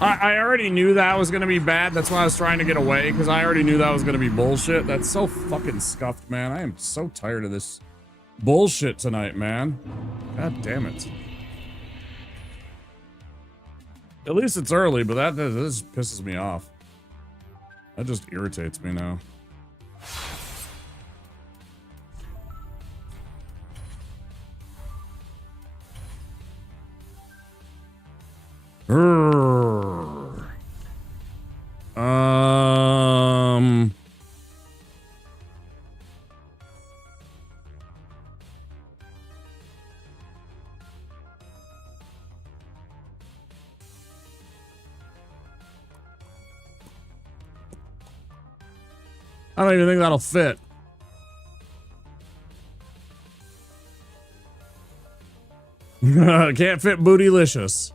I already knew that was going to be bad. That's why I was trying to get away, because I already knew that was going to be bullshit. That's so fucking scuffed, man. I am so tired of this bullshit tonight, man. God damn it. At least it's early, but this pisses me off. That just irritates me now. I don't even think that'll fit. Can't fit Bootylicious.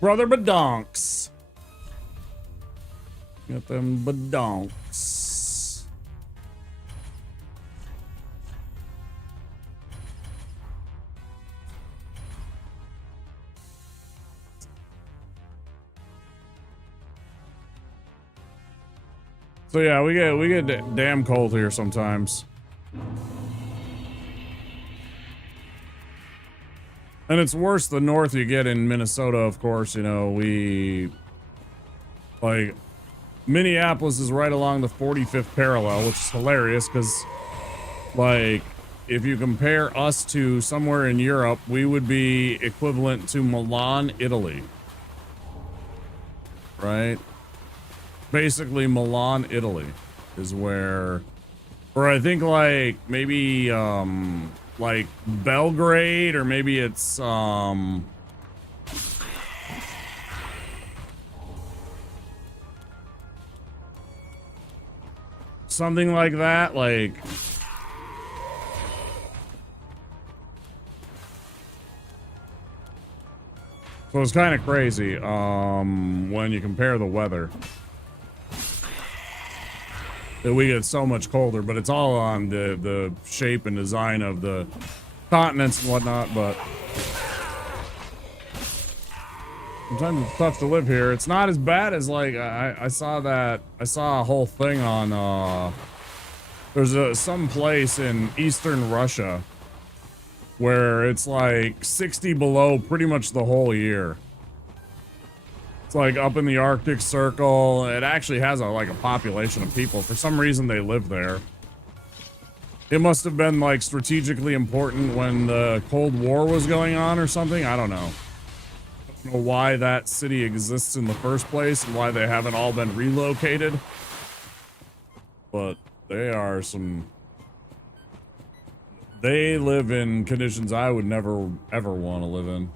Brother badonks. Got them badonks. So yeah, we get damn cold here sometimes. And it's worse the north you get in Minnesota, of course. You know, like, Minneapolis is right along the 45th parallel, which is hilarious because, like, if you compare us to somewhere in Europe, we would be equivalent to Milan, Italy. Right? Basically, Milan, Italy is where, or I think, like, maybe, like Belgrade, or maybe it's something like that, like so it's kind of crazy when you compare the weather. That we get so much colder, but it's all on the shape and design of the continents and whatnot, but sometimes it's tough to live here. It's not as bad as, like, I saw a whole thing on, there's some place in eastern Russia where it's like 60 below pretty much the whole year. Like up in the Arctic Circle. It actually has a population of people. For some reason they live there. It must have been like strategically important when the Cold War was going on or something. I don't know. I don't know why that city exists in the first place and why they haven't all been relocated. But they live in conditions I would never ever want to live in.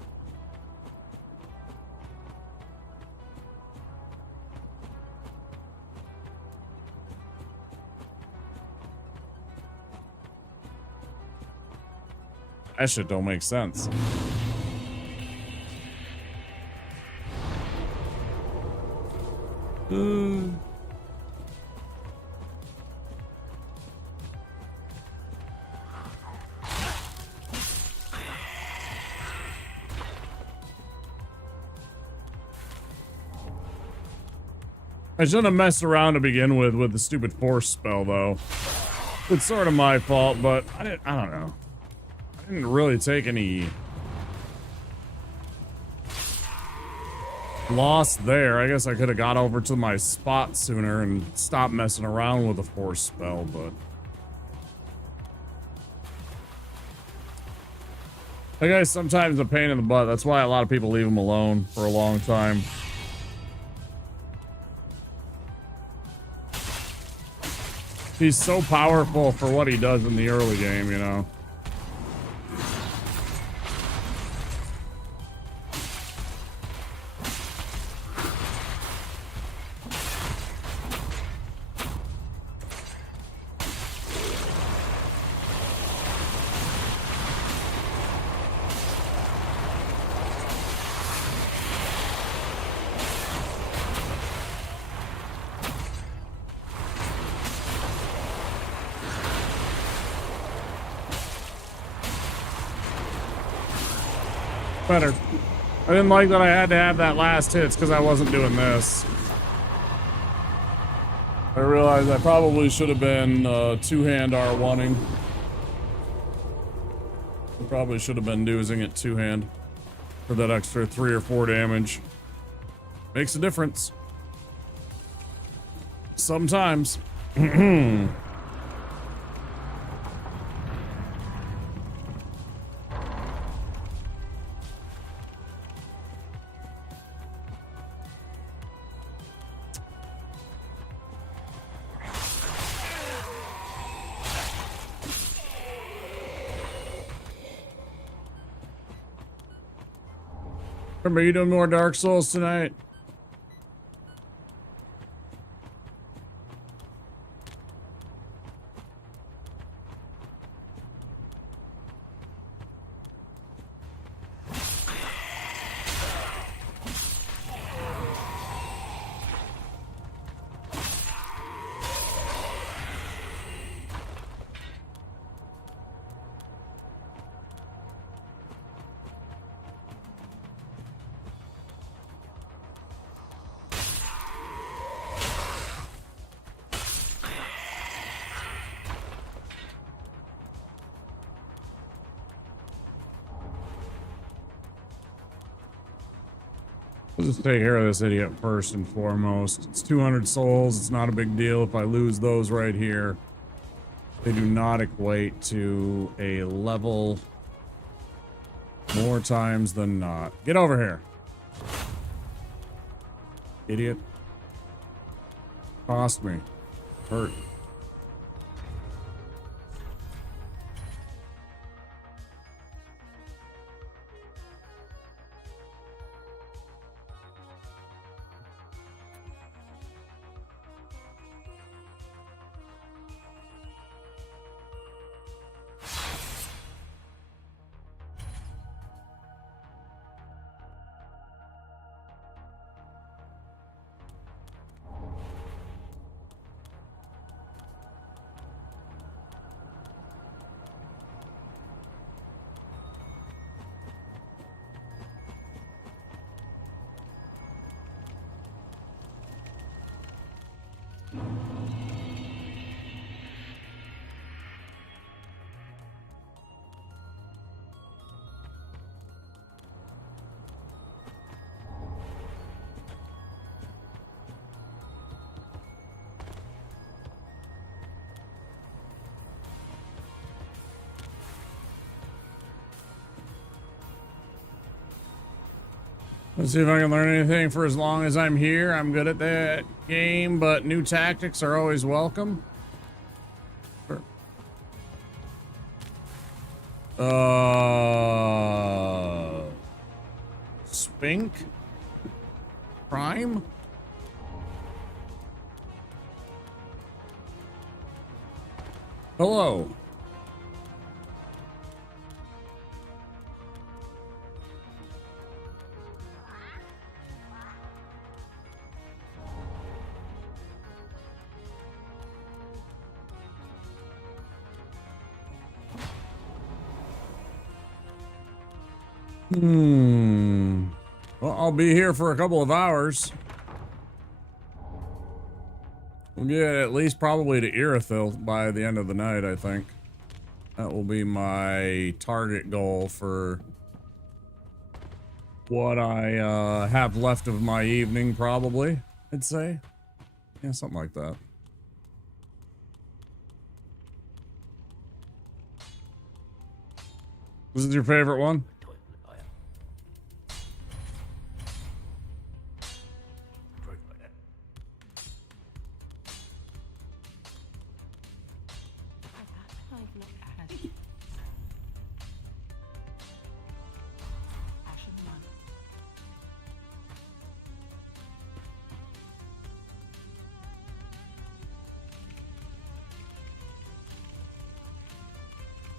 That shit don't make sense. I shouldn't have messed around to begin with the stupid force spell, though. It's sort of my fault, but I don't know. I didn't really take any loss there. I guess I could have got over to my spot sooner and stopped messing around with the force spell, but that guy's sometimes a pain in the butt. That's why a lot of people leave him alone for a long time. He's so powerful for what he does in the early game, you know. Better. I didn't like that I had to have that last hits because I wasn't doing this. I realized I probably should have been two-hand R1-ing. Probably should have been using it two-hand for that extra 3 or 4 damage. Makes a difference. Sometimes. Remember, you doing more Dark Souls tonight? We'll just take care of this idiot first and foremost. It's 200 souls. It's not a big deal if I lose those right here. They do not equate to a level more times than not. Get over here. Idiot. Cost me. Hurt. Let's see if I can learn anything for as long as I'm here. I'm good at that game, but new tactics are always welcome. Sure. Spink? Prime? Hello. Well, I'll be here for a couple of hours. We'll get at least probably to Irithyll by the end of the night, I think. That will be my target goal for what I have left of my evening, probably, I'd say. Yeah, something like that. This is your favorite one?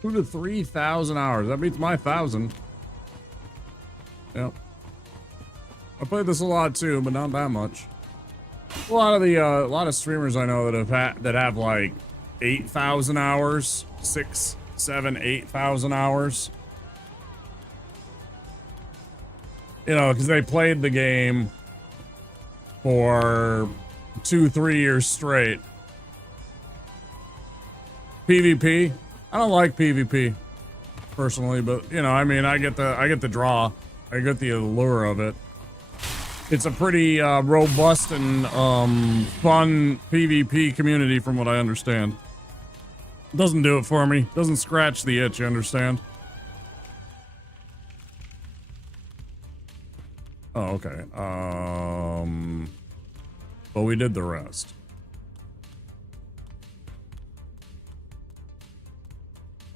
Two to 3,000 hours. That beats my 1,000. Yep. I played this a lot too, but not that much. A lot of streamers I know that have like 8,000 hours, 6, 7, 8,000 hours. You know, because they played the game for 2-3 years straight. PvP. I don't like PvP personally, but you know, I mean, I get the draw. I get the allure of it. It's a pretty robust and fun PvP community from what I understand. Doesn't do it for me. Doesn't scratch the itch, you understand? Oh, okay. But we did the rest.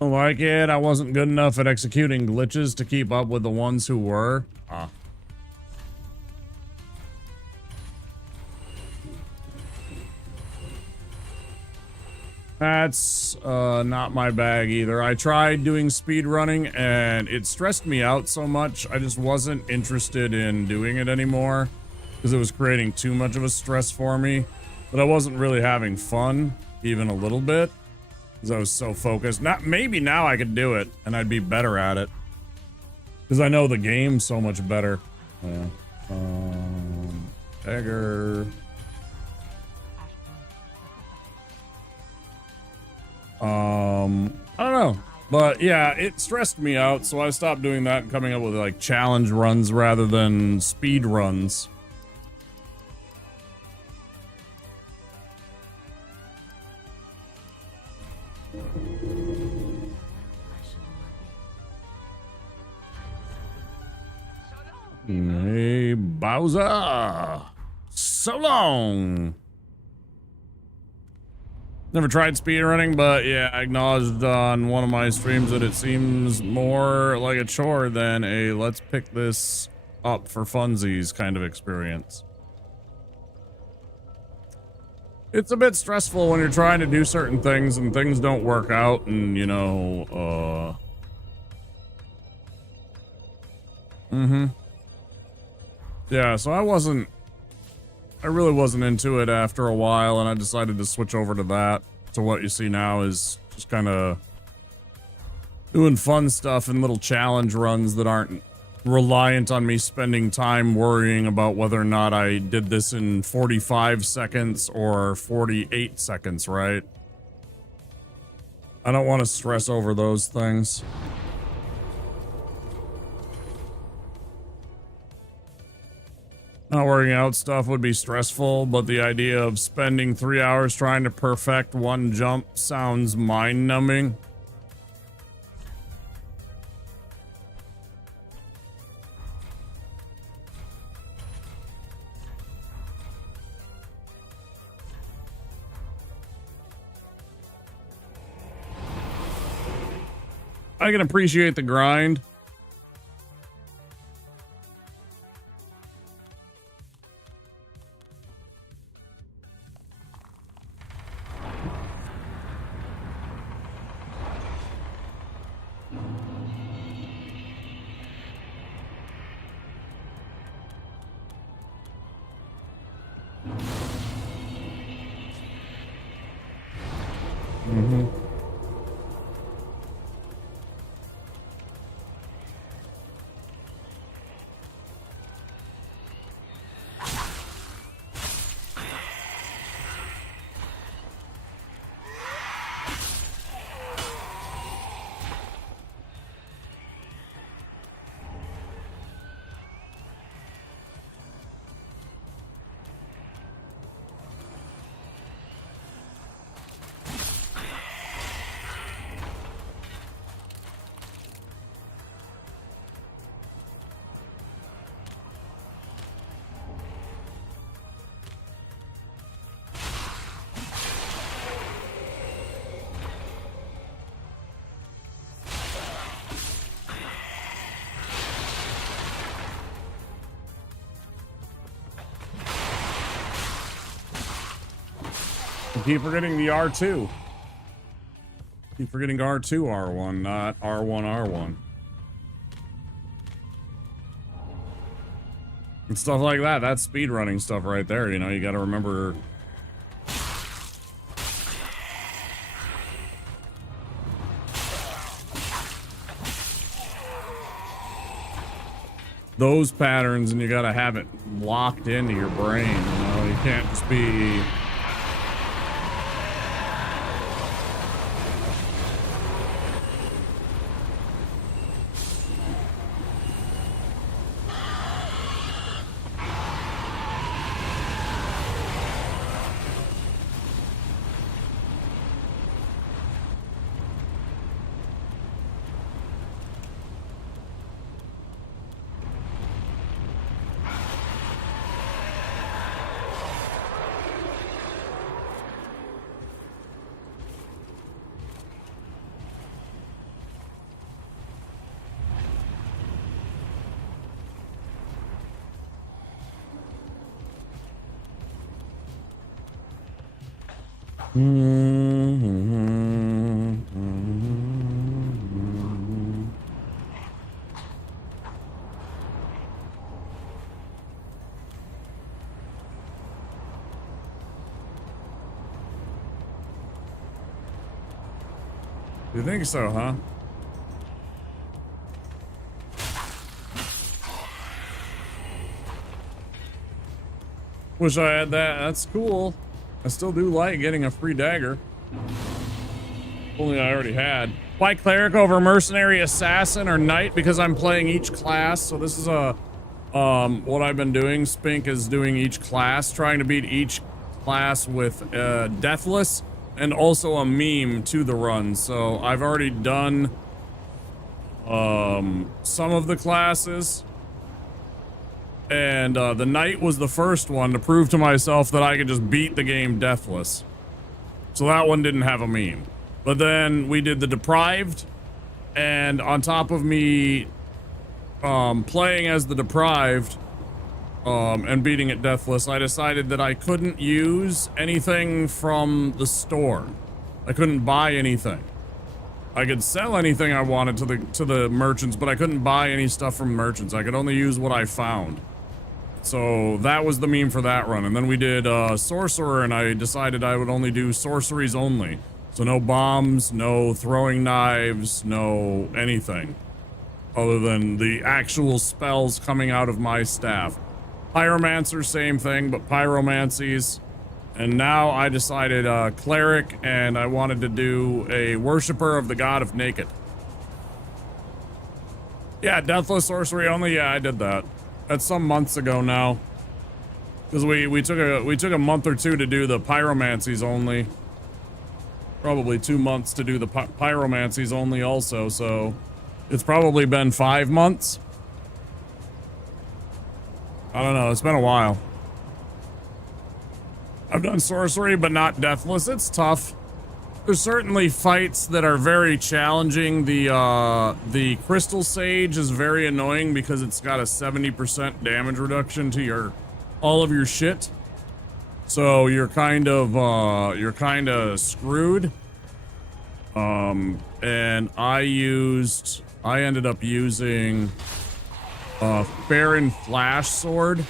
I like it. I wasn't good enough at executing glitches to keep up with the ones who were. Ah. That's not my bag either. I tried doing speed running and it stressed me out so much. I just wasn't interested in doing it anymore because it was creating too much of a stress for me. But I wasn't really having fun, even a little bit, because I was so focused. Maybe now I could do it and I'd be better at it because I know the game so much better. Yeah. Beggar. I don't know, but yeah, it stressed me out, so I stopped doing that and coming up with like challenge runs rather than speed runs. Hey, Bowser! So long! Never tried speedrunning, but yeah, I acknowledged on one of my streams that it seems more like a chore than a let's pick this up for funsies kind of experience. It's a bit stressful when you're trying to do certain things and things don't work out and, you know, yeah, so I really wasn't into it after a while, and I decided to switch over to that. So what you see now is just kind of doing fun stuff and little challenge runs that aren't reliant on me spending time worrying about whether or not I did this in 45 seconds or 48 seconds, right? I don't want to stress over those things. Not working out stuff would be stressful, but the idea of spending 3 hours trying to perfect one jump sounds mind-numbing. I can appreciate the grind. Keep forgetting the R2. Keep forgetting R2 R1, not R1 R1. And stuff like that. That's speedrunning stuff right there. You know, you got to remember. Those patterns, and you got to have it locked into your brain. You know, you can't just be. You think so, huh? Wish I had that. That's cool. I still do like getting a free dagger. Only I already had. Why cleric over mercenary, assassin, or knight? Because I'm playing each class. So this is a what I've been doing. Spink is doing each class, trying to beat each class with Deathless and also a meme to the run. So I've already done some of the classes. And the knight was the first one to prove to myself that I could just beat the game Deathless. So that one didn't have a meme. But then we did the deprived, and on top of me playing as the deprived and beating it Deathless, I decided that I couldn't use anything from the store. I couldn't buy anything. I could sell anything I wanted to the merchants, but I couldn't buy any stuff from merchants. I could only use what I found. So that was the meme for that run. And then we did sorcerer, and I decided I would only do sorceries only. So no bombs, no throwing knives, no anything other than the actual spells coming out of my staff. Pyromancer, same thing, but pyromancies. And now I decided cleric, and I wanted to do a worshiper of the god of naked. Yeah, deathless sorcery only. Yeah, I did that. That's some months ago now. Because we took a month or two to do the pyromancies only. Probably 2 months to do the pyromancies only also, so it's probably been 5 months. I don't know, it's been a while. I've done sorcery, but not deathless. It's tough. There's certainly fights that are very challenging. The Crystal Sage is very annoying because it's got a 70% damage reduction to all of your shit. So you're kind of screwed. And I ended up using Baron Flash Sword,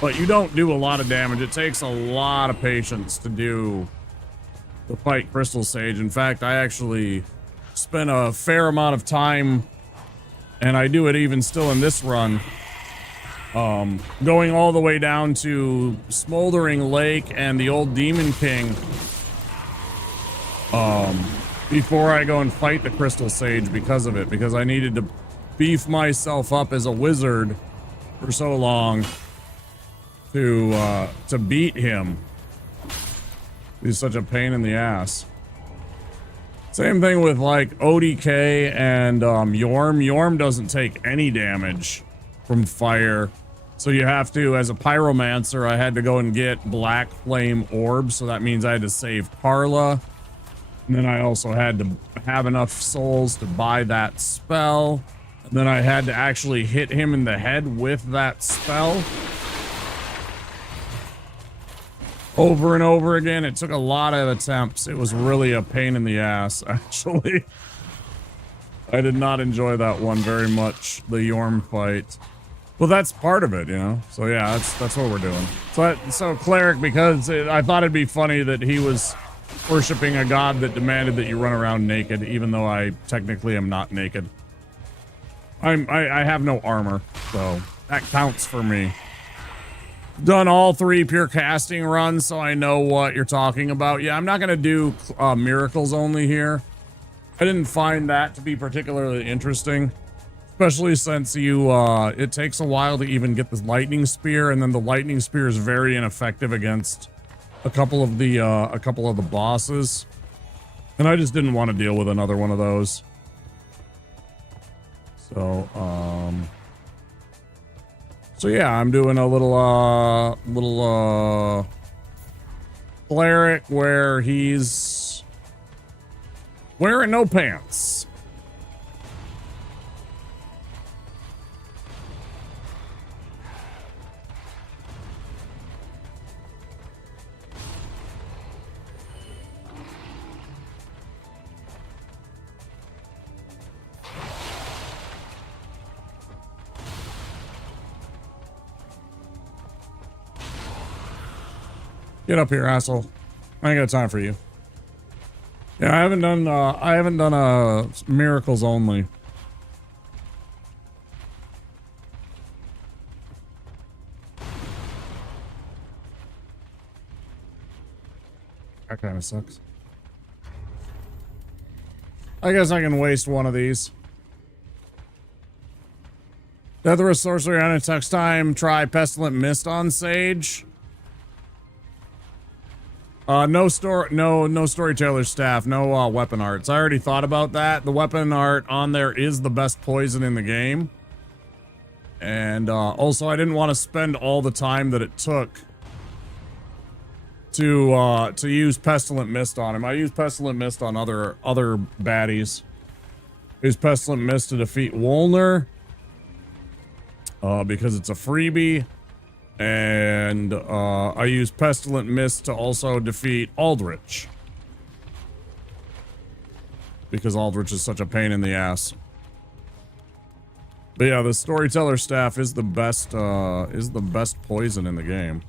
but you don't do a lot of damage. It takes a lot of patience to fight Crystal Sage. In fact, I actually spent a fair amount of time, and I do it even still in this run, going all the way down to Smoldering Lake and the old Demon King, before I go and fight the Crystal Sage because of it, because I needed to beef myself up as a wizard for so long to beat him. He's such a pain in the ass. Same thing with like ODK and Yorm. Yorm doesn't take any damage from fire. So you have to, as a pyromancer, I had to go and get black flame orbs. So that means I had to save Carla. And then I also had to have enough souls to buy that spell. And then I had to actually hit him in the head with that spell. Over and over again. It took a lot of attempts. It was really a pain in the ass, actually. I did not enjoy that one very much, the Yorm fight. Well, that's part of it, you know? So yeah, that's what we're doing. So Cleric, because I thought it'd be funny that he was worshipping a god that demanded that you run around naked, even though I technically am not naked. I have no armor, so that counts for me. Done all 3 pure casting runs, so I know what you're talking about. Yeah, I'm not going to do miracles only here. I didn't find that to be particularly interesting, especially since it takes a while to even get the lightning spear, and then the lightning spear is very ineffective against a couple of the bosses, and I just didn't want to deal with another one of those. So yeah, I'm doing a little cleric where he's wearing no pants. Get up here, asshole. I ain't got time for you. Yeah, I haven't done miracles only. That kind of sucks. I guess I can waste one of these. Deathless sorcery on its next time. Try Pestilent Mist on Sage. No storyteller staff, no weapon arts. I already thought about that. The weapon art on there is the best poison in the game. And also I didn't want to spend all the time that it took to use Pestilent Mist on him. I used Pestilent Mist on other baddies. Use Pestilent Mist to defeat Wolner. Because it's a freebie. And I use Pestilent Mist to also defeat Aldrich. Because Aldrich is such a pain in the ass. But yeah, the storyteller staff is the best poison in the game.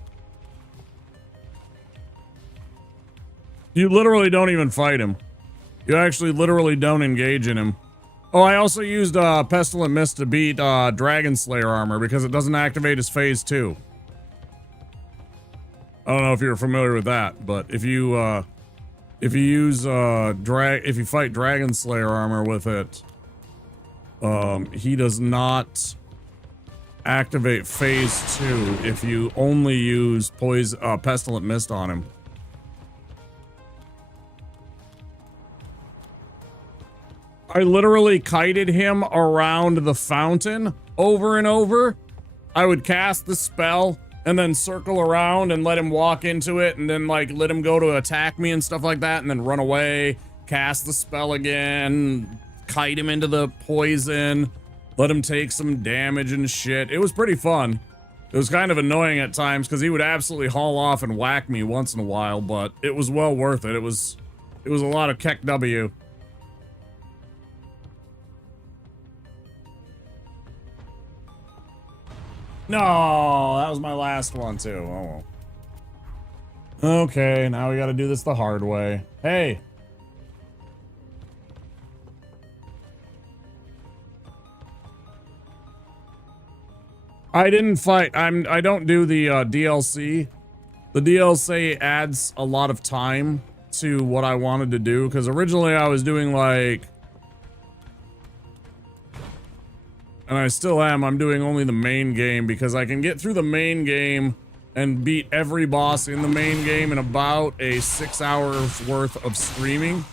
You literally don't even fight him. You actually literally don't engage in him. Oh, I also used Pestilent Mist to beat Dragon Slayer armor because it doesn't activate his phase 2. I don't know if you're familiar with that, but if you fight Dragon Slayer armor with it, he does not activate phase 2 if you only use Pestilent Mist on him. I literally kited him around the fountain over and over. I would cast the spell and then circle around and let him walk into it and then like let him go to attack me and stuff like that and then run away, cast the spell again, kite him into the poison, let him take some damage and shit. It was pretty fun. It was kind of annoying at times because he would absolutely haul off and whack me once in a while, but it was well worth it. It was a lot of Keck W. No, that was my last one too. Oh well. Okay, now we gotta do this the hard way. Hey. I didn't fight. I don't do the DLC. The DLC adds a lot of time to what I wanted to do because originally I was doing like, and I still am, I'm doing only the main game because I can get through the main game and beat every boss in the main game in about a 6 hours worth of streaming.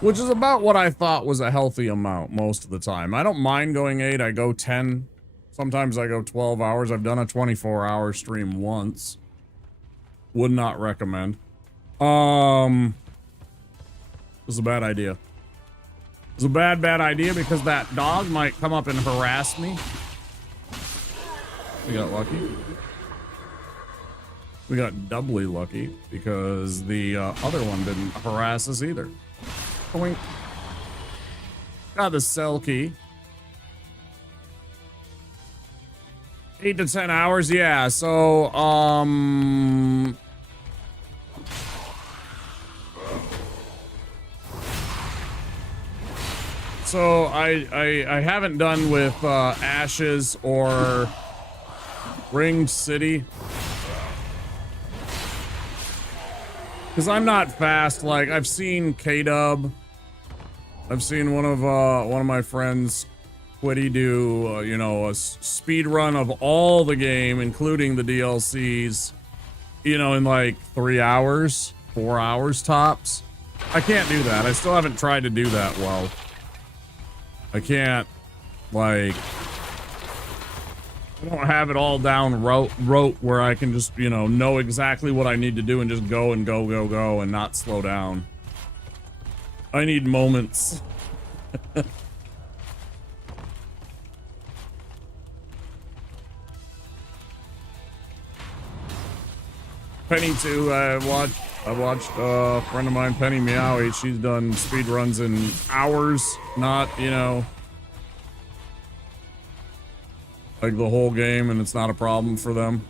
Which is about what I thought was a healthy amount most of the time. I don't mind going 8, I go 10. Sometimes I go 12 hours. I've done a 24-hour stream once. Would not recommend. It was a bad idea. It was a bad idea because that dog might come up and harass me. We got lucky. We got doubly lucky because the other one didn't harass us either. Boink. Got the cell key. 8 to 10 hours, yeah. So, So I haven't done with Ashes or Ringed City. Because I'm not fast. Like, I've seen K-Dub. I've seen one of my friends, Quiddy, do, you know, a speed run of all the game, including the DLCs, you know, in like 3 hours, 4 hours tops. I can't do that. I still haven't tried to do that well. I can't, like, I don't have it all down rote where I can just, you know exactly what I need to do and just go and go and not slow down. I need moments. Penny too, I watched a friend of mine, Penny Meowie. She's done speed runs in hours, not, you know, like the whole game, and it's not a problem for them.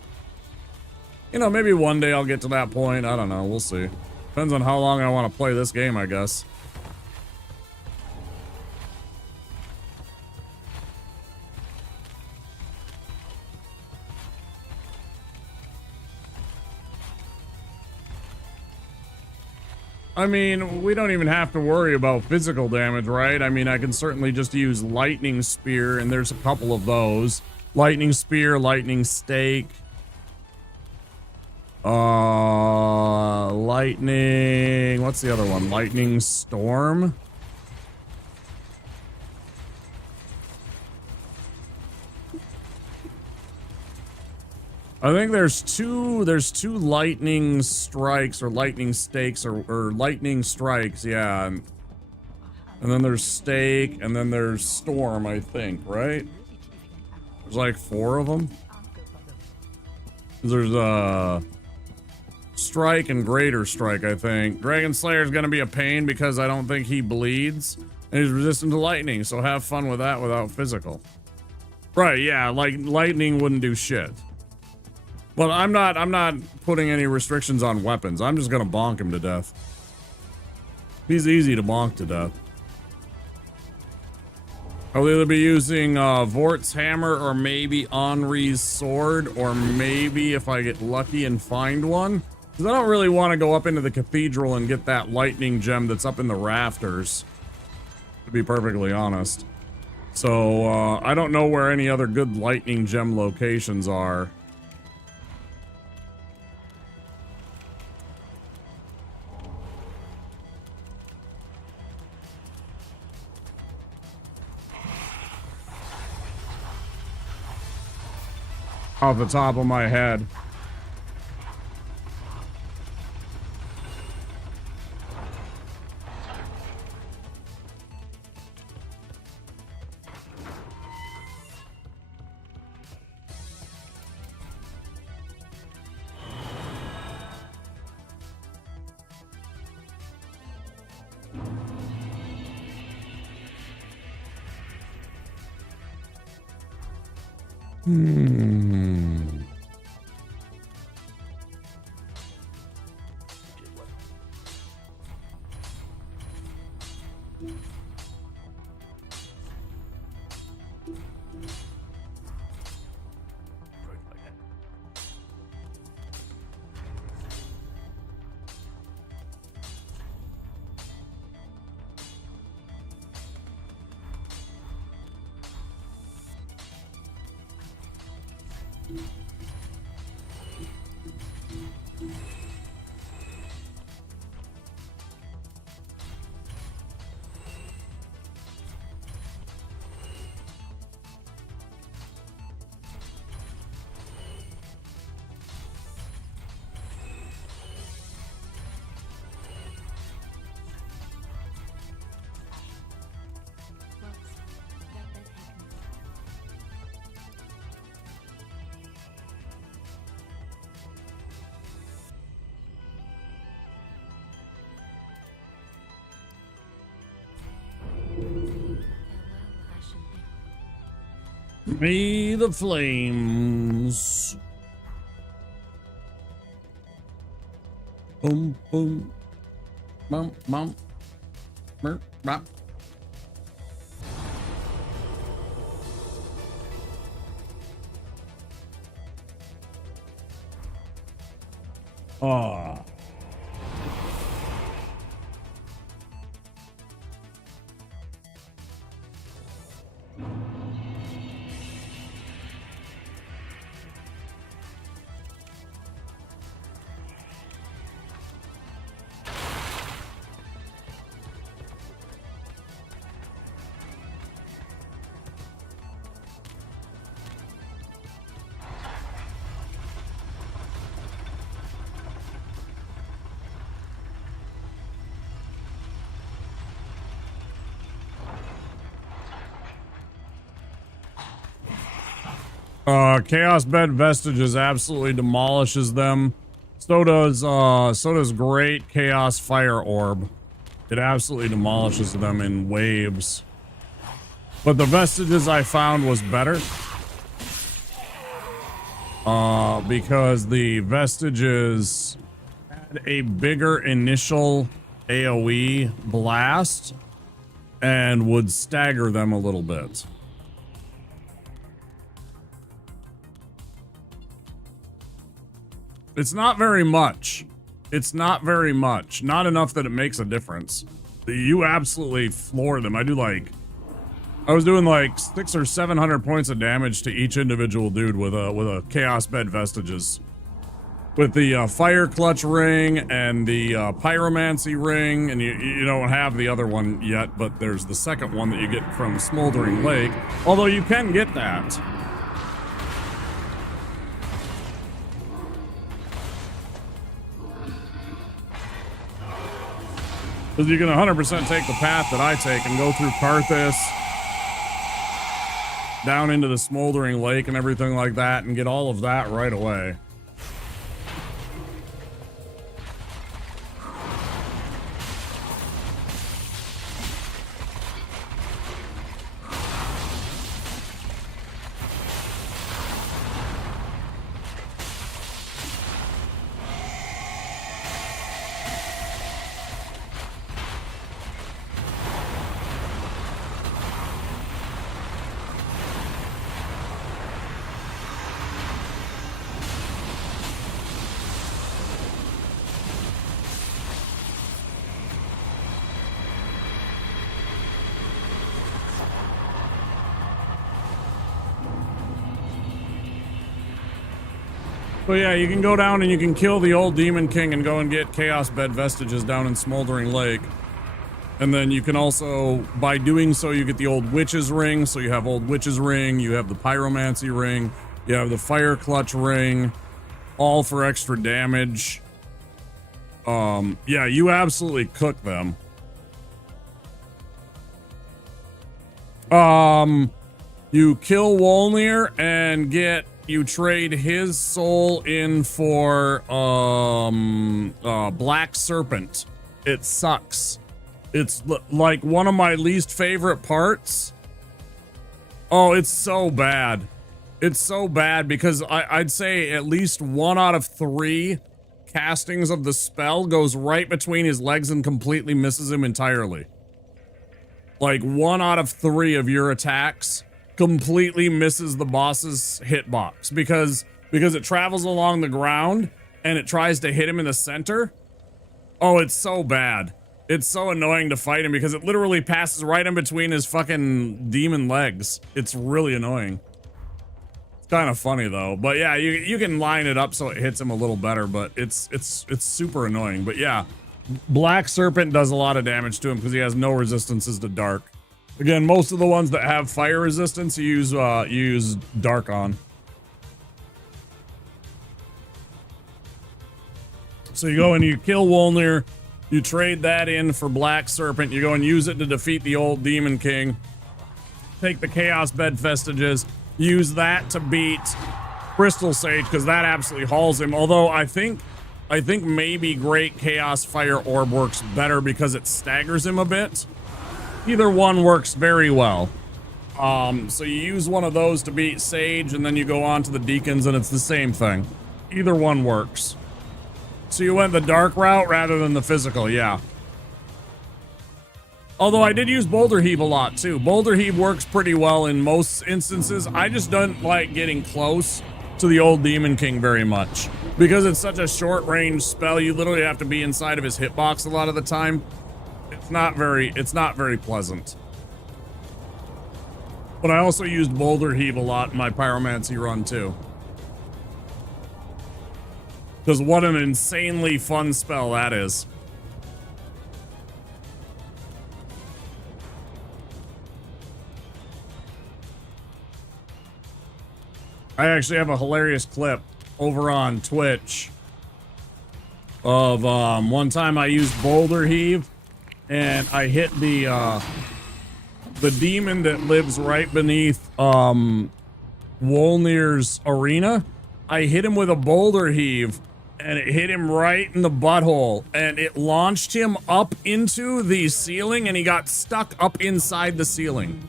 You know, maybe one day I'll get to that point. I don't know. We'll see. Depends on how long I want to play this game, I guess. I mean, we don't even have to worry about physical damage, right? I mean, I can certainly just use lightning spear, and there's a couple of those. Lightning spear, lightning stake. Lightning... What's the other one? Lightning storm? I think there's two lightning strikes or lightning stakes or lightning strikes, yeah. And then there's stake and then there's storm, I think, right? There's like 4 of them. There's strike and greater strike, I think. Dragon Slayer's gonna be a pain because I don't think he bleeds. And he's resistant to lightning, so have fun with that without physical. Right, yeah, like lightning wouldn't do shit. Well, I'm not putting any restrictions on weapons. I'm just gonna bonk him to death. He's easy to bonk to death. I'll either be using Vort's hammer or maybe Henri's sword, or maybe if I get lucky and find one. Because I don't really want to go up into the cathedral and get that lightning gem that's up in the rafters, to be perfectly honest. So I don't know where any other good lightning gem locations are. Off the top of my head. May the flames. Boom, boom. Bum, bum. Burp, bop. Ah. Chaos Bed Vestiges absolutely demolishes them. So does Great Chaos Fire Orb. It absolutely demolishes them in waves. But the Vestiges I found was better. because the vestiges had a bigger initial AoE blast and would stagger them a little bit. It's not very much. It's not very much. Not enough that it makes a difference. You absolutely floor them. I was doing like 600 or 700 points of damage to each individual dude with a Chaos Bed Vestiges. With the Fire Clutch ring and the Pyromancy ring, and you don't have the other one yet, but there's the second one that you get from Smoldering Lake. Although you can get that. Because you can 100% take the path that I take and go through Karthus, down into the Smoldering Lake and everything like that, and get all of that right away. So yeah, you can go down and you can kill the old Demon King and go and get Chaos Bed Vestiges down in Smoldering Lake. And then you can also, by doing so, you get the old Witch's Ring. So you have old Witch's Ring, you have the Pyromancy Ring, you have the Fire Clutch Ring, all for extra damage. Yeah, you absolutely cook them. You kill Wolnir and you trade his soul in for Black Serpent. It sucks. It's like one of my least favorite parts. Oh, it's so bad. It's so bad because I'd say at least 1 out of 3 castings of the spell goes right between his legs and completely misses him entirely. Like 1 out of 3 of your attacks completely misses the boss's hitbox because it travels along the ground and it tries to hit him in the center. Oh, it's so bad. It's so annoying to fight him because it literally passes right in between his fucking demon legs. It's really annoying. It's kind of funny though. But yeah, you can line it up so it hits him a little better, but it's super annoying. But yeah, Black Serpent does a lot of damage to him because he has no resistances to dark. Again, most of the ones that have fire resistance, you use dark on. So you go and you kill Wolnir, you trade that in for Black Serpent, you go and use it to defeat the old Demon King. Take the Chaos Bed Vestiges, use that to beat Crystal Sage, because that absolutely hauls him. Although I think maybe Great Chaos Fire Orb works better because it staggers him a bit. Either one works very well. So you use one of those to beat Sage, and then you go on to the Deacons, and it's the same thing. Either one works. So you went the dark route rather than the physical, yeah. Although I did use Boulder Heave a lot, too. Boulder Heave works pretty well in most instances. I just don't like getting close to the old Demon King very much. Because it's such a short-range spell, you literally have to be inside of his hitbox a lot of the time. It's not very pleasant. But I also used Boulder Heave a lot in my Pyromancy run too. Because what an insanely fun spell that is. I actually have a hilarious clip over on Twitch of one time I used Boulder Heave and I hit the demon that lives right beneath Wolnir's arena. I hit him with a Boulder Heave and it hit him right in the butthole and it launched him up into the ceiling and he got stuck up inside the ceiling.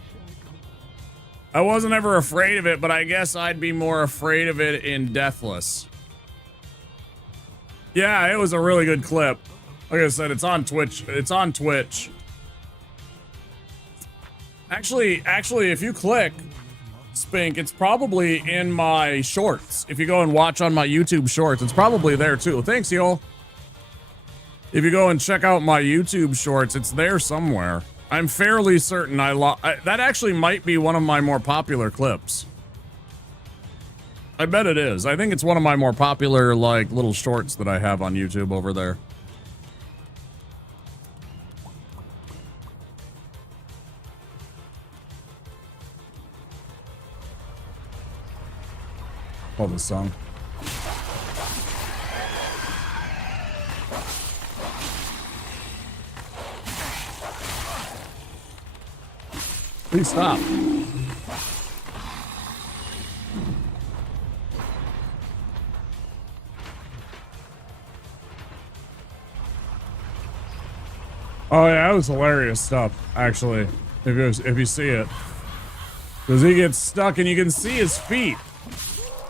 I wasn't ever afraid of it, but I guess I'd be more afraid of it in Deathless. Yeah, it was a really good clip. Like I said, it's on Twitch. It's on Twitch. Actually, if you click Spink, it's probably in my shorts. If you go and watch on my YouTube shorts, it's probably there too. Thanks, y'all. If you go and check out my YouTube shorts, it's there somewhere. I'm fairly certain that actually might be one of my more popular clips. I bet it is. I think it's one of my more popular, like, little shorts that I have on YouTube over there. Love this song. Please stop. Oh yeah, that was hilarious stuff, actually, if you see it. Because he gets stuck and you can see his feet.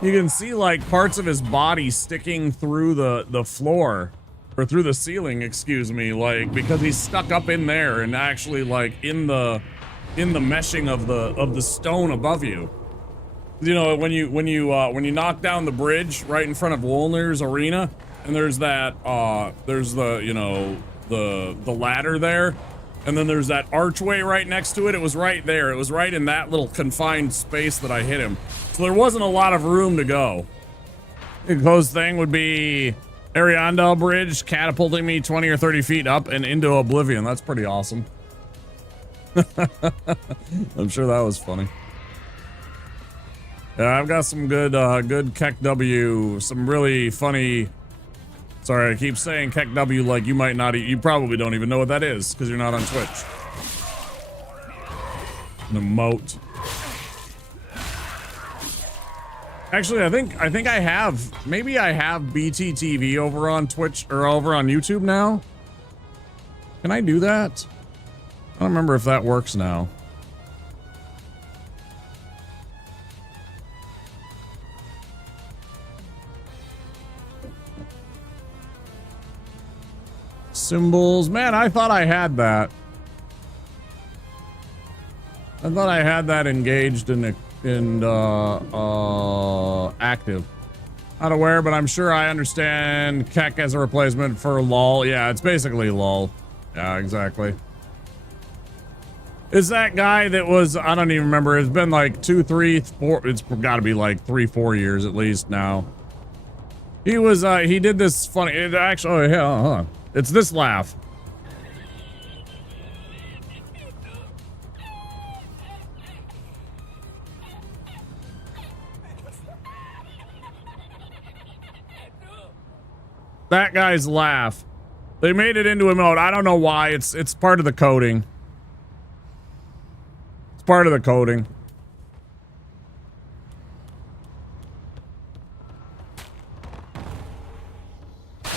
You can see like parts of his body sticking through the floor. Or through the ceiling, excuse me, like because he's stuck up in there and actually like in the meshing of the stone above you. You know, when you knock down the bridge right in front of Wolner's arena, and there's that there's the, you know, the ladder there, and then there's that archway right next to it. It was right there. It was right in that little confined space that I hit him. So there wasn't a lot of room to go. The closest thing would be Ariandel Bridge catapulting me 20 or 30 feet up and into oblivion. That's pretty awesome. I'm sure that was funny. Yeah, I've got some good Keck W, some really funny. Sorry, I keep saying Keck W like you might not. You probably don't even know what that is because you're not on Twitch. An emote. Actually, I think I have. Maybe I have BTTV over on Twitch or over on YouTube now. Can I do that? I don't remember if that works now. Symbols. Man, I thought I had that. I thought I had that engaged in active. Not aware, but I'm sure I understand Keck as a replacement for LOL. Yeah, it's basically LOL. Yeah, exactly. Is that guy that was, I don't even remember. It's been like 2, 3, 4. It's got to be like 3, 4 years at least now. He was, he did this funny, it actually, oh, yeah, huh. It's this laugh. That guy's laugh. They made it into a emote. I don't know why. It's part of the coding. It's part of the coding. I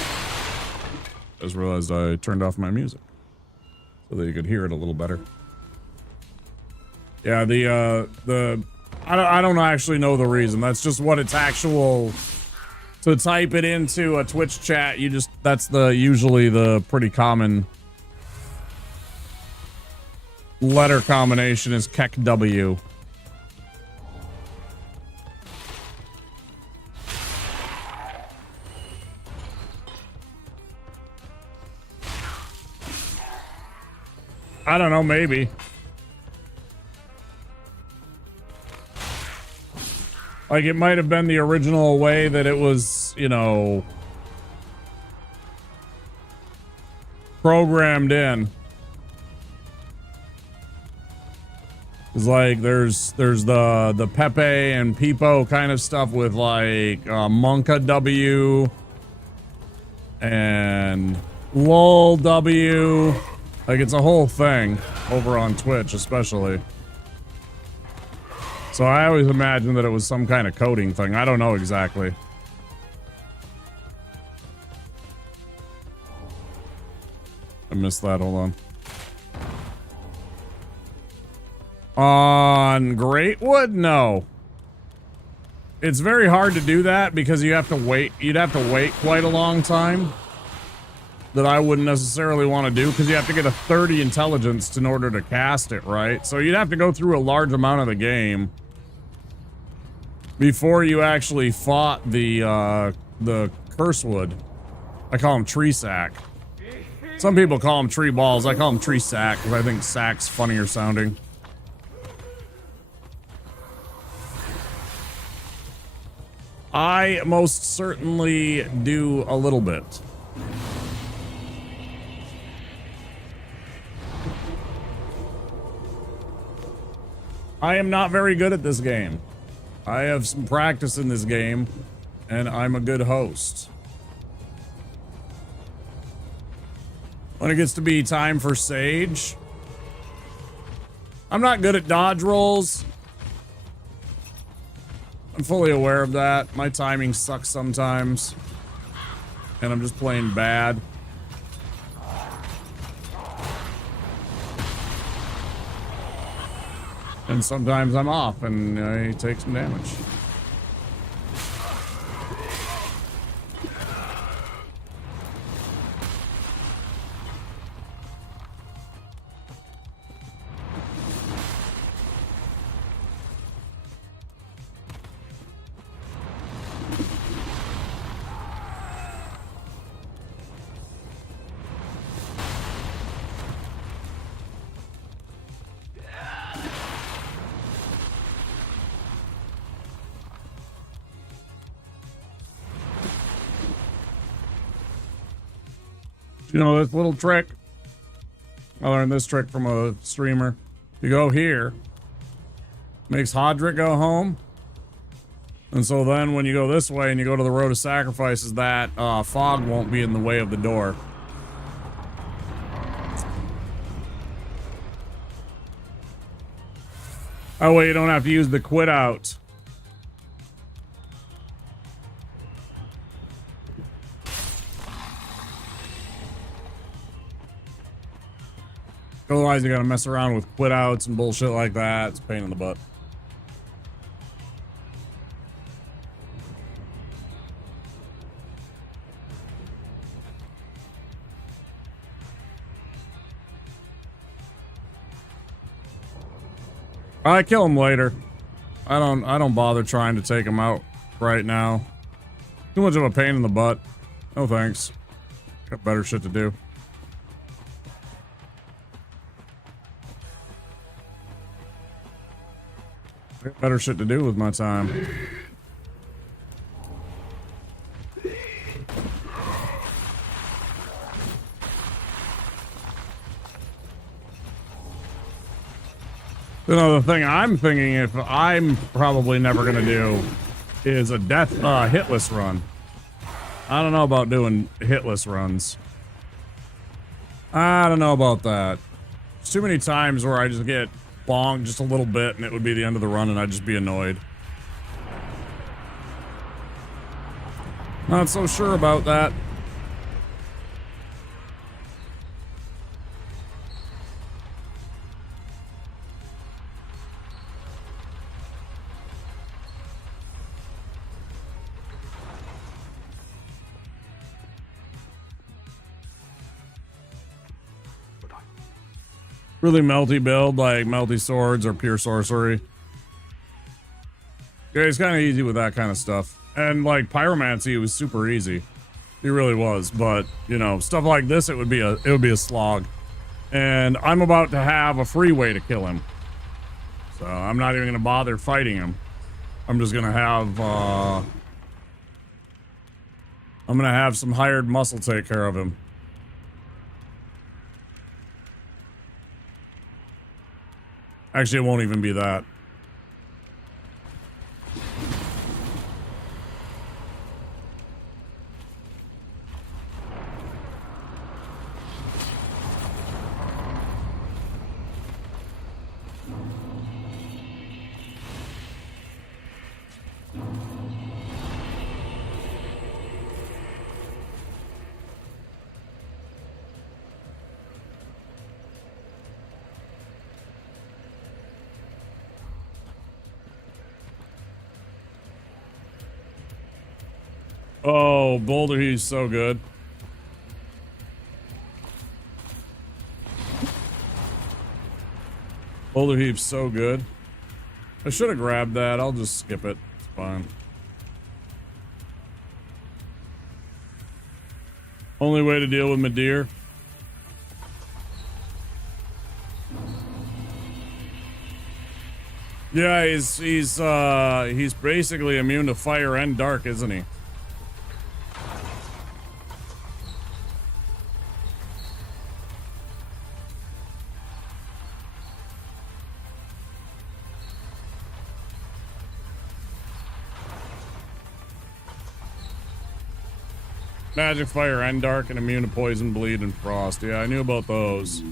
just realized I turned off my music so that you could hear it a little better. Yeah, I don't actually know the reason. That's just what it's actual. To type it into a Twitch chat, you just, that's usually the pretty common letter combination is Keck W. I don't know, maybe. Like, it might have been the original way that it was, you know, programmed in. It's like, there's the Pepe and Peepo kind of stuff with, like, Monka W and LOL W. Like, it's a whole thing over on Twitch, especially. So I always imagined that it was some kind of coding thing. I don't know exactly. I missed that. Hold on. On Greatwood? No. It's very hard to do that because you have to wait. You'd have to wait quite a long time. That I wouldn't necessarily want to do because you have to get a 30 intelligence in order to cast it, right? So you'd have to go through a large amount of the game before you actually fought the Cursewood. I call him Tree Sack. Some people call him Tree Balls. I call him Tree Sack because I think Sack's funnier sounding. I most certainly do a little bit. I am not very good at this game. I have some practice in this game, and I'm a good host. When it gets to be time for Sage, I'm not good at dodge rolls. I'm fully aware of that. My timing sucks sometimes, and I'm just playing bad. And sometimes I'm off and I take some damage. You know this little trick? I learned this trick from a streamer. You go here, makes Hodrick go home. And so then when you go this way and you go to the Road of Sacrifices, that fog won't be in the way of the door. Oh wait, you don't have to use the quit out. Otherwise, you gotta mess around with quit outs and bullshit like that. It's a pain in the butt. I kill him later. I don't bother trying to take him out right now. Too much of a pain in the butt. No thanks. Got better shit to do. Got better shit to do with my time. You know, the thing I'm thinking if I'm probably never gonna do is a hitless run. I don't know about doing hitless runs. I don't know about that. There's too many times where I just get bonged just a little bit and it would be the end of the run and I'd just be annoyed. Not so sure about that. Really melty build, like melty swords or pure sorcery. Yeah, it's kind of easy with that kind of stuff. And like pyromancy was super easy. It really was, but you know, stuff like this it would be a slog. And I'm about to have a free way to kill him. So I'm not even gonna bother fighting him. I'm just gonna have some hired muscle take care of him. Actually, it won't even be that. Oh, Boulder He's so good. Boulder Heave's so good. I should have grabbed that. I'll just skip it. It's fine. Only way to deal with Madeir. Yeah, he's basically immune to fire and dark, isn't he? Magic, fire, and dark, and immune to poison, bleed, and frost. Yeah, I knew about those.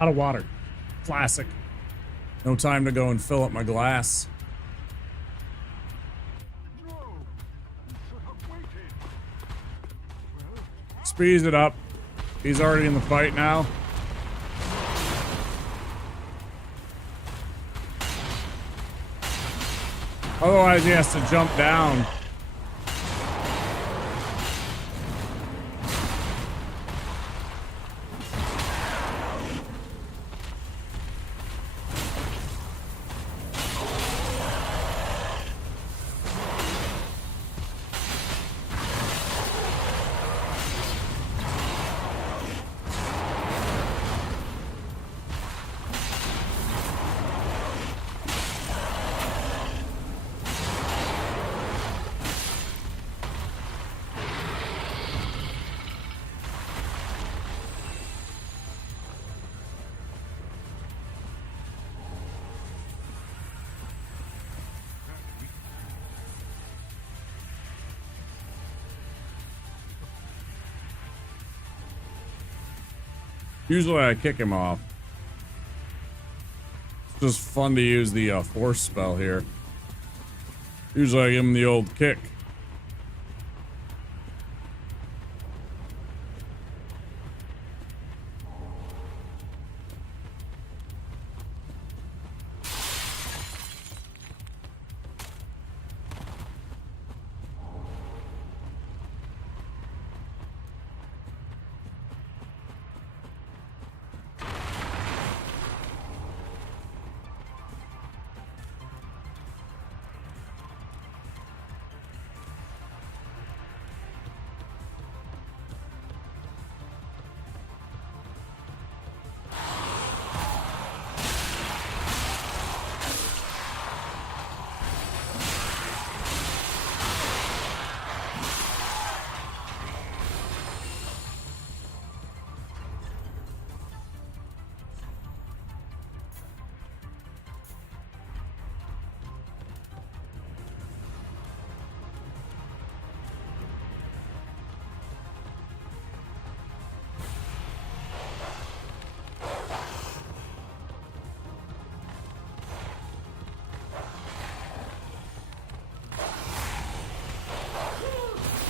Out of water. Classic. No time to go and fill up my glass. Speeds it up. He's already in the fight now. Otherwise, he has to jump down. Usually I kick him off. It's just fun to use the force spell here. Usually I give him the old kick.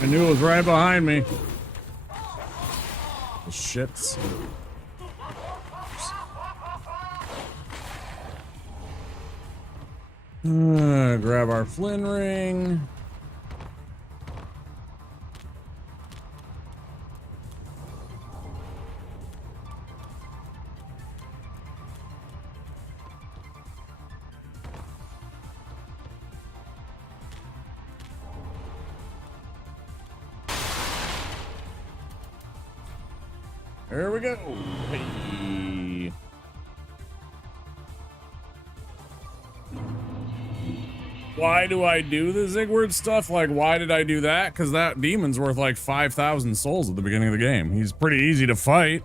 I knew it was right behind me. The shits. Grab our Flynn ring. There we go. Hey. why do I do the Zigward stuff? Like, why did I do that? Because that demon's worth like 5,000 souls at the beginning of the game. He's pretty easy to fight.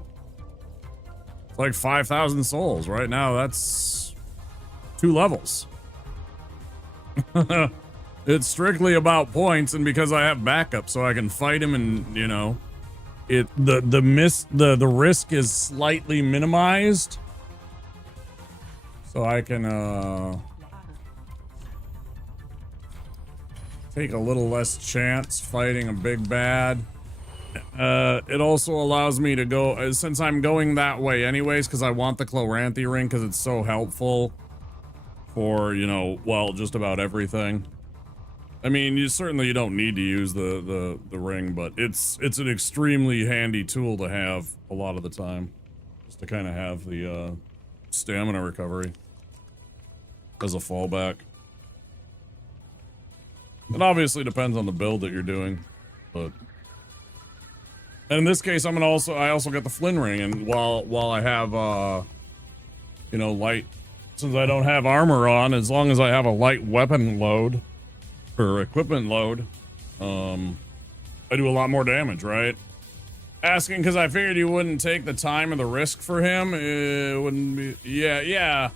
It's like 5,000 souls. Right now, that's 2 levels. It's strictly about points, and because I have backup, so I can fight him, and you know, the risk is slightly minimized, so I can take a little less chance fighting a big bad. It also allows me to go, since I'm going that way anyways, because I want the Chloranthy ring, because it's so helpful for, you know, well, just about everything. I mean, you don't need to use the ring, but it's an extremely handy tool to have a lot of the time, just to kind of have the stamina recovery as a fallback. It obviously depends on the build that you're doing, but and in this case, I also get the Flynn ring, and while I have you know, light, since I don't have armor on, as long as I have a light weapon load or equipment load, I do a lot more damage, right? Asking because I figured you wouldn't take the time or the risk for him. It wouldn't be, yeah.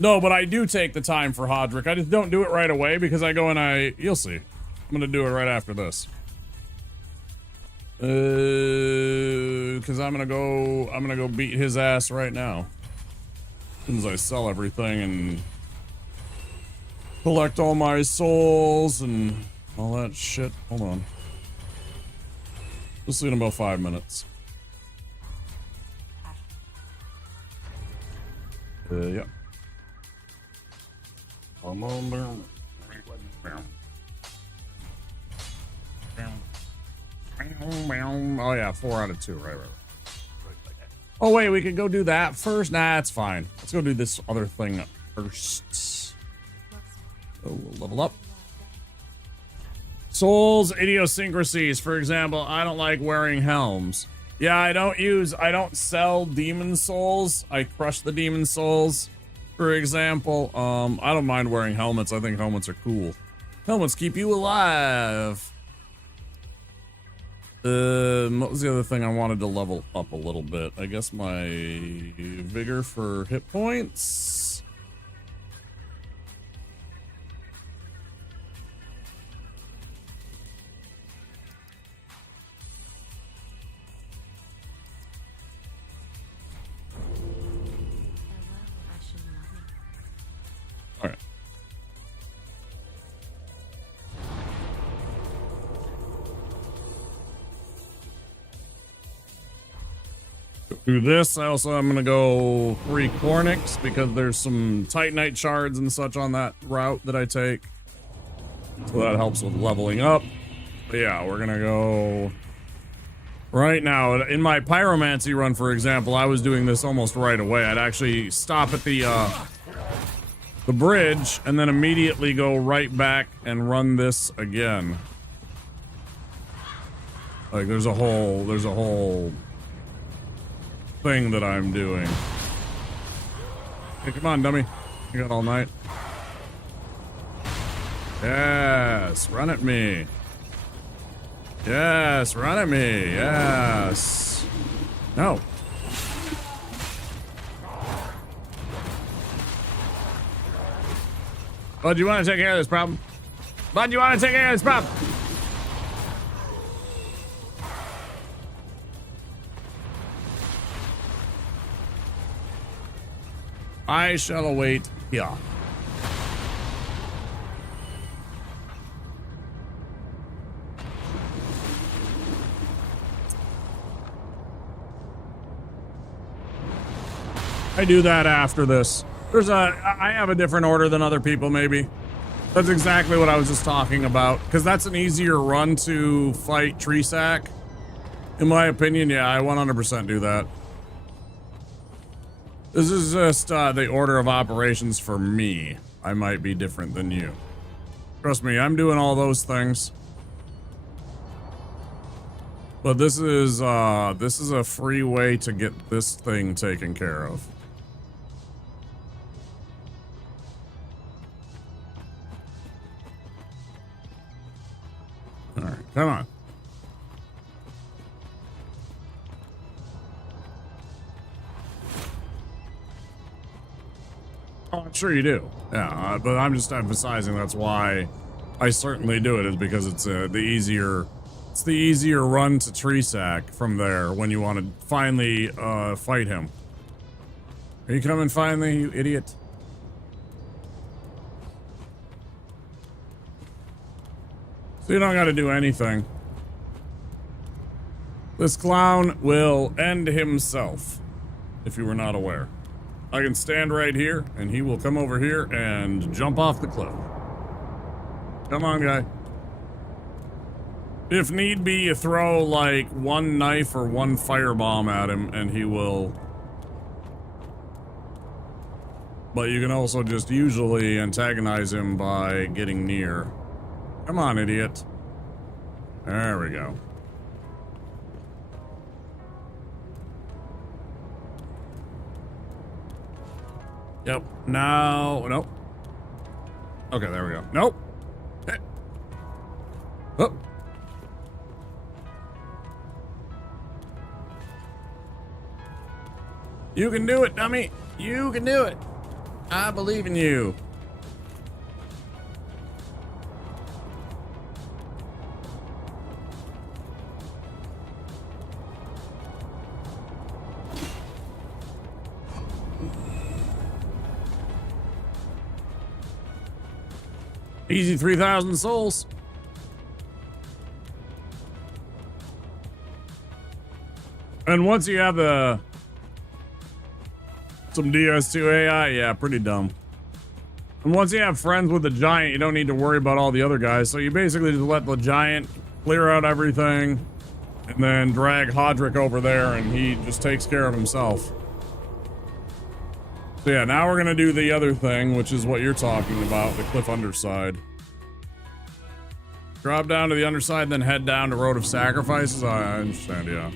No, but I do take the time for Hodrick. I just don't do it right away because I go and you'll see. I'm gonna do it right after this. Because I'm gonna go beat his ass right now. As soon as I sell everything and collect all my souls and all that shit. Hold on. We'll see in about 5 minutes. Yeah. Come on down. Oh yeah, 4 out of 2. Right. Oh wait, we could go do that first? Nah, it's fine. Let's go do this other thing first. Oh, we'll level up. Souls idiosyncrasies. For example, I don't like wearing helms. Yeah, I don't sell demon souls. I crush the demon souls. For example, I don't mind wearing helmets. I think helmets are cool. Helmets keep you alive. What was the other thing I wanted to level up a little bit? I guess my vigor for hit points. All right. Do this. I also am gonna go 3 Cornix because there's some Titanite shards and such on that route that I take, so that helps with leveling up. But yeah, we're gonna go right now. In my pyromancy run, for example, I was doing this almost right away. I'd actually stop at the bridge and then immediately go right back and run this again. Like there's a whole thing that I'm doing. Hey, come on, dummy. You got all night. Yes, run at me. Yes, run at me. Yes. No. Bud, you want to take care of this problem? Bud, you want to take care of this problem? I shall await here. I do that after this. I have a different order than other people, maybe. That's exactly what I was just talking about, because that's an easier run to fight Treesack. In my opinion, yeah, I 100% do that. This is just the order of operations for me. I might be different than you. Trust me, I'm doing all those things. But this is a free way to get this thing taken care of. Oh, I'm sure you do. Yeah, but I'm just emphasizing that's why I certainly do it, is because it's the easier run to Treesack from there when you want to finally fight him. Are you coming finally, you idiot? So you don't got to do anything. This clown will end himself, if you were not aware. I can stand right here, and he will come over here and jump off the cliff. Come on, guy. If need be, you throw, like, one knife or one firebomb at him, and he will... But you can also just usually antagonize him by getting near. Come on, idiot. There we go. Yep. Now, nope. Okay, there we go. Nope. Hey. Oh. You can do it, dummy. You can do it. I believe in you. Easy 3,000 souls. And once you have some DS2 AI, yeah, pretty dumb. And once you have friends with the giant, you don't need to worry about all the other guys. So you basically just let the giant clear out everything and then drag Hodrick over there and he just takes care of himself. So yeah, now we're going to do the other thing, which is what you're talking about, the cliff underside. Drop down to the underside, then head down to Road of Sacrifices. I understand, yeah.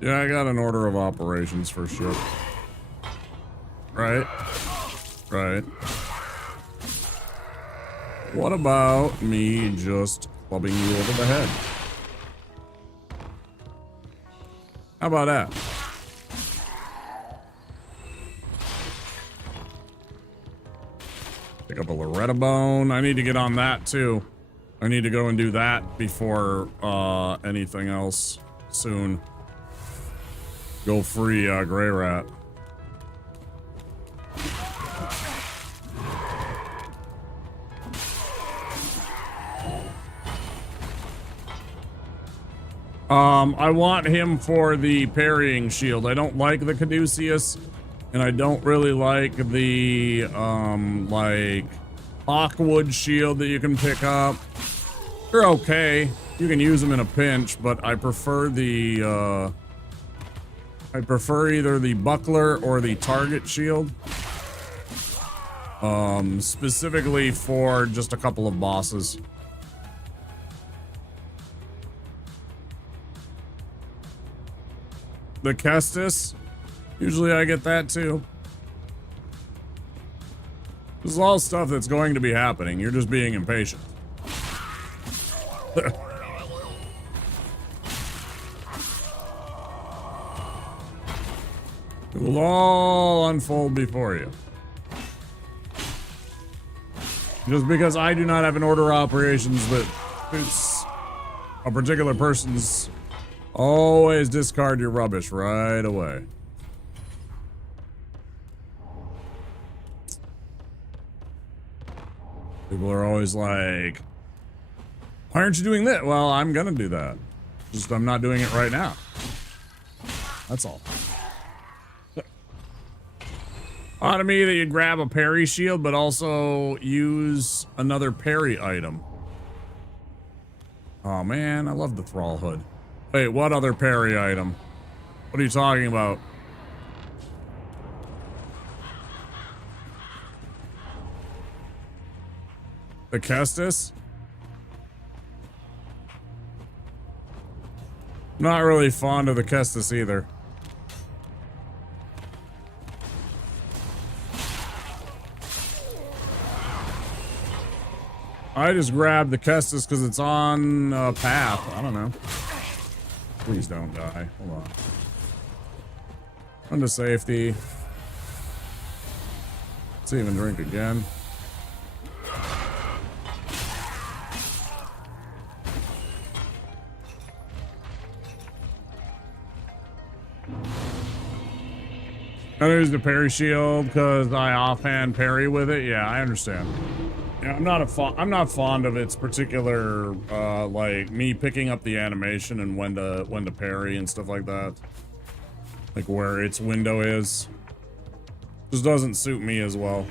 Yeah, I got an order of operations for sure. Right? Right. What about me just clubbing you over the head? How about that? Pick up a Loretta bone. I need to get on that too. I need to go and do that before anything else soon. Go free Grey Rat. I want him for the parrying shield. I don't like the Caduceus, and I don't really like the, like, Hawkwood shield that you can pick up. They're okay. You can use them in a pinch, but I prefer the, I prefer either the buckler or the target shield. Specifically for just a couple of bosses. The Kestis, usually I get that too. This is all stuff that's going to be happening. You're just being impatient. It will all unfold before you. Just because I do not have an order of operations that suits a particular person's. Always discard your rubbish right away. People are always like, why aren't you doing that? Well, I'm gonna do that. Just I'm not doing it right now. That's all. Odd to me that you grab a parry shield, but also use another parry item. Oh man, I love the Thrall Hood. Wait, what other parry item? What are you talking about? The Kestis? Not really fond of the Kestis either. I just grabbed the Kestis because it's on a path. I don't know. Please don't die. Hold on. Run to safety. Let's even drink again. I use the parry shield because I offhand parry with it. Yeah, I understand. Yeah, I'm not fond of its particular like me picking up the animation and when to parry and stuff like that. Like where its window is. Just doesn't suit me as well.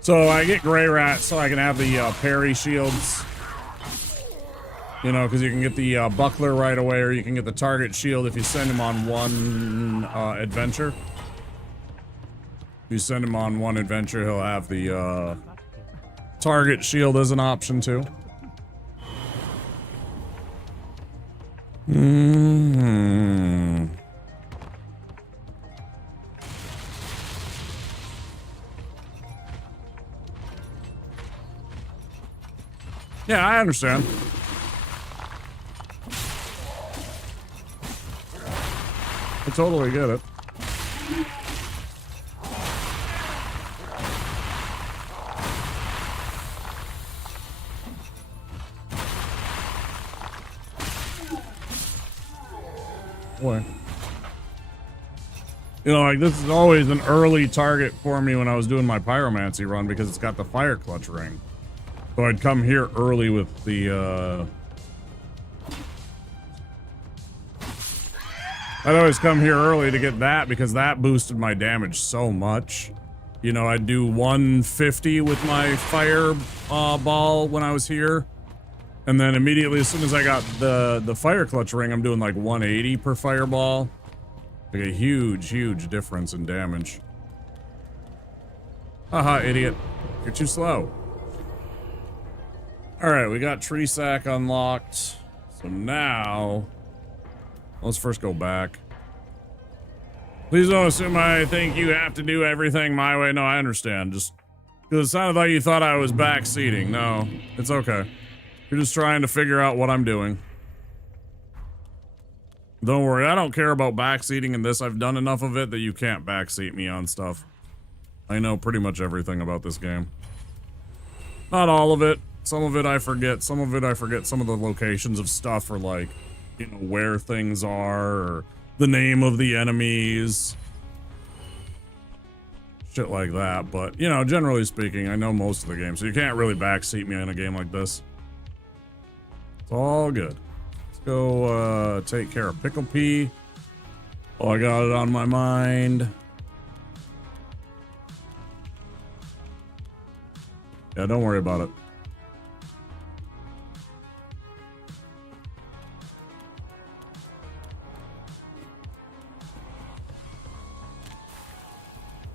So I get Gray Rat so I can have the parry shields. You know, because you can get the buckler right away, or you can get the target shield if you send him on one adventure. If you send him on one adventure, he'll have the target shield as an option too. Yeah, I understand. I totally get it. Boy. You know, like, this is always an early target for me when I was doing my pyromancy run because it's got the fire clutch ring. So I'd come here early with the, I'd always come here early to get that because that boosted my damage so much. You know, I'd do 150 with my fire ball when I was here. And then immediately, as soon as I got the fire clutch ring, I'm doing like 180 per fireball. Like a huge, huge difference in damage. Haha, idiot. You're too slow. Alright, we got Tree Sack unlocked. So now, let's first go back. Please don't assume I think you have to do everything my way. No, I understand. Just because it sounded like you thought I was backseating. No, it's okay. You're just trying to figure out what I'm doing. Don't worry, I don't care about backseating in this. I've done enough of it that you can't backseat me on stuff. I know pretty much everything about this game. Not all of it. Some of it I forget. Some of it I forget some of the locations of stuff, or like, you know, where things are, or the name of the enemies. Shit like that. But, you know, generally speaking, I know most of the game, so you can't really backseat me in a game like this. It's all good. Let's go take care of Pickle Pea. Oh, I got it on my mind. Yeah, don't worry about it.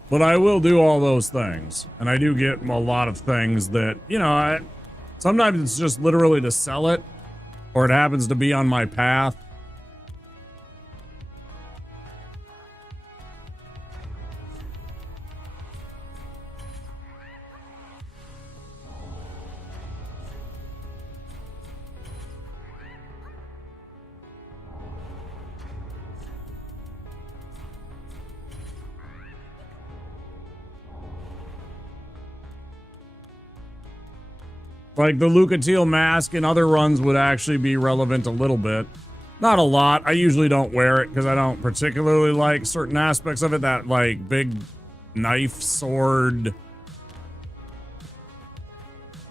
But I will do all those things. And I do get a lot of things that, you know, sometimes it's just literally to sell it. Or it happens to be on my path. Like the Lucatiel mask in other runs would actually be relevant a little bit. Not a lot. I usually don't wear it because I don't particularly like certain aspects of it. That like big knife, sword,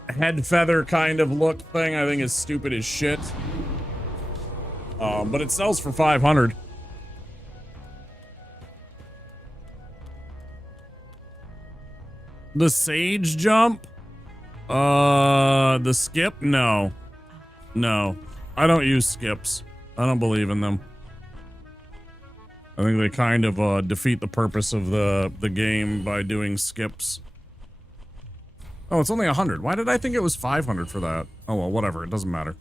head feather kind of look thing I think is stupid as shit. But it sells for 500. The Sage Jump? The skip? No. No. I don't use skips. I don't believe in them. I think they kind of defeat the purpose of the game by doing skips. Oh, it's only 100. Why did I think it was 500 for that? Oh well, whatever. It doesn't matter.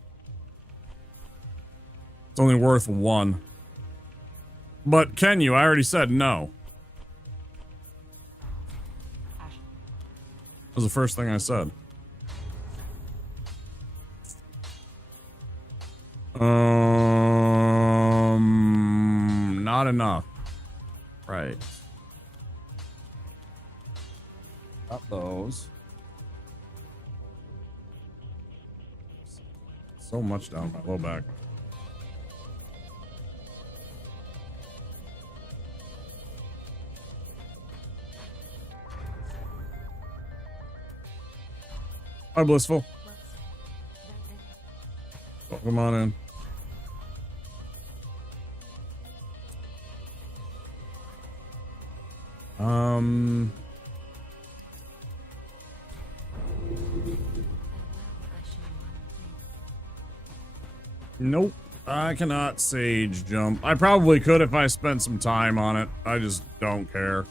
It's only worth 1. But can you? I already said no. That was the first thing I said. Not enough. Right. Got those. So much down my low back. Hi, Blissful. Welcome on in. Nope. I cannot sage jump. I probably could if I spent some time on it. I just don't care.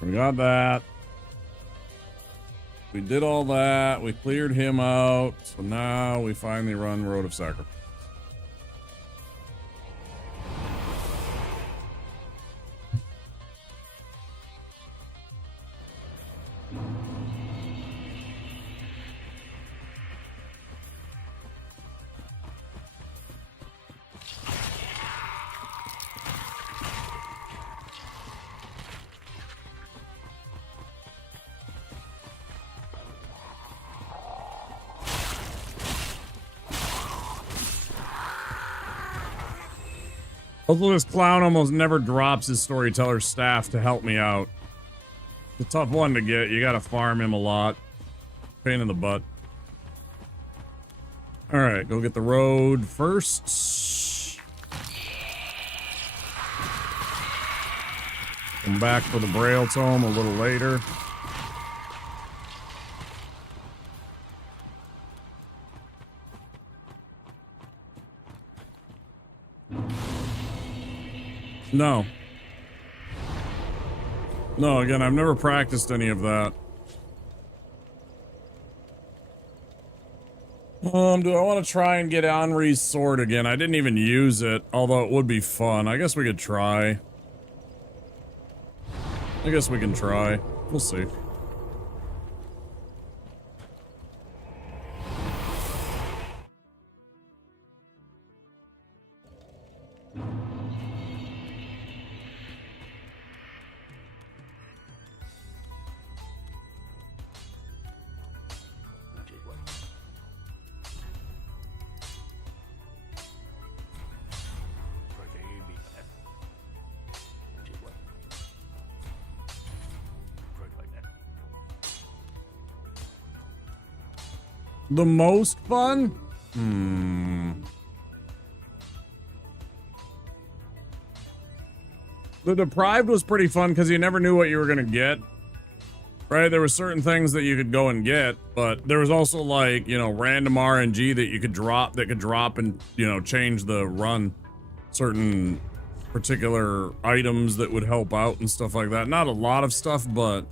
We got that. We did all that. We cleared him out. So now we finally run Road of Sacrifice. Hopefully this clown almost never drops his storyteller's staff to help me out. It's a tough one to get. You gotta farm him a lot. Pain in the butt. Alright, go get the road first. Come back for the Braille Tome a little later. No. No, again, I've never practiced any of that. Do I want to try and get Henri's sword again? I didn't even use it, although it would be fun. I guess we could try. I guess we can try. We'll see. The most fun? The Deprived was pretty fun because you never knew what you were going to get. Right? There were certain things that you could go and get, but there was also like, you know, random RNG that you could drop and, you know, change the run. Certain particular items that would help out and stuff like that. Not a lot of stuff, but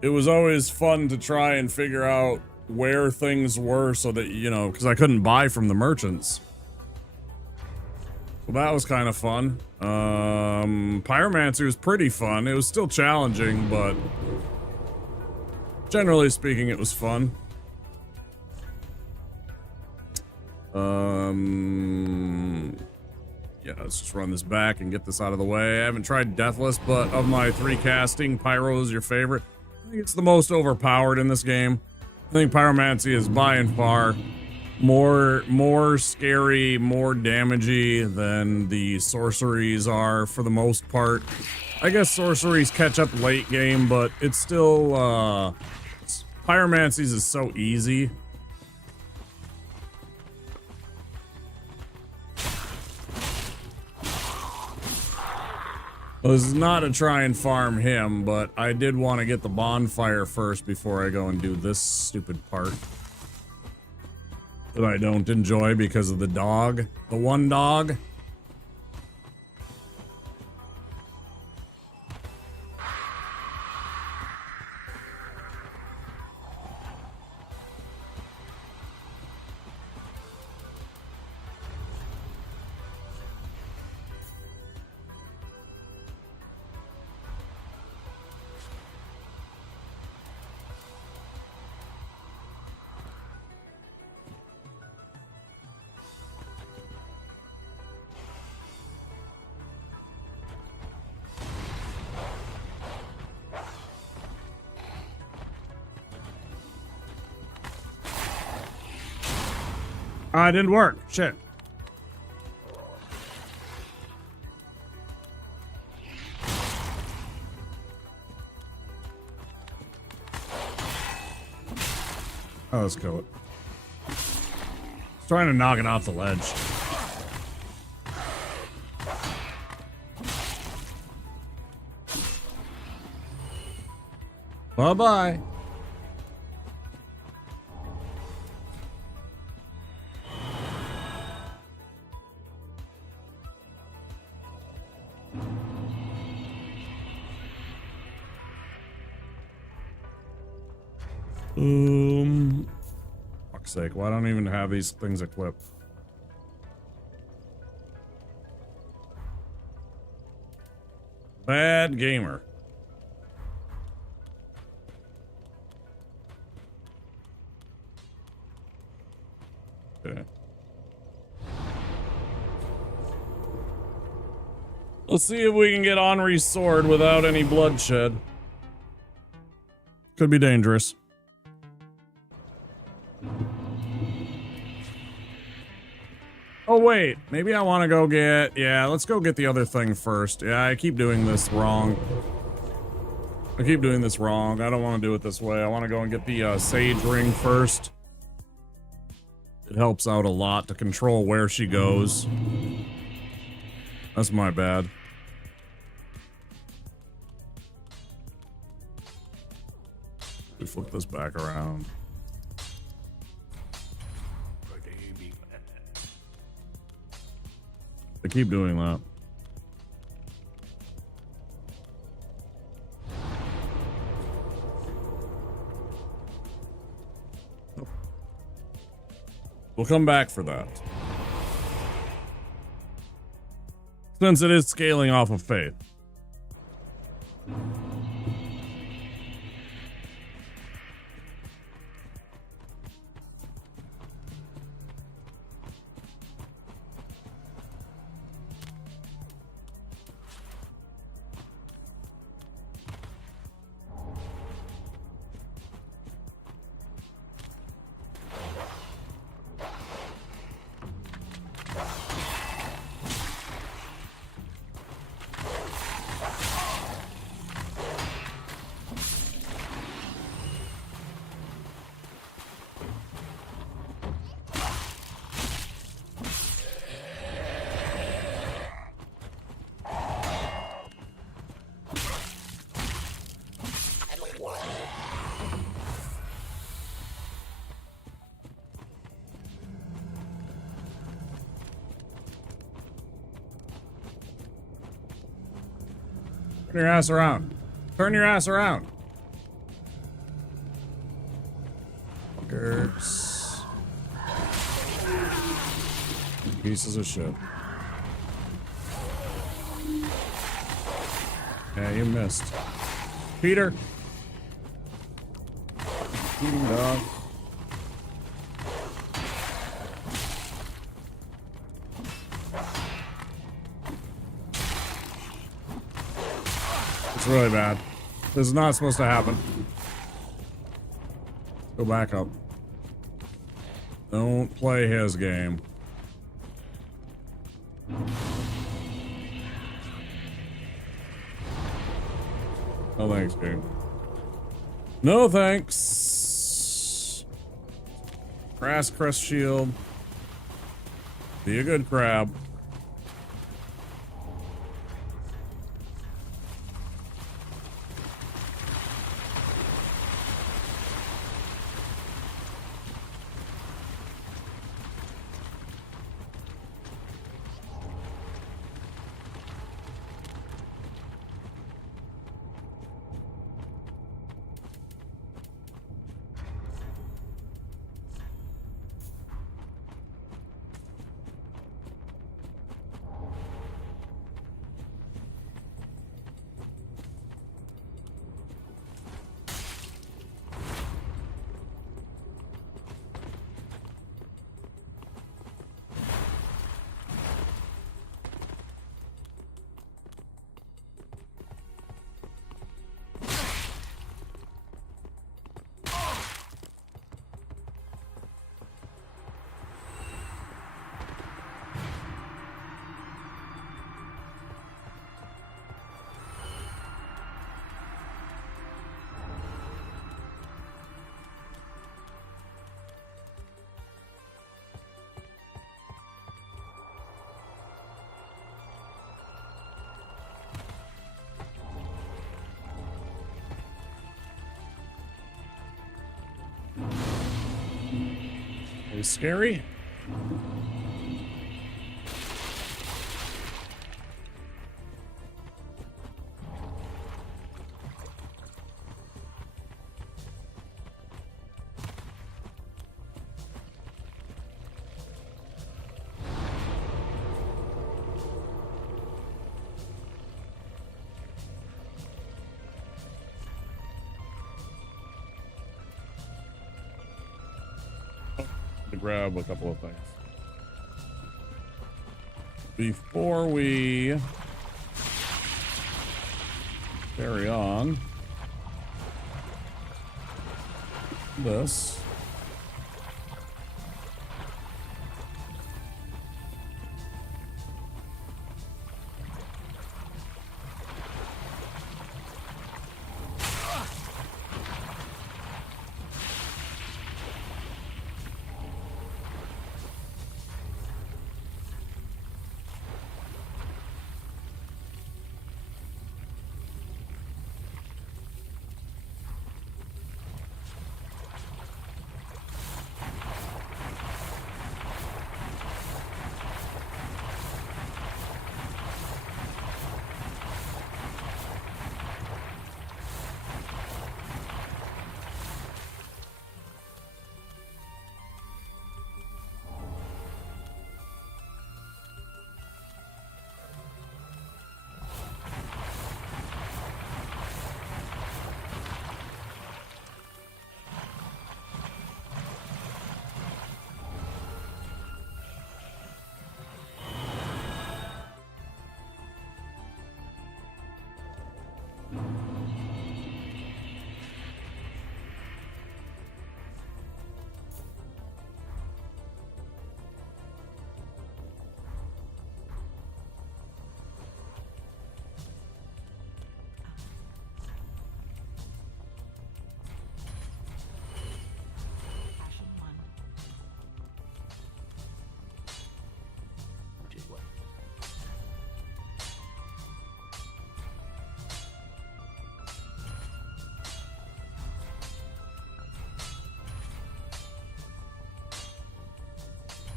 it was always fun to try and figure out where things were so that, you know, because I couldn't buy from the merchants. So that was kind of fun. Pyromancy was pretty fun. It was still challenging, but generally speaking, it was fun. Yeah, let's just run this back and get this out of the way. I haven't tried Deathless, but of my 3 casting, Pyro is your favorite. I think it's the most overpowered in this game. I think Pyromancy is by and far more scary, more damagey than the sorceries are for the most part. I guess sorceries catch up late game, but it's still, Pyromancy's is so easy. Well, this is not to try and farm him, but I did want to get the bonfire first before I go and do this stupid part that I don't enjoy because of the dog. The one dog. Ah, it didn't work. Shit. Oh, let's kill it. It's trying to knock it off the ledge. Bye-bye. Fuck's sake, why don't I even have these things equipped? Bad gamer. Okay. Let's see if we can get Henri's sword without any bloodshed. Could be dangerous. Oh wait, maybe I want to go get... Yeah, let's go get the other thing first. Yeah, I keep doing this wrong. I don't want to do it this way. I want to go and get the Sage Ring first. It helps out a lot to control where she goes. That's my bad. We flip this back around. I keep doing that. We'll come back for that. Since it is scaling off of faith. Turn your ass around. Turn your ass around. Fuckers. Pieces of shit. Yeah, you missed. Peter. Eating dog. It's really bad. This is not supposed to happen. Go back up. Don't play his game. No thanks, dude. No thanks. Grass crest shield. Be a good crab. Is scary? To grab a couple of things before we carry on. This.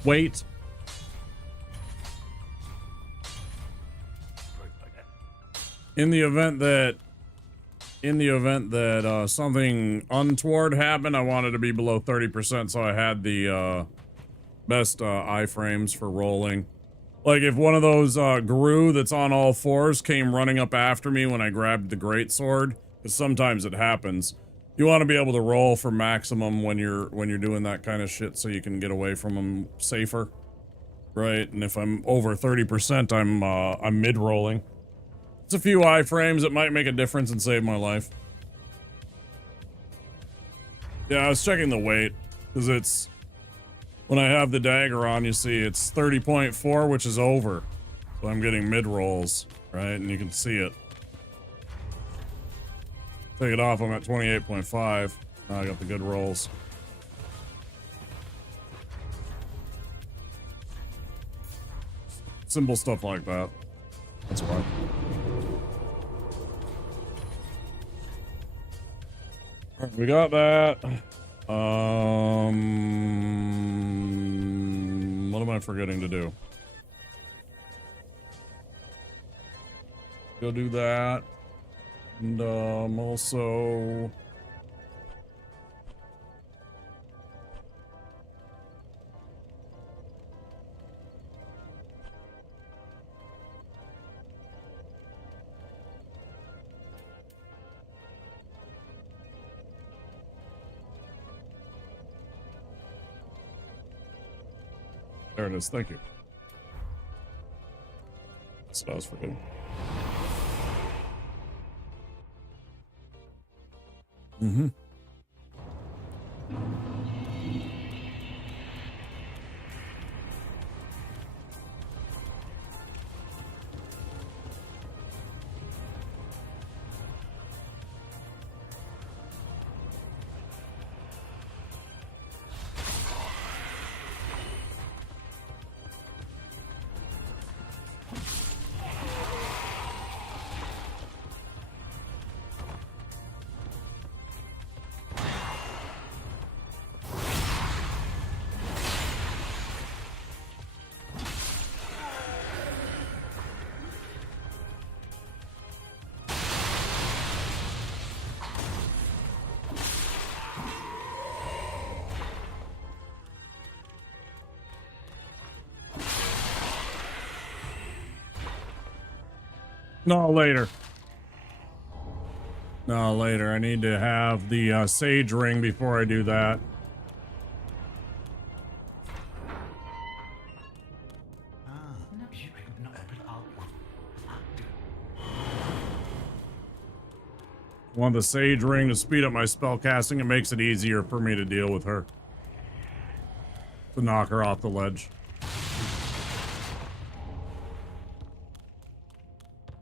Wait. In the event that something untoward happened, I wanted to be below 30%, so I had the best iframes for rolling. Like if one of those Gru that's on all fours came running up after me when I grabbed the greatsword, because sometimes it happens. You want to be able to roll for maximum when you're doing that kind of shit, so you can get away from them safer, right? And if I'm over 30%, I'm mid rolling. It's a few iframes that might make a difference and save my life. Yeah, I was checking the weight because it's when I have the dagger on. You see, it's 30.4, which is over, so I'm getting mid rolls, right? And you can see it. Take it off, I'm at 28.5. Now I got the good rolls. Simple stuff like that. That's why. Alright, we got that. What am I forgetting to do? Go do that. And also there it is, thank you. That's what I was forgetting. Mm-hmm. No, later. No, later. I need to have the sage ring before I do that. I want the sage ring to speed up my spell casting. It makes it easier for me to deal with her. To knock her off the ledge.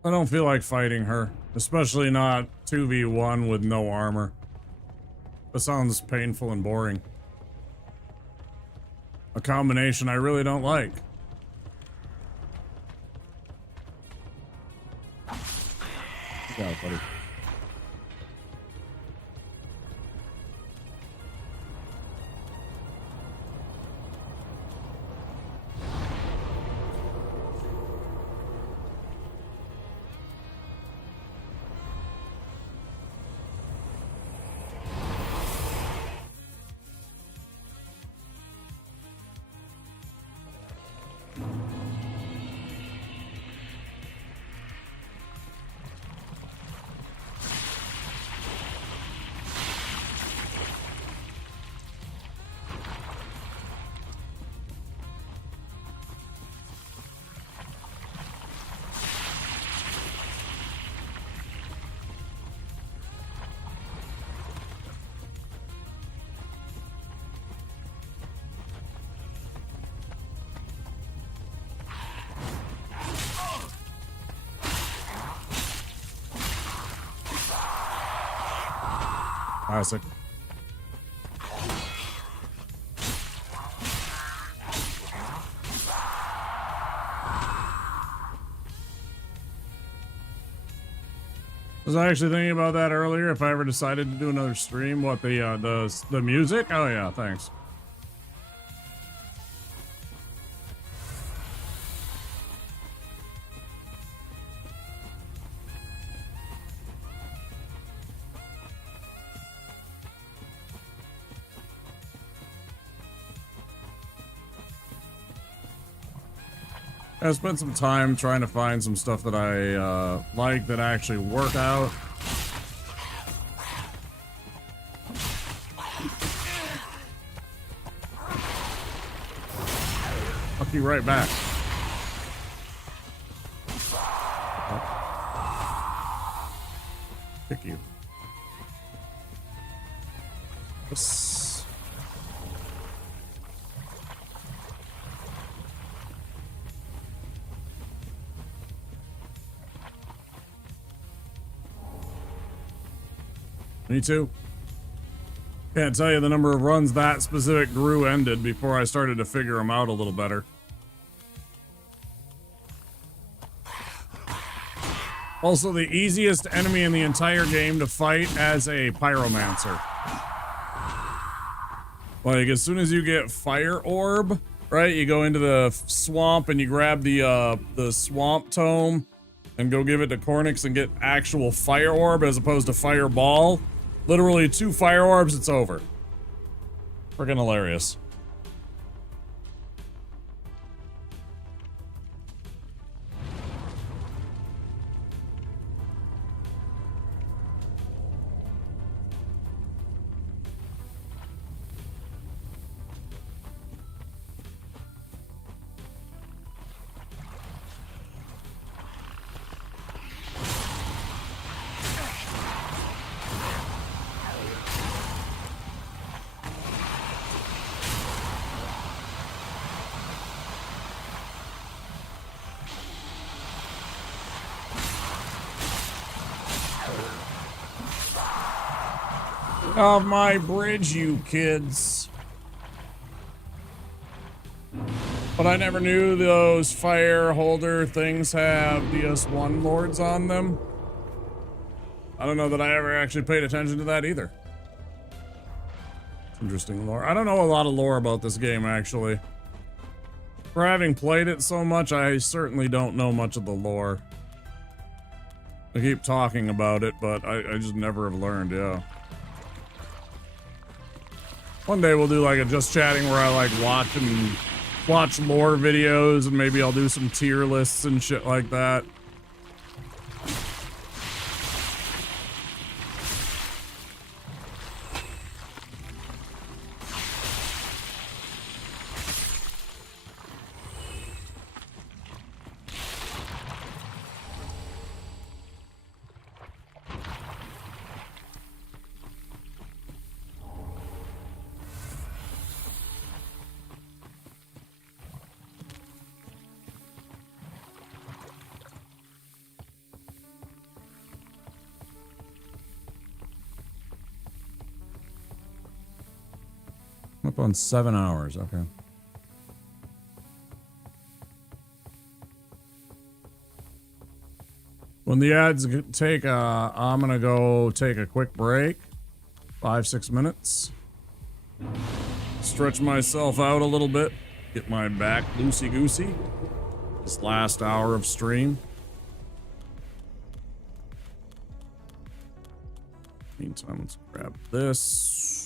I don't feel like fighting her. Especially not 2v1 with no armor. That sounds painful and boring. A combination I really don't like. Yeah, buddy. Classic. Was I actually thinking about that earlier? If I ever decided to do another stream, what the music? Oh yeah, thanks. I spent some time trying to find some stuff that I like that actually work out. Fuck you right back. Pick you. Yes. Me too. Can't tell you the number of runs that specific Gru ended before I started to figure them out a little better. Also, the easiest enemy in the entire game to fight as a pyromancer. Like, as soon as you get Fire Orb, right, you go into the swamp and you grab the swamp tome and go give it to Cornix and get actual Fire Orb as opposed to Fireball. Literally 2 Fire Orbs, it's over. Freaking hilarious. Off my bridge, you kids. But I never knew those fire holder things have DS1 lords on them. I don't know that I ever actually paid attention to that either. Interesting lore. I don't know a lot of lore about this game, actually. For having played it so much, I certainly don't know much of the lore. I keep talking about it, but I just never have learned, yeah. One day we'll do like a just chatting where I like watch lore videos and maybe I'll do some tier lists and shit like that. Up on 7 hours. Okay. When the ads take, I'm gonna go take a quick break. 5-6 minutes. Stretch myself out a little bit. Get my back loosey-goosey. This last hour of stream. Meantime, let's grab this.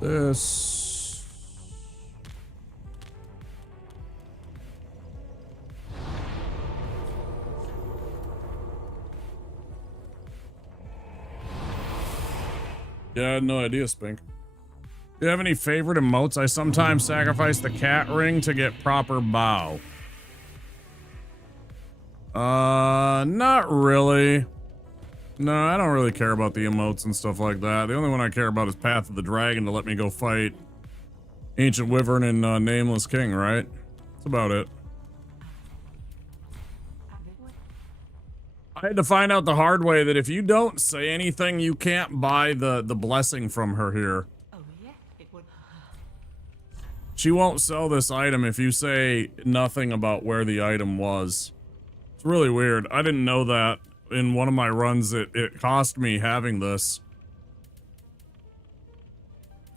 This. Yeah, I had no idea, Spink. Do you have any favorite emotes? I sometimes sacrifice the cat ring to get proper bow. Not really. No, I don't really care about the emotes and stuff like that. The only one I care about is Path of the Dragon to let me go fight Ancient Wyvern and Nameless King, right? That's about it. I had to find out the hard way that if you don't say anything, you can't buy the blessing from her here. She won't sell this item if you say nothing about where the item was. It's really weird. I didn't know that in one of my runs. It cost me having this.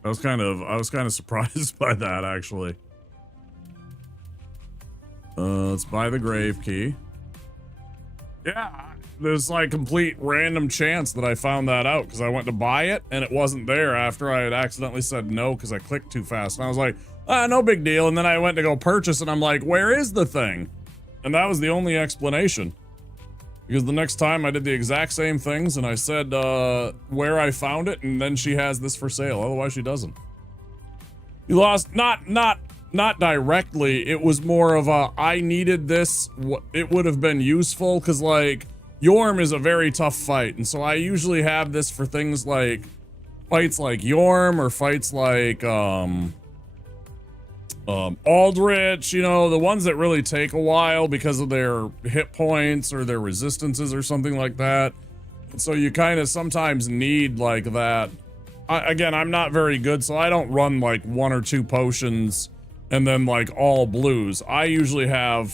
I was kind of surprised by that, actually. Let's buy the grave key. Yeah, there's like complete random chance that I found that out because I went to buy it and it wasn't there after I had accidentally said no because I clicked too fast. And I was like, no big deal. And then I went to go purchase and I'm like, where is the thing? And that was the only explanation. Because the next time I did the exact same things and I said where I found it, and then she has this for sale. Otherwise she doesn't. You lost, not directly. It was more of a, I needed this. It would have been useful because like Yorm is a very tough fight. And so I usually have this for things like fights like Yorm or fights like Aldrich, you know, the ones that really take a while because of their hit points or their resistances or something like that. And so you kind of sometimes need like that. Again, I'm not very good, so I don't run like 1 or 2 potions and then like all blues. I usually have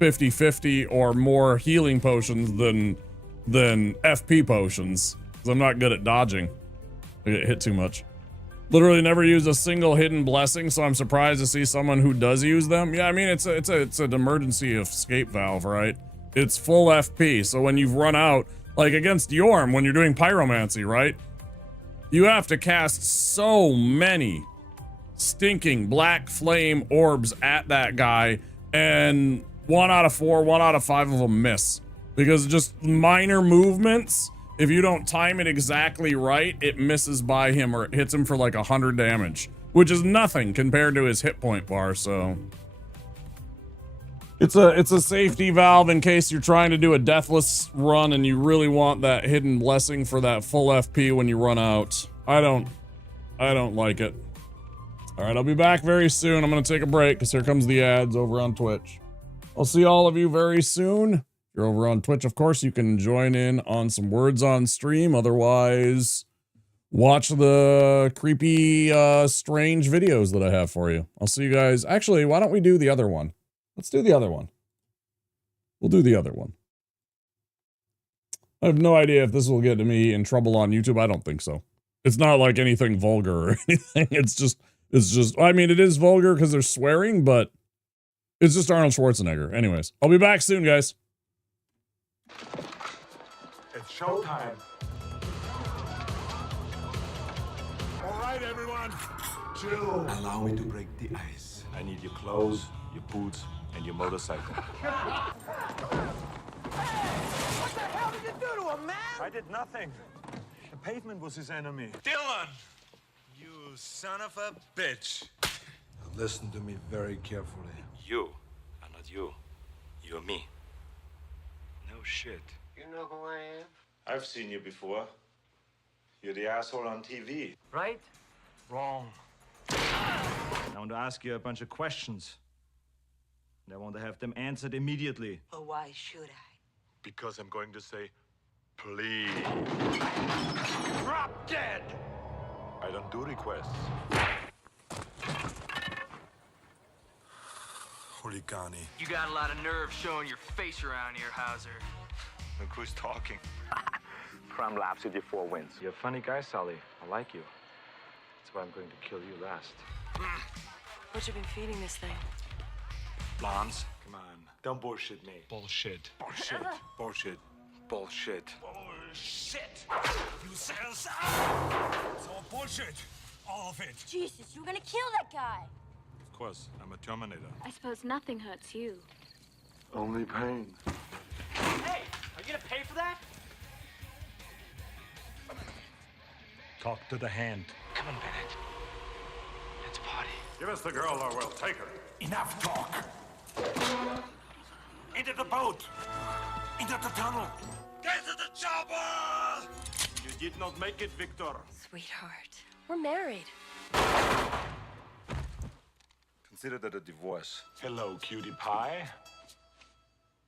50-50 or more healing potions than FP potions because I'm not good at dodging. I get hit too much. Literally never used a single hidden blessing, so I'm surprised to see someone who does use them. Yeah, I mean, it's an emergency escape valve, right? It's full FP, so when you've run out, like against Yorm, when you're doing pyromancy, right? You have to cast so many stinking black flame orbs at that guy, and 1 out of 4, 1 out of 5 of them miss. Because just minor movements, if you don't time it exactly right, it misses by him or it hits him for like 100 damage, which is nothing compared to his hit point bar. So it's a safety valve in case you're trying to do a Deathless run and you really want that hidden blessing for that full FP when you run out. I don't like it. All right, I'll be back very soon. I'm going to take a break because here comes the ads over on Twitch. I'll see all of you very soon. If you're over on Twitch, of course, you can join in on some words on stream. Otherwise, watch the creepy, strange videos that I have for you. I'll see you guys. Actually, why don't we do the other one? Let's do the other one. We'll do the other one. I have no idea if this will get me in trouble on YouTube. I don't think so. It's not like anything vulgar or anything. It's just, I mean, it is vulgar because they're swearing, but it's just Arnold Schwarzenegger. Anyways, I'll be back soon, guys. It's showtime. All right, everyone. Chill. Allow me to break the ice. I need your clothes, your boots, and your motorcycle. What the hell did you do to him, man? I did nothing. The pavement was his enemy. Dylan! You son of a bitch. Now listen to me very carefully. You are not you. You're me. No shit. You know who I am? I've seen you before. You're the asshole on TV. Right? Wrong. I want to ask you a bunch of questions. And I want to have them answered immediately. But why should I? Because I'm going to say, please. Drop dead! I don't do requests. Huligani. You got a lot of nerve showing your face around here, Hauser. Look who's talking. Crime laps with your 4 wins. You're a funny guy, Sully. I like you. That's why I'm going to kill you last. What you been feeding this thing? Blondes? Come on. Don't bullshit me. Bullshit. Bullshit. Bullshit. Bullshit. Bullshit! You said so! It's all bullshit. All of it. Jesus, you're gonna kill that guy. Of course, I'm a Terminator. I suppose nothing hurts you. Only pain. Hey, are you gonna pay for that? Talk to the hand. Come on, Bennett. Let's party. Give us the girl or we'll take her. Enough talk. Into the boat. Into the tunnel. Get to the chopper! You did not make it, Victor. Sweetheart, we're married. Consider that a divorce. Hello, cutie pie.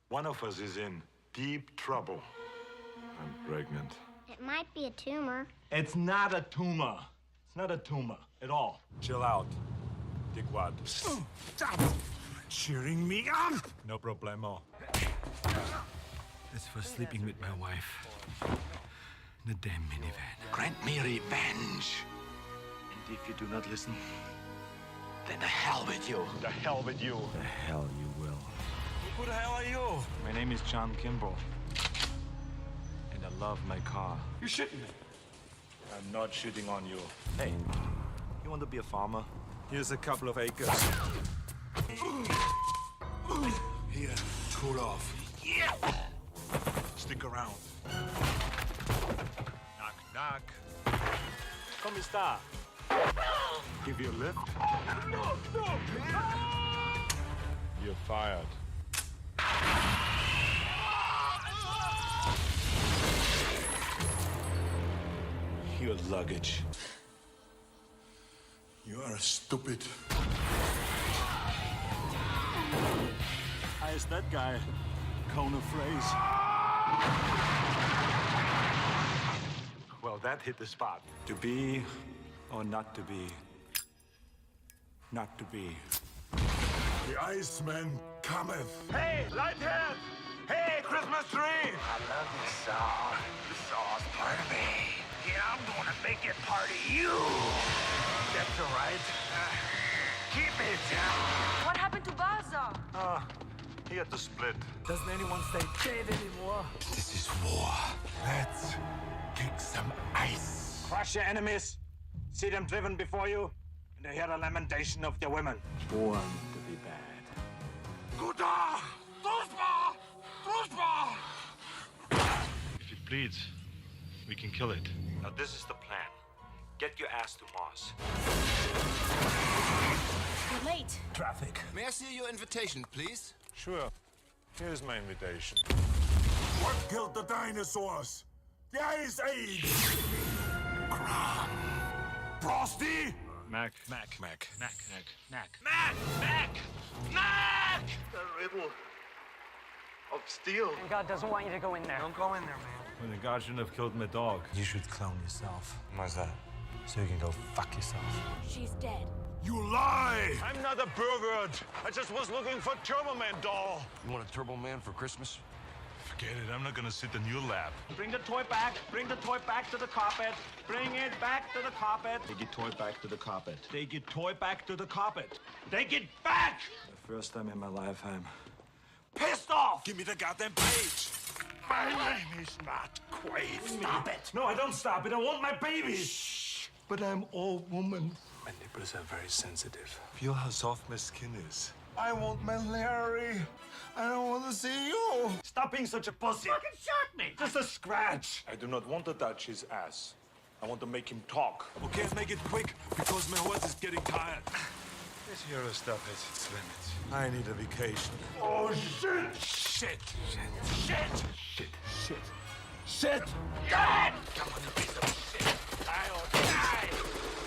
One of us is in deep trouble. I'm pregnant. It might be a tumor. It's not a tumor. It's not a tumor at all. Chill out, dickwad. Stop cheering me up! No problemo. It's for sleeping with my wife. In a damn minivan. Grant me revenge. And if you do not listen, Then the hell with you. the hell with you. The hell you will. Who the hell are you? My name is John Kimball. And I love my car. You're shitting me. I'm not shooting on you. Hey, you want to be a farmer? Here's a couple of acres. Here, cool off. Yeah. Stick around. Knock, knock. Come sta? Give you a lift. You're fired. Your luggage. You are stupid. How is that guy? Cone of phrase. Well, that hit the spot. To be or not to be? Not to be. The Iceman cometh. Hey, Lighthead! Hey, Christmas tree! I love this song. This song's part of me. Yeah, I'm gonna make it part of you. That's all right. Keep it down. What happened to Gaza? He had to split. Doesn't anyone say dead anymore? This is war. Let's kick some ice. Crush your enemies. See them driven before you. And hear the lamentation of their women. Born to be bad. Guda! Druspa! Druspa! If it bleeds, we can kill it. Now this is the plan. Get your ass to Mars. You're late. Traffic. May I see your invitation, please? Sure. Here's my invitation. What killed the dinosaurs? The Ice Age! Kron. Frosty! Mac. Mac. The riddle of steel. And God doesn't want you to go in there. Don't go in there, man. When the guard shouldn't have killed my dog. You should clone yourself. Why's that? So you can go fuck yourself. She's dead. You lie! I'm not a pervert. I just was looking for Turbo Man doll. You want a Turbo Man for Christmas? Forget it. I'm not gonna sit in your lap. Bring the toy back. Bring the toy back to the carpet. Bring it back to the carpet. Take your toy back to the carpet. Take your toy back to the carpet. Take it back! The first time in my life I'm Pissed off! Give me the goddamn page! My name is not Quaid. Stop it! No, I don't stop it. I want my baby. Shh. But I'm all woman. My nipples are very sensitive. Feel how soft my skin is. I want my Larry. I don't want to see you. Stop being such a pussy. Fucking shot me! Just a scratch. I do not want to touch his ass. I want to make him talk. Okay, make it quick because my horse is getting tired. This hero stuff has its limits. I need a vacation. Oh, shit! Shit! Shit! God! Come on, you piece of shit! I'll die!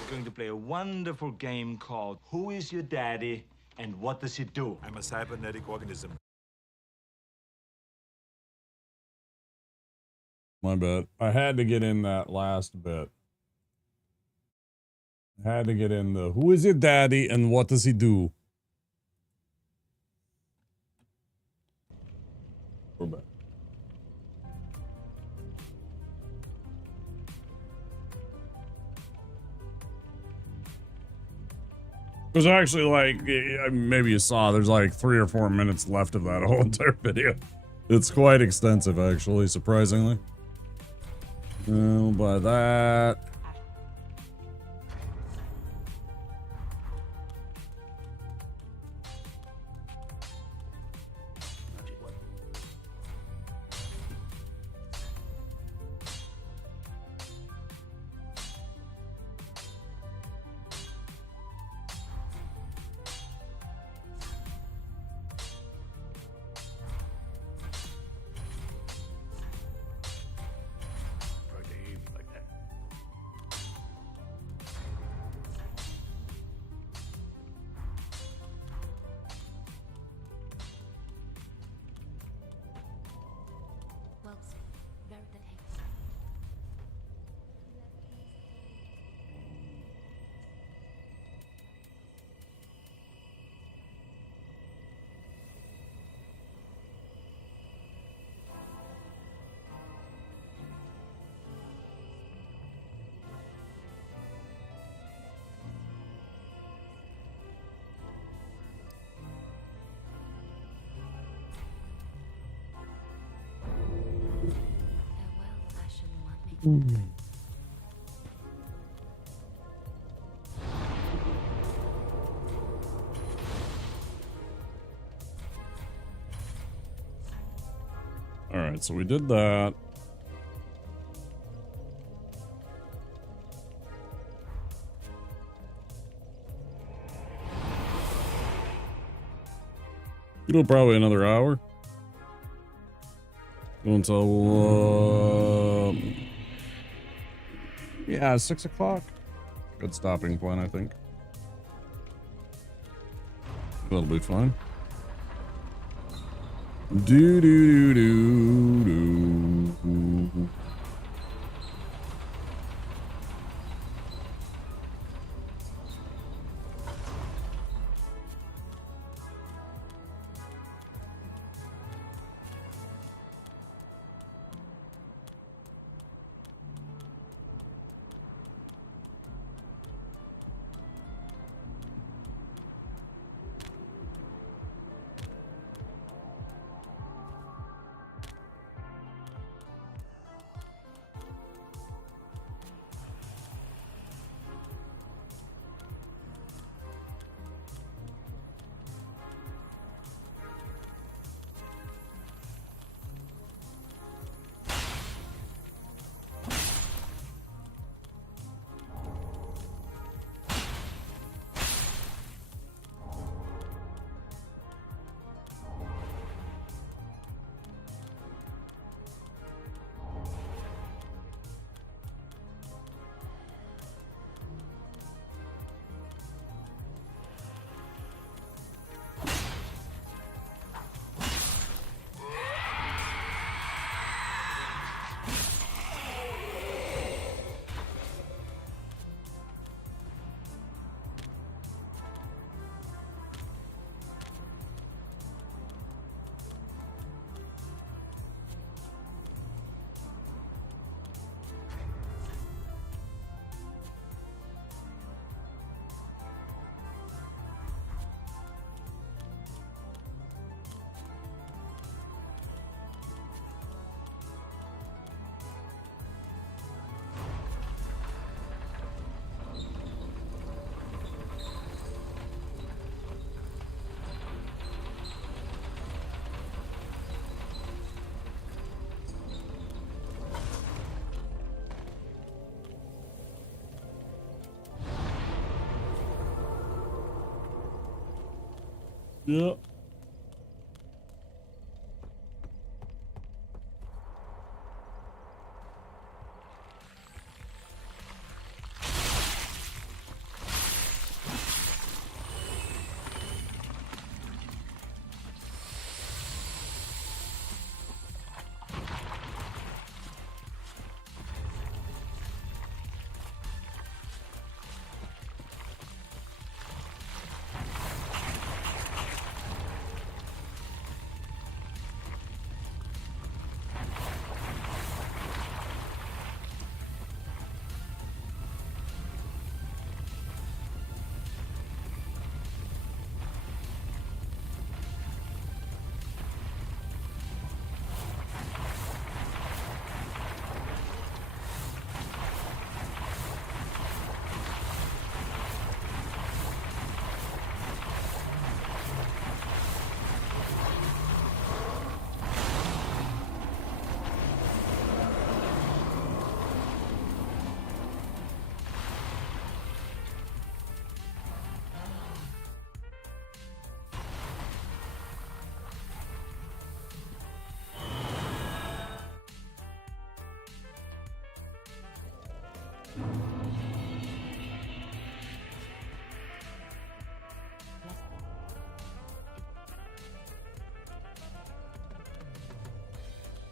We're going to play a wonderful game called Who is Your Daddy and What Does He Do? I'm a cybernetic organism. My bad. I had to get in that last bit. I had to get in the who is your daddy and what does he do? We're back. There's actually like, maybe you saw, there's like 3 or 4 minutes left of that whole entire video. It's quite extensive, actually, surprisingly. Oh, by that. Alright, so we did that. It'll probably another hour. Until, yeah, 6 o'clock. Good stopping point, I think. That'll be fine. Do do do do do. Yeah.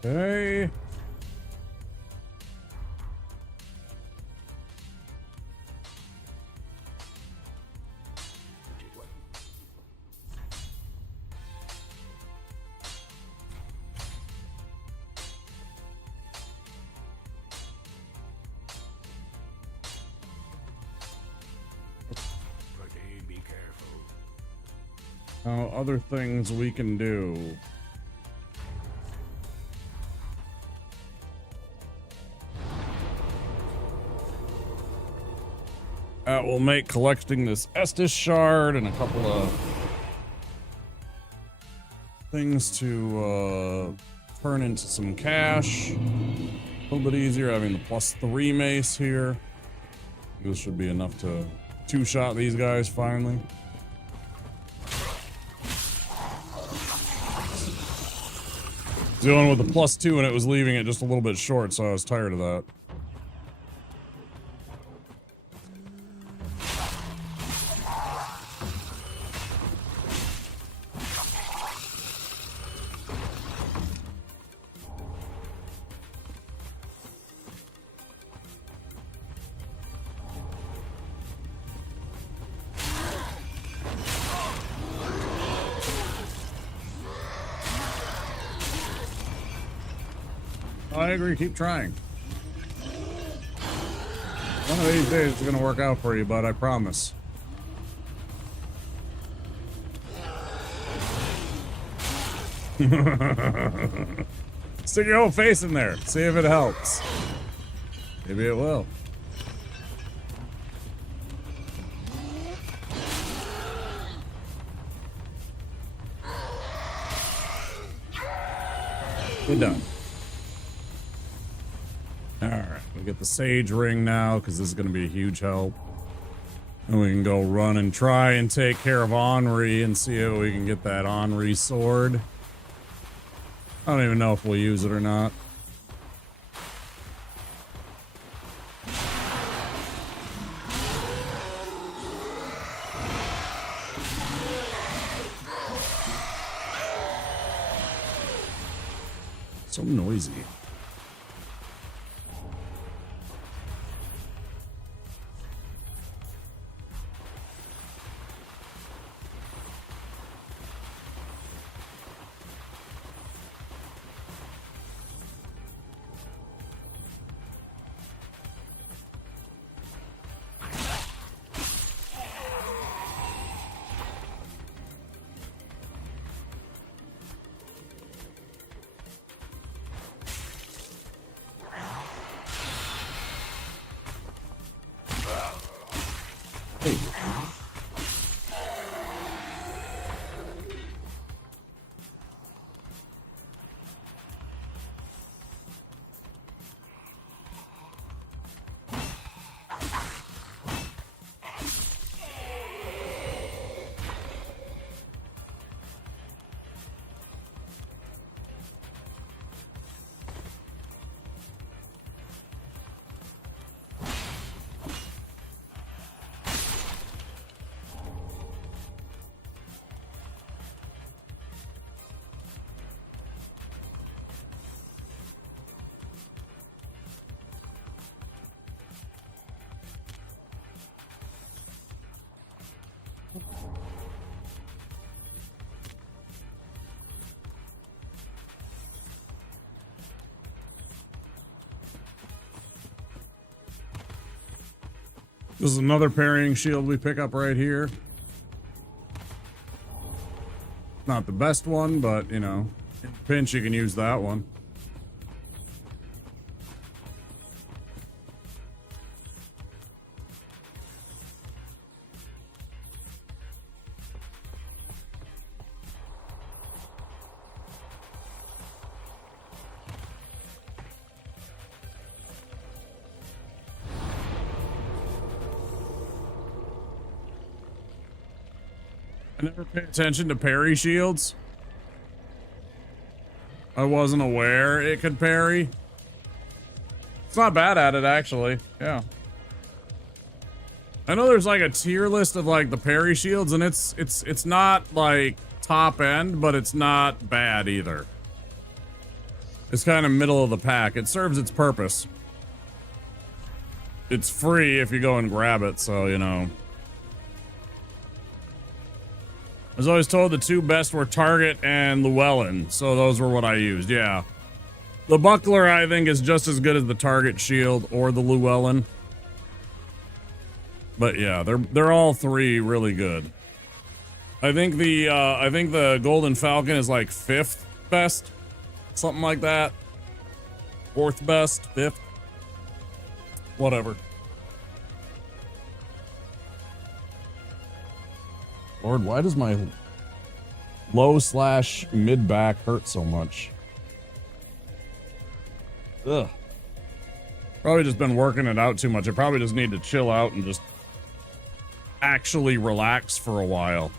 Okay. Be careful. Now, other things we can do. We'll make collecting this Estus shard and a couple of things to turn into some cash. A little bit easier having the +3 mace here. This should be enough to two-shot these guys finally. Dealing with the +2 and it was leaving it just a little bit short, so I was tired of that. I agree, keep trying. One of these days it's gonna work out for you, bud, I promise. Stick your whole face in there, see if it helps. Maybe it will. We're done. Alright, we get the Sage Ring now, because this is going to be a huge help. And we can go run and try and take care of Henri and see if we can get that Henri sword. I don't even know if we'll use it or not. So noisy. This is another parrying shield we pick up right here. Not the best one, but, you know, in a pinch you can use that one. I never paid attention to parry shields. I wasn't aware it could parry. It's not bad at it, actually. Yeah. I know there's like a tier list of like the parry shields, and it's not like top end, but it's not bad either. It's kind of middle of the pack. It serves its purpose. It's free if you go and grab it, so, you know. I was always told the two best were Target and Llewellyn, so those were what I used, yeah. The Buckler, I think, is just as good as the Target Shield or the Llewellyn. But yeah, they're all three really good. I think the Golden Falcon is like 5th best. Something like that. 4th best, 5th. Whatever. Lord, why does my low/mid back hurt so much? Ugh. Probably just been working it out too much. I probably just need to chill out and just actually relax for a while.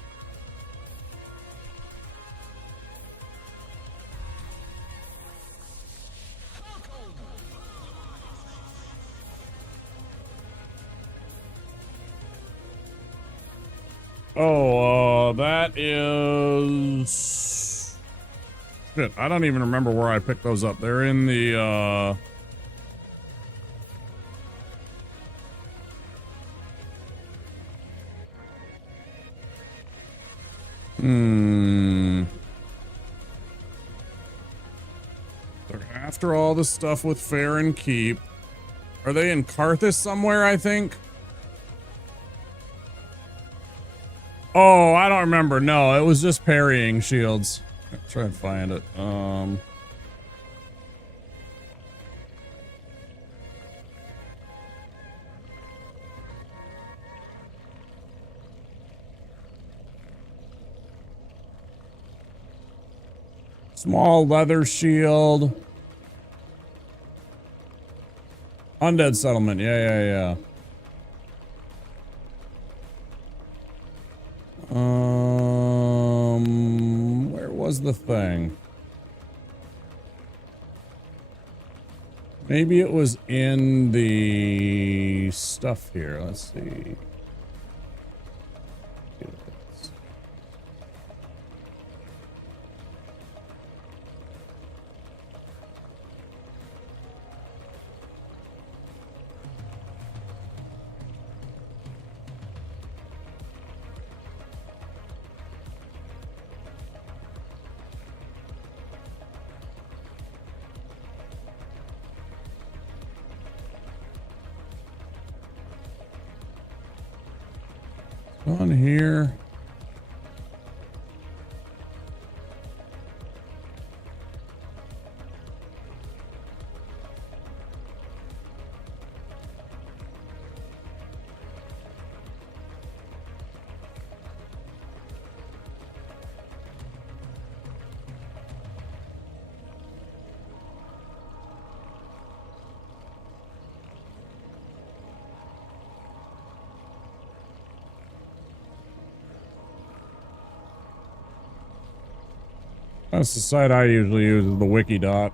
Oh, that is... Shit, I don't even remember where I picked those up. They're in the, They're after all the stuff with Fair and Keep. Are they in Carthus somewhere, I think? Oh, I don't remember. No, it was just parrying shields. Let's try and find it. Small leather shield. Undead settlement. Yeah. Where was the thing? Maybe it was in the stuff here. Let's see. On here. That's the site I usually use, is the Wikidot.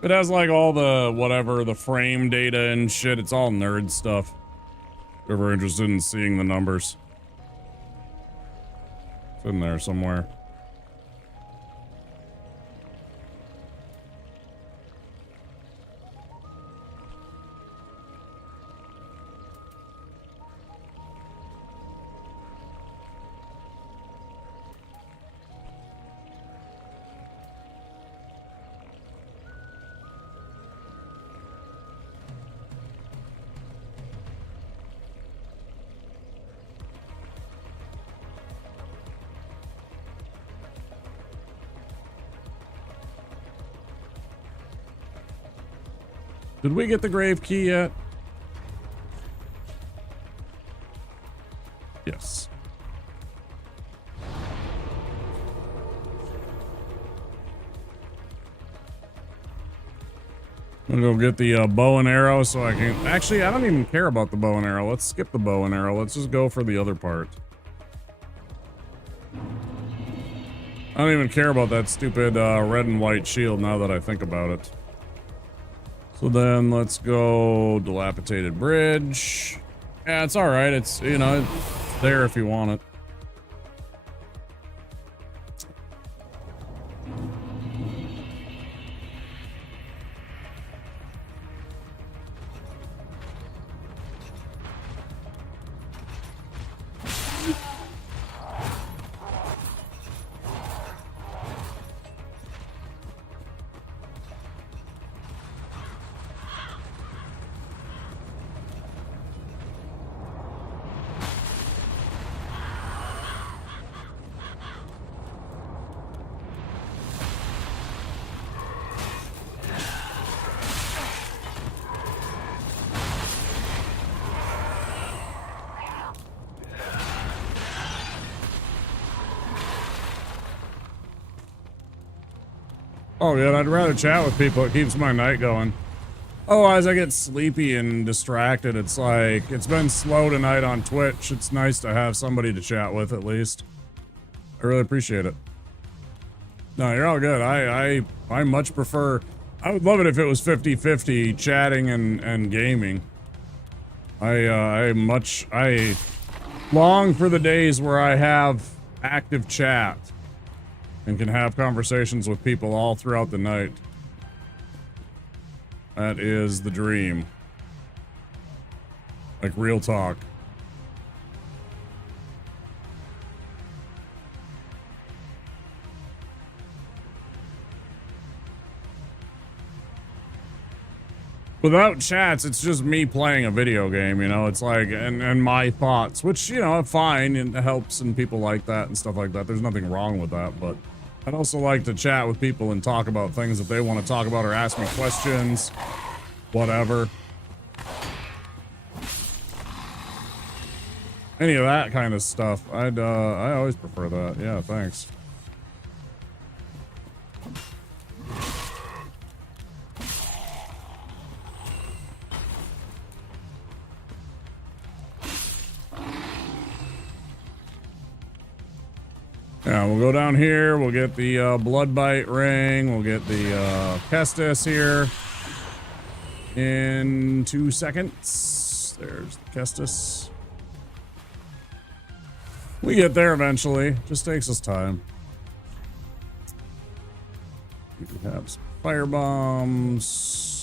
It has like all the whatever, the frame data and shit. It's all nerd stuff. If you're ever interested in seeing the numbers. It's in there somewhere. Did we get the grave key yet? Yes. I'm gonna go get the bow and arrow so I can... Actually, I don't even care about the bow and arrow. Let's skip the bow and arrow. Let's just go for the other part. I don't even care about that stupid red and white shield now that I think about it. So then let's go dilapidated bridge. Yeah, it's all right. It's, you know, it's there if you want it. Oh, yeah, I'd rather chat with people. It keeps my night going. Otherwise, I get sleepy and distracted. It's like, it's been slow tonight on Twitch. It's nice to have somebody to chat with, at least. I really appreciate it. No, you're all good. I much prefer... I would love it if it was 50-50 chatting and gaming. I long for the days where I have active chat and can have conversations with people all throughout the night. That is the dream. Like real talk. Without chats, it's just me playing a video game, you know? It's like, and my thoughts, which, you know, fine, and it helps, and people like that and stuff like that. There's nothing wrong with that, but I'd also like to chat with people and talk about things that they want to talk about or ask me questions, whatever. Any of that kind of stuff. I always prefer that. Yeah, thanks. Yeah, we'll go down here. We'll get the blood bite ring. We'll get the Kestis here in 2 seconds. There's the Kestis. We get there eventually. Just takes us time. We have some fire bombs.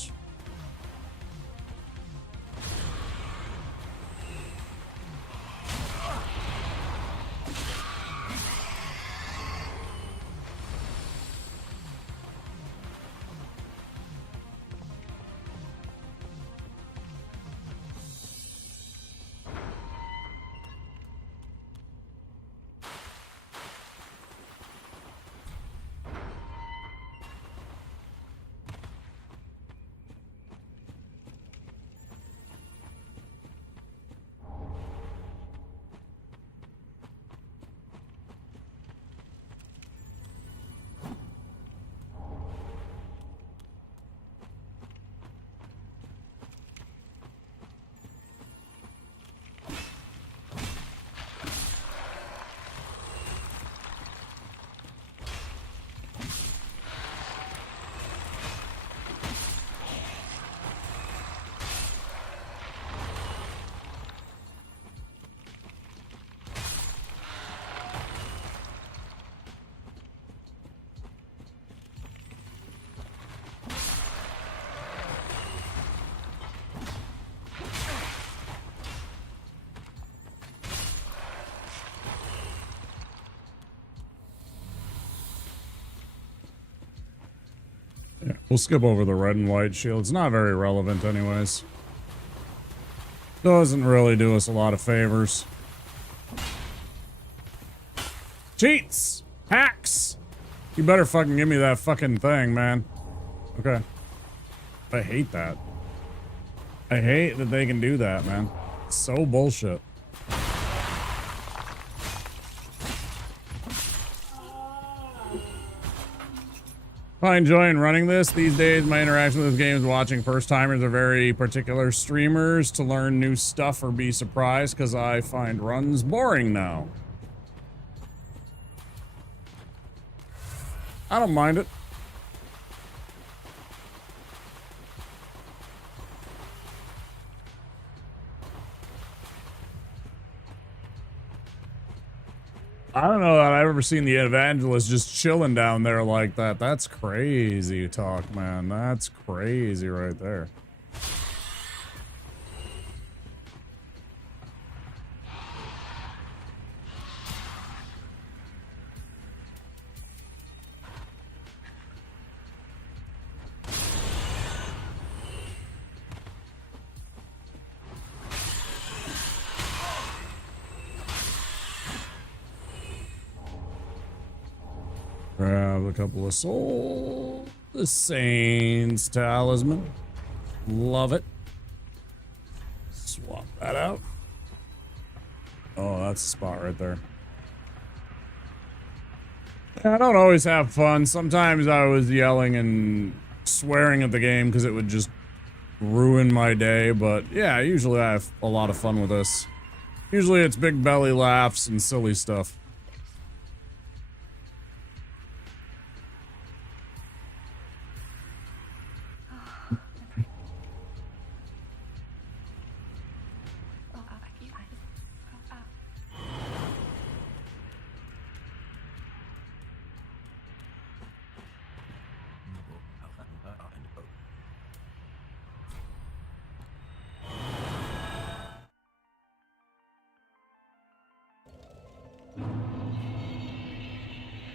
We'll skip over the red and white shield. It's not very relevant anyways. Doesn't really do us a lot of favors. Cheats! Hacks! You better fucking give me that fucking thing, man. Okay. I hate that. I hate that they can do that, man. It's so bullshit. I enjoy running this. These days, my interaction with this game is watching first-timers or very particular streamers to learn new stuff or be surprised, because I find runs boring now. I don't mind it. I don't know that I've ever seen the evangelist just chilling down there like that. That's crazy talk, man. That's crazy right there. Grab a couple of souls. The Saints Talisman. Love it. Swap that out. Oh, that's the spot right there. I don't always have fun. Sometimes I was yelling and swearing at the game because it would just ruin my day. But yeah, usually I have a lot of fun with this. Usually it's big belly laughs and silly stuff.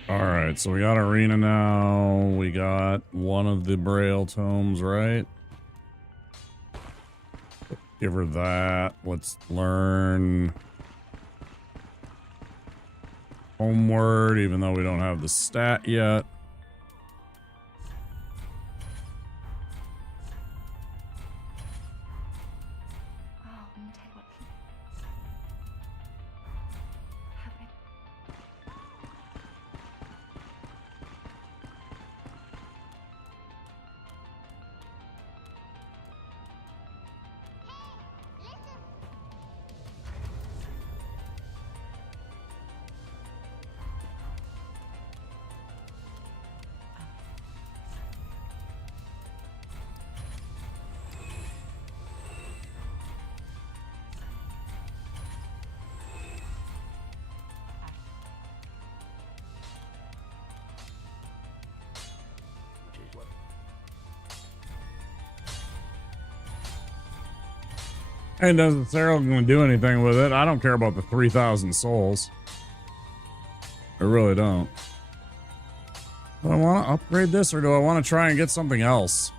Alright, so we got Arena now. We got one of the Braille tomes, right? Give her that. Let's learn Homeward, even though we don't have the stat yet. Ain't necessarily going to do anything with it. I don't care about the 3,000 souls. I really don't. Do I want to upgrade this or do I want to try and get something else?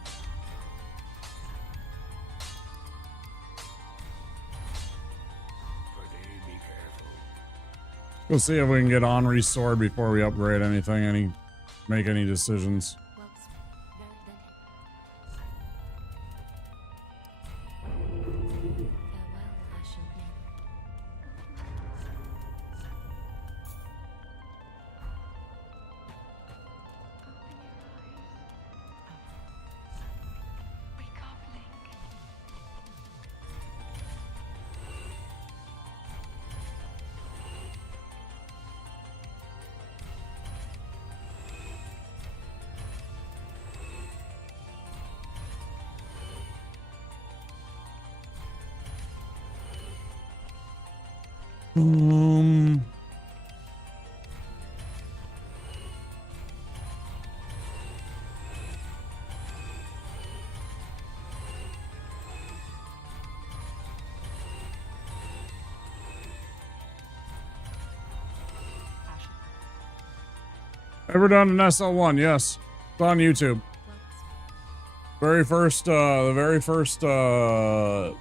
We'll see if we can get Henri's sword before we upgrade anything, make any decisions. Ever done an SL1? Yes. It's on YouTube. The very first VOD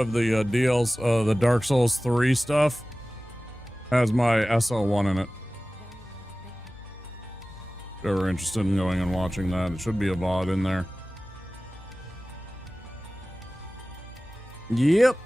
of the the Dark Souls 3 stuff has my SL1 in it. If you're ever interested in going and watching that, it should be a VOD in there. Yep.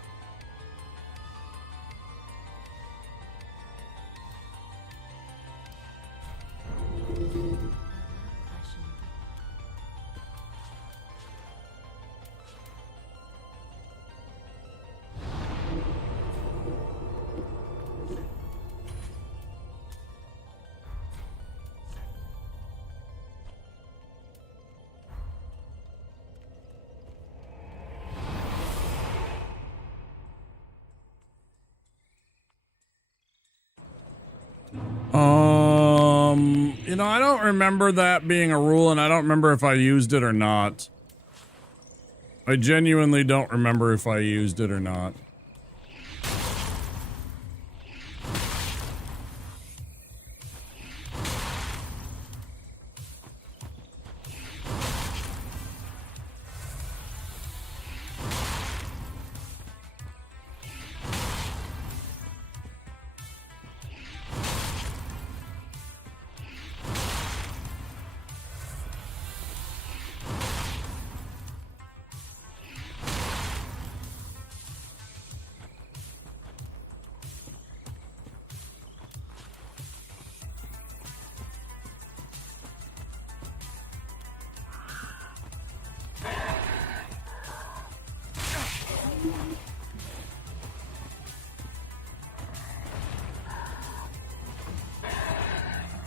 You know, I don't remember that being a rule, and I don't remember if I used it or not. I genuinely don't remember if I used it or not.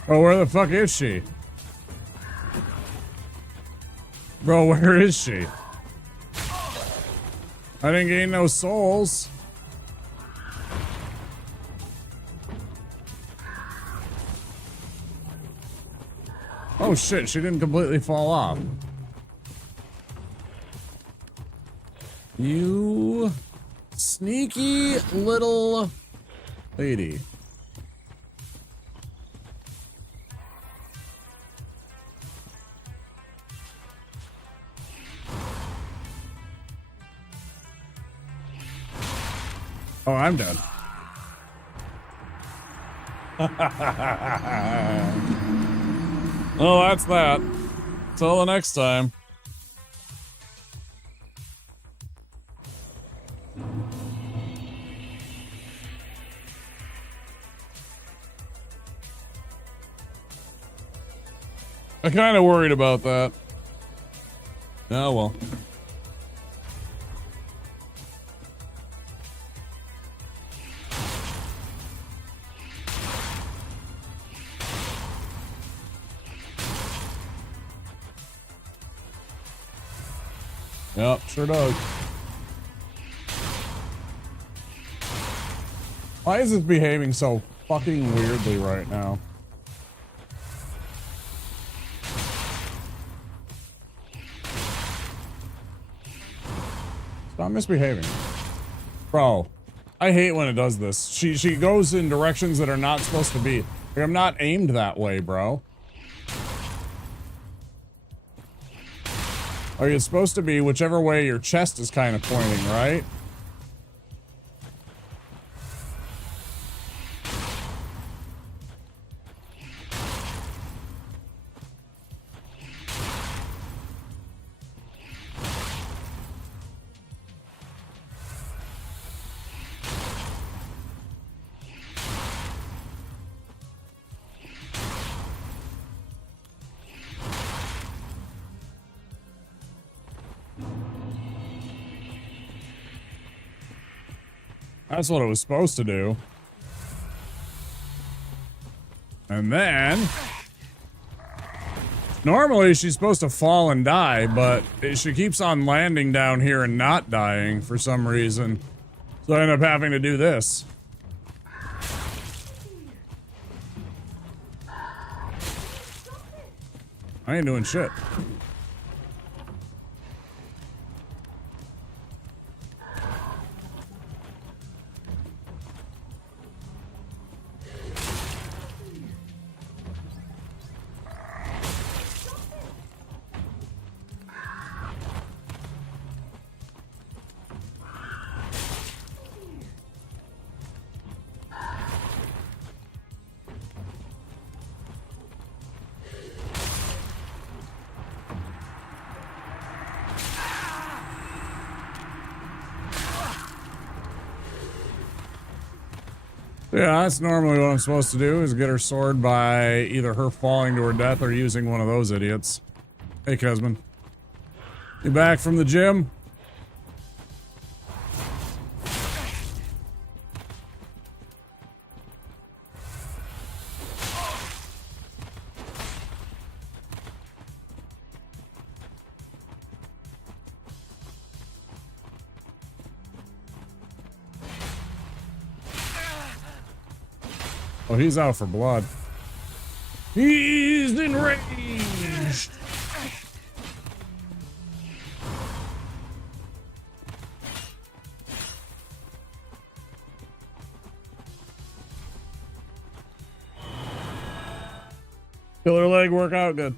Oh, where the fuck is she? Bro, where is she? I didn't gain no souls. Oh shit, she didn't completely fall off. You sneaky little lady. Oh, I'm done. Well, that's that. Till the next time. I kind of worried about that. Oh well. Yep, sure does. Why is this behaving so fucking weirdly right now? Stop misbehaving. Bro, I hate when it does this. She goes in directions that are not supposed to be. Like, I'm not aimed that way, bro. Like, it's supposed to be whichever way your chest is kind of pointing, right? That's what it was supposed to do. And then... normally she's supposed to fall and die, but she keeps on landing down here and not dying for some reason. So I end up having to do this. I ain't doing shit. Yeah, that's normally what I'm supposed to do, is get her sword by either her falling to her death or using one of those idiots. Hey, Cusman. You back from the gym? Oh, he's out for blood. He's enraged! Killer leg workout, good.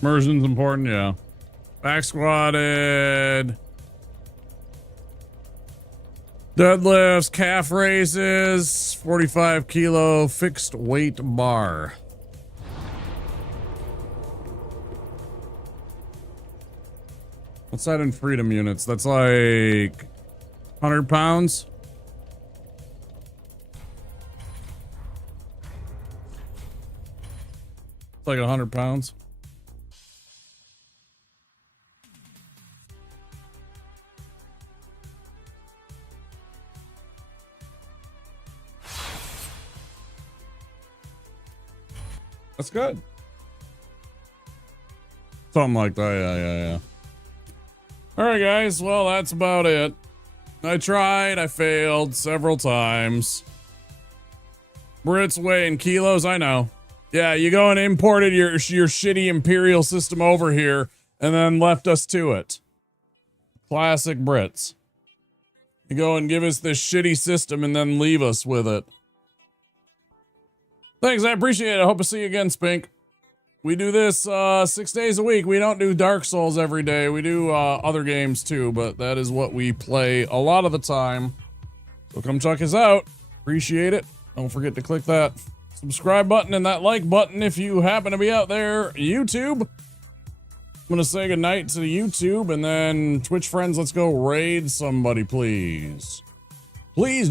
Immersion's important, yeah. Back squatted. Deadlifts, calf raises, 45 kilo fixed weight bar. What's that in freedom units? That's like 100 pounds. It's like 100 pounds. That's good. Something like that, yeah. Alright guys, well that's about it. I tried, I failed several times. Brits weigh in kilos, I know. Yeah, you go and imported your shitty imperial system over here and then left us to it. Classic Brits. You go and give us this shitty system and then leave us with it. Thanks, I appreciate it. I hope to see you again, Spink. We do this 6 days a week. We don't do Dark Souls every day. We do other games too, but that is what we play a lot of the time. So come check us out. Appreciate it. Don't forget to click that subscribe button and that like button if you happen to be out there. YouTube. I'm going to say goodnight to YouTube and then Twitch friends, let's go raid somebody, please. Please.